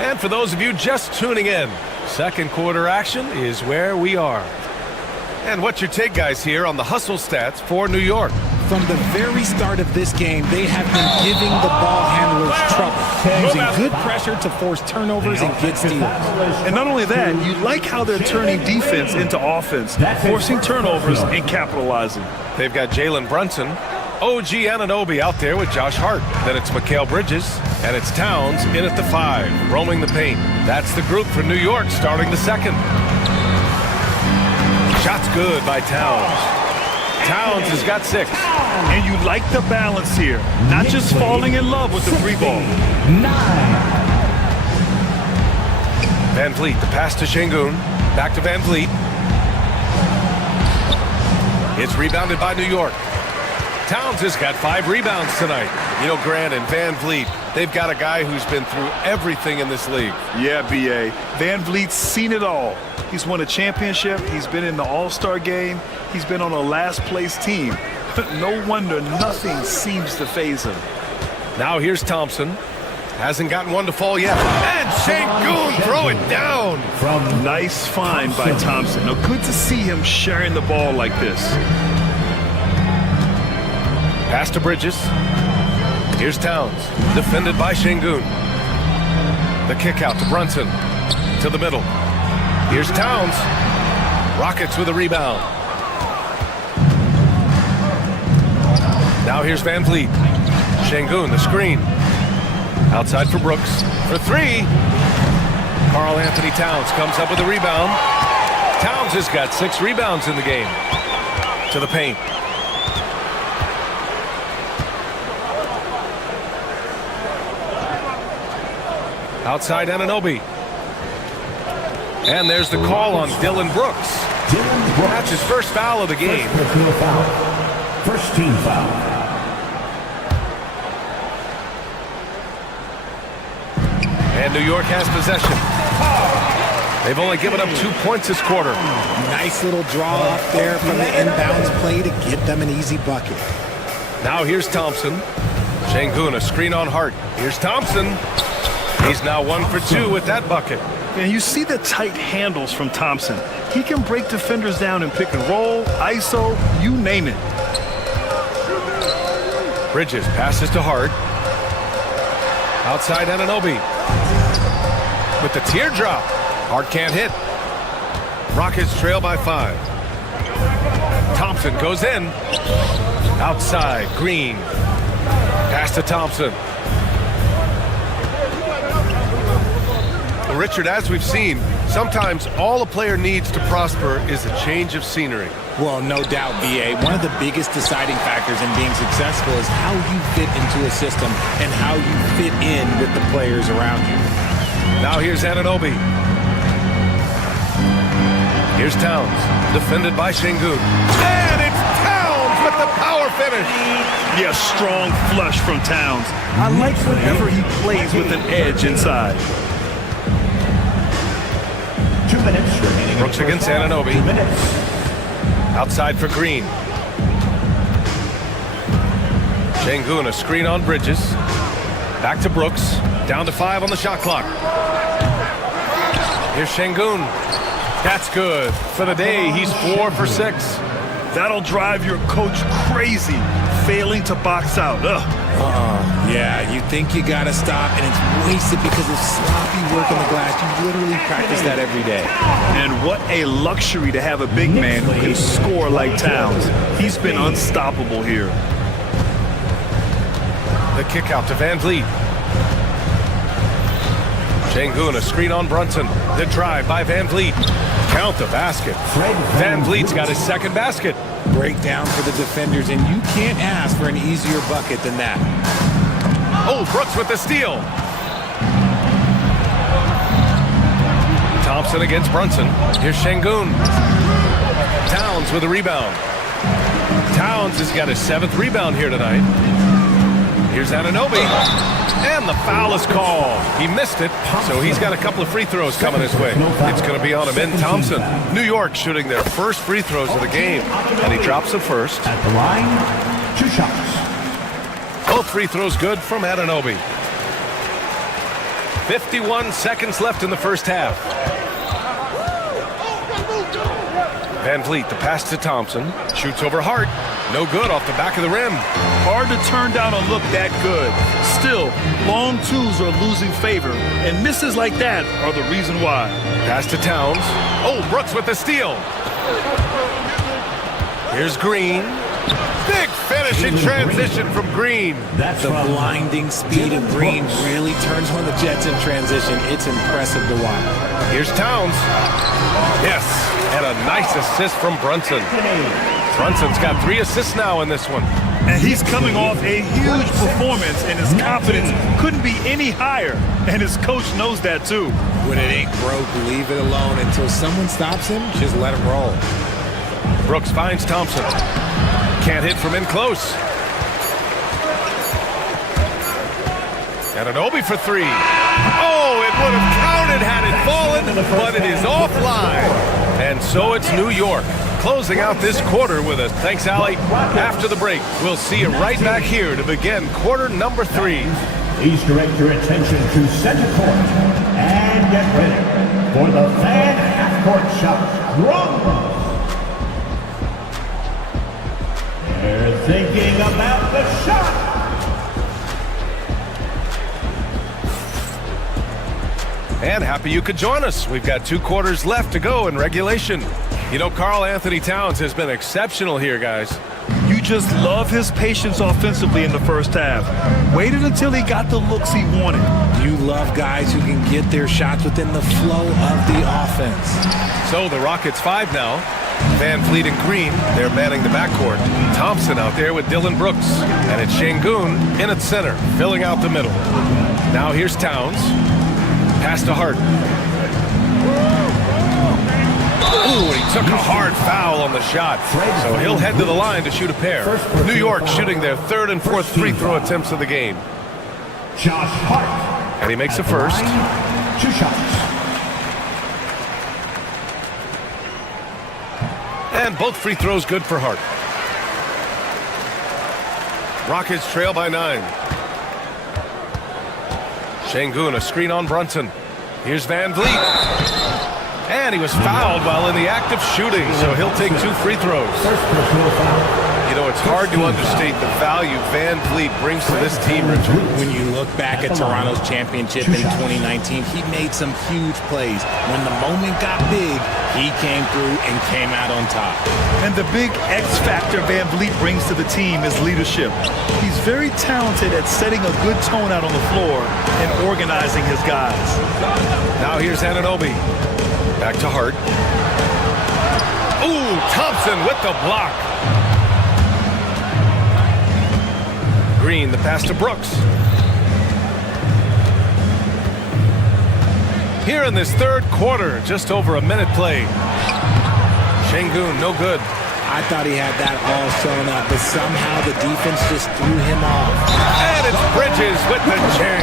And for those of you just tuning in, second quarter action is where we are. And what's your take, guys, here on the hustle stats for New York? From the very start of this game, they have been giving the ball handlers trouble, using good pressure to force turnovers and get steals. And not only that, you like how they're turning defense into offense, forcing turnovers and capitalizing. They've got Jalen Brunson, OG Anunoby out there with Josh Hart. Then it's Mikal Bridges, and it's Towns in at the 5, roaming the paint. That's the group for New York starting the second. Shot's good by Towns. Towns has got 6. And you like the balance here. Not just falling in love with the 3-ball. Van Vliet, the pass to Şengün. Back to Van Vliet. It's rebounded by New York. Towns has got 5 rebounds tonight. You know, Grant and Van Vliet, they've got a guy who's been through everything in this league. Yeah, B.A. Van Vliet's seen it all. He's won a championship. He's been in the All-Star game. He's been on a last-place team. No wonder nothing seems to faze him. Now here's Thompson. Hasn't gotten one to fall yet. And Şengün throw it down. Nice find by Thompson. Now, good to see him sharing the ball like this. Pass to Bridges. Here's Towns. Defended by Şengün. The kick out to Brunson. To the middle. Here's Towns. Rockets with a rebound. Now here's Van Vliet. Şengün, the screen. Outside for Brooks. For 3. Karl Anthony Towns comes up with a rebound. Towns has got 6 rebounds in the game. To the paint. Outside Anunoby. And there's the call on Dylan Brooks. That's his first foul of the game. First team foul. And New York has possession. They've only given up 2 points this quarter. Nice little draw up there from the inbounds play to get them an easy bucket. Now here's Thompson. Şengün, a screen on Hart. Here's Thompson. He's now 1 for 2 with that bucket. And you see the tight handles from Thompson. He can break defenders down in pick and roll, ISO, you name it. Bridges passes to Hart. Outside Anunoby. With the teardrop. Hart can't hit. Rockets trail by 5. Thompson goes in. Outside, Green. Pass to Thompson. Richard, as we've seen, sometimes all a player needs to prosper is a change of scenery. Well, no doubt, B.A. One of the biggest deciding factors in being successful is how you fit into a system and how you fit in with the players around you. Now here's Anunoby. Here's Towns, defended by Şengün. And it's Towns with the power finish. Yeah, strong flush from Towns. I like whenever he plays with an edge inside. 2 minutes remaining. Brooks against Anunoby. 2 minutes. Outside for Green. Şengün, a screen on Bridges. Back to Brooks. Down to 5 on the shot clock. Here's Şengün. That's good. For the day, he's 4 for 6. That'll drive your coach crazy, failing to box out. Yeah, you think you gotta stop, and it's wasted because of sloppy work on the glass. You literally practice that every day. And what a luxury to have a big man who can score like Towns. He's been unstoppable here. The kick out to Van Vliet. Şengün, a screen on Brunson. The drive by Van Vliet. Count the basket. Van Vliet's got his second basket. Breakdown for the defenders, and you can't ask for an easier bucket than that. Oh, Brooks with the steal. Thompson against Brunson. Here's Şengün. Towns with a rebound. Towns has got his 7th rebound here tonight. Here's Anunoby. And the foul is called. He missed it, so he's got a couple of free throws coming his way. It's going to be on him in Thompson. New York shooting their first free throws of the game, and he drops the first. At the line, 2 shots. Both free throws good from Anunoby. 51 seconds left in the first half. Van Vliet, the pass to Thompson. Shoots over Hart. No good off the back of the rim. Hard to turn down a look that good. Still, long twos are losing favor, and misses like that are the reason why. Pass to Towns. Oh, Brooks with the steal. Here's Green. Big finish in transition from Green. The blinding speed of Green really turns on the Jets in transition. It's impressive to watch. Here's Towns. Yes, and a nice assist from Brunson. Brunson's got 3 assists now in this one. And he's coming off a huge performance, and his confidence couldn't be any higher. And his coach knows that too. When it ain't broke, leave it alone. Until someone stops him, just let him roll. Brooks finds Thompson. Can't hit from in close. Anunoby for 3. Oh, it would have counted had it fallen, but it is offline. And so it's New York closing out this quarter with us. Thanks, Allie. After the break, we'll see you right back here to begin quarter number 3. Please direct your attention to center court and get ready for the fan half-court shot. Wrong. They're thinking about the shot. And happy you could join us. We've got 2 quarters left to go in regulation. You know, Karl Anthony Towns has been exceptional here, guys. You just love his patience offensively in the first half. Waited until he got the looks he wanted. You love guys who can get their shots within the flow of the offense. So the Rockets 5 now. Van Vliet and Green, they're manning the backcourt. Thompson out there with Dillon Brooks. And it's Şengün in at center, filling out the middle. Now here's Towns. Pass to Hart. Ooh, he took a hard foul on the shot. So he'll head to the line to shoot a pair. New York shooting their 3rd and 4th free throw attempts of the game. Josh Hart. And he makes the first. 2 shots. And both free throws good for Hart. Rockets trail by 9. Şengün, a screen on Brunson. Here's Van Vliet. And he was fouled while in the act of shooting, so he'll take 2 free throws. You know, it's hard to understate the value Van Vliet brings to this team, Richard. When you look back at Toronto's championship in 2019, he made some huge plays. When the moment got big, he came through and came out on top. And the big X factor Van Vliet brings to the team is leadership. He's very talented at setting a good tone out on the floor and organizing his guys. Now here's Anunoby. Back to Hart. Ooh, Thompson with the block. Green, the pass to Brooks. Here in this 3rd quarter, just over a minute played. Şengün, no good. I thought he had that all sewn up, but somehow the defense just threw him off. And it's Bridges with the jam.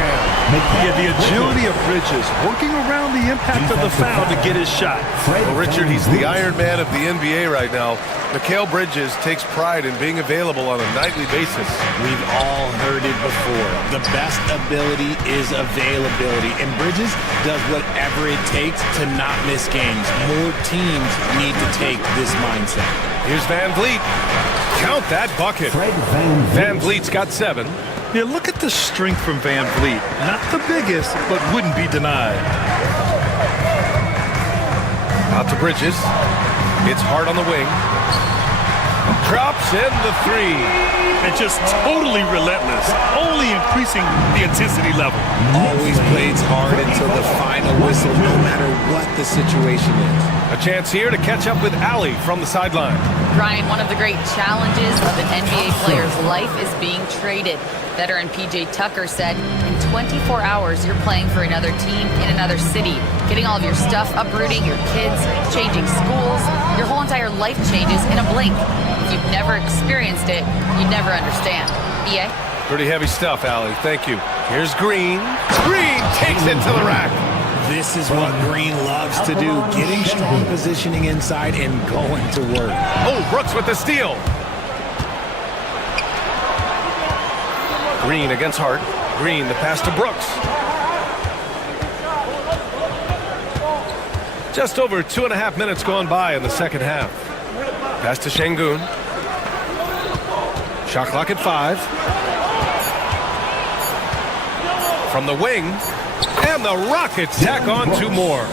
Yeah, the agility of Bridges, working around the impact of the foul to get his shot. Well, Richard, he's the Iron Man of the NBA right now. Mikal Bridges takes pride in being available on a nightly basis. We've all heard it before. The best ability is availability, and Bridges does whatever it takes to not miss games. More teams need to take this mindset. Here's Here's Van Vliet. Count that bucket. Van Vliet's got 7. Yeah, look at the strength from Van Vliet. Not the biggest, but wouldn't be denied. Out to Bridges. It's hard on the wing. Drops in the 3. And just totally relentless, only increasing the intensity level. Always plays hard until the final whistle, no matter what the situation is. A chance here to catch up with Allie from the sideline. Brian, one of the great challenges of an NBA player's life is being traded. Veteran PJ Tucker said, in 24 hours, you're playing for another team in another city, getting all of your stuff, uprooting your kids, changing schools. Your whole entire life changes in a blink. If you've never experienced it, you'd never understand. EA? Pretty heavy stuff, Allie. Thank you. Here's Green. Green takes it to the rack. This is what Green loves to do, getting strong positioning inside and going to work. Oh, Brooks with the steal. Green against Hart. Green, the pass to Brooks. Just over 2.5 minutes gone by in the second half. Pass to Şengün. Shot clock at 5. From the wing. And the Rockets tack on 2 more.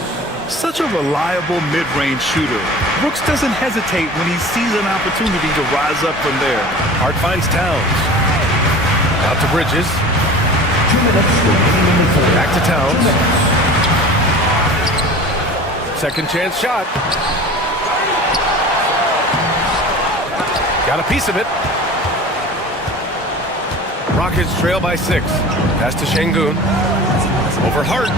Such a reliable mid-range shooter. Brooks doesn't hesitate when he sees an opportunity to rise up from there. Hart finds Towns. Out to Bridges. 2 minutes remaining in the third. Back to Towns. Second chance shot. Got a piece of it. Rockets trail by 6. Pass to Şengün. Over Hart.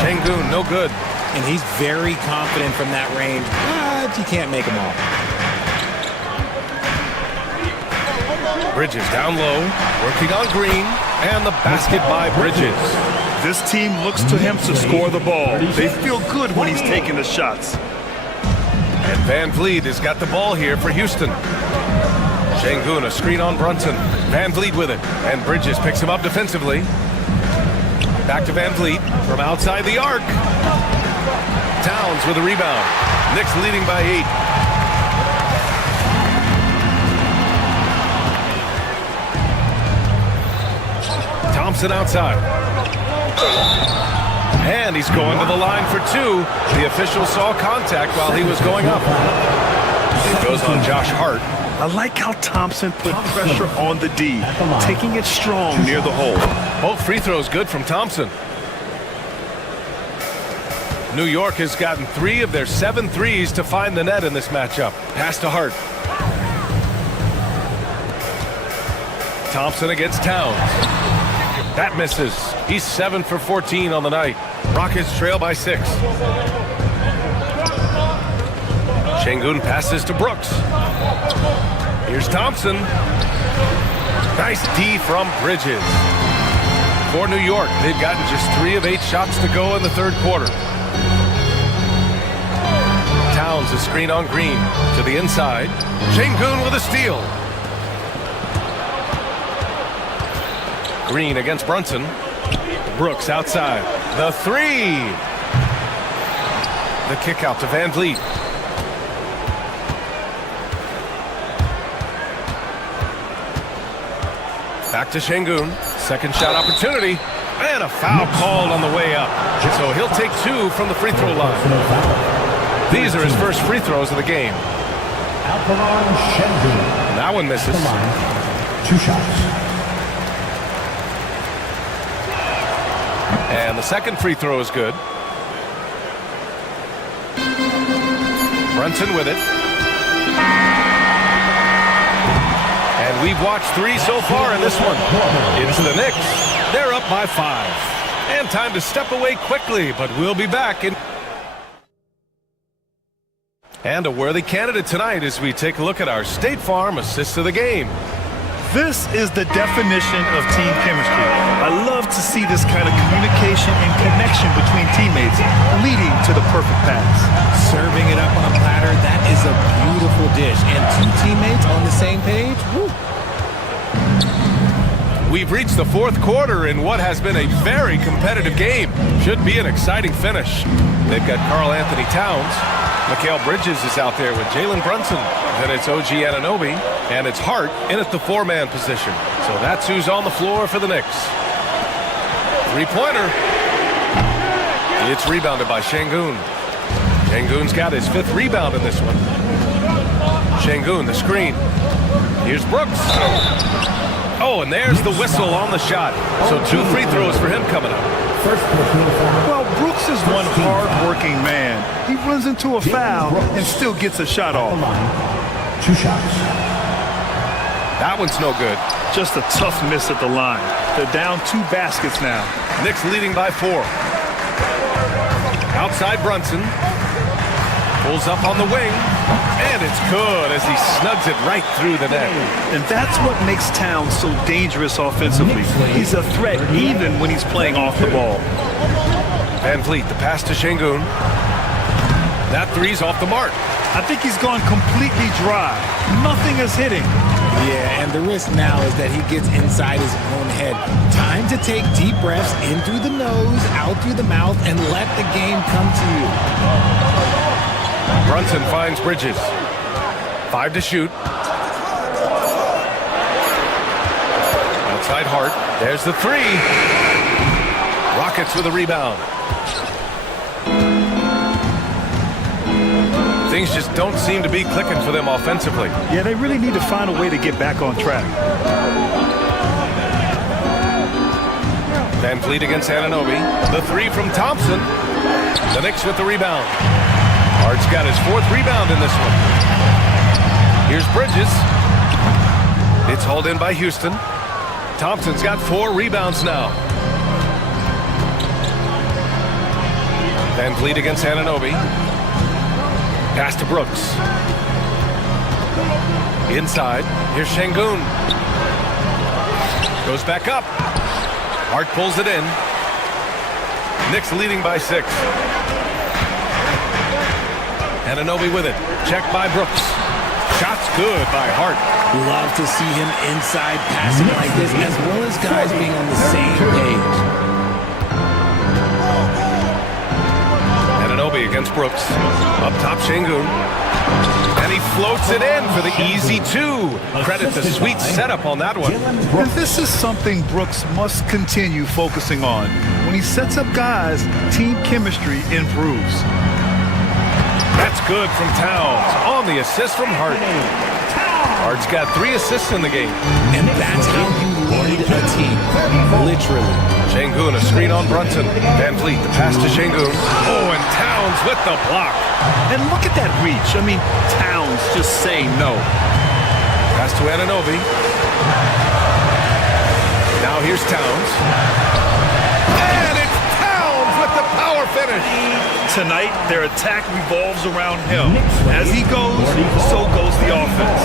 Şengün, no good. And he's very confident from that range, but you can't make them all. Bridges down low, working on Green, and the basket by Bridges. This team looks to him to score the ball. They feel good when he's taking the shots. And Van Vliet has got the ball here for Houston. Şengün, a screen on Brunson. Van Vliet with it, and Bridges picks him up defensively. Back to Van Vliet from outside the arc. Towns with a rebound. Knicks leading by 8. Thompson outside. And he's going to the line for 2. The official saw contact while he was going up. It goes on Josh Hart. I like how Thompson put pressure on the D, taking it strong near the hole. Both free throws good from Thompson. New York has gotten 3 of their 7 threes to find the net in this matchup. Pass to Hart. Thompson against Towns. That misses. He's 7 for 14 on the night. Rockets trail by 6. Şengün passes to Brooks. Here's Thompson. Nice D from Bridges. For New York, they've gotten just 3 of 8 shots to go in the third quarter. Towns a screen on Green to the inside. Şengün with a steal. Green against Brunson. Brooks outside. The 3. The kick out to Van Vliet. Back to Şengün. Second shot opportunity. And a foul called on the way up. So he'll take 2 from the free throw line. These are his first free throws of the game. That one misses. 2 shots. And the second free throw is good. Brunson with it. And we've watched 3 so far in this one. It's the Knicks. They're up by 5. And time to step away quickly, but we'll be back in. And a worthy candidate tonight as we take a look at our State Farm assist of the game. This is the definition of team chemistry. I love to see this kind of communication and connection between teammates leading to the perfect pass. Serving it up on a platter, that is a beautiful dish. And 2 teammates on the same page, woo. We've reached the fourth quarter in what has been a very competitive game. Should be an exciting finish. They've got Karl Anthony Towns Mikal Bridges is out there with Jalen Brunson. Then it's OG Anunoby, and it's Hart in at the 4-man position. So that's who's on the floor for the Knicks. Three-pointer. It's rebounded by Şengün. Şengün's got his 5th rebound in this one. Şengün, the screen. Here's Brooks. Oh, and there's the whistle on the shot. So 2 free throws for him coming up. Well, Brooks is one hard-working man. He runs into a foul and still gets a shot off. 2 shots. That one's no good. Just a tough miss at the line. They're down 2 baskets now. Knicks leading by 4. Outside Brunson. Pulls up on the wing. And it's good as he snugs it right through the net. And that's what makes Towns so dangerous offensively. He's a threat even when he's playing off the ball. Van Vliet, the pass to Şengün. That three's off the mark. I think he's gone completely dry. Nothing is hitting. Yeah, and the risk now is that he gets inside his own head. Time to take deep breaths in through the nose, out through the mouth, and let the game come to you. Brunson finds Bridges. 5 to shoot. Outside Hart. There's the 3. Rockets with a rebound. Things just don't seem to be clicking for them offensively. Yeah, they really need to find a way to get back on track. Van Vliet against Anunoby. The 3 from Thompson. The Knicks with the rebound. Hart's got his 4th rebound in this one. Here's Bridges. It's hauled in by Houston. Thompson's got 4 rebounds now. Van Vliet against Anunoby. Pass to Brooks. Inside. Here's Şengün. Goes back up. Hart pulls it in. Knicks leading by 6. Anunoby with it. Checked by Brooks. Shot's good by Hart. Love to see him inside passing like this, as well as guys being on the same page. Anunoby against Brooks. Up top, Şengün. And he floats it in for the easy 2. Credit the sweet setup on that one. And this is something Brooks must continue focusing on. When he sets up guys, team chemistry improves. That's good from Towns on the assist from Hart. Hart's got 3 assists in the game. And that's how you lead a team. Literally. Şengün, a screen on Brunson. Van Vliet, the pass to Şengün. Oh, and Towns with the block. And look at that reach. I mean, Towns just say no. Pass to Anunoby. Now here's Towns. And it's Towns with the power finish. Tonight, their attack revolves around him. As he goes, so goes the offense.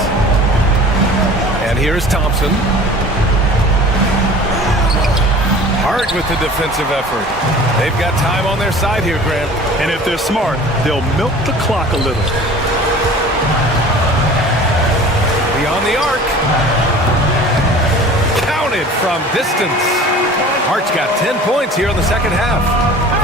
And here's Thompson. Hart with the defensive effort. They've got time on their side here, Grant. And if they're smart, they'll milk the clock a little. Beyond the arc. Counted from distance. Hart's got 10 points here in the second half.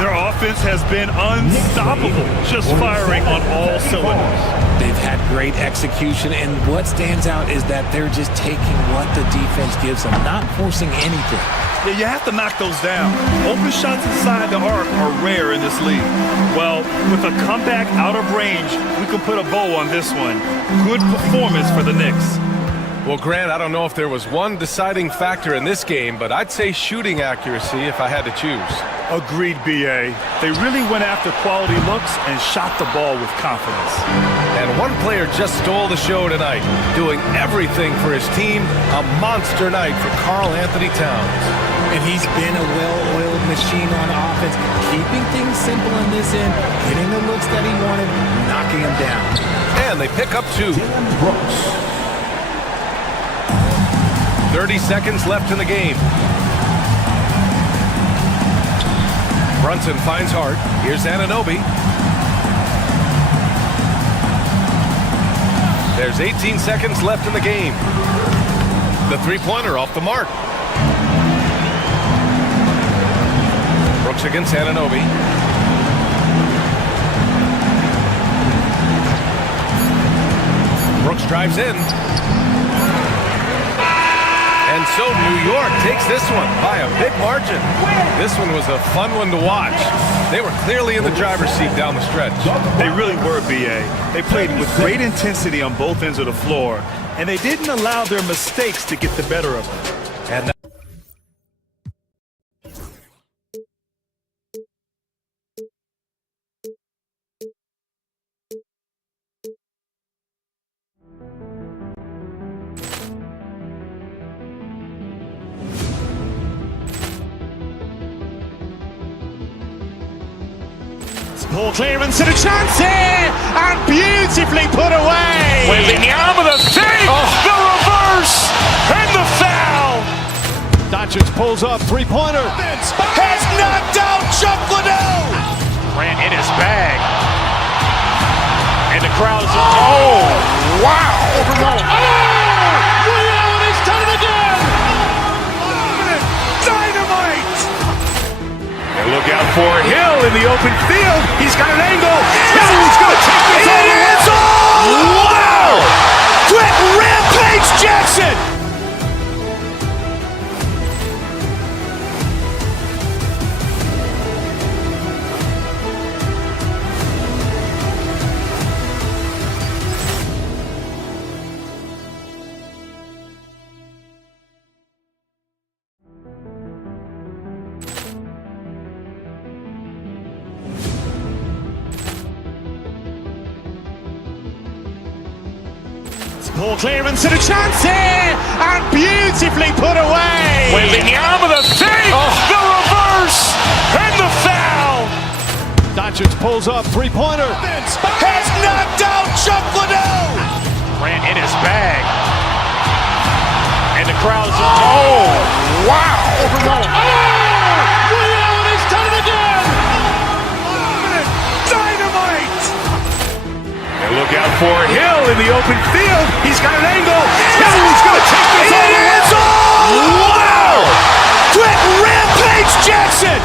Their offense has been unstoppable, just firing on all cylinders. They've had great execution, and what stands out is that they're just taking what the defense gives them, not forcing anything. Yeah, you have to knock those down. Open shots inside the arc are rare in this league. Well, with a comeback out of range, we can put a bow on this one. Good performance for the Knicks. Well, Grant, I don't know if there was one deciding factor in this game, but I'd say shooting accuracy if I had to choose. Agreed, B.A. They really went after quality looks and shot the ball with confidence. And one player just stole the show tonight, doing everything for his team. A monster night for Karl Anthony Towns. And he's been a well-oiled machine on offense, keeping things simple in this end, getting the looks that he wanted, knocking them down. And they pick up 2. 30 seconds left in the game. Brunson finds Hart. Here's Anunoby. There's 18 seconds left in the game. The 3-pointer off the mark. Brooks against Anunoby. Brooks drives in. And so New York takes this one by a big margin. This one was a fun one to watch. They were clearly in the driver's seat down the stretch. They really were, B.A. They played with great intensity on both ends of the floor, and they didn't allow their mistakes to get the better of them. And Poor clearance and a chance here, and beautifully put away. Wembanyama the save, the reverse, and the foul. Doncic pulls up, three-pointer. Has knocked out Chuck Liddell. Grant in his bag. And the crowd is, oh, wow. Liddell, and he's done it again. Dynamite. And look out for Hill in the open field. He's got an angle. Hill's going to take this all the way. Wow! Quick Rampage Jackson. Poor clearance and a chance here, and beautifully put away. Wembanyama the save, the reverse, and the foul. Doncic pulls up, three-pointer. Has knocked out Chuck Liddell. Grant in his bag. And the crowd is, oh, wow. Liddell, and he's done it again. Dynamite. And look out for Hill in the open field. He's got an angle. Hill's going to take this all the way. Wow! Quick Rampage Jackson.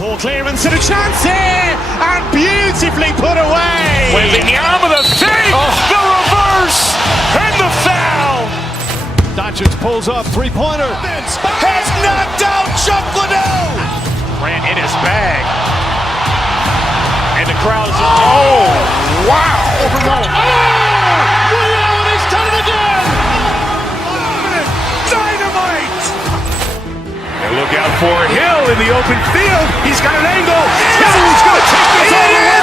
Poor clearance and a chance here, and beautifully put away. Wembanyama the save, the reverse, and the foul. Doncic pulls up, three-pointer. Has knocked out Chuck Liddell. Grant in his bag. And the crowd is, oh, wow. Liddell, and he's done it again. Dynamite. And look out for Hill in the open field. He's got an angle. Hill's going to take this all the way.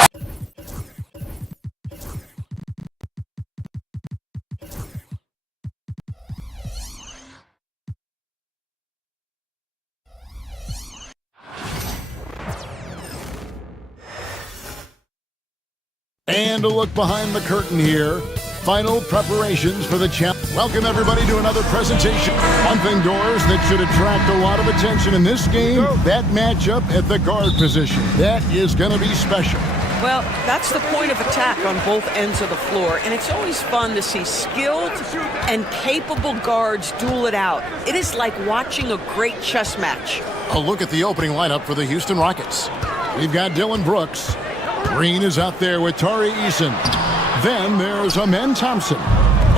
And a look behind the curtain here. Final preparations for the challenge. Welcome everybody to another presentation. One thing, doors, that should attract a lot of attention in this game, that matchup at the guard position. That is going to be special. Well, that's the point of attack on both ends of the floor, and it's always fun to see skilled and capable guards duel it out. It is like watching a great chess match. A look at the opening lineup for the Houston Rockets. We've got Dylan Brooks. Green is out there with Tari Eason. Then there's Amen Thompson.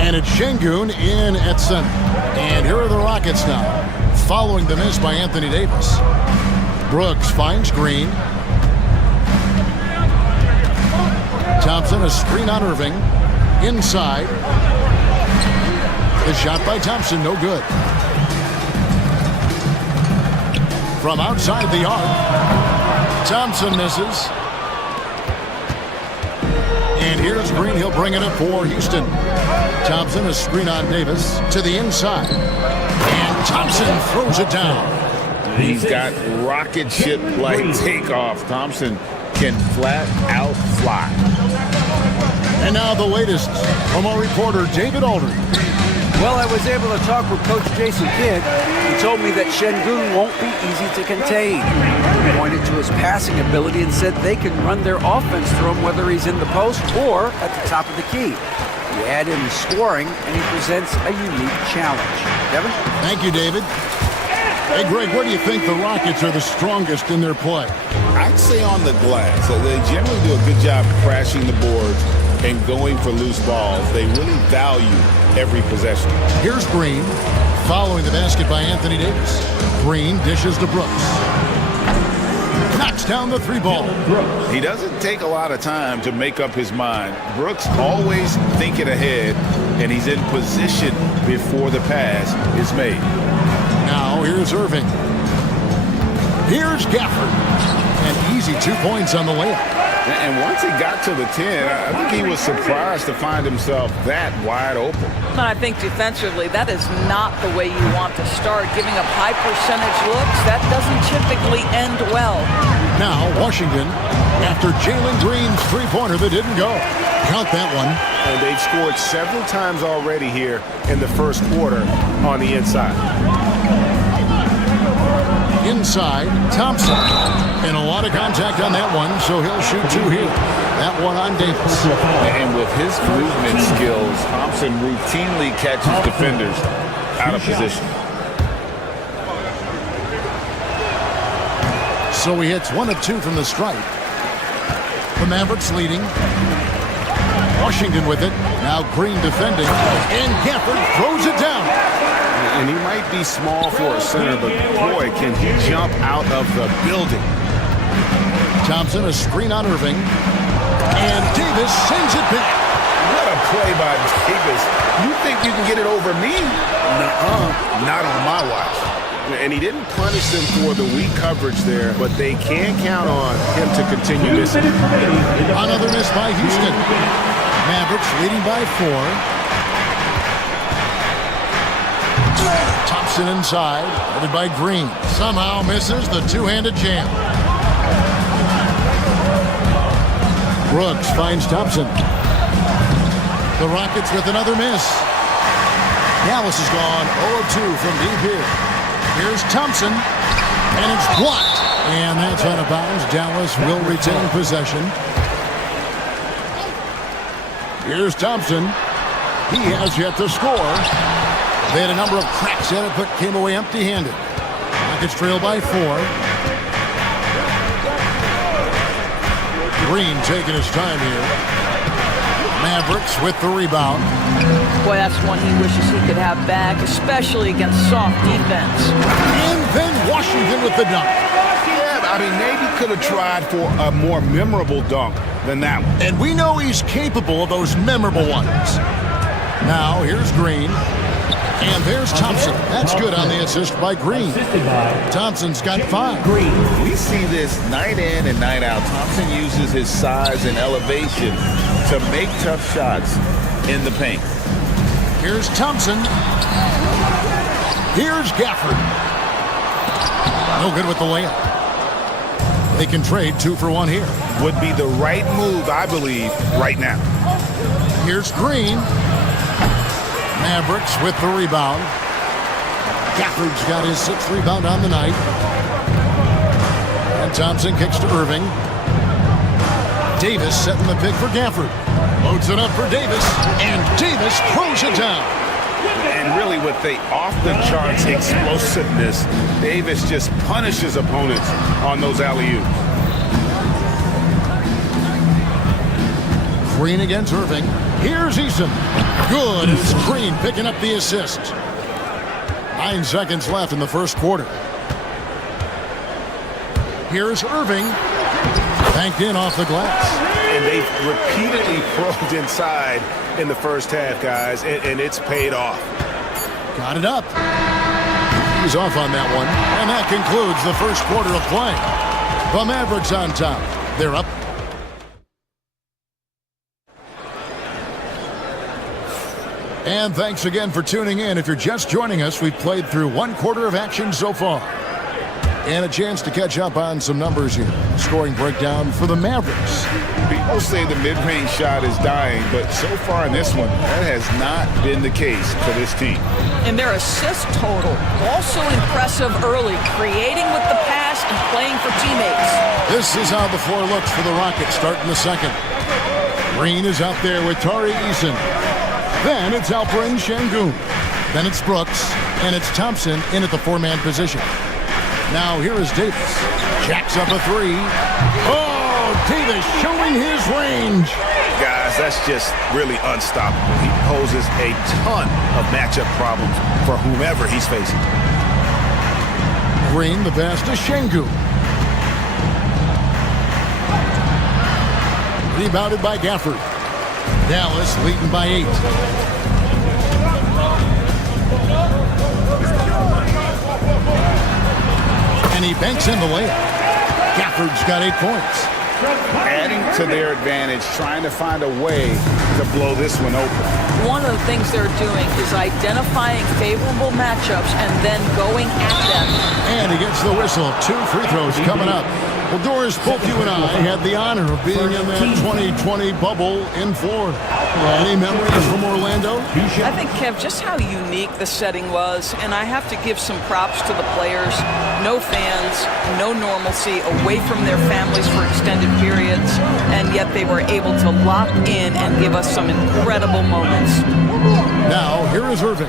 And it's Şengün in at center. And here are the Rockets now, following the miss by Anthony Davis. Brooks finds Green. Thompson, a screen on Irving. Inside. The shot by Thompson, no good. From outside the arc, Thompson misses. And here's Green. He'll bring it up for Houston. Thompson, a screen on Davis to the inside. And Thompson throws it down. He's got rocket ship-like takeoff. Thompson can flat out fly. And now the latest from our reporter, David Aldridge. Well, I was able to talk with Coach Jason Kidd. He told me that Şengün won't be easy to contain. He pointed to his passing ability and said they can run their offense through him whether he's in the post or at the top of the key. You add in the scoring, and he presents a unique challenge. Kevin? Thank you, David. Hey, Greg, where do you think the Rockets are the strongest in their play? I'd say on the glass. They generally do a good job crashing the boards and going for loose balls. They really value every possession. Here's Green, following the basket by Anthony Davis. Green dishes to Brooks. Knocks down the three ball. He doesn't take a lot of time to make up his mind. Brooks always thinking ahead, and he's in position before the pass is made. Now here's Irving. Here's Gafford. And easy 2 points on the layup. And once he got to the 10, I think he was surprised to find himself that wide open. And I think defensively, that is not the way you want to start. Giving up high percentage looks, that doesn't typically end well. Now Washington, after Jalen Green's three-pointer that didn't go. Count that one. And they've scored several times already here in the first quarter on the inside. Inside, Thompson. And a lot of contact on that one, so he'll shoot two here. That one on Davis. And with his movement skills, Thompson routinely catches defenders out of position. So he hits 1 of 2 from the stripe. The Mavericks leading. Washington with it. Now Green defending. And Gafford throws it down. And he might be small for a center, but boy, can he jump out of the building. Thompson, a screen on Irving. And Davis sends it back. What a play by Davis. You think you can get it over me? Nuh-uh. Not on my watch. And he didn't punish them for the weak coverage there, but they can count on him to continue missing. Another miss by Houston. Mavericks leading by 4. Thompson inside, headed by Green. Somehow misses the two-handed jam. Brooks finds Thompson. The Rockets with another miss. Dallas is gone 0-2 from deep here. Here's Thompson, and it's blocked. And that's out of bounds. Dallas will retain possession. Here's Thompson. He has yet to score. They had a number of cracks at it, but came away empty-handed. Rockets trail by 4. Green taking his time here. Mavericks with the rebound. Boy, that's one he wishes he could have back, especially against soft defense. And then Washington with the dunk. Yeah, I mean, maybe could have tried for a more memorable dunk than that one. And we know he's capable of those memorable ones. Now, here's Green. And there's Thompson. That's good on the assist by Green. Thompson's got 5. We see this night in and night out. Thompson uses his size and elevation to make tough shots in the paint. Here's Thompson. Here's Gafford. No good with the layup. They can trade 2 for 1 here. Would be the right move, I believe, right now. Here's Green. Mavericks with the rebound. Gafford's got his 6th rebound on the night. And Thompson kicks to Irving. Davis setting the pick for Gafford. Loads it up for Davis. And Davis throws it down. And really with the off-the-charts explosiveness, Davis just punishes opponents on those alley-oops. Green against Irving. Here's Eason. Good. It's Green picking up the assist. 9 seconds left in the first quarter. Here's Irving. Banked in off the glass. And they've repeatedly probed inside in the first half, guys, and it's paid off. Got it up. He's off on that one. And that concludes the first quarter of play. The Mavericks on top. They're up. And thanks again for tuning in. If you're just joining us, we've played through 1 quarter of action so far. And a chance to catch up on some numbers here. Scoring breakdown for the Mavericks. People say the mid-range shot is dying, but so far in this one, that has not been the case for this team. And their assist total, also impressive early, creating with the pass and playing for teammates. This is how the floor looks for the Rockets starting the second. Green is out there with Tari Eason. Then it's Alperen Şengün. Then it's Brooks, and it's Thompson in at the four-man position. Now here is Davis. Jacks up a three. Oh, Davis showing his range. Guys, that's just really unstoppable. He poses a ton of matchup problems for whomever he's facing. Green, the pass to Şengün. Rebounded by Gafford. Dallas leading by 8. And he banks in the layup. Gafford's got 8 points. Adding to their advantage, trying to find a way to blow this one open. One of the things they're doing is identifying favorable matchups and then going at them. And he gets the whistle. 2 free throws coming up. Well, Doris, both you and I had the honor of being in that 2020 bubble in Florida. Any memories from Orlando? I think, Kev, just how unique the setting was, and I have to give some props to the players. No fans, no normalcy, away from their families for extended periods, and yet they were able to lock in and give us some incredible moments. Now, here is Irving.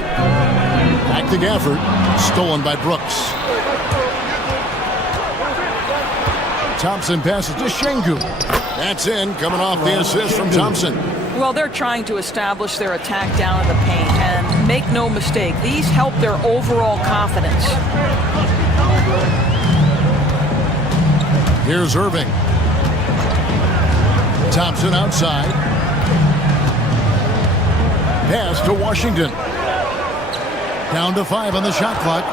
Back to Gafford. Stolen by Brooks. Thompson passes to Şengün. That's in, coming off the assist from Thompson. Well, they're trying to establish their attack down in the paint, and make no mistake, these help their overall confidence. Here's Irving. Thompson outside. Pass to Washington. Down to 5 on the shot clock.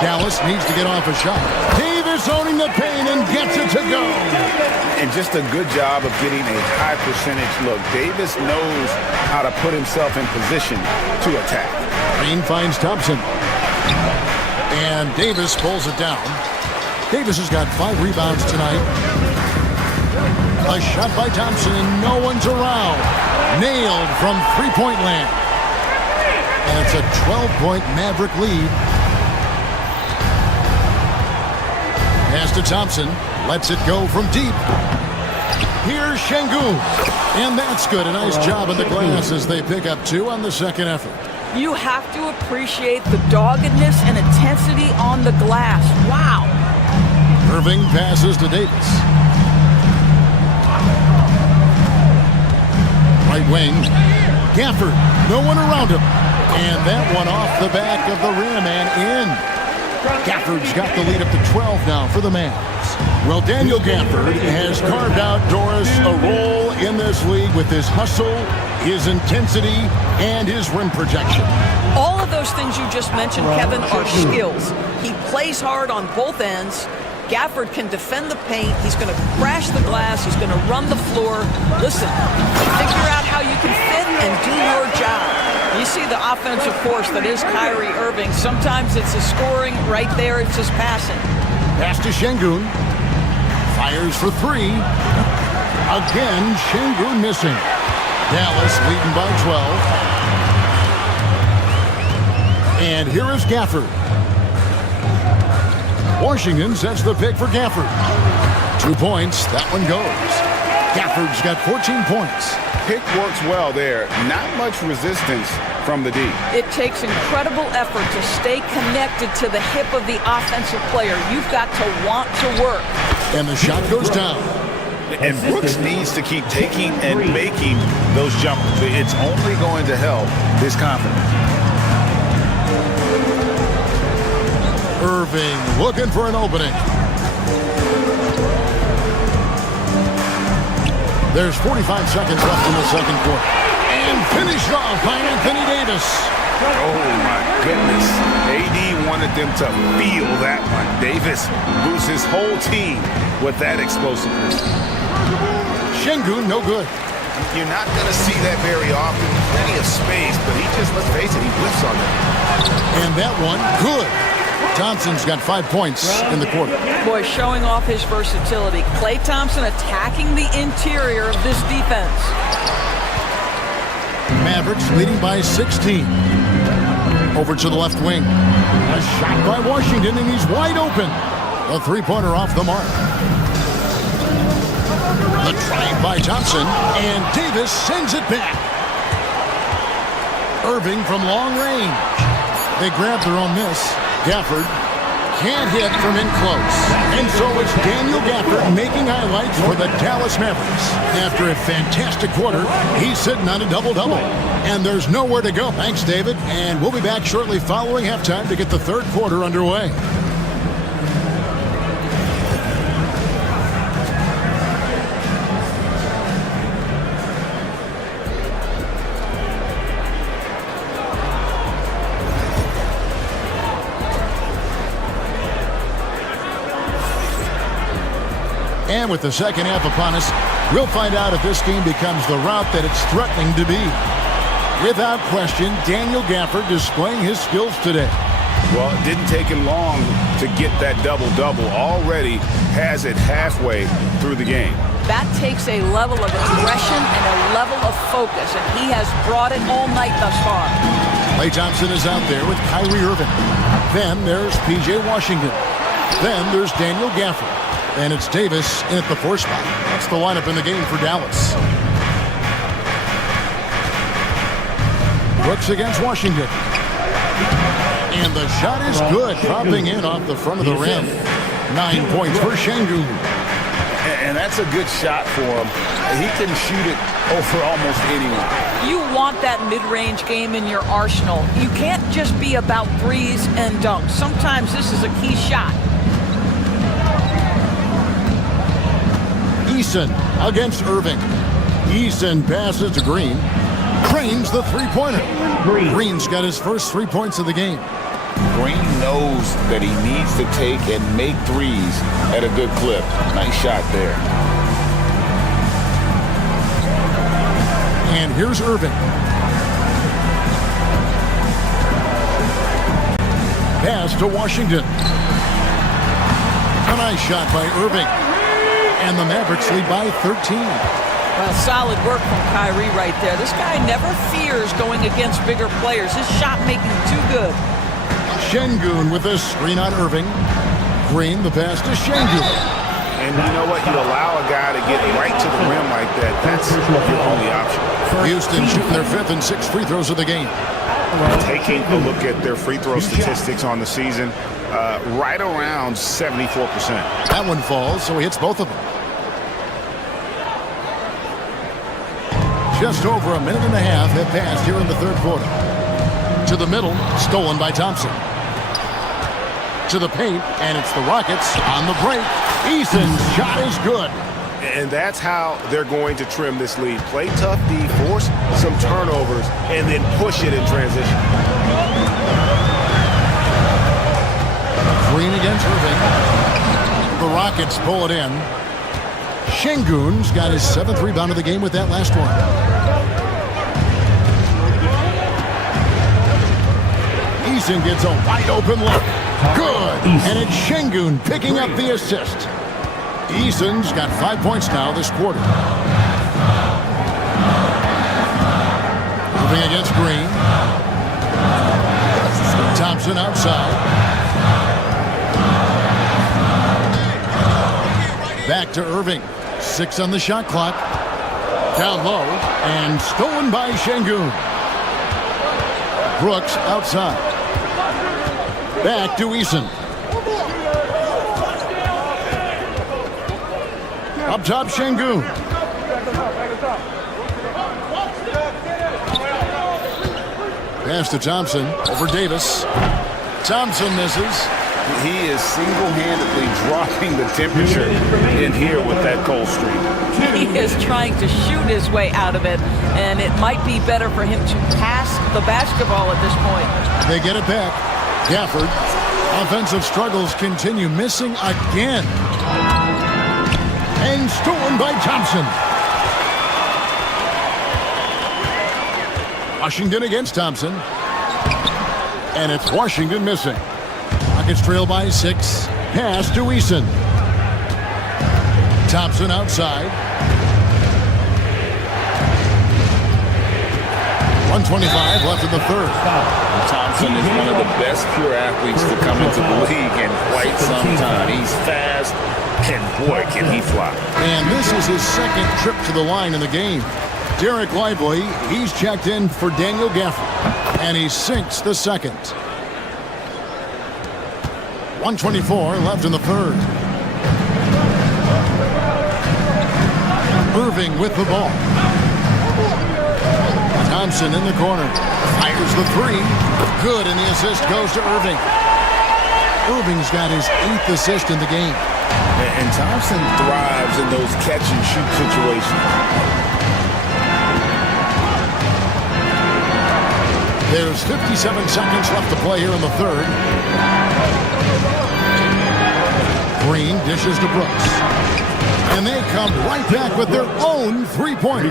Dallas needs to get off a shot. Davis owning the paint and gets it to go. And just a good job of getting a high percentage look. Davis knows how to put himself in position to attack. Green finds Thompson. And Davis pulls it down. Davis has got 5 rebounds tonight. A shot by Thompson and no one's around. Nailed from three-point land. And it's a 12-point Maverick lead. Pass to Thompson. Lets it go from deep. Here's Şengün. And that's good. A nice job in the glass as they pick up 2 on the second effort. You have to appreciate the doggedness and intensity on the glass. Wow. Irving passes to Davis. Right wing. Gafford. No one around him. And that one off the back of the rim and in. Gafford's got the lead up to 12 now for the Mavs. Well, Daniel Gafford has carved out, Doris, a role in this league with his hustle, his intensity, and his rim protection. All of those things you just mentioned, Kevin, are skills. He plays hard on both ends. Gafford can defend the paint. He's going to crash the glass. He's going to run the floor. Listen, figure out how you can fit and do your job. You see the offensive force that is Kyrie Irving. Sometimes it's his scoring. Right there, it's his passing. Pass to Şengün. Fires for 3. Again, Şengün missing. Dallas leading by 12. And here is Gafford. Washington sets the pick for Gafford. 2 points. That one goes. Gafford's got 14 points. Pick works well there. Not much resistance from the D. It takes incredible effort to stay connected to the hip of the offensive player. You've got to want to work. And the shot goes down. And Brooks needs to keep taking and making those jumpers. It's only going to help his confidence. Irving looking for an opening. There's 45 seconds left in the second quarter. And finished off by Anthony Davis. Oh, my goodness. AD wanted them to feel that one. Davis moves his whole team with that explosiveness. Şengün, no good. You're not going to see that very often. Plenty of space, but he just, let's face it, he whiffs on that. And that one, good. Thompson's got 5 points in the quarter. Boy, showing off his versatility. Klay Thompson attacking the interior of this defense. Mavericks leading by 16. Over to the left wing. A shot by Washington, and he's wide open. A three-pointer off the mark. The drive by Thompson, and Davis sends it back. Irving from long range. They grab their own miss. Gafford can't hit from in close. And so it's Daniel Gafford making highlights for the Dallas Mavericks. After a fantastic quarter, he's sitting on a double-double. And there's nowhere to go. Thanks, David. And we'll be back shortly following halftime to get the third quarter underway. And with the second half upon us, we'll find out if this game becomes the route that it's threatening to be. Without question, Daniel Gafford displaying his skills today. Well, it didn't take him long to get that double-double. Already has it halfway through the game. That takes a level of aggression and a level of focus, and he has brought it all night thus far. Klay Thompson is out there with Kyrie Irving. Then there's P.J. Washington. Then there's Daniel Gafford. And it's Davis in at the 4 spot. That's the lineup in the game for Dallas. Brooks against Washington. And the shot is good, dropping in off the front of the rim. 9 points for Şengün. And that's a good shot for him. He can shoot it over almost anyone. You want that mid-range game in your arsenal. You can't just be about threes and dunks. Sometimes this is a key shot. Eason against Irving. Eason passes to Green. Cranes the three-pointer. Green's got his first 3 points of the game. Green knows that he needs to take and make threes at a good clip. Nice shot there. And here's Irving. Pass to Washington. A nice shot by Irving. And the Mavericks lead by 13. Well, solid work from Kyrie right there. This guy never fears going against bigger players. His shot making too good. Şengün with a screen on Irving. Green, the pass to Şengün. And you know what? You allow a guy to get right to the rim like that. That's your only option. Houston shooting their 5th and 6th free throws of the game. Taking a look at their free throw statistics on the season, right around 74%. That one falls, so he hits both of them. Just over a minute and a half have passed here in the third quarter. To the middle, stolen by Thompson. To the paint, and it's the Rockets on the break. Eason's shot is good. And that's how they're going to trim this lead. Play tough D, force some turnovers, and then push it in transition. Green against Irving. The Rockets pull it in. Şengün's got his 7th rebound of the game with that last one. Eason gets a wide open look. Good. And it's Şengün picking up the assist. Eason's got 5 points now this quarter. Moving against Green. Thompson outside. Back to Irving. 6 on the shot clock. Down low and stolen by Şengün. Brooks outside. Back to Eason. Up top, Şengün. Pass to Thompson. Over Davis. Thompson misses. He is single-handedly dropping the temperature in here with that cold streak. He is trying to shoot his way out of it, and it might be better for him to pass the basketball at this point. They get it back. Gafford. Offensive struggles continue, missing again. And stolen by Thompson. Washington against Thompson. And it's Washington missing. Rockets trail by 6. Pass to Eason. Thompson outside. 1:25 left in the third. Thompson is one of the best pure athletes to come into the league in quite some time. He's fast, and boy, can he fly. And this is his second trip to the line in the game. Derek Lively, he's checked in for Daniel Gafford, and he sinks the second. 1:24 left in the third. Irving with the ball. Thompson in the corner. Fires the three. Good, and the assist goes to Irving. Irving's got his 8th assist in the game. And Thompson thrives in those catch-and-shoot situations. There's 57 seconds left to play here in the third. Green dishes to Brooks. And they come right back with their own three-pointer.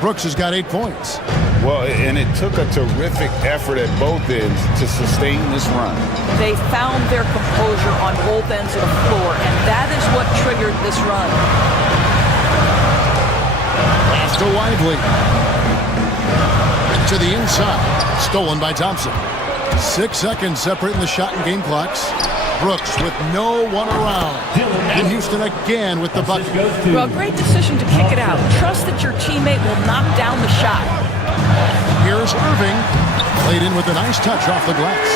Brooks has got 8 points. Well, and it took a terrific effort at both ends to sustain this run. They found their composure on both ends of the floor, and that is what triggered this run. Pass to Lively. To the inside. Stolen by Thompson. 6 seconds separating the shot and game clocks. Brooks with no one around. And Houston again with the bucket. Well, great decision to kick it out. Trust that your teammate will knock down the shot. Here's Irving. Played in with a nice touch off the glass.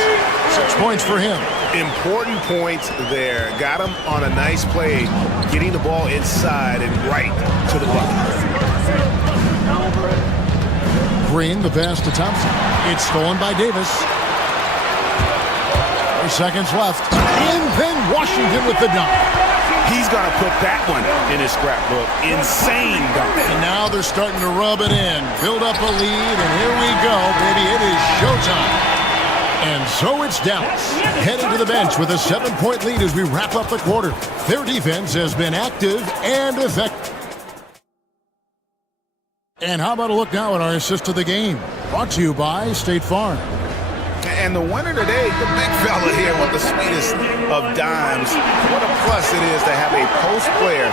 6 points for him. Important points there. Got him on a nice play, getting the ball inside and right to the bucket. Green, the pass to Thompson. It's stolen by Davis. 4 seconds left. And then Washington with the dunk. He's going to put that one in his scrapbook. Insane dunk. And now they're starting to rub it in. Build up a lead, and here we go, baby. It is showtime. And so it's Dallas, heading to the bench with a 7-point lead as we wrap up the quarter. Their defense has been active and effective. And how about a look now at our assist of the game? Brought to you by State Farm. And the winner today, the big fella here with the sweetest of dimes. What a plus it is to have a post player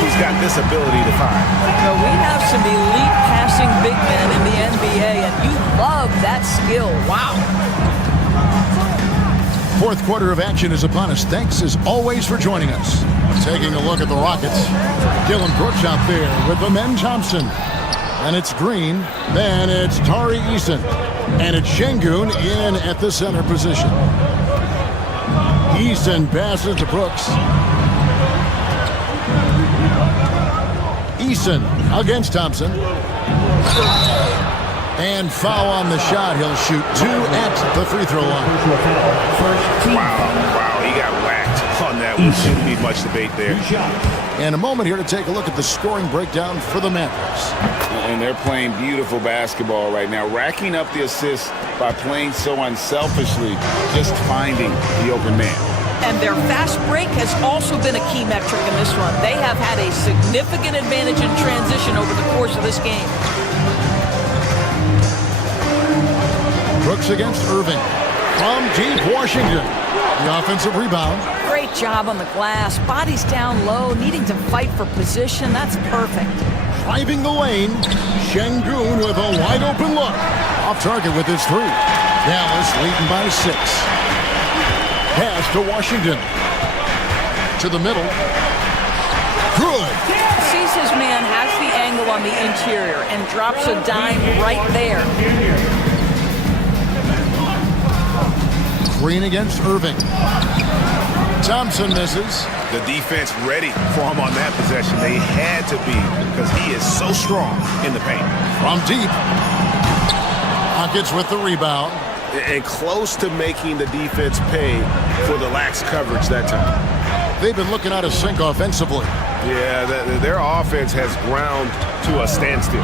who's got this ability to find. Well, we have some elite passing big men in the NBA, and you love that skill. Wow. Fourth quarter of action is upon us. Thanks as always for joining us. Taking a look at the Rockets. Dylan Brooks out there with Amen Thompson. And it's Green. Then it's Tari Eason. And it's Şengün in at the center position. Eason passes to Brooks. Eason against Thompson. And foul on the shot. He'll shoot 2 at the free throw line. Wow, he got whacked on that one. Shouldn't be much debate there. And a moment here to take a look at the scoring breakdown for the Mavericks. And they're playing beautiful basketball right now, racking up the assists by playing so unselfishly, just finding the open man. And their fast break has also been a key metric in this run. They have had a significant advantage in transition over the course of this game. Brooks against Irving. From deep, Washington. The offensive rebound. Great job on the glass. Bodies down low, needing to fight for position. That's perfect. Driving the lane. Şengün with a wide open look. Off target with his 3. Dallas leading by 6. Pass to Washington. To the middle. Good. Sees his man, has the angle on the interior, and drops a dime right there. Green against Irving. Thompson misses. The defense ready for him on that possession. They had to be because he is so strong in the paint. From deep. Rockets with the rebound. And close to making the defense pay for the lax coverage that time. They've been looking out of sync offensively. Yeah, their offense has ground to a standstill.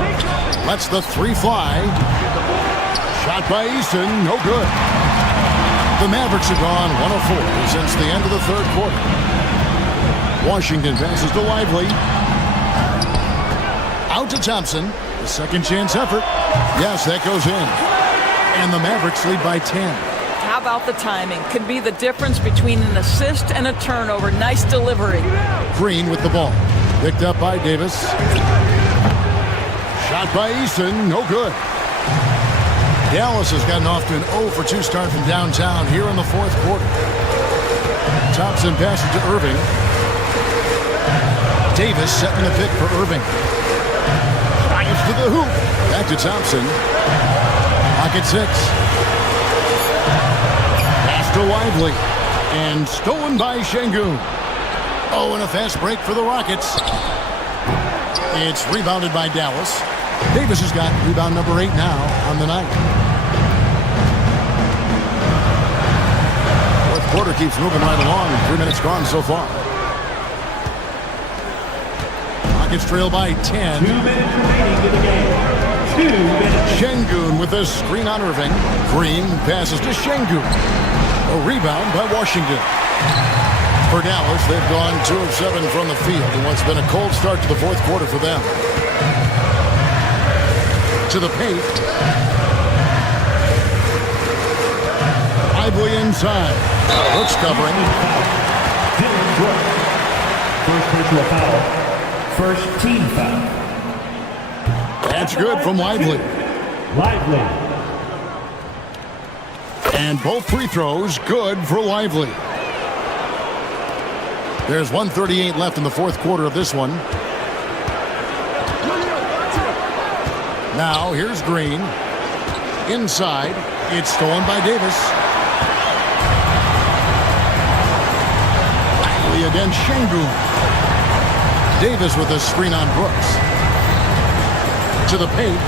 Lets the 3 fly. Shot by Eason, no good. The Mavericks have gone 104 since the end of the third quarter. Washington passes to Lively. Out to Thompson. The second chance effort. Yes, that goes in. And the Mavericks lead by 10. How How about the timing? Can be the difference between an assist and a turnover. Nice delivery. Green with the ball. Picked up by Davis. Shot by Eason. No good. Dallas has gotten off to an 0-for-2 start from downtown here in the fourth quarter. Thompson passes to Irving. Davis setting the pick for Irving. Drives to the hoop. Back to Thompson. Pocket 6. Pass to Lively. And stolen by Şengün. Oh, and a fast break for the Rockets. It's rebounded by Dallas. Davis has got rebound number 8 now on the night. Fourth quarter keeps moving right along. 3 minutes gone so far. Rockets trail by 10. 2 minutes remaining in the game. 2 minutes. Şengün with a screen on Irving. Green passes to Şengün. A rebound by Washington. For Dallas, they've gone 2 of 7 from the field in what's been a cold start to the fourth quarter for them. To the paint. Lively inside. Brooks covering. Dylan Brooks. First personal foul. First team foul. That's good from Lively. Lively. And both free throws good for Lively. There's 1:38 left in the fourth quarter of this one. Now here's Green. Inside. It's stolen by Davis. Lively against Şengün. Davis with a screen on Brooks. To the paint.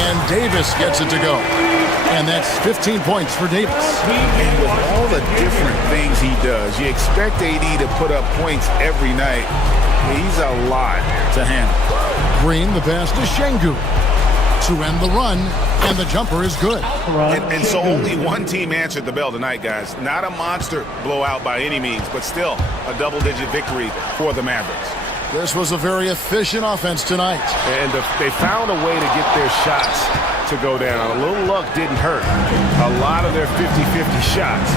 And Davis gets it to go. And that's 15 points for Davis. And with all the different things he does, you expect AD to put up points every night. He's a lot to handle. Green, the pass to Şengün to end the run, and the jumper is good. And so only one team answered the bell tonight, guys. Not a monster blowout by any means, but still a double-digit victory for the Mavericks. This was a very efficient offense tonight. And they found a way to get their shots to go down. A little luck didn't hurt. A lot of their 50-50 shots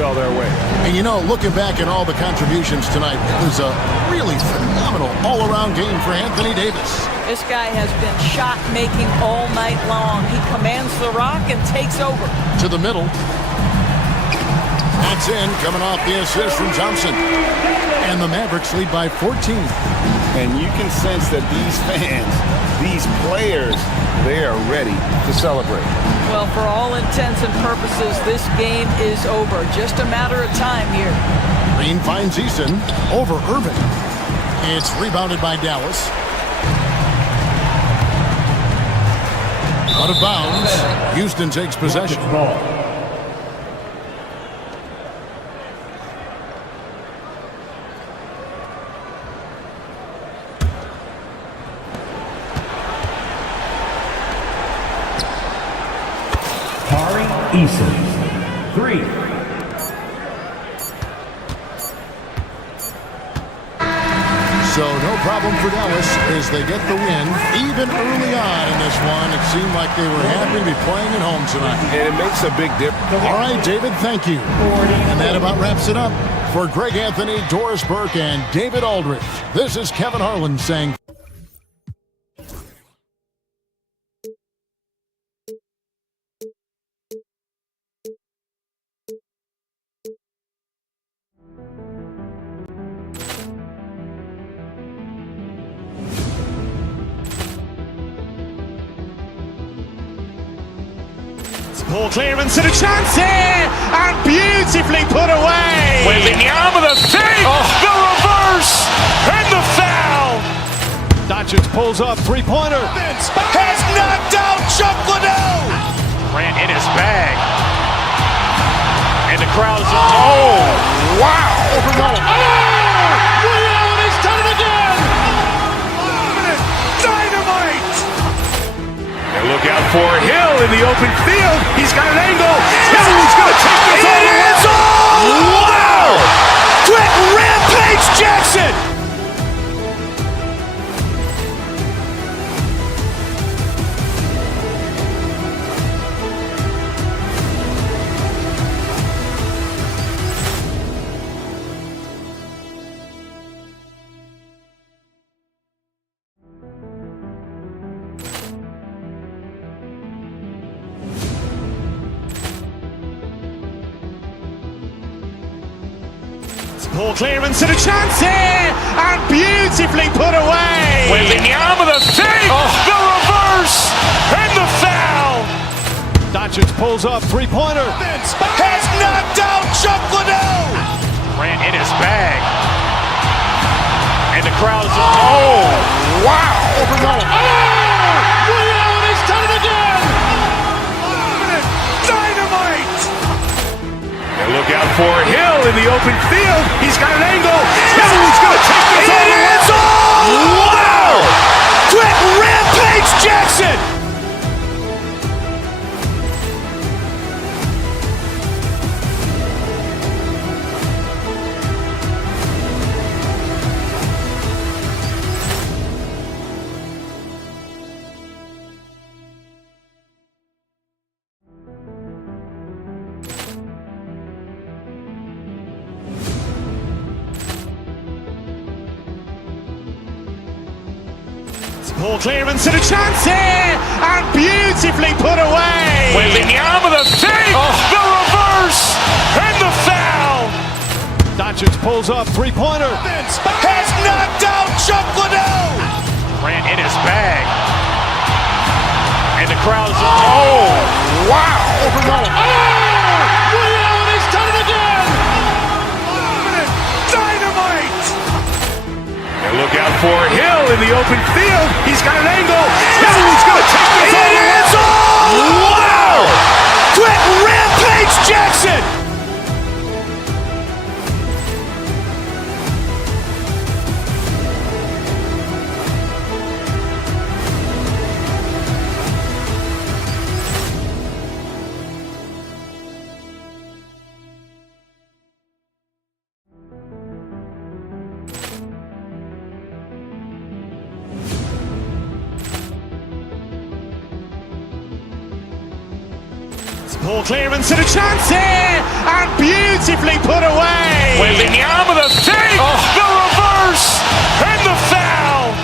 fell their way. And you know, looking back at all the contributions tonight, it was a really phenomenal all-around game for Anthony Davis. This guy has been shot-making all night long. He commands the rock and takes over. To the middle. That's in, coming off the assist from Thompson. And the Mavericks lead by 14. And you can sense that these fans, these players, they are ready to celebrate. Well, for all intents and purposes, this game is over. Just a matter of time here. Green finds Eason over Irving. It's rebounded by Dallas. Out of bounds. Houston takes possession. Eason. 3. So no problem for Dallas as they get the win. Even early on in this one, it seemed like they were happy to be playing at home tonight. And it makes a big difference. All right, David, thank you. And that about wraps it up. For Greg Anthony, Doris Burke, and David Aldridge, this is Kevin Harlan saying... Poor clearance and a chance here, and beautifully put away. Wembanyama the fake, the reverse, and the foul. Doncic pulls up, three-pointer. Has knocked out Chuck Liddell. Ran in his bag, and the crowd is. Oh, wow! Reality's done it again. Dynamite. And look out for Hill in the open field. He's got an angle. He's going to take this all the way. Wow! Quick Rampage Jackson. Poor clearance and a chance here, and beautifully put away. Wembanyama the save, the reverse, and the foul. Doncic pulls up, three-pointer. Has knocked out Chuck Liddell. Grant in his bag. And the crowd is, oh, wow. Ray Allen has done it again. Dynamite. And look out for Hill in the open field. He's got an angle. Hill's going to take this all the way. Wow. Quick rampage Jackson. Poor clearance and a chance here, and beautifully put away. Wembanyama the save, the reverse, and the foul. Doncic pulls up, three-pointer. Has knocked out Chuck Liddell. Grant in his bag. And the crowd is, oh, wow. Ray Allen has done it again. Dynamite. And look out for Hill in the open field. He's got an angle. Hill's going to take this all the way. Wow. Quick rampage Jackson. Poor clearance and a chance here, and beautifully put away. Wembanyama the save, the reverse, and the foul.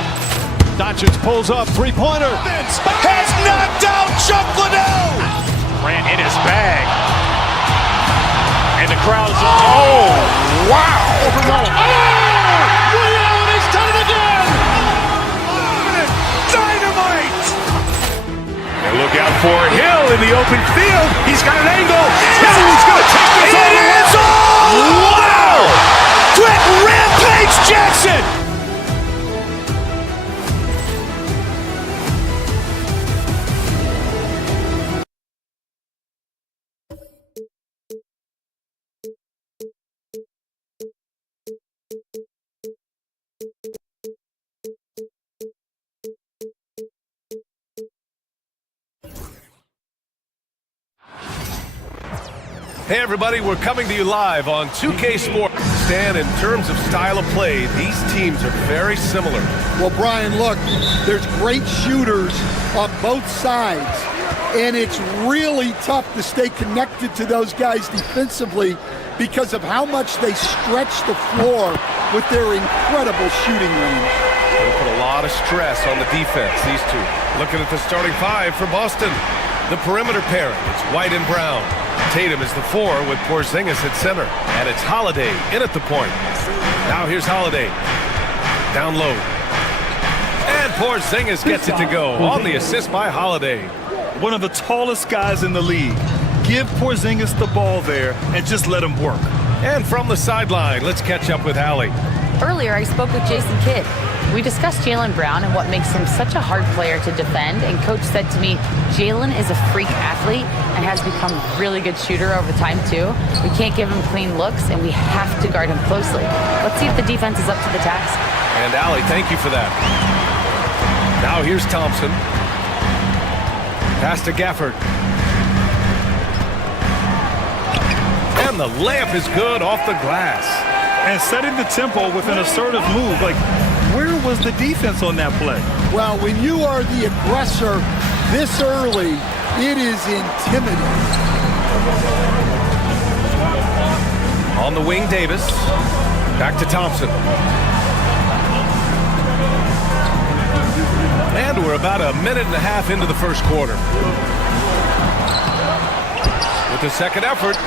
Doncic pulls up, three-pointer. Has knocked out Chuck Liddell. Grant in his bag. And the crowd is, oh, wow. Ray Allen has done it again. Dynamite. And look out for Hill in the open field. He's got an angle. Hill's going to take this all the way. Wow. Quick rampage Jackson. Hey everybody, we're coming to you live on 2K Sports. Stan, in terms of style of play, these teams are very similar. Well, Brian, look, there's great shooters on both sides, and it's really tough to stay connected to those guys defensively because of how much they stretch the floor with their incredible shooting range. Going to put a lot of stress on the defense, these two. Looking at the starting five for Boston. The perimeter pairing, it's White and Brown. Tatum is the 4 with Porzingis at center. And it's Holiday in at the point. Now here's Holiday. Down low. And Porzingis gets it to go on the assist by Holiday. One of the tallest guys in the league. Give Porzingis the ball there and just let him work. And from the sideline, let's catch up with Allie. Earlier, I spoke with Jason Kidd. We discussed Jaylen Brown and what makes him such a hard player to defend, and Coach said to me, Jaylen is a freak athlete and has become a really good shooter over time, too. We can't give him clean looks, and we have to guard him closely. Let's see if the defense is up to the task. And Allie, thank you for that. Now here's Thompson. Pass to Gafford. And the layup is good off the glass. And setting the tempo with an assertive move. Like, where was the defense on that play? Well, when you are the aggressor this early, it is intimidating. On the wing, Davis. Back to Thompson. And we're about a minute and a half into the first quarter. With the second effort.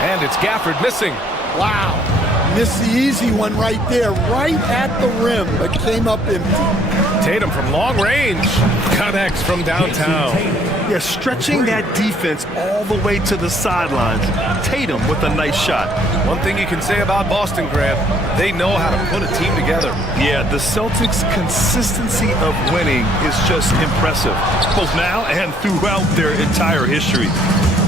And it's Gafford missing. Wow. Missed the easy one right there, right at the rim, but came up empty. Tatum from long range connects from downtown. Yeah, stretching that defense all the way to the sidelines. Tatum with a nice shot. One thing you can say about Boston, Grant, they know how to put a team together. Yeah, the Celtics' consistency of winning is just impressive, both now and throughout their entire history.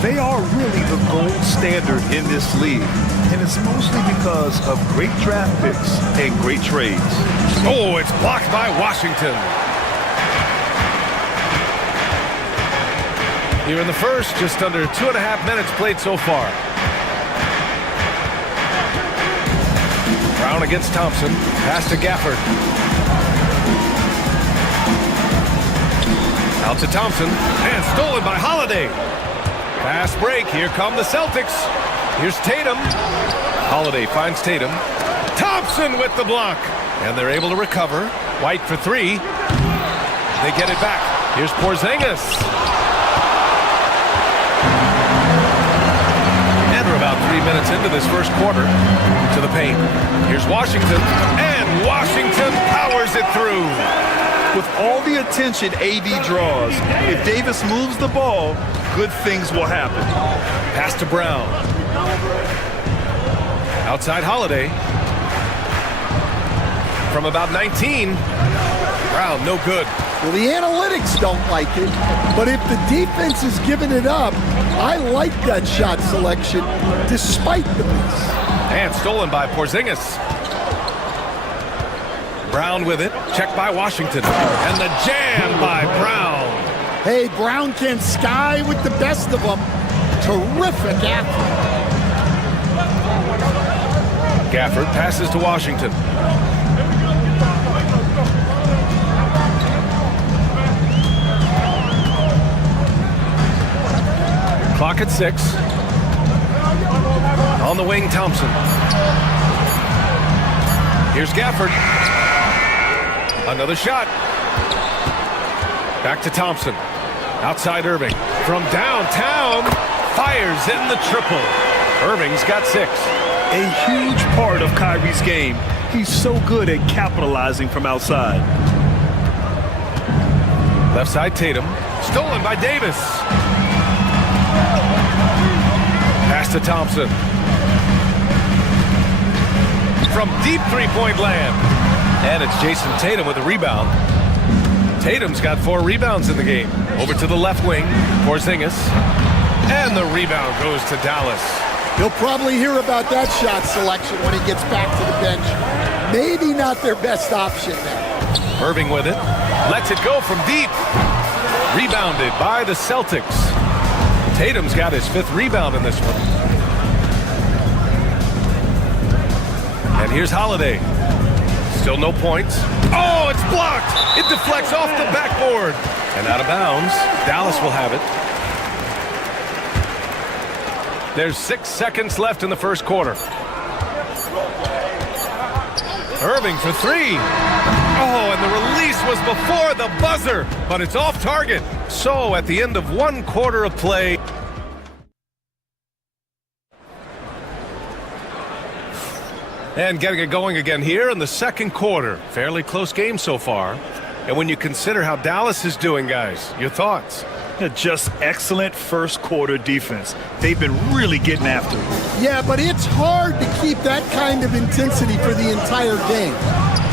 They are really the gold standard in this league, and it's mostly because of great draft picks and great trades. Oh, it's blocked by Washington. Here in the first, just under 2.5 minutes played so far. Brown against Thompson. Pass to Gafford. Out to Thompson. And stolen by Holiday. Fast break. Here come the Celtics. Here's Tatum. Holiday finds Tatum. Thompson with the block. And they're able to recover. White for three. They get it back. Here's Porzingis. And we're about 3 minutes into this first quarter. To the paint. Here's Washington. And Washington powers it through. With all the attention AD draws, if Davis moves the ball, good things will happen. Pass to Brown. Outside Holiday. From about 19. Brown, no good. Well, the analytics don't like it, but if the defense is giving it up, I like that shot selection despite the miss. And stolen by Porzingis. Brown with it. Checked by Washington. And the jam by Brown. Hey, Brown can sky with the best of them. Terrific athlete. Gafford passes to Washington. Clock at 6. On the wing, Thompson. Here's Gafford. Another shot. Back to Thompson. Outside Irving. From downtown. Fires in the triple. Irving's got 6. A huge part of Kyrie's game. He's so good at capitalizing from outside. Left side Tatum. Stolen by Davis. Pass to Thompson. From deep three-point land. And it's Jason Tatum with a rebound. Tatum's got 4 rebounds in the game. Over to the left wing. Porzingis. And the rebound goes to Dallas. He'll probably hear about that shot selection when he gets back to the bench. Maybe not their best option now. Irving with it. Lets it go from deep. Rebounded by the Celtics. Tatum's got his 5th rebound in this one. And here's Holiday. Still no points. Oh, it's blocked. It deflects off the backboard. And out of bounds. Dallas will have it. There's 6 seconds left in the first quarter. Irving for 3. Oh, and the release was before the buzzer, but it's off target. So at the end of 1 quarter of play. And getting it going again here in the second quarter. Fairly close game so far. And when you consider how Dallas is doing, guys, your thoughts? Just excellent first quarter defense. They've been really getting after it. Yeah, but it's hard to keep that kind of intensity for the entire game.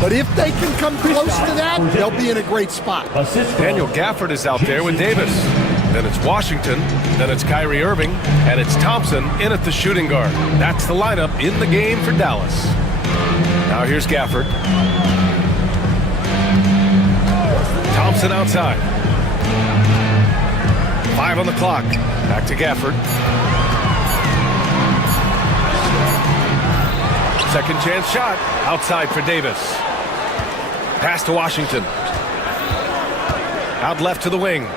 But if they can come close to that, they'll be in a great spot. Daniel Gafford is out there with Davis. Then it's Washington. Then it's Kyrie Irving. And it's Thompson in at the shooting guard. That's the lineup in the game for Dallas. Now here's Gafford. Thompson outside. 5 on the clock. Back to Gafford. Second chance shot. Outside for Davis. Pass to Washington. Out left to the wing.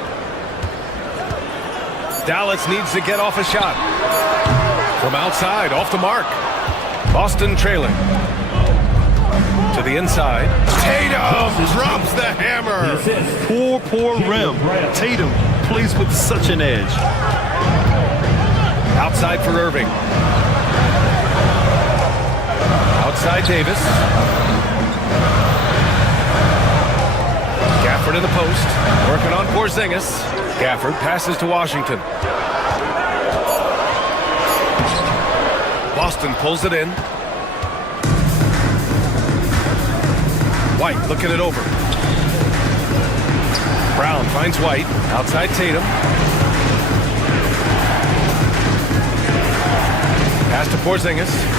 Dallas needs to get off a shot. From outside, off the mark. Boston trailing. To the inside. Tatum drops the hammer. Poor rim. Tatum plays with such an edge. Outside for Irving. outside Davis. Gafford in the post, working on Porzingis. Gafford passes to Washington. Boston pulls it in. White looking it over. Brown finds White, outside Tatum. Pass to Porzingis.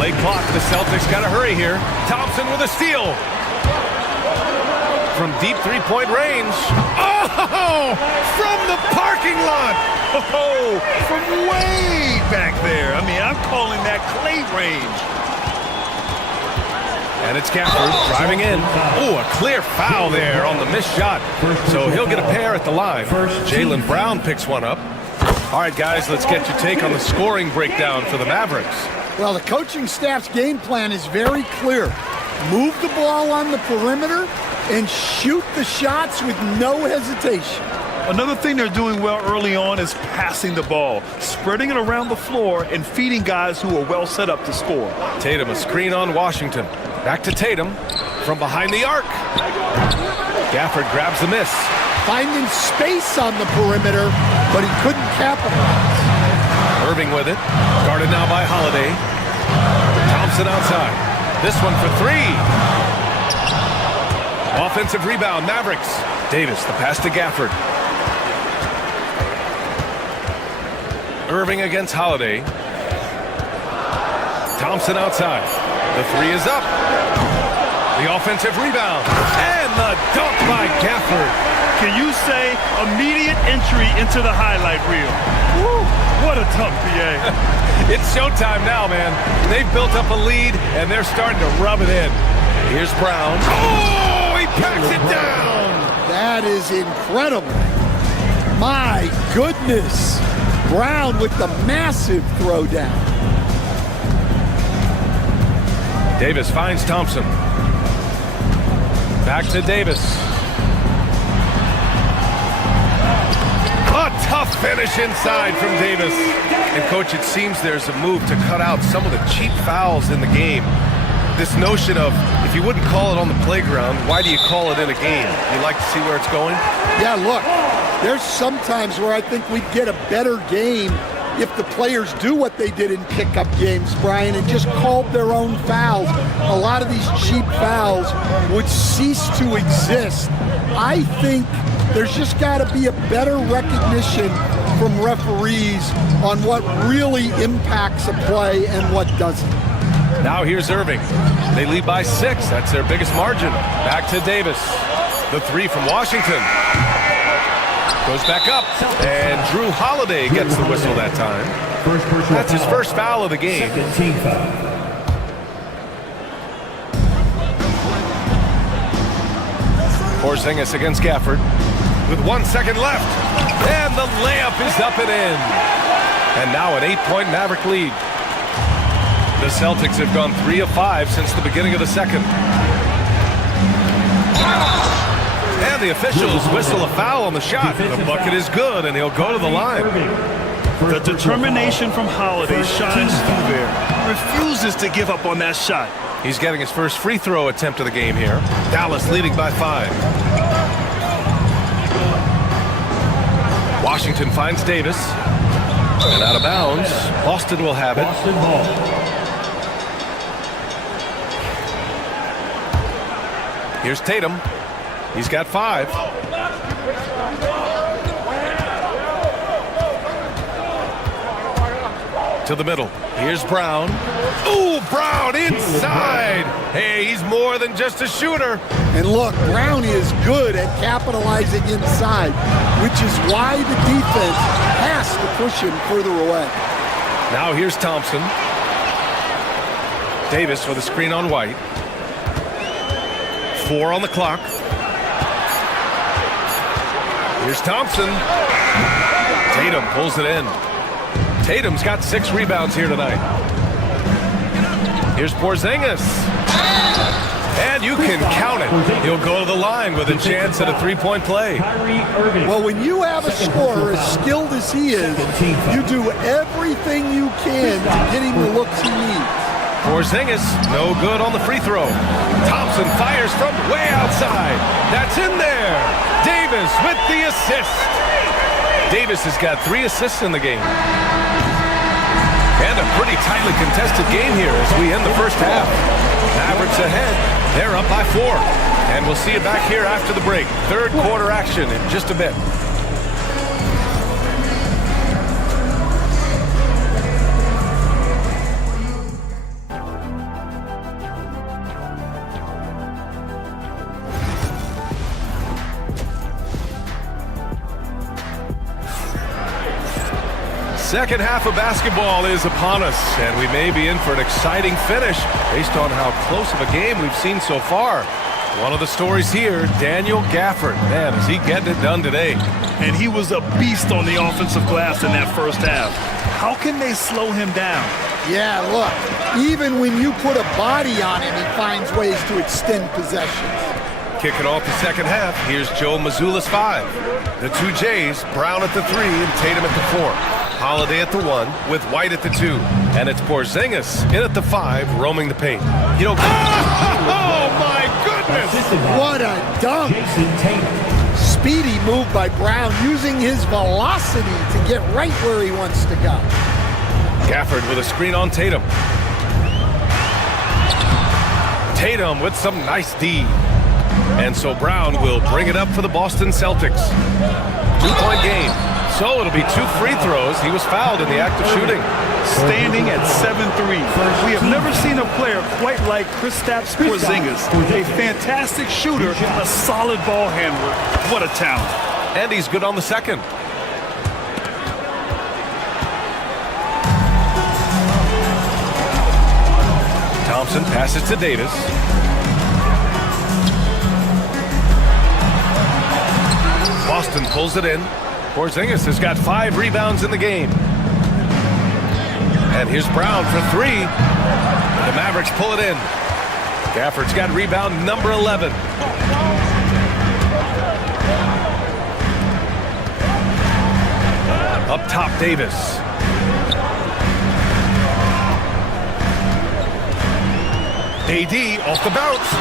Late clock, the Celtics got to hurry here. Thompson with a steal. From deep three-point range. Oh, from the parking lot. Oh, from way back there. I mean, I'm calling that clay range. And it's Gafford driving in. Oh, a clear foul there on the missed shot. So he'll get a pair at the line. Jaylen Brown picks one up. All right, guys, let's get your take on the scoring breakdown for the Mavericks. Well, the coaching staff's game plan is very clear. Move the ball on the perimeter and shoot the shots with no hesitation. Another thing they're doing well early on is passing the ball, spreading it around the floor and feeding guys who are well set up to score. Tatum, a screen on Washington. Back to Tatum from behind the arc. Gafford grabs the miss. Finding space on the perimeter, but he couldn't capitalize. Irving with it. Guarded now by Holiday. Thompson outside. This one for three. Offensive rebound, Mavericks. Davis, the pass to Gafford. Irving against Holiday. Thompson outside. The three is up. The offensive rebound. And the dunk by Gafford. Can you say immediate entry into the highlight reel? Woo, what a dunk, PA. It's showtime now, man. They've built up a lead, and they're starting to rub it in. Here's Brown. Oh, he packs it down. That is incredible. My goodness. Brown with the massive throwdown. Davis finds Thompson. Back to Davis. A tough finish inside from Davis. And, Coach, it seems there's a move to cut out some of the cheap fouls in the game. This notion of, if you wouldn't call it on the playground, why do you call it in a game? You like to see where it's going? Yeah, look, there's some times where I think we'd get a better game if the players do what they did in pickup games, Brian, and just called their own fouls. A lot of these cheap fouls would cease to exist. I think there's just got to be a better recognition from referees on what really impacts a play and what doesn't. Now here's Irving. They lead by 6. That's their biggest margin. Back to Davis. The three from Washington. Goes back up. And Drew Holiday gets the whistle that time. That's his first foul of the game. Team foul. Porzingis against Gafford. With 1 second left. And the layup is up and in. And now an 8-point Maverick lead. The Celtics have gone 3 of 5 since the beginning of the second. And the officials whistle a foul on the shot. The bucket is good, and he'll go to the line. The determination from Holiday shines through there. Refuses to give up on that shot. He's getting his first free throw attempt of the game here. Dallas leading by 5. Washington finds Davis. And out of bounds. Boston will have it. Boston ball. Here's Tatum. He's got 5. To the middle. Here's Brown. Ooh, Brown inside. Hey, he's more than just a shooter. And look, Brown is good at capitalizing inside, which is why the defense has to push him further away. Now here's Thompson. Davis with a screen on White. 4 on the clock. Here's Thompson. Tatum pulls it in. Tatum's got 6 rebounds here tonight. Here's Porzingis. And you can count it. He'll go to the line with a chance at a three-point play. Well, when you have a scorer as skilled as he is, you do everything you can to get him the looks he needs. Porzingis, no good on the free throw. Thompson fires from way outside. That's in there. Davis with the assist. Davis has got 3 assists in the game. And a pretty tightly contested game here as we end the first half. Mavericks ahead. They're up by 4. And we'll see you back here after the break. Third quarter action in just a bit. Second half of basketball is upon us, and we may be in for an exciting finish based on how close of a game we've seen so far. One of the stories here, Daniel Gafford. Man, is he getting it done today. And he was a beast on the offensive glass in that first half. How can they slow him down? Yeah, look, even when you put a body on him, he finds ways to extend possessions. Kicking off the second half, here's Joe Mazzulla's 5. The 2 J's, Brown at the 3 and Tatum at the 4. Holiday at the 1 with White at the 2. And it's Porzingis in at the 5, roaming the paint. You know, oh my goodness! What a dunk! Speedy move by Brown, using his velocity to get right where he wants to go. Gafford with a screen on Tatum. Tatum with some nice D. And so Brown will bring it up for the Boston Celtics. 2-point game. So it'll be 2 free throws. He was fouled in the act of shooting. Standing at 7'3". We have never seen a player quite like Kristaps Porzingis. A fantastic shooter, a solid ball handler. What a talent. And he's good on the second. Thompson passes to Davis. Boston pulls it in. Porzingis has got 5 rebounds in the game. And here's Brown for 3. The Mavericks pull it in. Gafford's got rebound number 11. Up top, Davis. AD off the bounce.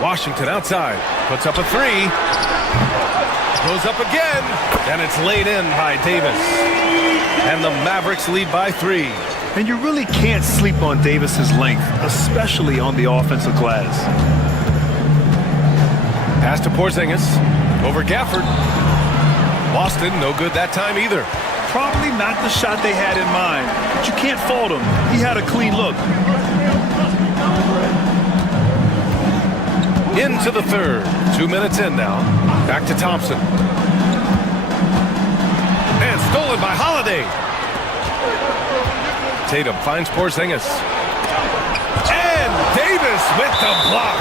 Washington outside. Puts up a 3. Goes up again, and it's laid in by Davis. And the Mavericks lead by 3. And you really can't sleep on Davis's length, especially on the offensive glass. Pass to Porzingis. Over Gafford. Boston, no good that time either. Probably not the shot they had in mind, but you can't fault him. He had a clean look. Into the third. 2 minutes in now. Back to Thompson. And stolen by Holiday. Tatum finds Porzingis. And Davis with the block.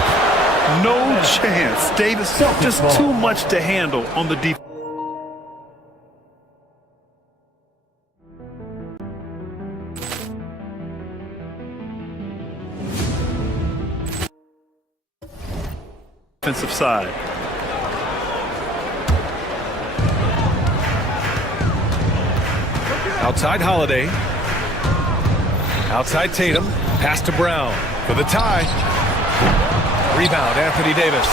No chance. Davis just too much to handle on the defense. Offensive side. Outside Holiday. Outside Tatum. Pass to Brown for the tie. Rebound Anthony Davis.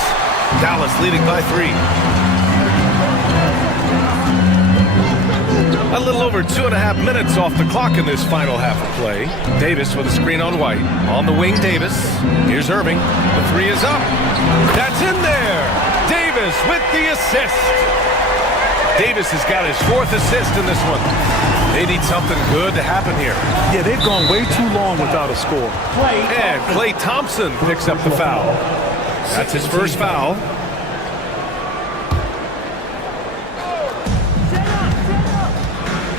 Dallas leading by 3. A little over 2.5 minutes off the clock in this final half of play. Davis with a screen on White. On the wing, Davis. Here's Irving. The 3 is up. That's in there. Davis with the assist. Davis has got his 4th assist in this one. They need something good to happen here. Yeah, they've gone way too long without a score. And Klay Thompson picks up the foul. That's his first foul.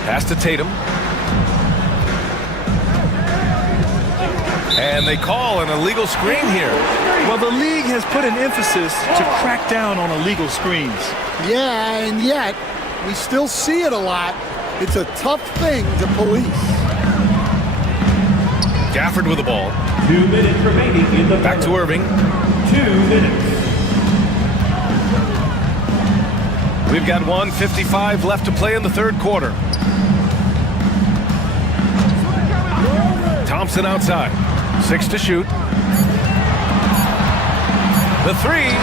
Pass to Tatum. And they call an illegal screen here. Well, the league has put an emphasis to crack down on illegal screens. Yeah, and yet we still see it a lot. It's a tough thing to police. Gafford with the ball. 2 minutes remaining in the Back to Irving. 2 minutes. We've got 1:55 left to play in the third quarter. Thompson outside. 6 to shoot. The 3.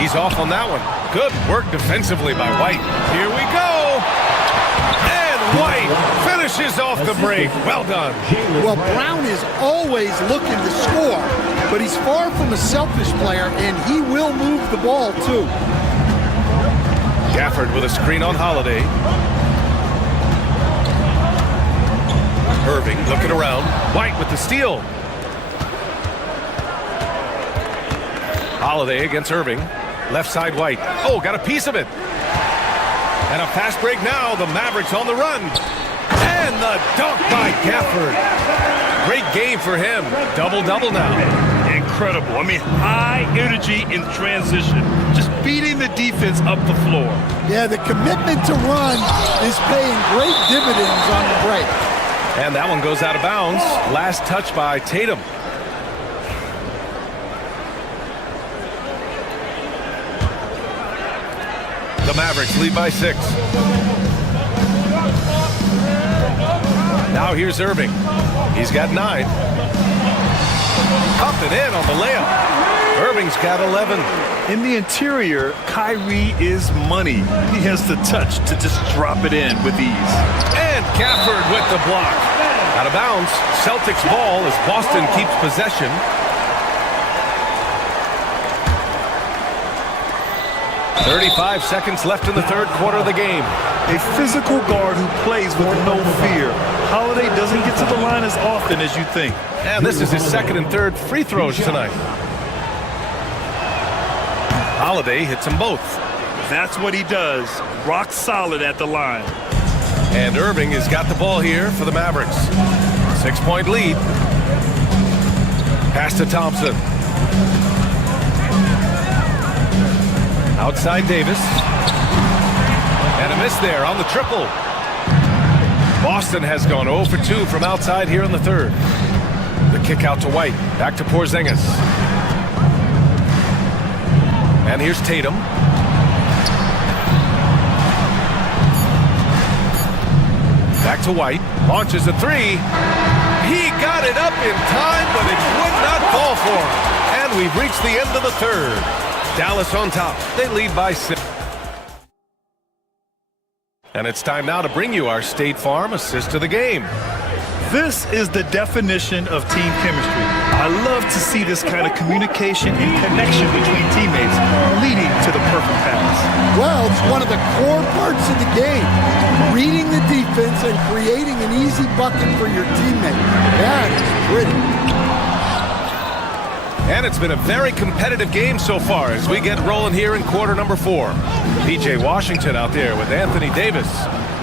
He's off on that one. Good work defensively by White. Here we go. And White finishes off the break. Well done. Well, Brown is always looking to score, but he's far from a selfish player, and he will move the ball, too. Gafford with a screen on Holiday. Irving looking around. White with the steal. Holiday against Irving. Left side White. Oh, got a piece of it. And a fast break now. The Mavericks on the run. And the dunk by Gafford. Great game for him. Double-double now. Incredible. I mean, high energy in transition. Just beating the defense up the floor. Yeah, the commitment to run is paying great dividends on the break. And that one goes out of bounds. Last touch by Tatum. The Mavericks lead by 6. Now here's Irving. He's got 9. Up and in on the layup. Irving's got 11. In the interior, Kyrie is money. He has the touch to just drop it in with ease. And Gafford with the block. Out of bounds. Celtics ball as Boston keeps possession. .35 seconds left in the third quarter of the game. A physical guard who plays with no fear. Holiday doesn't get to the line as often as you think. And this is his second and third free throws tonight. Holiday hits them both. That's what he does. Rock solid at the line. And Irving has got the ball here for the Mavericks. 6-point lead. Pass to Thompson. Outside Davis. And a miss there on the triple. Boston has gone 0 for 2 from outside here in the third. The kick out to White. Back to Porzingis. And here's Tatum. Back to White. Launches a 3. He got it up in time, but it would not fall for him. And we've reached the end of the third. Dallas on top. They lead by 6. And it's time now to bring you our State Farm assist of the game. This is the definition of team chemistry. I love to see this kind of communication and connection between teammates leading to the perfect pass. Well, it's one of the core parts of the game. Reading the defense and creating an easy bucket for your teammate. That is pretty. And it's been a very competitive game so far as we get rolling here in quarter number 4. P.J. Washington out there with Anthony Davis.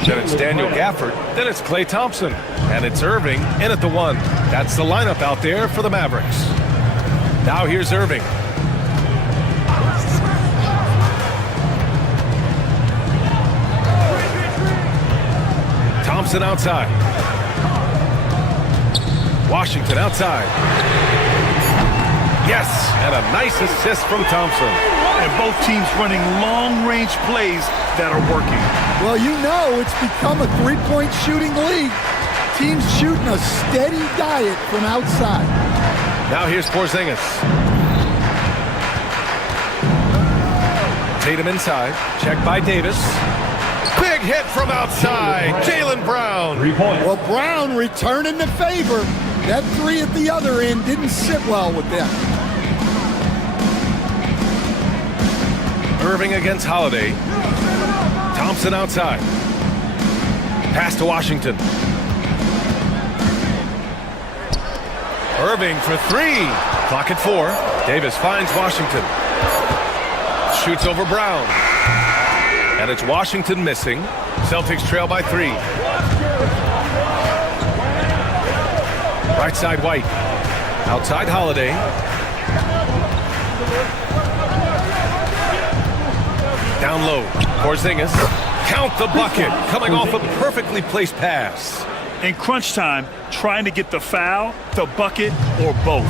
Then it's Daniel Gafford. Then it's Klay Thompson. And it's Irving in at the 1. That's the lineup out there for the Mavericks. Now here's Irving. Thompson outside. Washington outside. Yes, and a nice assist from Thompson. And both teams running long-range plays that are working. Well, you know it's become a three-point shooting league. Teams shooting a steady diet from outside. Now here's Porzingis. Tatum inside. Checked by Davis. Big hit from outside. Jaylen Brown. 3 points. Well, Brown returning the favor. That 3 at the other end didn't sit well with them. Irving against Holiday. Thompson outside. Pass to Washington. Irving for 3. Clock at 4. Davis finds Washington. Shoots over Brown. And it's Washington missing. Celtics trail by 3. Right side White. Outside Holiday. Down low. Porzingis. Count the bucket. Coming off a perfectly placed pass. In crunch time, trying to get the foul, the bucket, or both.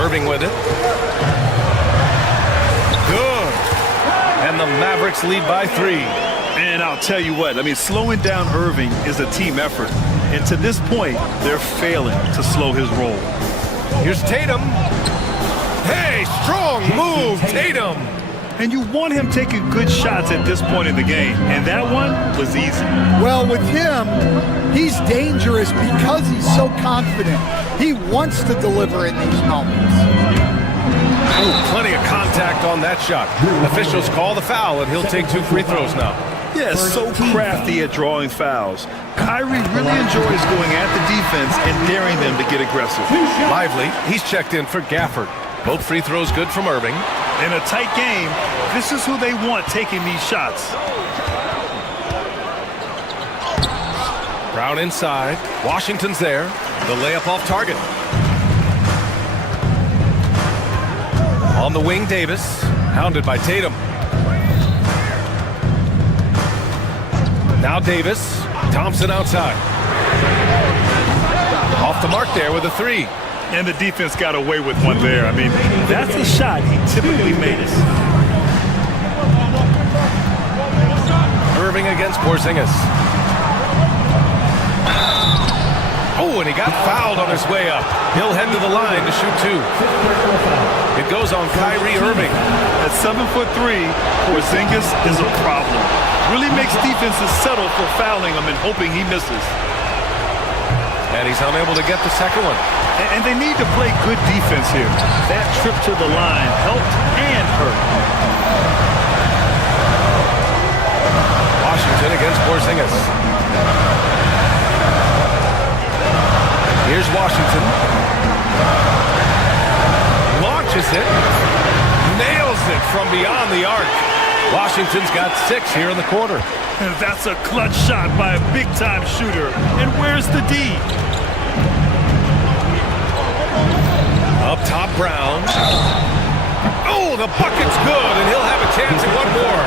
Irving with it. Good. And the Mavericks lead by 3. And I'll tell you what, I mean, slowing down Irving is a team effort. And to this point, they're failing to slow his roll. Here's Tatum. Hey, strong move, Tatum. And you want him taking good shots at this point in the game. And that one was easy. Well, with him, he's dangerous because he's so confident. He wants to deliver in these moments. Ooh, plenty of contact on that shot. Officials call the foul, and he'll take 2 free throws now. Yeah, so crafty at drawing fouls. Kyrie really enjoys going at the defense and daring them to get aggressive. Lively, he's checked in for Gafford. Both free throws good from Irving. In a tight game, this is who they want taking these shots. Brown inside. Washington's there. The layup off target. On the wing, Davis. Hounded by Tatum. Now Davis. Thompson outside. Off the mark there with a 3. And the defense got away with one there. I mean, that's a shot he typically makes. Irving against Porzingis. Oh, and he got fouled on his way up. He'll head to the line to shoot 2. It goes on Kyrie Irving. At 7'3", Porzingis is a problem. Really makes defenses settle for fouling him and hoping he misses. And he's unable to get the second one. And they need to play good defense here. That trip to the line helped and hurt. Washington against Porzingis. Here's Washington. Launches it. Nails it from beyond the arc. Washington's got 6 here in the quarter. And that's a clutch shot by a big-time shooter. And where's the D? Up top, Brown. Oh, the bucket's good, and he'll have a chance at one more.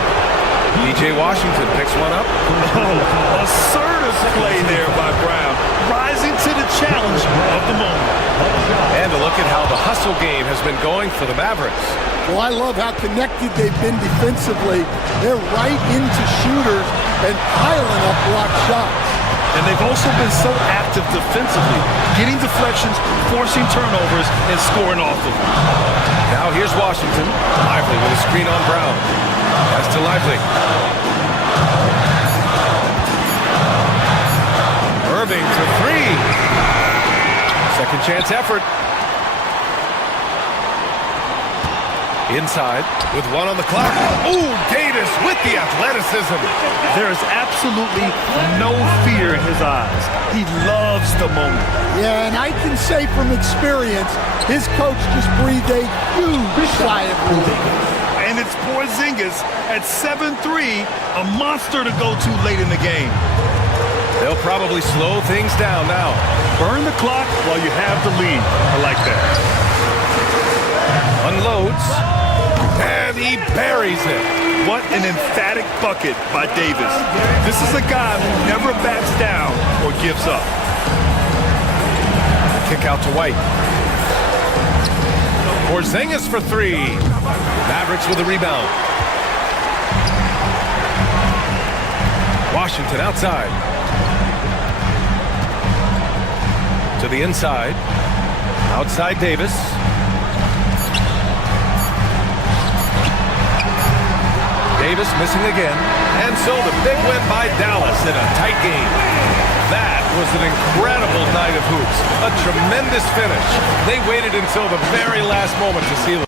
P.J. Washington picks one up. Oh, assertive play there by Brown, rising to the challenge of the moment. And a look at how the hustle game has been going for the Mavericks. Well, I love how connected they've been defensively. They're right into shooters and piling up block shots. And they've also been so active defensively, getting deflections, forcing turnovers, and scoring off of them. Now here's Washington. Lively with a screen on Brown. Pass to Lively. Irving for 3. Second chance effort. Inside with 1 on the clock. Ooh, Davis with the athleticism. There is absolutely no fear in his eyes. He loves the moment. Yeah, and I can say from experience, his coach just breathed a huge sigh of relief. And it's Porzingis at 7'3", a monster to go to late in the game. They'll probably slow things down now. Burn the clock while you have the lead. I like that. Unloads. And he buries it. What an emphatic bucket by Davis. This is a guy who never backs down or gives up. Kick out to White. Porzingis for 3. Mavericks with a rebound. Washington outside. To the inside. Outside Davis. Davis missing again. And so the big win by Dallas in a tight game. That was an incredible night of hoops. A tremendous finish. They waited until the very last moment to seal it.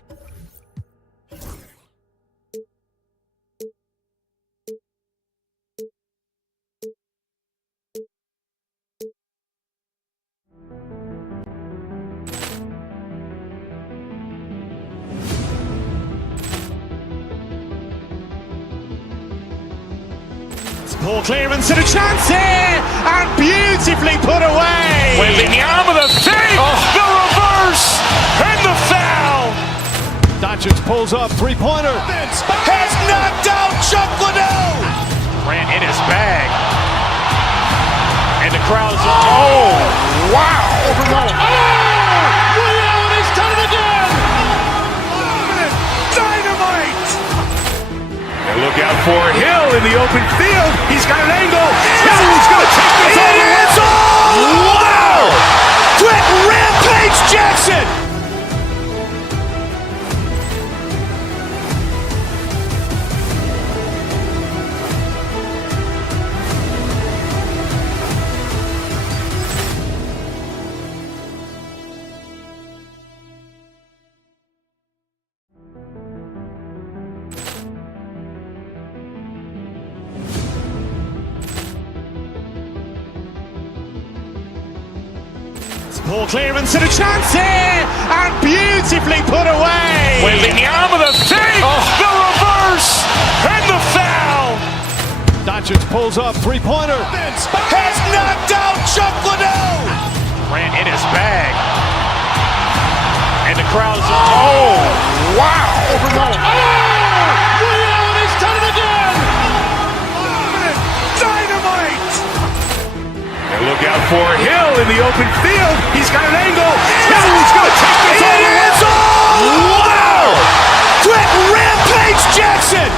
Poor clearance and a chance here, and beautifully put away. Wembanyama with a save, the reverse, and the foul. Doncic pulls up, three-pointer. Has knocked out Chuck Liddell. Grant in his bag. And the crowd's, oh, wow. Ray Allen has done it again! Dynamite! And look out for Hill in the open field. He's got an angle. Hill's going to take this all the way. Wow! Quick Rampage Jackson! Ball clearance and a chance here, and beautifully put away. Waving the arm of the thing, the reverse, and the foul. Doncic pulls up, three-pointer. Has knocked out Chuck Liddell. Grant in his bag, and the crowd's, oh, wow. Ray Allen has done it again. Dynamite! And look out for Hill in the open field. He's got an angle. Hill's going to take this all the way. Wow! Quick Rampage Jackson!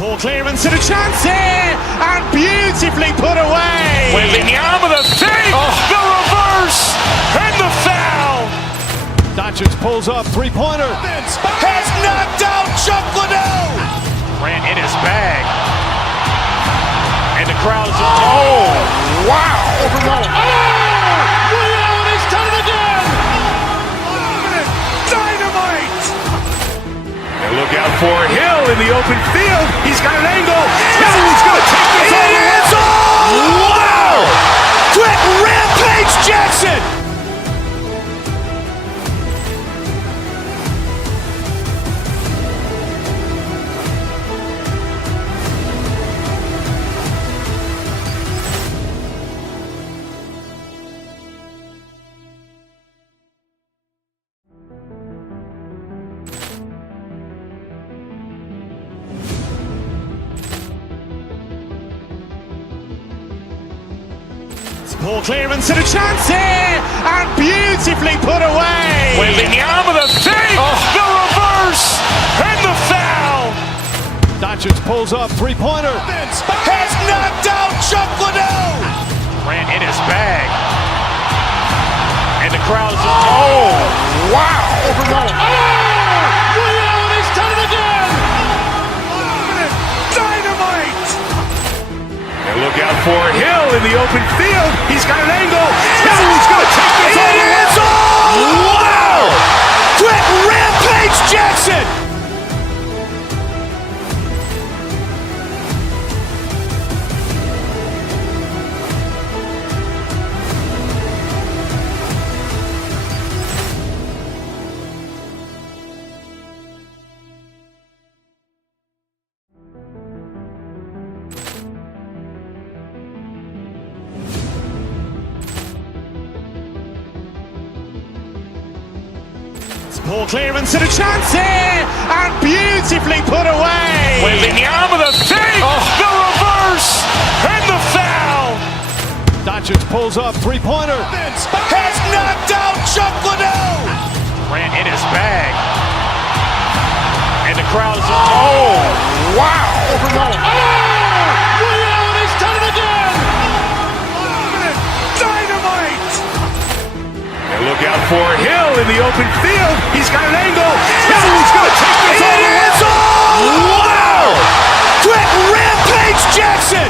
Ball clearance and a chance here, and beautifully put away. Waving the arm of the thing, the reverse, and the foul. Doncic pulls up, three-pointer. Has knocked out Chuck Liddell. Grant in his bag, and the crowd's, oh, wow. Ray Allen has done it again. Dynamite! And look out for Hill in the open field. He's got an angle. Hill's going to take this all the way. Wow! Quick Rampage Jackson! Ball clearance and a chance here, and beautifully put away. Waving the arm of the thing, the reverse, and the foul. Doncic pulls up, three-pointer. Has knocked out Chuck Liddell. Grant in his bag, and the crowd's, oh, wow. Ray Allen has done it again. Dynamite! And look out for Hill in the open field. He's got an angle. Hill's going to take this all the way. Wow! Quick Rampage Jackson! Ball clearance and a chance here, and beautifully put away. Waving the arm of the thing, the reverse, and the foul. Doncic pulls up, three-pointer. Has knocked out Chuck Liddell. Grant in his bag, and the crowd's, oh, wow. Ray Allen has done it again. Dynamite! And look out for Hill in the open field. He's got an angle. Hill's going to take this all the way. Wow! Quick Rampage Jackson!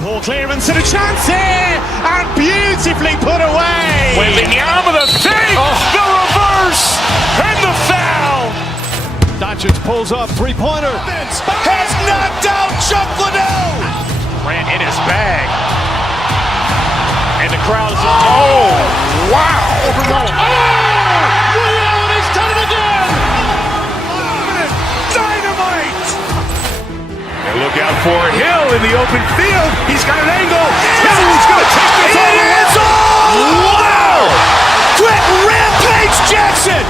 Poor clearance and a chance here, and beautifully put away. Wembanyama the fake, the reverse, and the foul. Doncic pulls up, three-pointer. Has knocked out Chuck Liddell. Ran in his bag. And the crowd is, oh, wow. Reality's done it again. Dynamite. And look out for Hill in the open field. He's got an angle. Hill's going to take this all the way. Wow. Quick Rampage Jackson.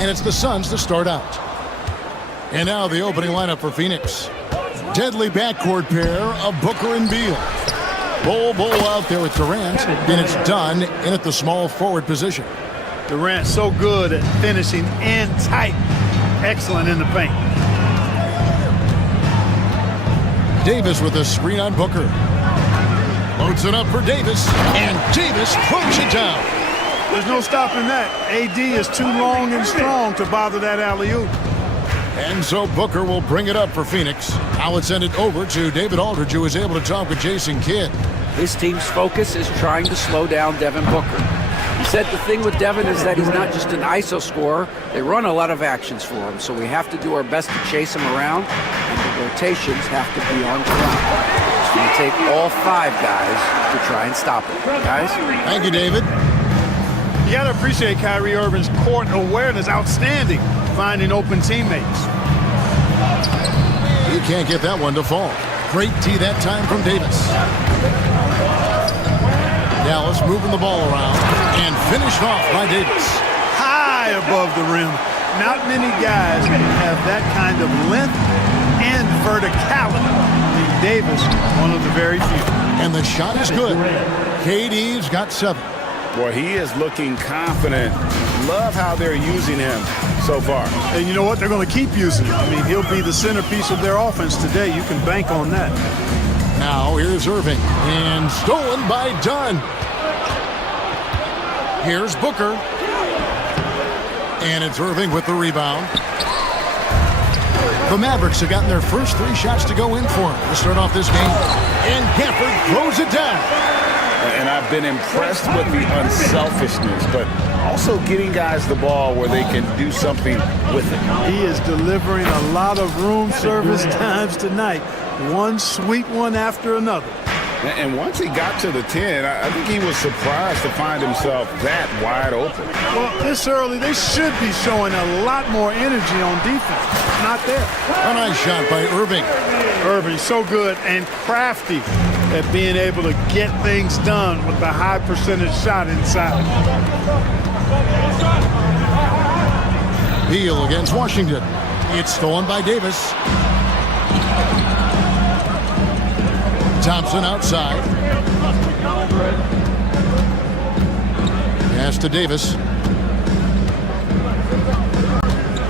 And it's the Suns to start out. And now the opening lineup for Phoenix. Deadly backcourt pair of Booker and Beal. Bull out there with Durant, and it's done in at the small forward position. Durant so good at finishing in tight. Excellent in the paint. Davis with a screen on Booker. Loads it up for Davis, and Davis throws it down. There's no stopping that. AD is too long and strong to bother that alley-oop. And so Booker will bring it up for Phoenix. Now it's send it over to David Aldridge, who is able to talk with Jason Kidd. His team's focus is trying to slow down Devin Booker. He said the thing with Devin is that he's not just an ISO scorer. They run a lot of actions for him, so we have to do our best to chase him around, and the rotations have to be on front. It's going to take all 5 guys to try and stop it. Guys? Thank you, David. You got to appreciate Kyrie Irving's court awareness. Outstanding. Finding open teammates. He can't get that one to fall. Great tee that time from Davis. Dallas moving the ball around and finished off by Davis. High above the rim. Not many guys have that kind of length and verticality. Davis, one of the very few. And the shot is good. KD's got 7. Boy, he is looking confident. Love how they're using him so far. And you know what? They're going to keep using him. I mean, he'll be the centerpiece of their offense today. You can bank on that. Now here's Irving, and stolen by Dunn. Here's Booker. And it's Irving with the rebound. The Mavericks have gotten their first 3 shots to go in for him to start off this game. And Gafford throws it down. And I've been impressed with the unselfishness, but also getting guys the ball where they can do something with it. He is delivering a lot of room service times tonight. One sweet one after another. And once he got to the 10, I think he was surprised to find himself that wide open. Well, this early, they should be showing a lot more energy on defense. Not there. A nice shot by Irving. Irving, so good and crafty at being able to get things done with the high percentage shot inside. Beal against Washington. It's stolen by Davis. Thompson outside. Pass to Davis.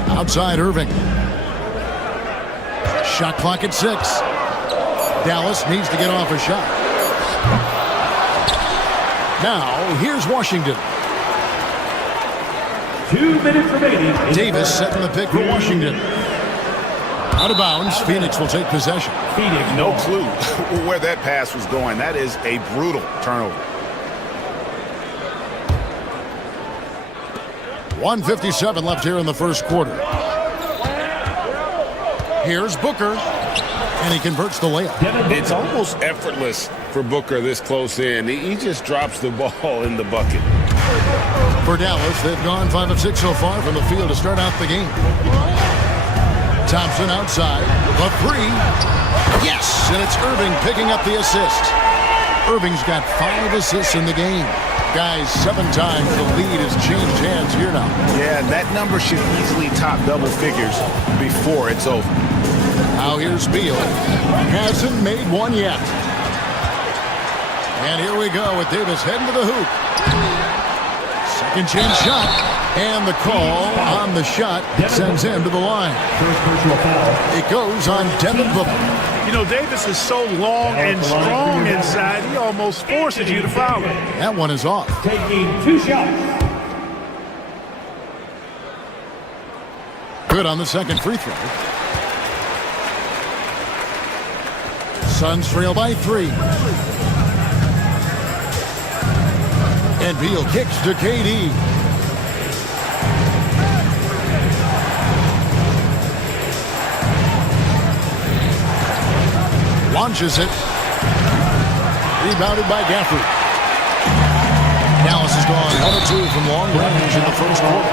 Outside Irving. Shot clock at 6. Dallas needs to get off a shot. Now, here's Washington. 2 minutes remaining. Davis setting the pick for Washington. Out of bounds, Phoenix will take possession. Phoenix, no clue where that pass was going. That is a brutal turnover. 1:57 left here in the first quarter. Here's Booker, and he converts the layup. It's almost effortless for Booker this close in. He just drops the ball in the bucket. For Dallas, they've gone 5 of 6 so far from the field to start out the game. Thompson outside, the 3. Yes, and it's Irving picking up the assist. Irving's got 5 assists in the game. Guys, 7 times the lead has changed hands here now. Yeah, that number should easily top double figures before it's over. Now here's Beal. Hasn't made one yet. And here we go with Davis heading to the hoop. Second chance shot. And the call on the shot sends him to the line. It goes on Devin Booker. You know, Davis is so long and strong inside, he almost forces you to foul him. That one is off. Taking 2 shots. Good on the second free throw. Suns trail by 3. And Beal kicks to KD. Launches it. Rebounded by Gafford. Dallas has gone 1 of 2 from long range in the first quarter.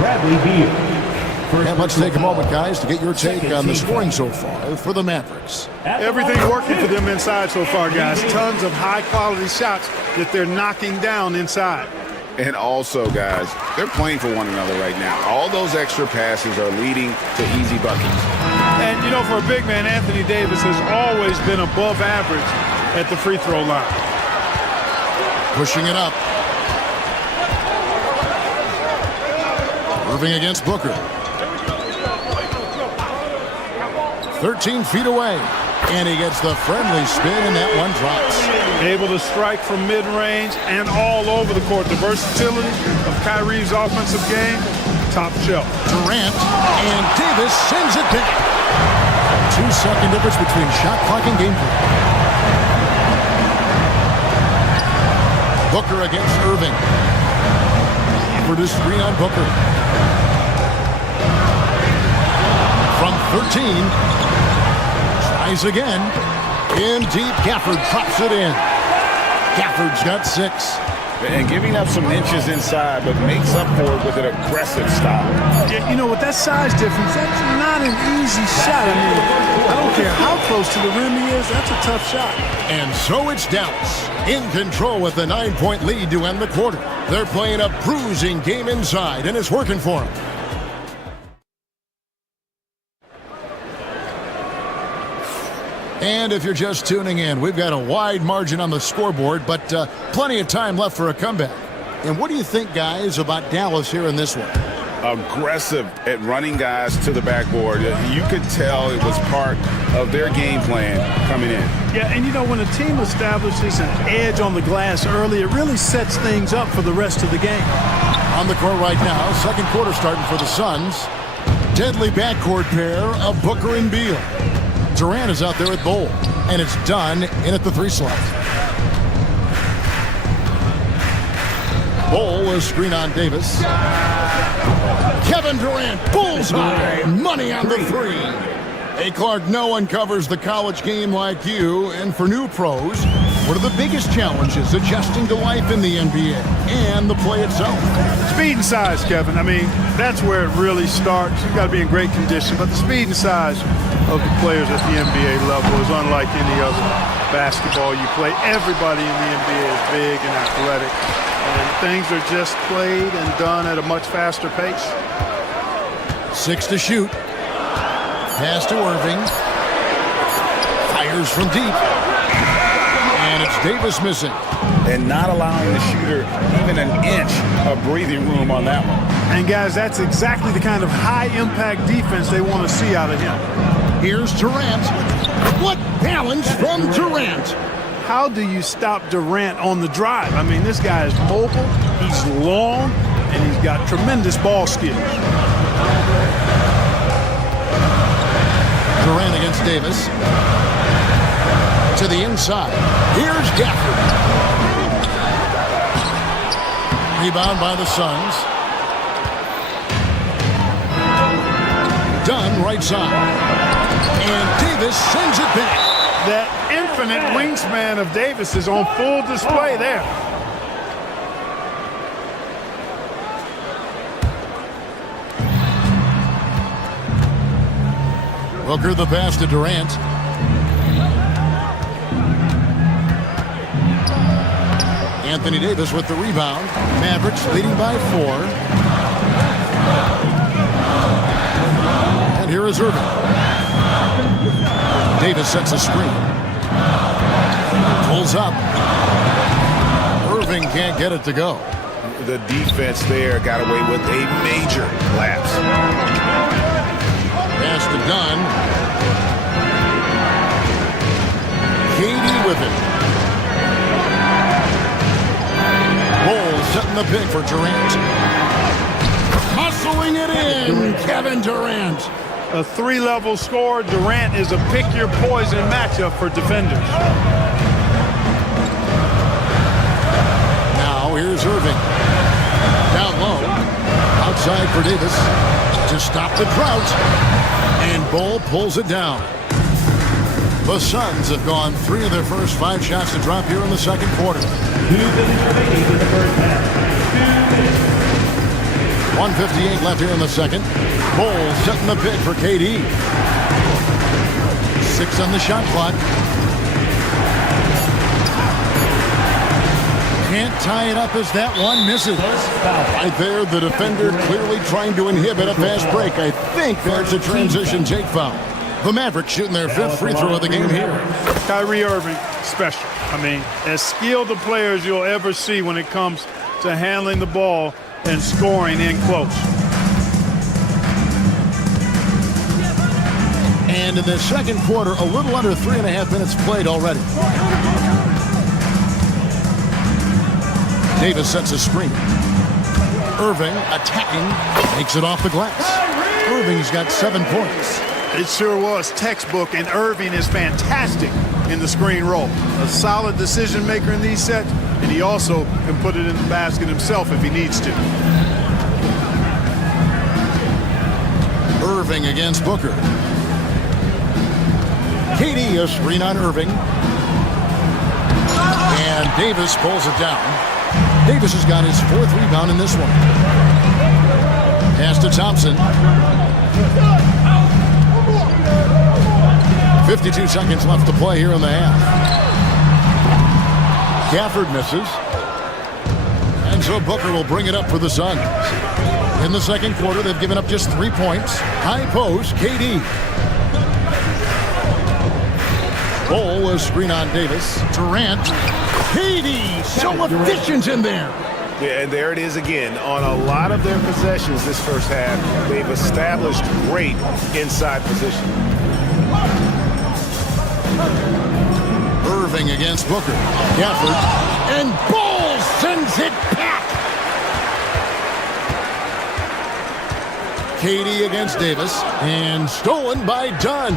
Bradley Beal. And let's take a moment, guys, to get your take on the scoring so far for the Mavericks. Everything working for them inside so far, guys. Tons of high-quality shots that they're knocking down inside. And also, guys, they're playing for one another right now. All those extra passes are leading to easy buckets. And, you know, for a big man, Anthony Davis has always been above average at the free throw line. Pushing it up. Irving against Booker. 13 feet away. And he gets the friendly spin, and that one drops. Able to strike from mid-range and all over the court. The versatility of Kyrie's offensive game, top shelf. Durant and Davis sends it back. 2-second difference between shot clock and game clock. Booker against Irving. For the screen on Booker. From 13. Tries again. In deep. Gafford drops it in. Gafford's got 6. And giving up some inches inside, but makes up for it with an aggressive style. Yeah, you know, with that size difference, that's not an easy shot. I mean, I don't care how close to the rim he is, that's a tough shot. And so it's Dallas in control with a 9-point lead to end the quarter. They're playing a bruising game inside, and it's working for them. And if you're just tuning in, we've got a wide margin on the scoreboard, but plenty of time left for a comeback. And what do you think, guys, about Dallas here in this one? Aggressive at running guys to the backboard. You could tell it was part of their game plan coming in. Yeah, and you know, when a team establishes an edge on the glass early, it really sets things up for the rest of the game. On the court right now, second quarter starting for the Suns. Deadly backcourt pair of Booker and Beal. Durant is out there with Bol, and it's done in at the 3 slot. Bol is screen on Davis. Kevin Durant, bullseye, money on the 3. Hey, Clark, no one covers the college game like you, and for new pros, what are the biggest challenges adjusting to life in the NBA and the play itself? Speed and size, Kevin. I mean, that's where it really starts. You've got to be in great condition, but the speed and size of the players at the NBA level is unlike any other basketball you play. Everybody in the NBA is big and athletic, and things are just played and done at a much faster pace. 6 to shoot. Pass to Irving. Fires from deep. And it's Davis missing. And not allowing the shooter even an inch of breathing room on that one. And guys, that's exactly the kind of high-impact defense they want to see out of him. Here's Durant. What balance from Durant? How do you stop Durant on the drive? I mean, this guy is mobile, he's long, and he's got tremendous ball skills. Durant against Davis. To the inside. Here's Gafford. Rebound by the Suns. Dunn right side. And Davis sends it back. That infinite wingspan of Davis is on full display there. Booker the pass to Durant. And Anthony Davis with the rebound. Mavericks leading by 4. And here is Irving. Davis sets a screen. Pulls up. Irving can't get it to go. The defense there got away with a major lapse. Pass to Dunn. KD with it. Ball setting the pick for Durant. Hustling it in, Kevin Durant. A 3-level scorer, Durant is a pick-your-poison matchup for defenders. Now here's Irving. Down low. Outside for Davis to stop the drought. And Ball pulls it down. The Suns have gone 3 of their first 5 shots to drop here in the second quarter. 2 minutes remaining in the first half. 2 minutes. 1:58 left here in the second. Ball setting the pick for KD. 6 on the shot clock. Can't tie it up as that one misses. Right there, the defender clearly trying to inhibit a fast break. I think there's a transition take foul. The Mavericks shooting their 5th free throw of the game here. Kyrie Irving, special. I mean, as skilled a player as you'll ever see when it comes to handling the ball and scoring in close. And in the second quarter, a little under 3.5 minutes played already. Davis sets a screen. Irving attacking, makes it off the glass. Irving's got 7 points. It sure was textbook, and Irving is fantastic in the screen roll. A solid decision maker in these sets, and he also can put it in the basket himself if he needs to. Irving against Booker. KD a screen on Irving. And Davis pulls it down. Davis has got his 4th rebound in this one. Pass to Thompson. 52 seconds left to play here in the half. Gafford misses. And so Booker will bring it up for the Suns. In the second quarter, they've given up just 3 points. High post, KD. Ball a screen on Davis. Durant. KD, so efficient in there. Yeah, and there it is again. On a lot of their possessions this first half, they've established great inside position. Irving against Booker. Gafford. And Ball sends it back. KD against Davis. And stolen by Dunn.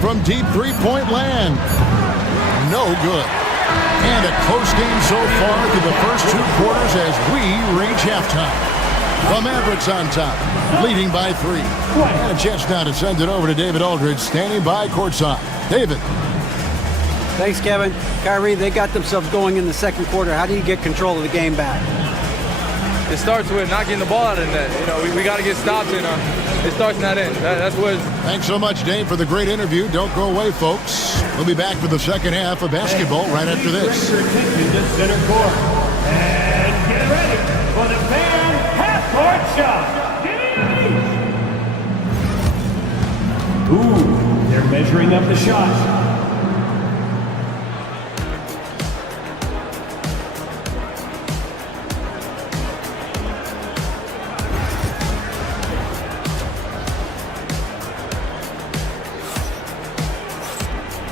From deep 3-point land. No good. And a close game so far through the first 2 quarters as we reach halftime. The Mavericks on top, leading by 3. And a chance now to send it over to David Aldridge, standing by courtside. David. Thanks, Kevin. Kyrie, they got themselves going in the second quarter. How do you get control of the game back? It starts with not getting the ball out of the net. You know, we got to get stops, and it starts in that end. That's what. Thanks so much, Dave, for the great interview. Don't go away, folks. We'll be back for the second half of basketball right after this. Center court. And get ready for the fan half-court shot. Ooh, they're measuring up the shot.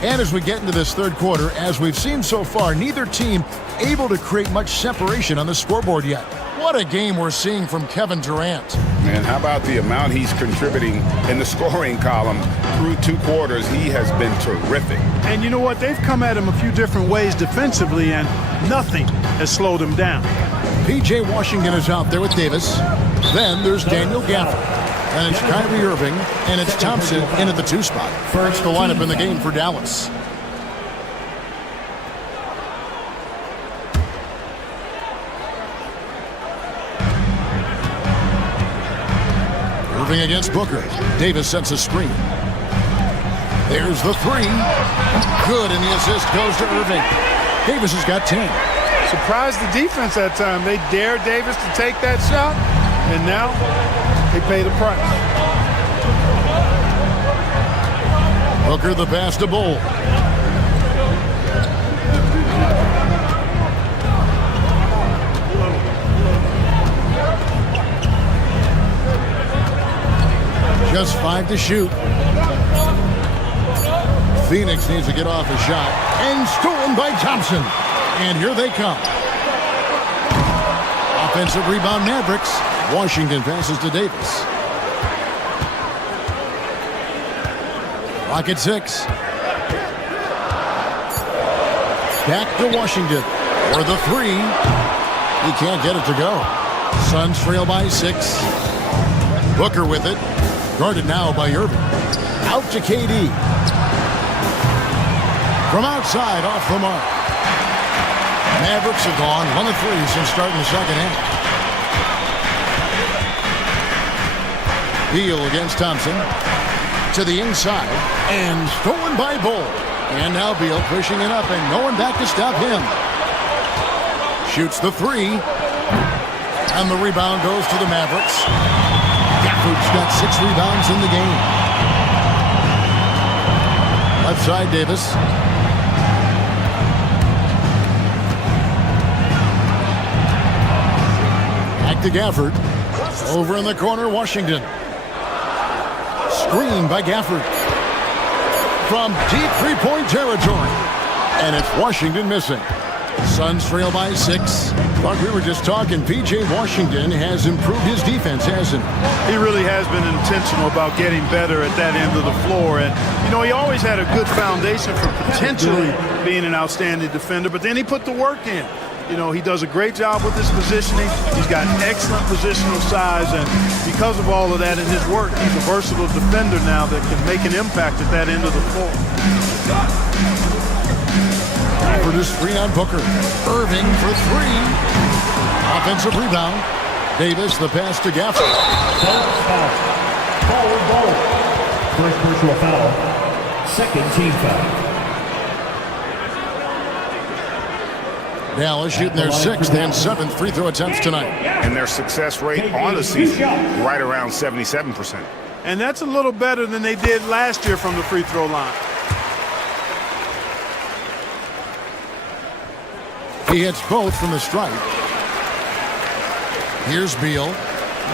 And as we get into this third quarter, as we've seen so far, neither team able to create much separation on the scoreboard yet. What a game we're seeing from Kevin Durant. Man, how about the amount he's contributing in the scoring column through 2 quarters? He has been terrific. And you know what? They've come at him a few different ways defensively, and nothing has slowed him down. P.J. Washington is out there with Davis. Then there's Daniel Gafford. And it's Kyrie Irving, and it's Thompson in at the 2 spot. First the lineup in the game for Dallas. Irving against Booker. Davis sets a screen. There's the three. Good, and the assist goes to Irving. Davis has got 10. Surprised the defense that time. They dared Davis to take that shot, and now they pay the price. Hooker the pass to Bull. Just 5 to shoot. Phoenix needs to get off a shot. And stolen by Thompson. And here they come. Offensive rebound Mavericks. Washington passes to Davis. Clock at 6. Back to Washington. For the three. He can't get it to go. Suns trail by 6. Booker with it. Guarded now by Irving. Out to KD. From outside, off the mark. Mavericks have gone 1 of 3 since starting the second half. Beal against Thompson. To the inside. And stolen by Bull. And now Beal pushing it up and no one back to stop him. Shoots the three. And the rebound goes to the Mavericks. Gafford's got 6 rebounds in the game. Left side, Davis. Back to Gafford. Over in the corner, Washington. Screen by Gafford. From deep three-point territory. And it's Washington missing. Suns trail by 6. Like we were just talking, P.J. Washington has improved his defense, hasn't he? He really has been intentional about getting better at that end of the floor. And, you know, he always had a good foundation for potentially being an outstanding defender, but then he put the work in. You know, he does a great job with his positioning. He's got excellent positional size, and because of all of that in his work, he's a versatile defender now that can make an impact at that end of the floor. For this screen on Booker. Irving for 3. Offensive rebound. Davis, the pass to Gafford. Forward ball. First personal foul. Second team foul. Dallas shooting their 6th and 7th free throw attempts tonight. And their success rate on the season, right around 77%. And that's a little better than they did last year from the free throw line. He hits both from the stripe. Here's Beal.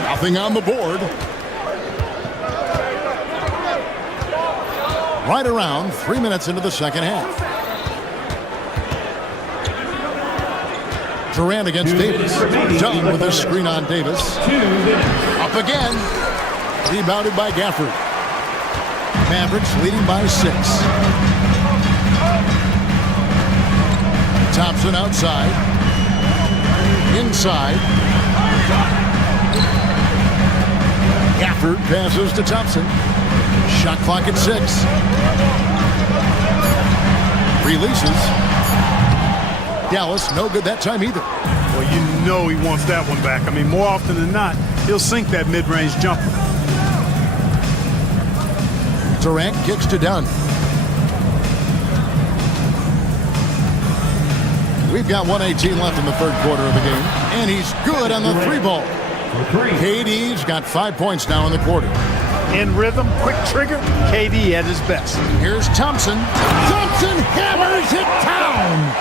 Nothing on the board. Right around 3 minutes into the second half. Durant against Davis. Done with a screen on Davis. Up again. Rebounded by Gafford. Mavericks leading by 6. Thompson outside. Inside. Gafford passes to Thompson. Shot clock at 6. Releases. Dallas no good that time either. Well, you know he wants that one back. I mean, more often than not, he'll sink that mid-range jumper. Durant kicks to Dunn. We've got 1:18 left in the third quarter of the game. And he's good on the 3 ball. KD's got 5 points now in the quarter. In rhythm, quick trigger, KD at his best. Here's Thompson. Thompson hammers it down.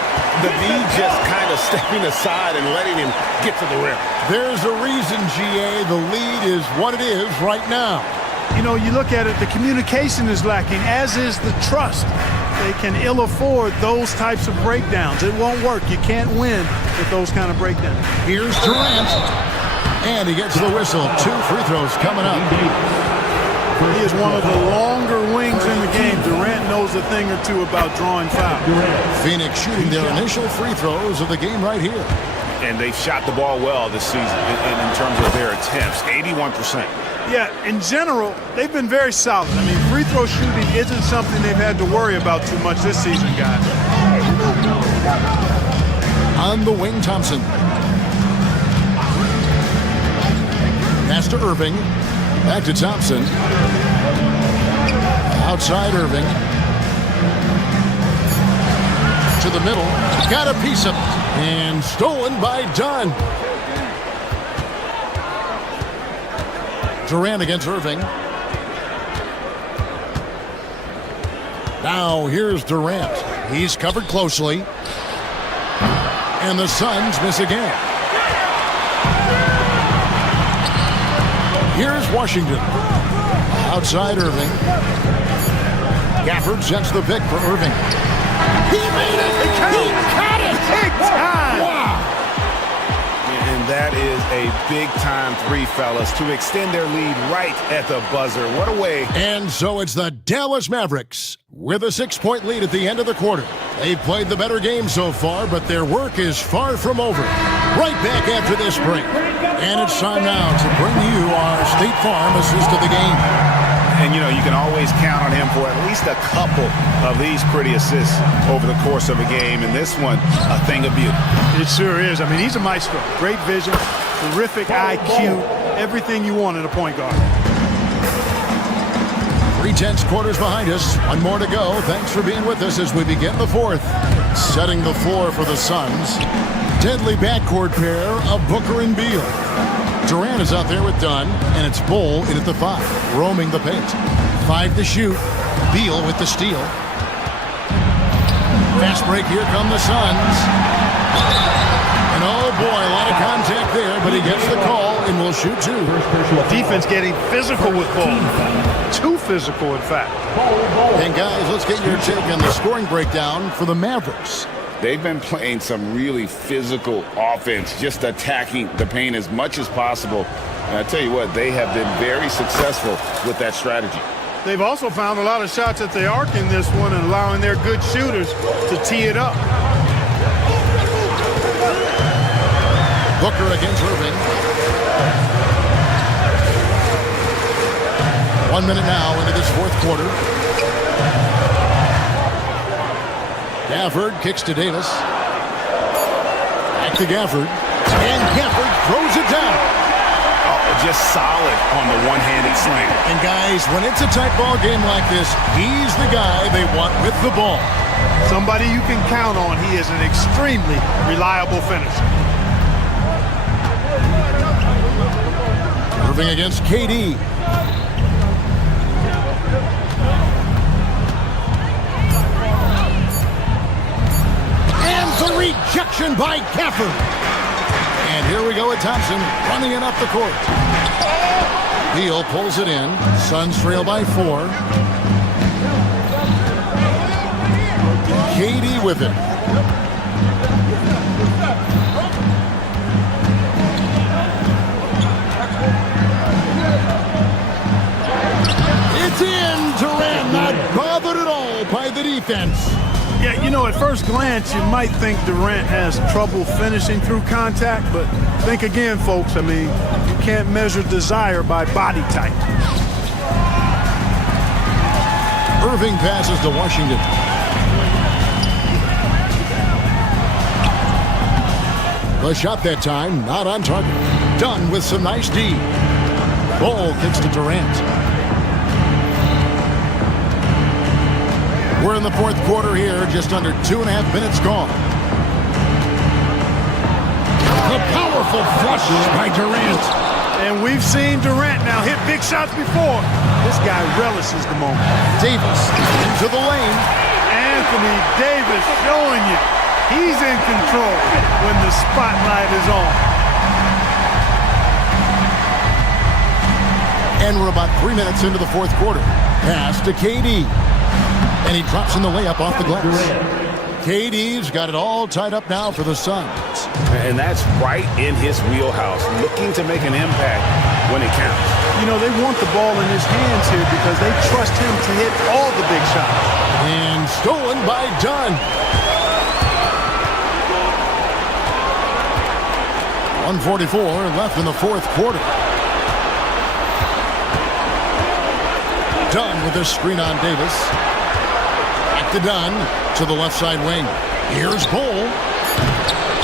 The lead just kind of stepping aside and letting him get to the rim. There's a reason, GA. The lead is what it is right now. You know, you look at it, the communication is lacking, as is the trust. They can ill afford those types of breakdowns. It won't work. You can't win with those kind of breakdowns. Here's Durant. And he gets the whistle. 2 free throws coming up. He is one of the longer wings in the game. Durant knows a thing or two about drawing fouls. Phoenix shooting their initial free throws of the game right here. And they've shot the ball well this season in terms of their attempts. 81%. Yeah, in general, they've been very solid. I mean, free throw shooting isn't something they've had to worry about too much this season, guys. On the wing, Thompson. Pass to Irving. Back to Thompson. Outside Irving. To the middle. Got a piece of it. And stolen by Dunn. Durant against Irving. Now here's Durant. He's covered closely. And the Suns miss again. Here's Washington. Outside Irving. Gafford sets the pick for Irving. He made it! He caught it! Big time! Wow! And that is a big-time three, fellas, to extend their lead right at the buzzer. What a way. And so it's the Dallas Mavericks with a 6-point lead at the end of the quarter. They've played the better game so far, but their work is far from over. Right back after this break. And it's time now to bring you our State Farm assist of the game. And, you know, you can always count on him for at least a couple of these pretty assists over the course of a game. And this one, a thing of beauty. It sure is. I mean, he's a maestro. Great vision, terrific IQ, everything you want in a point guard. 3/10 quarters behind us. One more to go. Thanks for being with us as we begin the fourth. Setting the floor for the Suns. Deadly backcourt pair of Booker and Beal. Durant is out there with Dunn, and it's Bull in at the 5, roaming the paint. 5 to shoot. Beal with the steal. Fast break, here come the Suns. And oh boy, a lot of contact there, but he gets the call and will shoot 2. Defense getting physical with Bull. Too physical, in fact. And guys, let's get your take on the scoring breakdown for the Mavericks. They've been playing some really physical offense, just attacking the paint as much as possible. And I tell you what, they have been very successful with that strategy. They've also found a lot of shots at the arc in this one and allowing their good shooters to tee it up. Booker against Irving. 1 minute now into this fourth quarter. Gafford kicks to Davis. Back to Gafford. And Gafford throws it down. Oh, just solid on the one-handed slam. And guys, when it's a tight ball game like this, he's the guy they want with the ball. Somebody you can count on. He is an extremely reliable finisher. Irving against KD. The rejection by Gafford. And here we go with Thompson running it up the court. Beal pulls it in. Suns trail by 4. KD with it. It's in. Durant not bothered at all by the defense. Yeah, you know, at first glance, you might think Durant has trouble finishing through contact, but think again, folks. I mean, you can't measure desire by body type. Irving passes to Washington. The shot that time, not on target. Dunn with some nice D. Bull kicks to Durant. We're in the fourth quarter here, just under 2.5 minutes gone. The powerful flush by Durant. And we've seen Durant now hit big shots before. This guy relishes the moment. Davis into the lane. Anthony Davis showing you he's in control when the spotlight is on. And we're about 3 minutes into the fourth quarter. Pass to KD. And he drops in the layup off the glass. KD's got it all tied up now for the Suns. And that's right in his wheelhouse, looking to make an impact when it counts. You know, they want the ball in his hands here because they trust him to hit all the big shots. And stolen by Dunn. 1:44 left in the fourth quarter. Dunn with a screen on Davis. Back to Dunn to the left side wing. Here's Bull.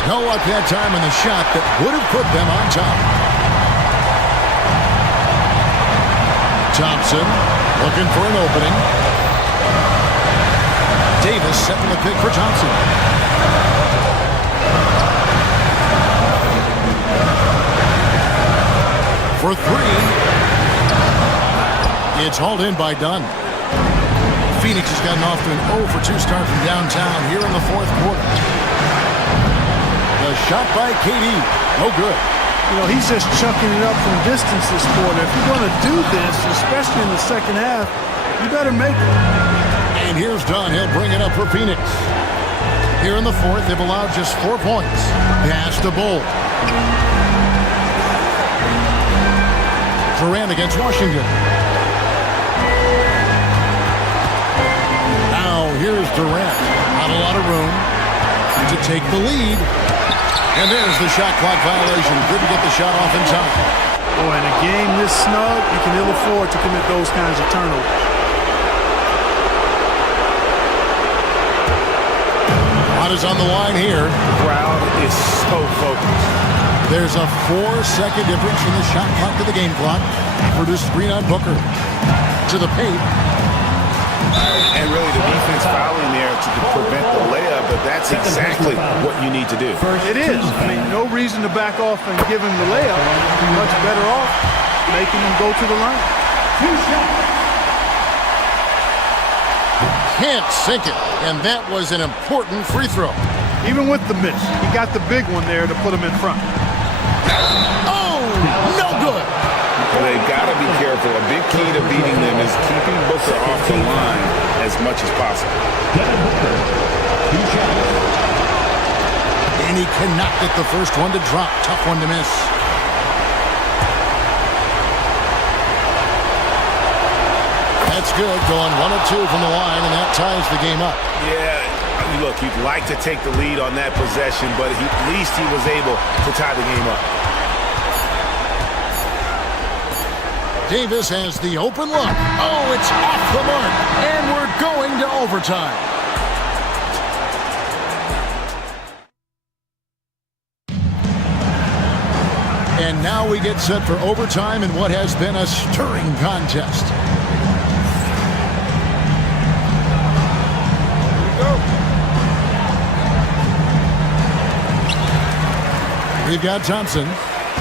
No luck that time in the shot that would have put them on top. Thompson looking for an opening. Davis setting the pick for Thompson. For three. It's hauled in by Dunn. Phoenix has gotten off to an 0-for-2 start from downtown here in the fourth quarter. The shot by KD. No good. You know, he's just chucking it up from distance this quarter. If you're going to do this, especially in the second half, you better make it. And here's Dunn. He'll bring it up for Phoenix. Here in the fourth, they've allowed just 4 points. Pass to Bull. Durant against Washington. Now here's Durant. Not a lot of room to take the lead. And there's the shot clock violation. Couldn't get the shot off in time. Oh, in a game this snug, you can ill afford to commit those kinds of turnovers. What is on the line here? The crowd is so focused. There's a 4-second difference from the shot clock to the game clock. Produced screen on Booker. To the paint. And really the defense fouling there to prevent the layup, but that's exactly what you need to do. It is. I mean, no reason to back off and give him the layup. Much better off making him go to the line. Can't sink it. And that was an important free throw. Even with the miss, he got the big one there to put him in front. Oh, no good. They got to be careful. A big key to beating them is keeping Booker off the line as much as possible. And he cannot get the first one to drop. Tough one to miss. That's good. Going 1 of 2 from the line, and that ties the game up. Yeah, I mean, look, you'd like to take the lead on that possession, but at least he was able to tie the game up. Davis has the open look. Oh, it's off the mark. And we're going to overtime. And now we get set for overtime in what has been a stirring contest. We've got Thompson.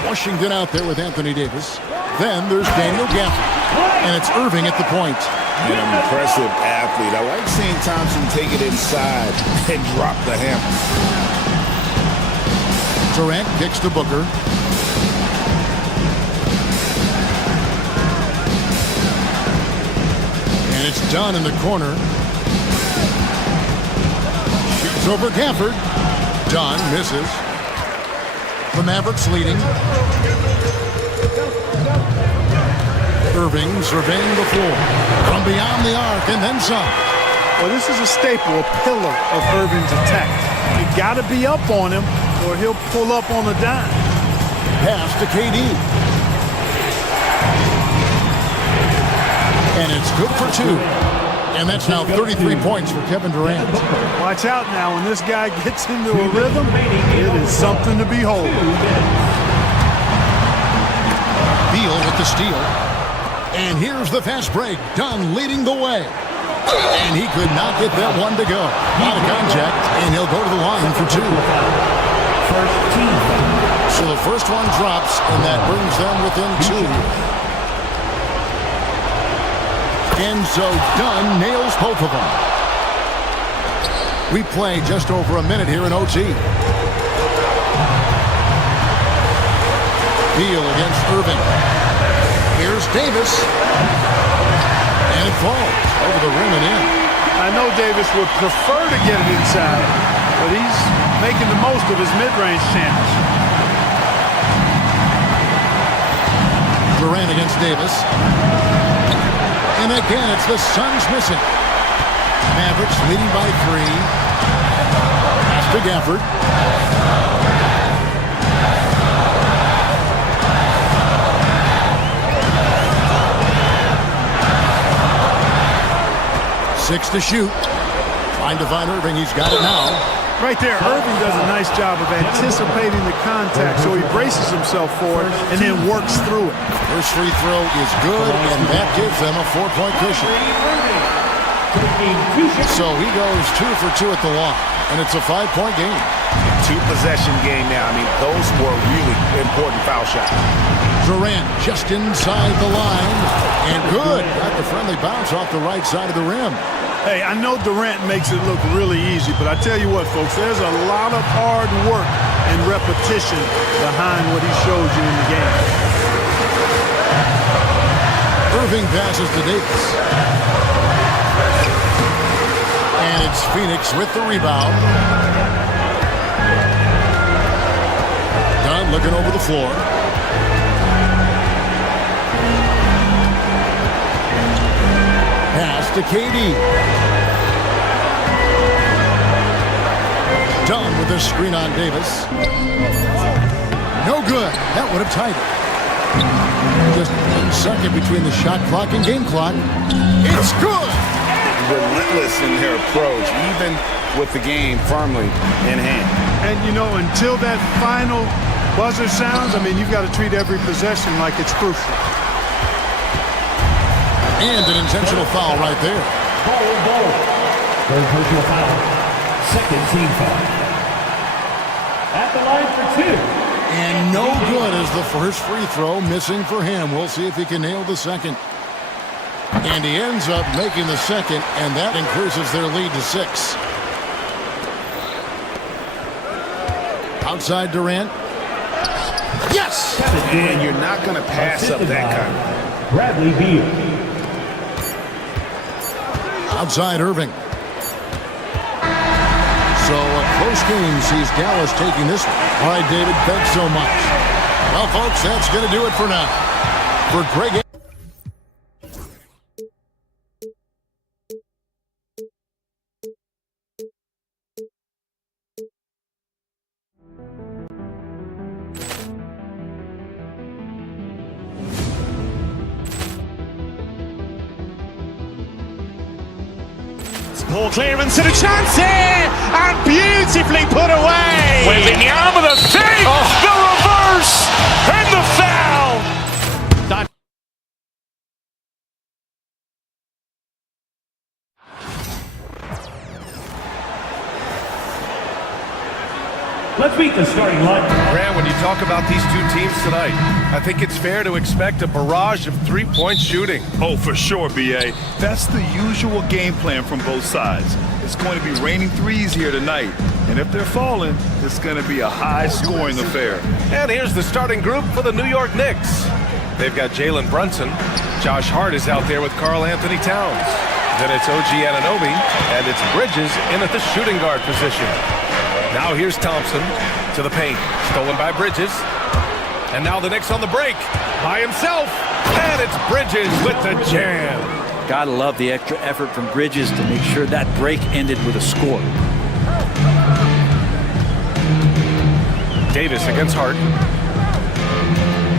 Washington out there with Anthony Davis. Then there's Daniel Gafford. And it's Irving at the point. An impressive athlete. I like seeing Thompson take it inside and drop the hammer. Durant kicks to Booker. And it's Dunn in the corner. Shoots over Gafford. Dunn misses. The Mavericks leading. Irving surveying the floor from beyond the arc and then some. Well, this is a staple, a pillar of Irving's attack. You got to be up on him or he'll pull up on a dime. Pass to KD. And it's good for 2. And that's now 33 points for Kevin Durant. Watch out now. When this guy gets into a rhythm, it is something to behold. Beal with the steal. And here's the fast break. Dunn leading the way. And he could not get that one to go. Out of contact, and he'll go to the line for 2. So the first one drops, and that brings them within 2. And so Dunn nails both of them. We play just over a minute here in OT. Beal against Irving. Here's Davis. And it falls over the rim and in. I know Davis would prefer to get it inside, but he's making the most of his mid-range chance. Durant against Davis. And again, it's the Suns missing. Mavericks leading by 3. Pass to Gafford. Six to shoot. Trying to find Irving. He's got it now. Right there, Irving does a nice job of anticipating the contact, so he braces himself for it and then works through it. First free throw is good, and that gives them a 4-point cushion. So he goes 2 for 2 at the line, and it's a 5-point game. 2-possession game now. I mean, those were really important foul shots. Durant just inside the line, and good. Got the friendly bounce off the right side of the rim. Hey, I know Durant makes it look really easy, but I tell you what, folks, there's a lot of hard work and repetition behind what he shows you in the game. Irving passes to Davis. And it's Phoenix with the rebound. Dunn looking over the floor. Pass to KD. Dunn with a screen on Davis. No good. That would have tied it. Just 1 second between the shot clock and game clock. It's good. Relentless in their approach, even with the game firmly in hand. And, you know, until that final buzzer sounds, I mean, you've got to treat every possession like it's crucial. And an intentional foul right there. Third personal foul. Second team foul. At the line for 2. And no good as the first free throw, missing for him. We'll see if he can nail the second. And he ends up making the second, and that increases their lead to 6. Outside Durant. Yes! And you're not going to pass up that kind. Bradley Beal. Outside Irving. So a close game sees Dallas taking this one. All right, David, thanks so much. Well, folks, that's going to do it for now. For Greg. Poor clearance and a chance here, and beautifully put away. Wembanyama with a save, the reverse, and the foul. Let's meet the starting lineup. Grant, when you talk about these two teams tonight, I think it's fair to expect a barrage of three-point shooting. Oh, for sure, B.A. That's the usual game plan from both sides. It's going to be raining threes here tonight. And if they're falling, it's going to be a high-scoring affair. And here's the starting group for the New York Knicks. They've got Jalen Brunson. Josh Hart is out there with Karl Anthony Towns. Then it's OG Anunoby, and it's Bridges in at the shooting guard position. Now here's Thompson to the paint. Stolen by Bridges. And now the Knicks on the break by himself. And it's Bridges with the jam. Gotta love the extra effort from Bridges to make sure that break ended with a score. Davis against Hart.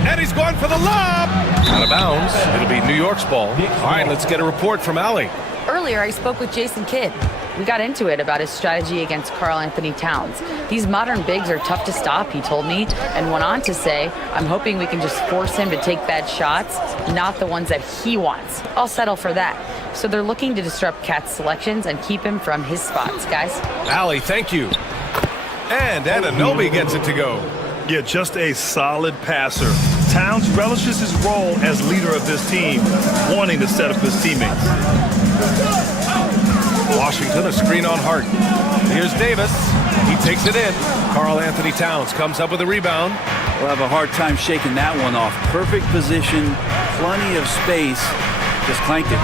And he's going for the lob. Out of bounds. It'll be New York's ball. All right, let's get a report from Allie. Earlier, I spoke with Jason Kidd. We got into it about his strategy against Karl Anthony Towns. These modern bigs are tough to stop, he told me, and went on to say, I'm hoping we can just force him to take bad shots, not the ones that he wants. I'll settle for that. So they're looking to disrupt Cat's selections and keep him from his spots, guys. Allie, thank you. And Anunoby gets it to go. Yeah, just a solid passer. Towns relishes his role as leader of this team, wanting to set up his teammates. Washington, a screen on Hart. Here's Davis. He takes it in. Karl Anthony Towns comes up with a rebound. We'll have a hard time shaking that one off. Perfect position, plenty of space. Just clanked it.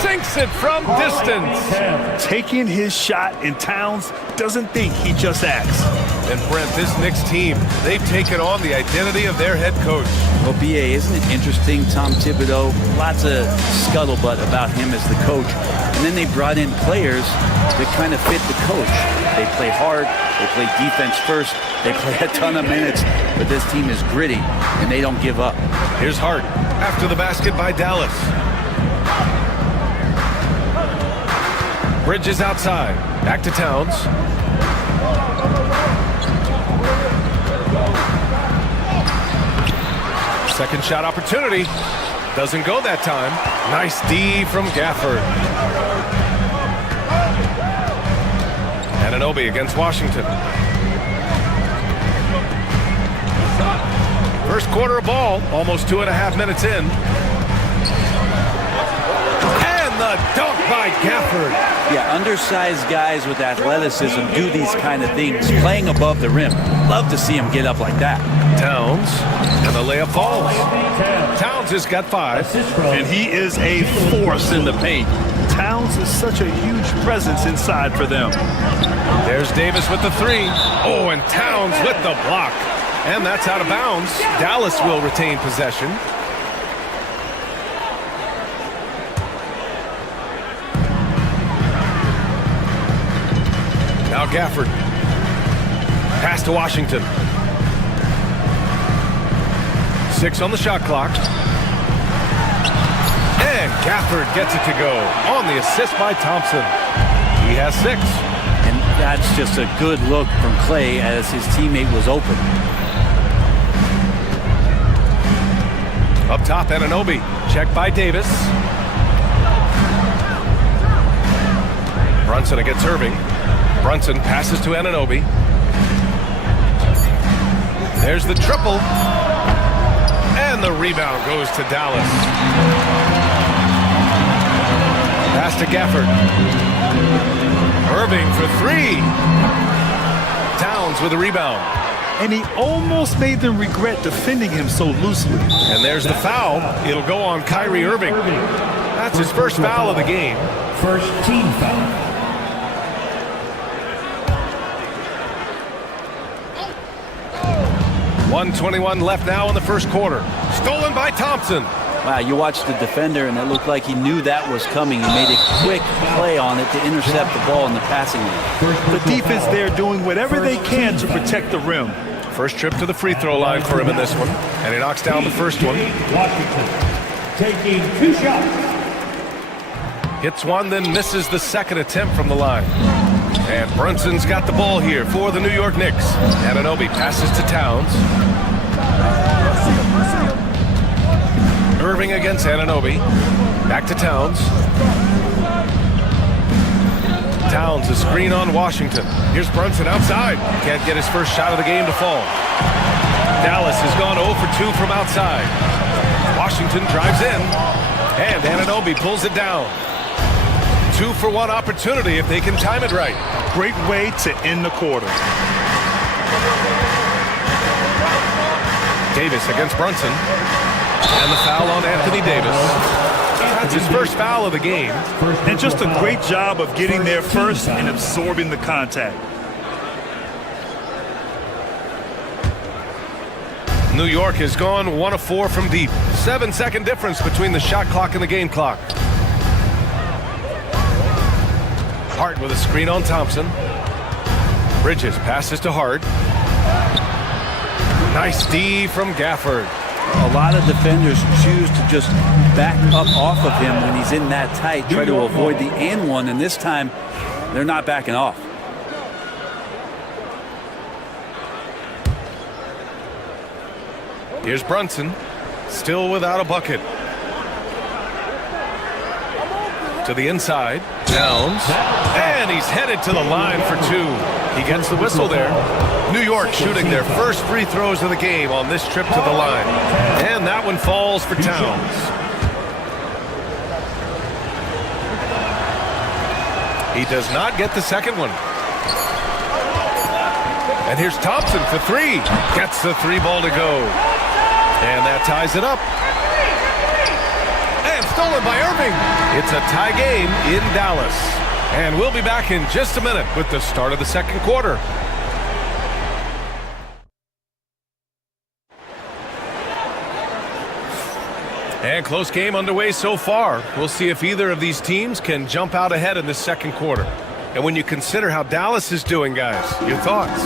Sinks it from distance. Taking his shot, and Towns doesn't think, he just acts. And Brent, this Knicks team, they've taken on the identity of their head coach. Well, B.A., isn't it interesting, Tom Thibodeau? Lots of scuttlebutt about him as the coach. And then they brought in players that kind of fit the coach. They play hard, they play defense first, they play a ton of minutes, but this team is gritty, and they don't give up. Here's Hart after the basket by Dallas. Bridges outside. Back to Towns. Second shot opportunity. Doesn't go that time. Nice D from Gafford. Anunoby against Washington. First quarter of ball, almost 2.5 minutes in. And the dunk by Gafford. Yeah, undersized guys with athleticism do these kind of things, playing above the rim. Love to see him get up like that. Towns, and the layup falls. Towns has got 5. And he is a force in the paint. Towns is such a huge presence inside for them. There's Davis with the 3. Oh, and Towns with the block. And that's out of bounds. Dallas will retain possession. Now Gafford. Pass to Washington. 6 on the shot clock. And Gafford gets it to go on the assist by Thompson. He has 6. And that's just a good look from Clay as his teammate was open. Up top, Anunoby. Checked by Davis. Brunson against Irving. Brunson passes to Anunoby. There's the triple. And the rebound goes to Dallas. Pass to Gafford. Irving for 3. Towns with a rebound. And he almost made them regret defending him so loosely. And there's the foul. It'll go on Kyrie Irving. That's his first foul of the game. First team foul. .121 left now in the first quarter. Stolen by Thompson. Wow, you watched the defender, and it looked like he knew that was coming. He made a quick play on it to intercept the ball in the passing lane. The defense there doing whatever they can to protect the rim. First trip to the free throw line for him in this one. And he knocks down the first one. Washington taking 2 shots. Hits one, then misses the second attempt from the line. And Brunson's got the ball here for the New York Knicks. Anunoby passes to Towns. Irving against Anunoby. Back to Towns. Towns, a screen on Washington. Here's Brunson outside. Can't get his first shot of the game to fall. Dallas has gone 0 for 2 from outside. Washington drives in. And Anunoby pulls it down. 2 for 1 opportunity if they can time it right. Great way to end the quarter. Davis against Brunson. And the foul on Anthony Davis. That's his first foul of the game. And just a great job of getting there first and absorbing the contact. New York has gone 1 of 4 from deep. 7-second difference between the shot clock and the game clock. Hart with a screen on Thompson. Bridges passes to Hart. Nice D from Gafford. A lot of defenders choose to just back up off of him when he's in that tight, try to avoid the and one, and this time they're not backing off. Here's Brunson, still without a bucket. To the inside, Downs, and he's headed to the line for 2. He gets the whistle there. New York shooting their first free throws of the game on this trip to the line. And that one falls for Towns. He does not get the second one. And here's Thompson for 3. Gets the 3 ball to go. And that ties it up. And stolen by Irving. It's a tie game in Dallas. And we'll be back in just a minute with the start of the second quarter. And close game underway so far. We'll see if either of these teams can jump out ahead in the second quarter. And when you consider how Dallas is doing, guys, your thoughts?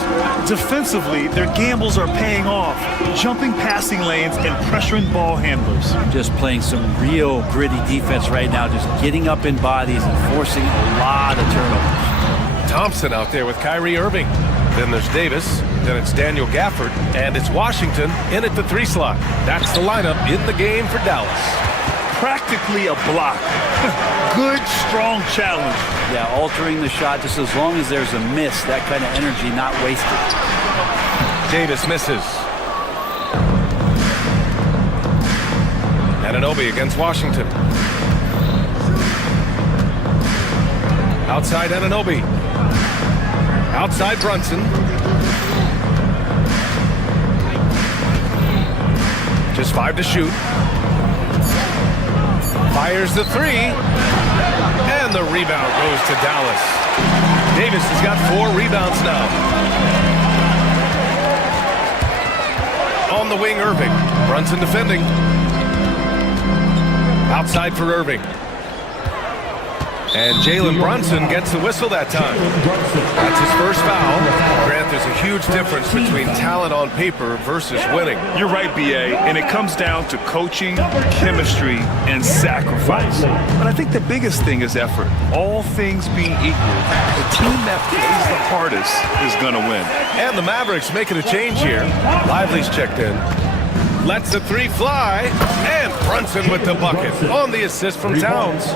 Defensively, their gambles are paying off. Jumping passing lanes and pressuring ball handlers. Just playing some real gritty defense right now, just getting up in bodies and forcing a lot of turnovers. Thompson out there with Kyrie Irving. Then there's Davis. Then it's Daniel Gafford. And it's Washington in at the 3 slot. That's the lineup in the game for Dallas. practically a block. Good, strong challenge. Yeah, altering the shot just as long as there's a miss, that kind of energy not wasted. Davis misses. Anunoby against Washington. Outside Anunoby. Outside Brunson. Just 5 to shoot. Fires the 3. And the rebound goes to Dallas. Davis has got 4 rebounds now. On the wing, Irving. Brunson defending. Outside for Irving. And Jalen Brunson gets the whistle that time. That's his first foul. Grant, there's a huge difference between talent on paper versus winning. You're right, B.A., and it comes down to coaching, chemistry, and sacrifice. But I think the biggest thing is effort. All things being equal, the team that plays the hardest is going to win. And the Mavericks making a change here. Lively's checked in. Lets the 3 fly. And Brunson with the bucket on the assist from Towns.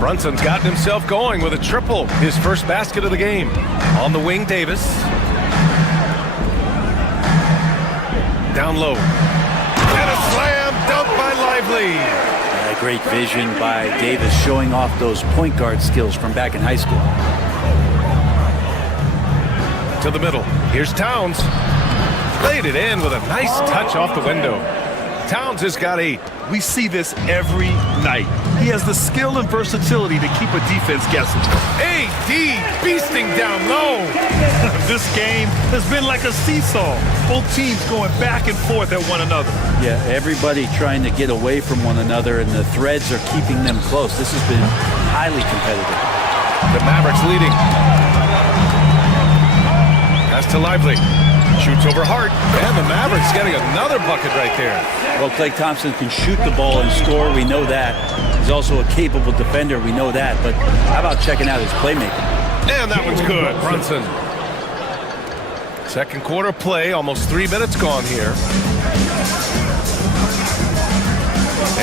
Brunson's gotten himself going with a triple, his first basket of the game. On the wing, Davis. Down low. And a slam dunk by Lively. A great vision by Davis, showing off those point guard skills from back in high school. To the middle. Here's Towns. Laid it in with a nice touch off the window. Towns has got 8. We see this every night. He has the skill and versatility to keep a defense guessing. AD beasting down low. This game has been like a seesaw. Both teams going back and forth at one another. Yeah, everybody trying to get away from one another, and the threads are keeping them close. This has been highly competitive. The Mavericks leading. Pass to Lively. Shoots over Hart, and the Mavericks getting another bucket right there. Well, Klay Thompson can shoot the ball and score. We know that. He's also a capable defender. We know that. But how about checking out his playmaking? And that one's good. Brunson. Second quarter play. Almost 3 minutes gone here.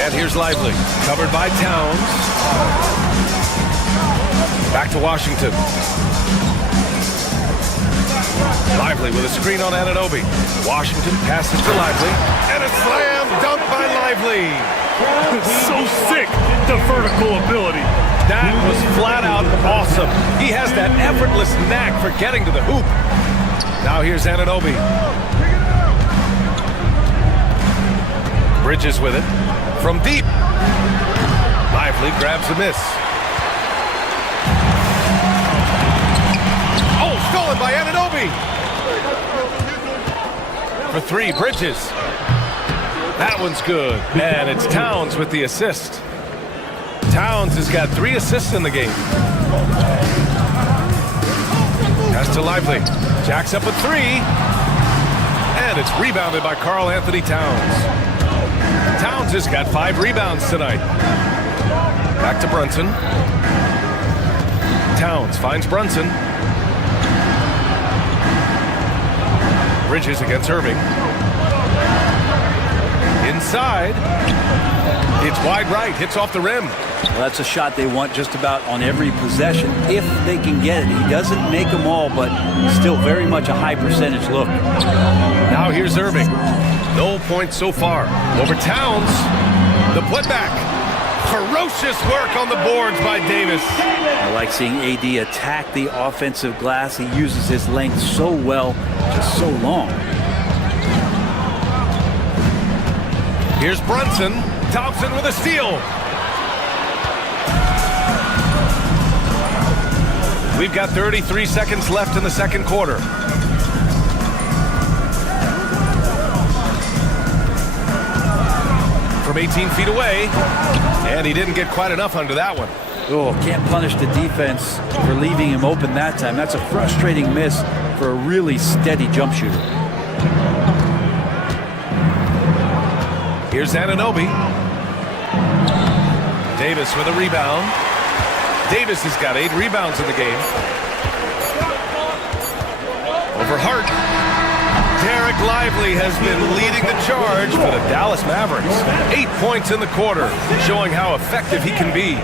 And here's Lively. Covered by Towns. Back to Washington. Lively with a screen on Anunoby. Washington passes to Lively. And a slam dunk by Lively. So sick, the vertical ability. That was flat out awesome. He has that effortless knack for getting to the hoop. Now here's Anunoby. Bridges with it. From deep. Lively grabs a miss. Oh, stolen by Anunoby. For 3, Bridges. That one's good. And it's Towns with the assist. Towns has got 3 assists in the game. Pass to Lively. Jacks up a 3. And it's rebounded by Karl Anthony Towns. Towns has got 5 rebounds tonight. Back to Brunson. Towns finds Brunson. Bridges against Irving. Inside. It's wide right. Hits off the rim. Well, that's a shot they want just about on every possession, if they can get it. He doesn't make them all, but still very much a high percentage look. Now here's Irving. No points so far. Over Towns. The putback. Ferocious work on the boards by Davis. I like seeing AD attack the offensive glass. He uses his length so well, just so long. Here's Brunson. Thompson with a steal. We've got 33 seconds left in the second quarter. From 18 feet away, and he didn't get quite enough under that one. Oh, can't punish the defense for leaving him open that time. That's a frustrating miss for a really steady jump shooter. Here's Anunoby. Davis with a rebound. Davis has got 8 rebounds in the game. Over Hart. Derek Lively has been leading the charge for the Dallas Mavericks. 8 points in the quarter, showing how effective he can be.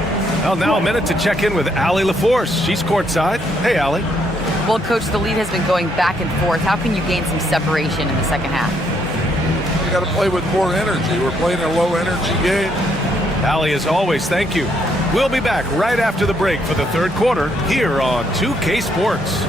Well, now a minute to check in with Allie LaForce. She's courtside. Hey, Allie. Well, Coach, the lead has been going back and forth. How can you gain some separation in the second half? You got to play with more energy. We're playing a low-energy game. Allie, as always, thank you. We'll be back right after the break for the third quarter here on 2K Sports.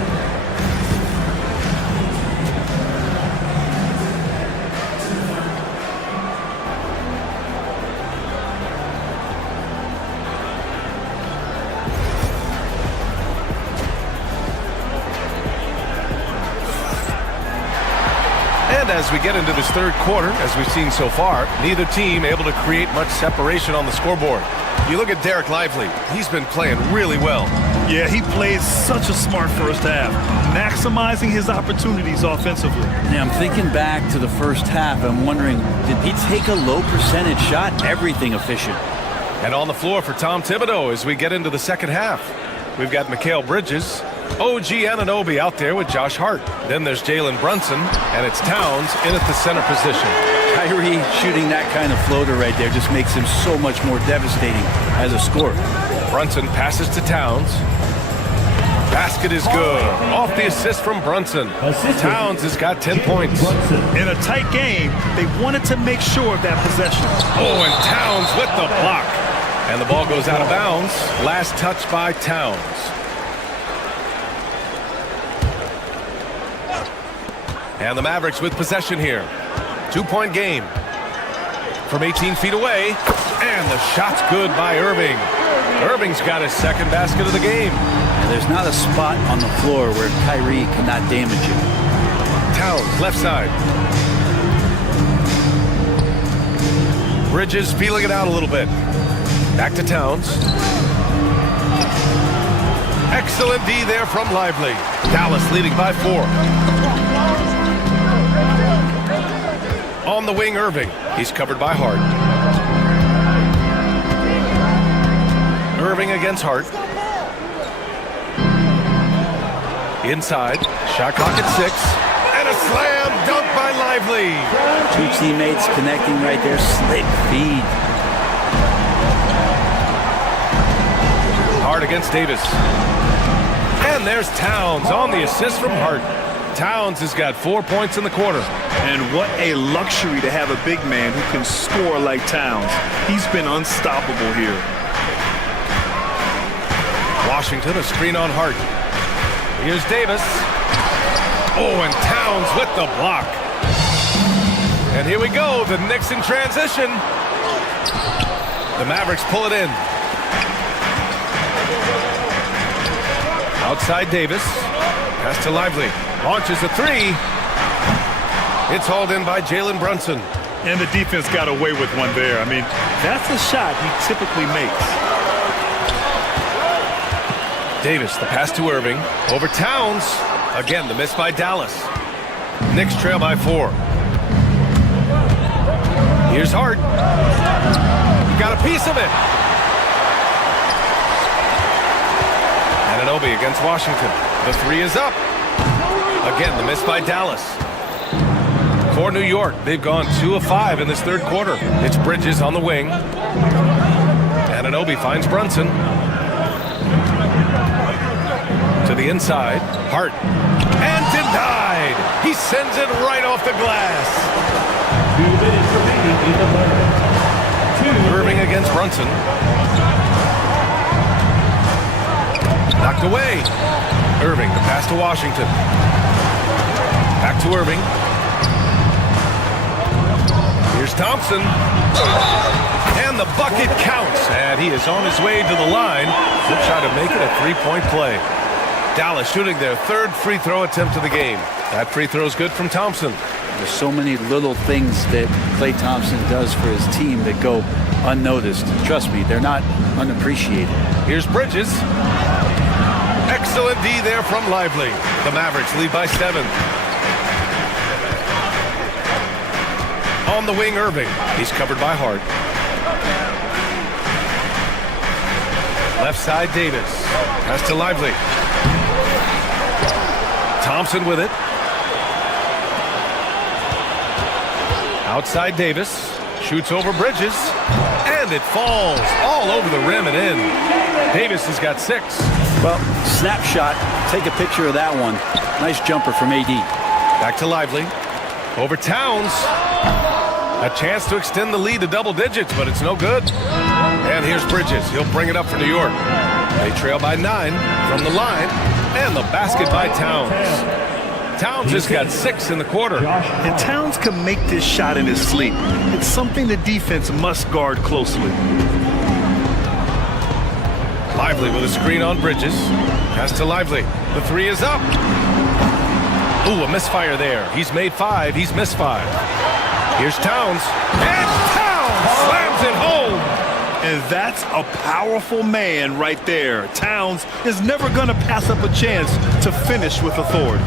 And as we get into this third quarter, as we've seen so far, neither team able to create much separation on the scoreboard. You look at Derek Lively. He's been playing really well. Yeah, he played such a smart first half, maximizing his opportunities offensively. Yeah, I'm thinking back to the first half. I'm wondering, did he take a low percentage shot? Everything efficient. And on the floor for Tom Thibodeau as we get into the second half. We've got Mikal Bridges, OG Anunoby out there with Josh Hart. Then there's Jalen Brunson, and it's Towns in at the center position. Kyrie shooting that kind of floater right there just makes him so much more devastating as a scorer. Brunson passes to Towns. Basket is good. Off the assist from Brunson. Towns has got 10 points. In a tight game, they wanted to make sure of that possession. Oh, and Towns with the block. And the ball goes out of bounds. Last touch by Towns. And the Mavericks with possession here. 2-point game. From 18 feet away. And the shot's good by Irving. Irving's got his second basket of the game. And there's not a spot on the floor where Kyrie cannot damage it. Towns, left side. Bridges feeling it out a little bit. Back to Towns. Excellent D there from Lively. Dallas leading by 4. On the wing, Irving. He's covered by Hart. Irving against Hart. Inside. Shot clock at 6. And a slam dunk by Lively. 2 teammates connecting right there. Slick feed. Hart against Davis. And there's Towns on the assist from Hart. Towns has got 4 points in the quarter. And what a luxury to have a big man who can score like Towns. He's been unstoppable here. Washington, a screen on Hart. Here's Davis. Oh, and Towns with the block. And here we go, the Knicks in transition. The Mavericks pull it in. Outside Davis. Pass to Lively. Launches a 3. It's hauled in by Jalen Brunson. And the defense got away with one there. I mean, that's a shot he typically makes. Davis, the pass to Irving. Over Towns. Again, the miss by Dallas. Knicks trail by 4. Here's Hart. Got a piece of it. Anunoby against Washington. The 3 is up. Again, the miss by Dallas. For New York, they've gone 2 of 5 in this third quarter. It's Bridges on the wing. Anunoby finds Brunson. To the inside. Hart. And denied. He sends it right off the glass. 2 minutes remaining in the third. Irving against Brunson. Knocked away. Irving, the pass to Washington. Back to Irving. Here's Thompson. And the bucket counts. And he is on his way to the line. He'll try to make it a 3-point play. Dallas shooting their 3rd free throw attempt of the game. That free throw is good from Thompson. There's so many little things that Klay Thompson does for his team that go unnoticed. Trust me, they're not unappreciated. Here's Bridges. Excellent D there from Lively. The Mavericks lead by 7. On the wing, Irving. He's covered by Hart. Left side, Davis. Pass to Lively. Thompson with it. Outside Davis. Shoots over Bridges. And it falls all over the rim and in. Davis has got 6. Well, snapshot. Take a picture of that one. Nice jumper from AD. Back to Lively. Over Towns. A chance to extend the lead to double digits, but it's no good. And here's Bridges. He'll bring it up for New York. They trail by 9 from the line. And the basket by Towns. Towns has got 6 in the quarter. And Towns can make this shot in his sleep. It's something the defense must guard closely. Lively with a screen on Bridges. Pass to Lively. The 3 is up. Ooh, a misfire there. He's made 5. He's missed 5. Here's Towns. And Towns slams it home. And that's a powerful man right there. Towns is never going to pass up a chance to finish with authority.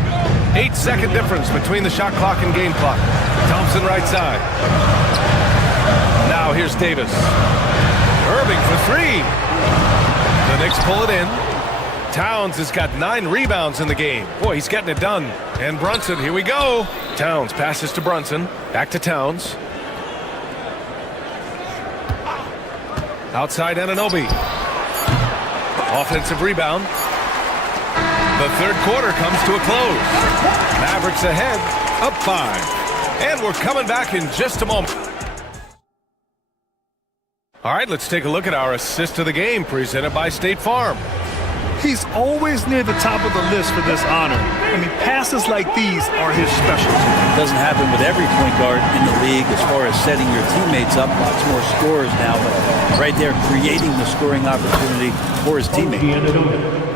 8-second difference between the shot clock and game clock. Thompson right side. Now here's Davis. Irving for 3. The Knicks pull it in. Towns has got 9 rebounds in the game. Boy, he's getting it done. And Brunson, here we go. Towns passes to Brunson. Back to Towns. Outside Anunoby. Offensive rebound. The third quarter comes to a close. Mavericks ahead, up 5. And we're coming back in just a moment. All right, let's take a look at our assist of the game presented by State Farm. He's always near the top of the list for this honor. I mean, passes like these are his specialty. It doesn't happen with every point guard in the league as far as setting your teammates up. Lots more scorers now, but right there creating the scoring opportunity for his teammate.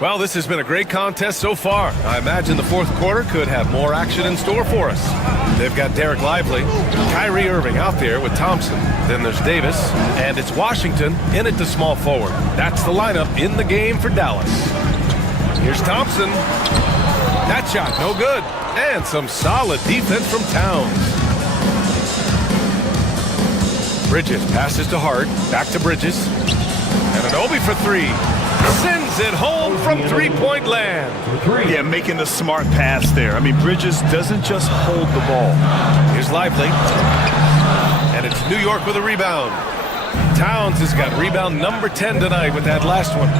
Well, this has been a great contest so far. I imagine the fourth quarter could have more action in store for us. They've got Derek Lively, Kyrie Irving out there with Thompson. Then there's Davis, and it's Washington in at the small forward. That's the lineup in the game for Dallas. Here's Thompson. That shot, no good. And some solid defense from Towns. Bridges passes to Hart. Back to Bridges. And Anunoby for 3. Sends it home from three-point land. Yeah, making the smart pass there. I mean, Bridges doesn't just hold the ball. Here's Lively. And it's New York with a rebound. Towns has got rebound number 10 tonight with that last one.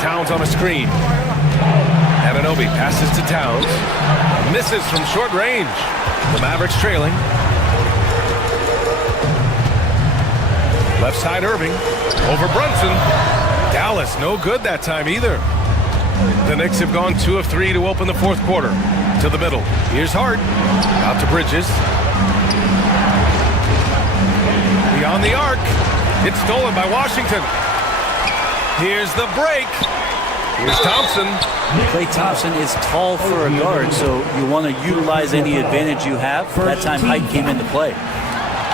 Towns on a screen. Anunoby passes to Towns. Misses from short range. The Mavericks trailing. Left side Irving. Over Brunson. Dallas no good that time either. The Knicks have gone 2 of 3 to open the fourth quarter. To the middle. Here's Hart. Out to Bridges. Beyond the arc. It's stolen by Washington. Here's the break. Here's Thompson. Klay Thompson is tall for a guard, so you want to utilize any advantage you have. That time height came into play.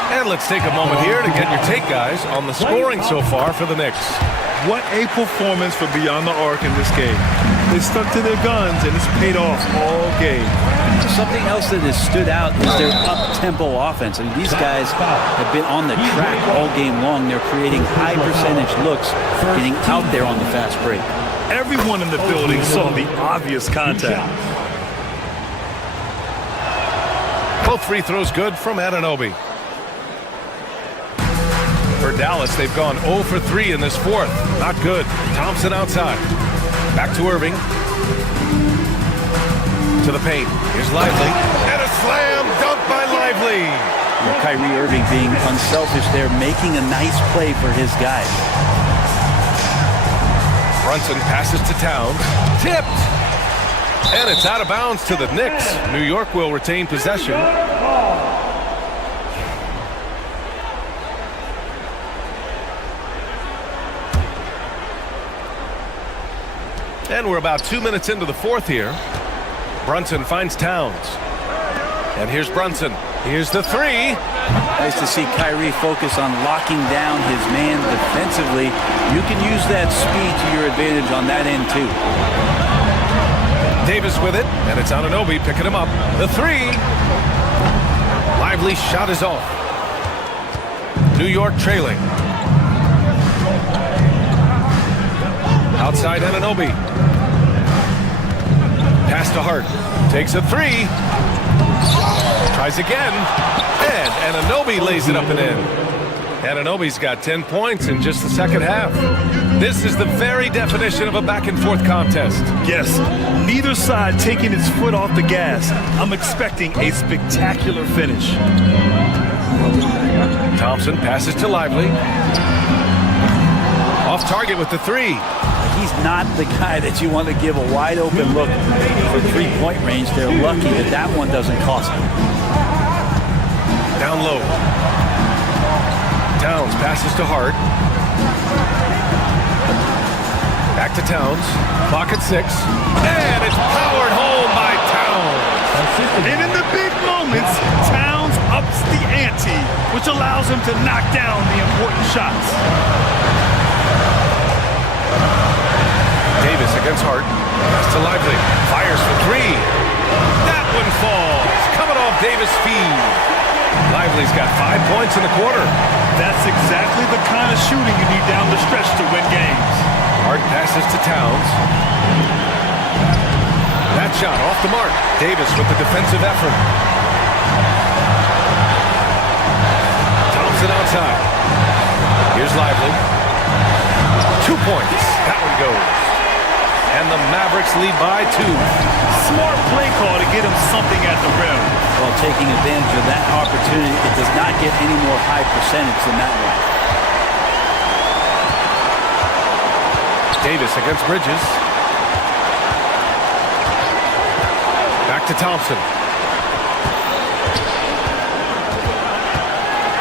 And let's take a moment here to get your take, guys, on the scoring so far for the Knicks. What a performance for Beyond the Arc in this game. They stuck to their guns, and it's paid off all game. Something else that has stood out is their up-tempo offense. I mean, these guys have been on the track all game long. They're creating high-percentage looks, getting out there on the fast break. Everyone in the building saw the obvious contact. Both free throws good from Anunoby. For Dallas, they've gone 0 for 3 in this fourth. Not good. Thompson outside. Back to Irving. To the paint. Here's Lively. And a slam dunk by Lively. Kyrie Irving being unselfish there, making a nice play for his guys. Brunson passes to Towns. Tipped. And it's out of bounds to the Knicks. New York will retain possession. And we're about 2 minutes into the fourth here. Brunson finds Towns. And here's Brunson. Here's the 3. Nice to see Kyrie focus on locking down his man defensively. You can use that speed to your advantage on that end, too. Davis with it, and it's Anunoby picking him up. The 3. Lively shot is off. New York trailing. Outside Anunoby. Pass to Hart. Takes a 3. Tries again, and Anunoby lays it up and in. Anunoby's got 10 points in just the second half. This is the very definition of a back-and-forth contest. Yes, neither side taking its foot off the gas. I'm expecting a spectacular finish. Thompson passes to Lively. Off target with the three. He's not the guy that you want to give a wide open look for three-point range. They're lucky that that one doesn't cost them. Down low. Towns passes to Hart. Back to Towns. Clock at 6. And it's powered home by Towns. And in the big moments, Towns ups the ante, which allows him to knock down the important shots. Davis against Hart. Pass to Lively. Fires for three. That one falls. Coming off Davis' feed. Lively's got 5 points in the quarter. That's exactly the kind of shooting you need down the stretch to win games. Hart passes to Towns. That shot off the mark. Davis with the defensive effort. Thompson outside. Here's Lively. 2 points. That one goes. And the Mavericks lead by 2. Smart play call to get him something at the rim. Well, taking advantage of that opportunity, it does not get any more high percentage than that one. Davis against Bridges. Back to Thompson.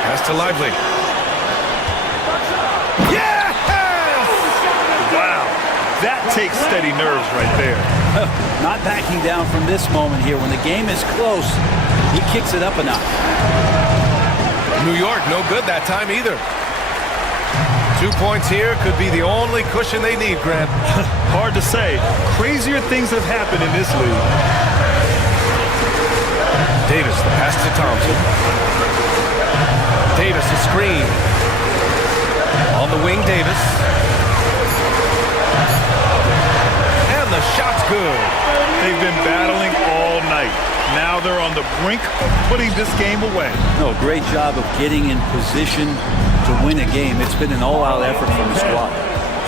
Pass to Lively. Yes! Wow, that takes steady nerves right there. Not backing down from this moment here. When the game is close, he kicks it up a notch. New York, no good that time either. 2 points here could be the only cushion they need, Grant. Hard to say. Crazier things have happened in this league. Davis, the pass to Thompson. Davis, a screen. On the wing, Davis. And the shot's good. They've been battling all night. Now they're on the brink of putting this game away. No, great job of getting in position to win a game. It's been an all-out effort from the squad.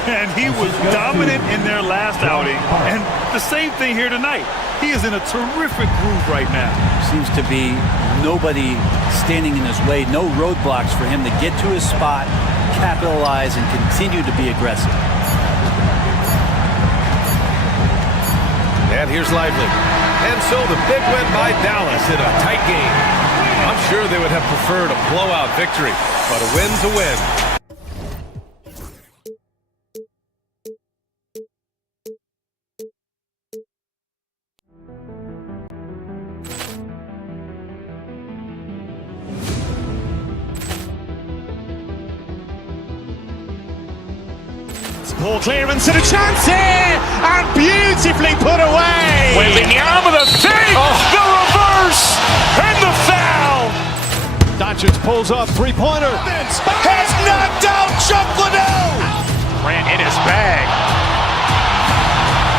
And he was dominant in their last outing. And the same thing here tonight. He is in a terrific groove right now. Seems to be nobody standing in his way. No roadblocks for him to get to his spot, capitalize, and continue to be aggressive. And here's Lively. And so the big win by Dallas in a tight game. I'm sure they would have preferred a blowout victory, but a win's a win. Ball clearance and a chance here, and beautifully put away. Wembanyama the fake, the reverse, and the foul. Doncic pulls up, three-pointer. Has knocked out Chuck Liddell. Grant in his bag,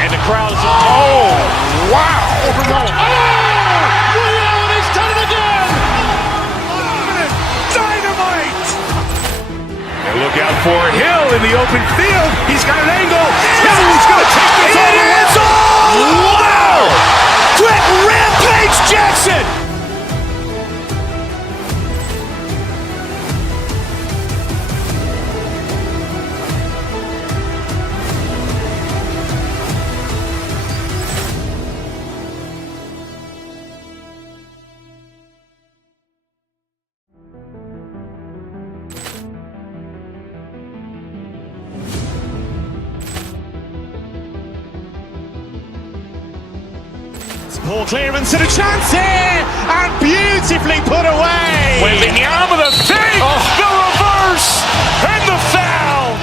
and the crowd is wow! He's done it again. Dynamite. Look out for Hill in the open field. He's got an angle. Hill's going to take this all the way. Wow! Quick Rampage Jackson! Ball clearance and a chance here, and beautifully put away. Wembanyama the fake, the reverse, and the foul.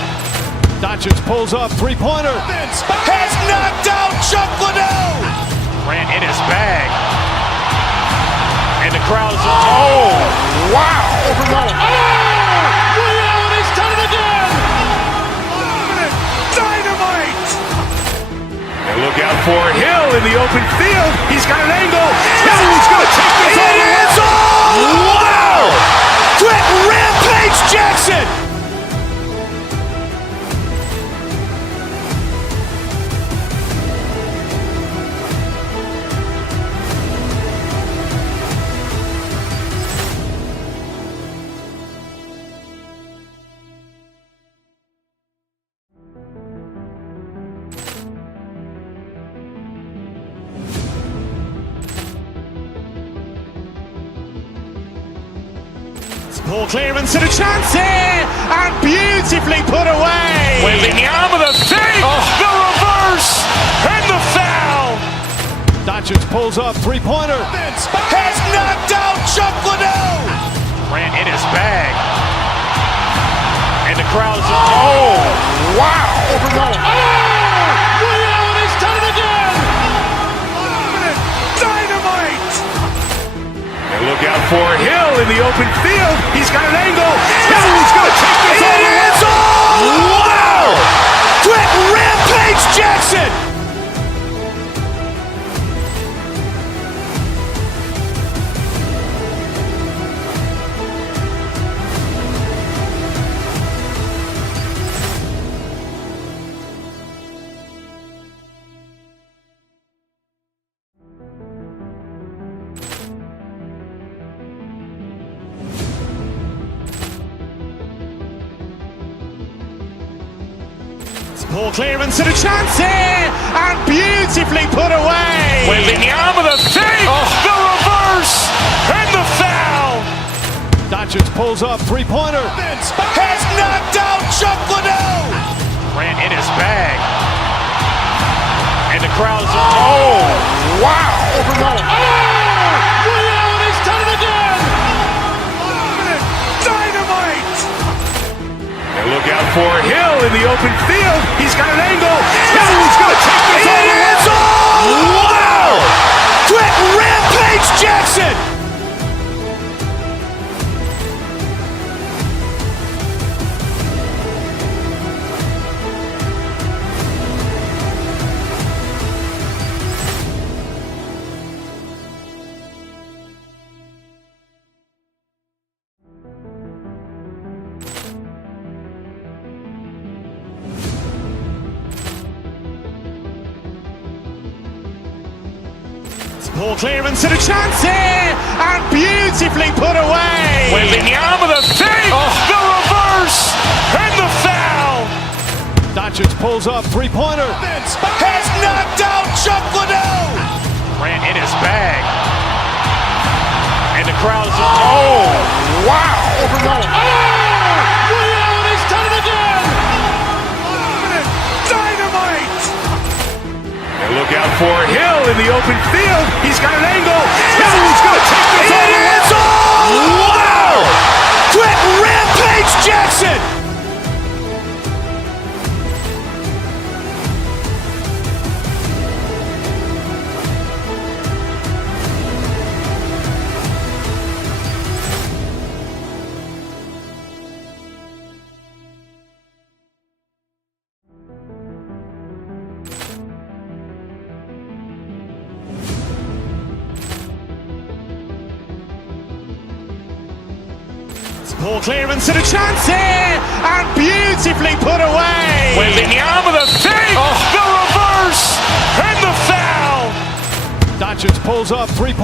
Doncic pulls up, three-pointer. Has knocked out Chuck Liddell. Grant in his bag, and the crowd is wow! He's done it again. Dynamite. Look out for Hill in the open field. He's got an angle. Hill is going to take this all the way. Wow! Quick Rampage Jackson! Ball clearance and a chance here, and beautifully put away. With the arm of the fake, the reverse, and the foul. Doncic pulls up, three-pointer. Has knocked out Chuck Liddell. Grant in his bag. And the crowd is, oh, wow. Leon has done it again. Dynamite. And look out for Hill in the open field. He's got an angle. Hill is going to take this all the way. Wow! Quick Rampage Jackson. Ball clearance and a chance here, and beautifully put away. With the arm of the fake, the reverse, and the foul. Doncic pulls up, three-pointer. Has knocked out Chuck Liddell. Grant in his bag. And the crowd is, oh, wow. Leon has done it again. Dynamite. And look out for Hill in the open field. He's got an angle. Hill is going to take this all the way. Wow! Quick Rampage Jackson. Ball clearance and a chance here, and beautifully put away. With the arm of the fake, the reverse, and the foul. Doncic pulls up, three-pointer. Has knocked out Chuck Liddell. Grant in his bag. And the crowd is, oh, wow. Leon has done it again. Dynamite. And look out for Hill in the open field. He's got an angle. Hill is going to take this all the way. Wow! Quick Rampage Jackson. Ball clearance and a chance here, and beautifully put away. With the arm of the fake, the reverse, and the foul. Doncic pulls up, three-pointer.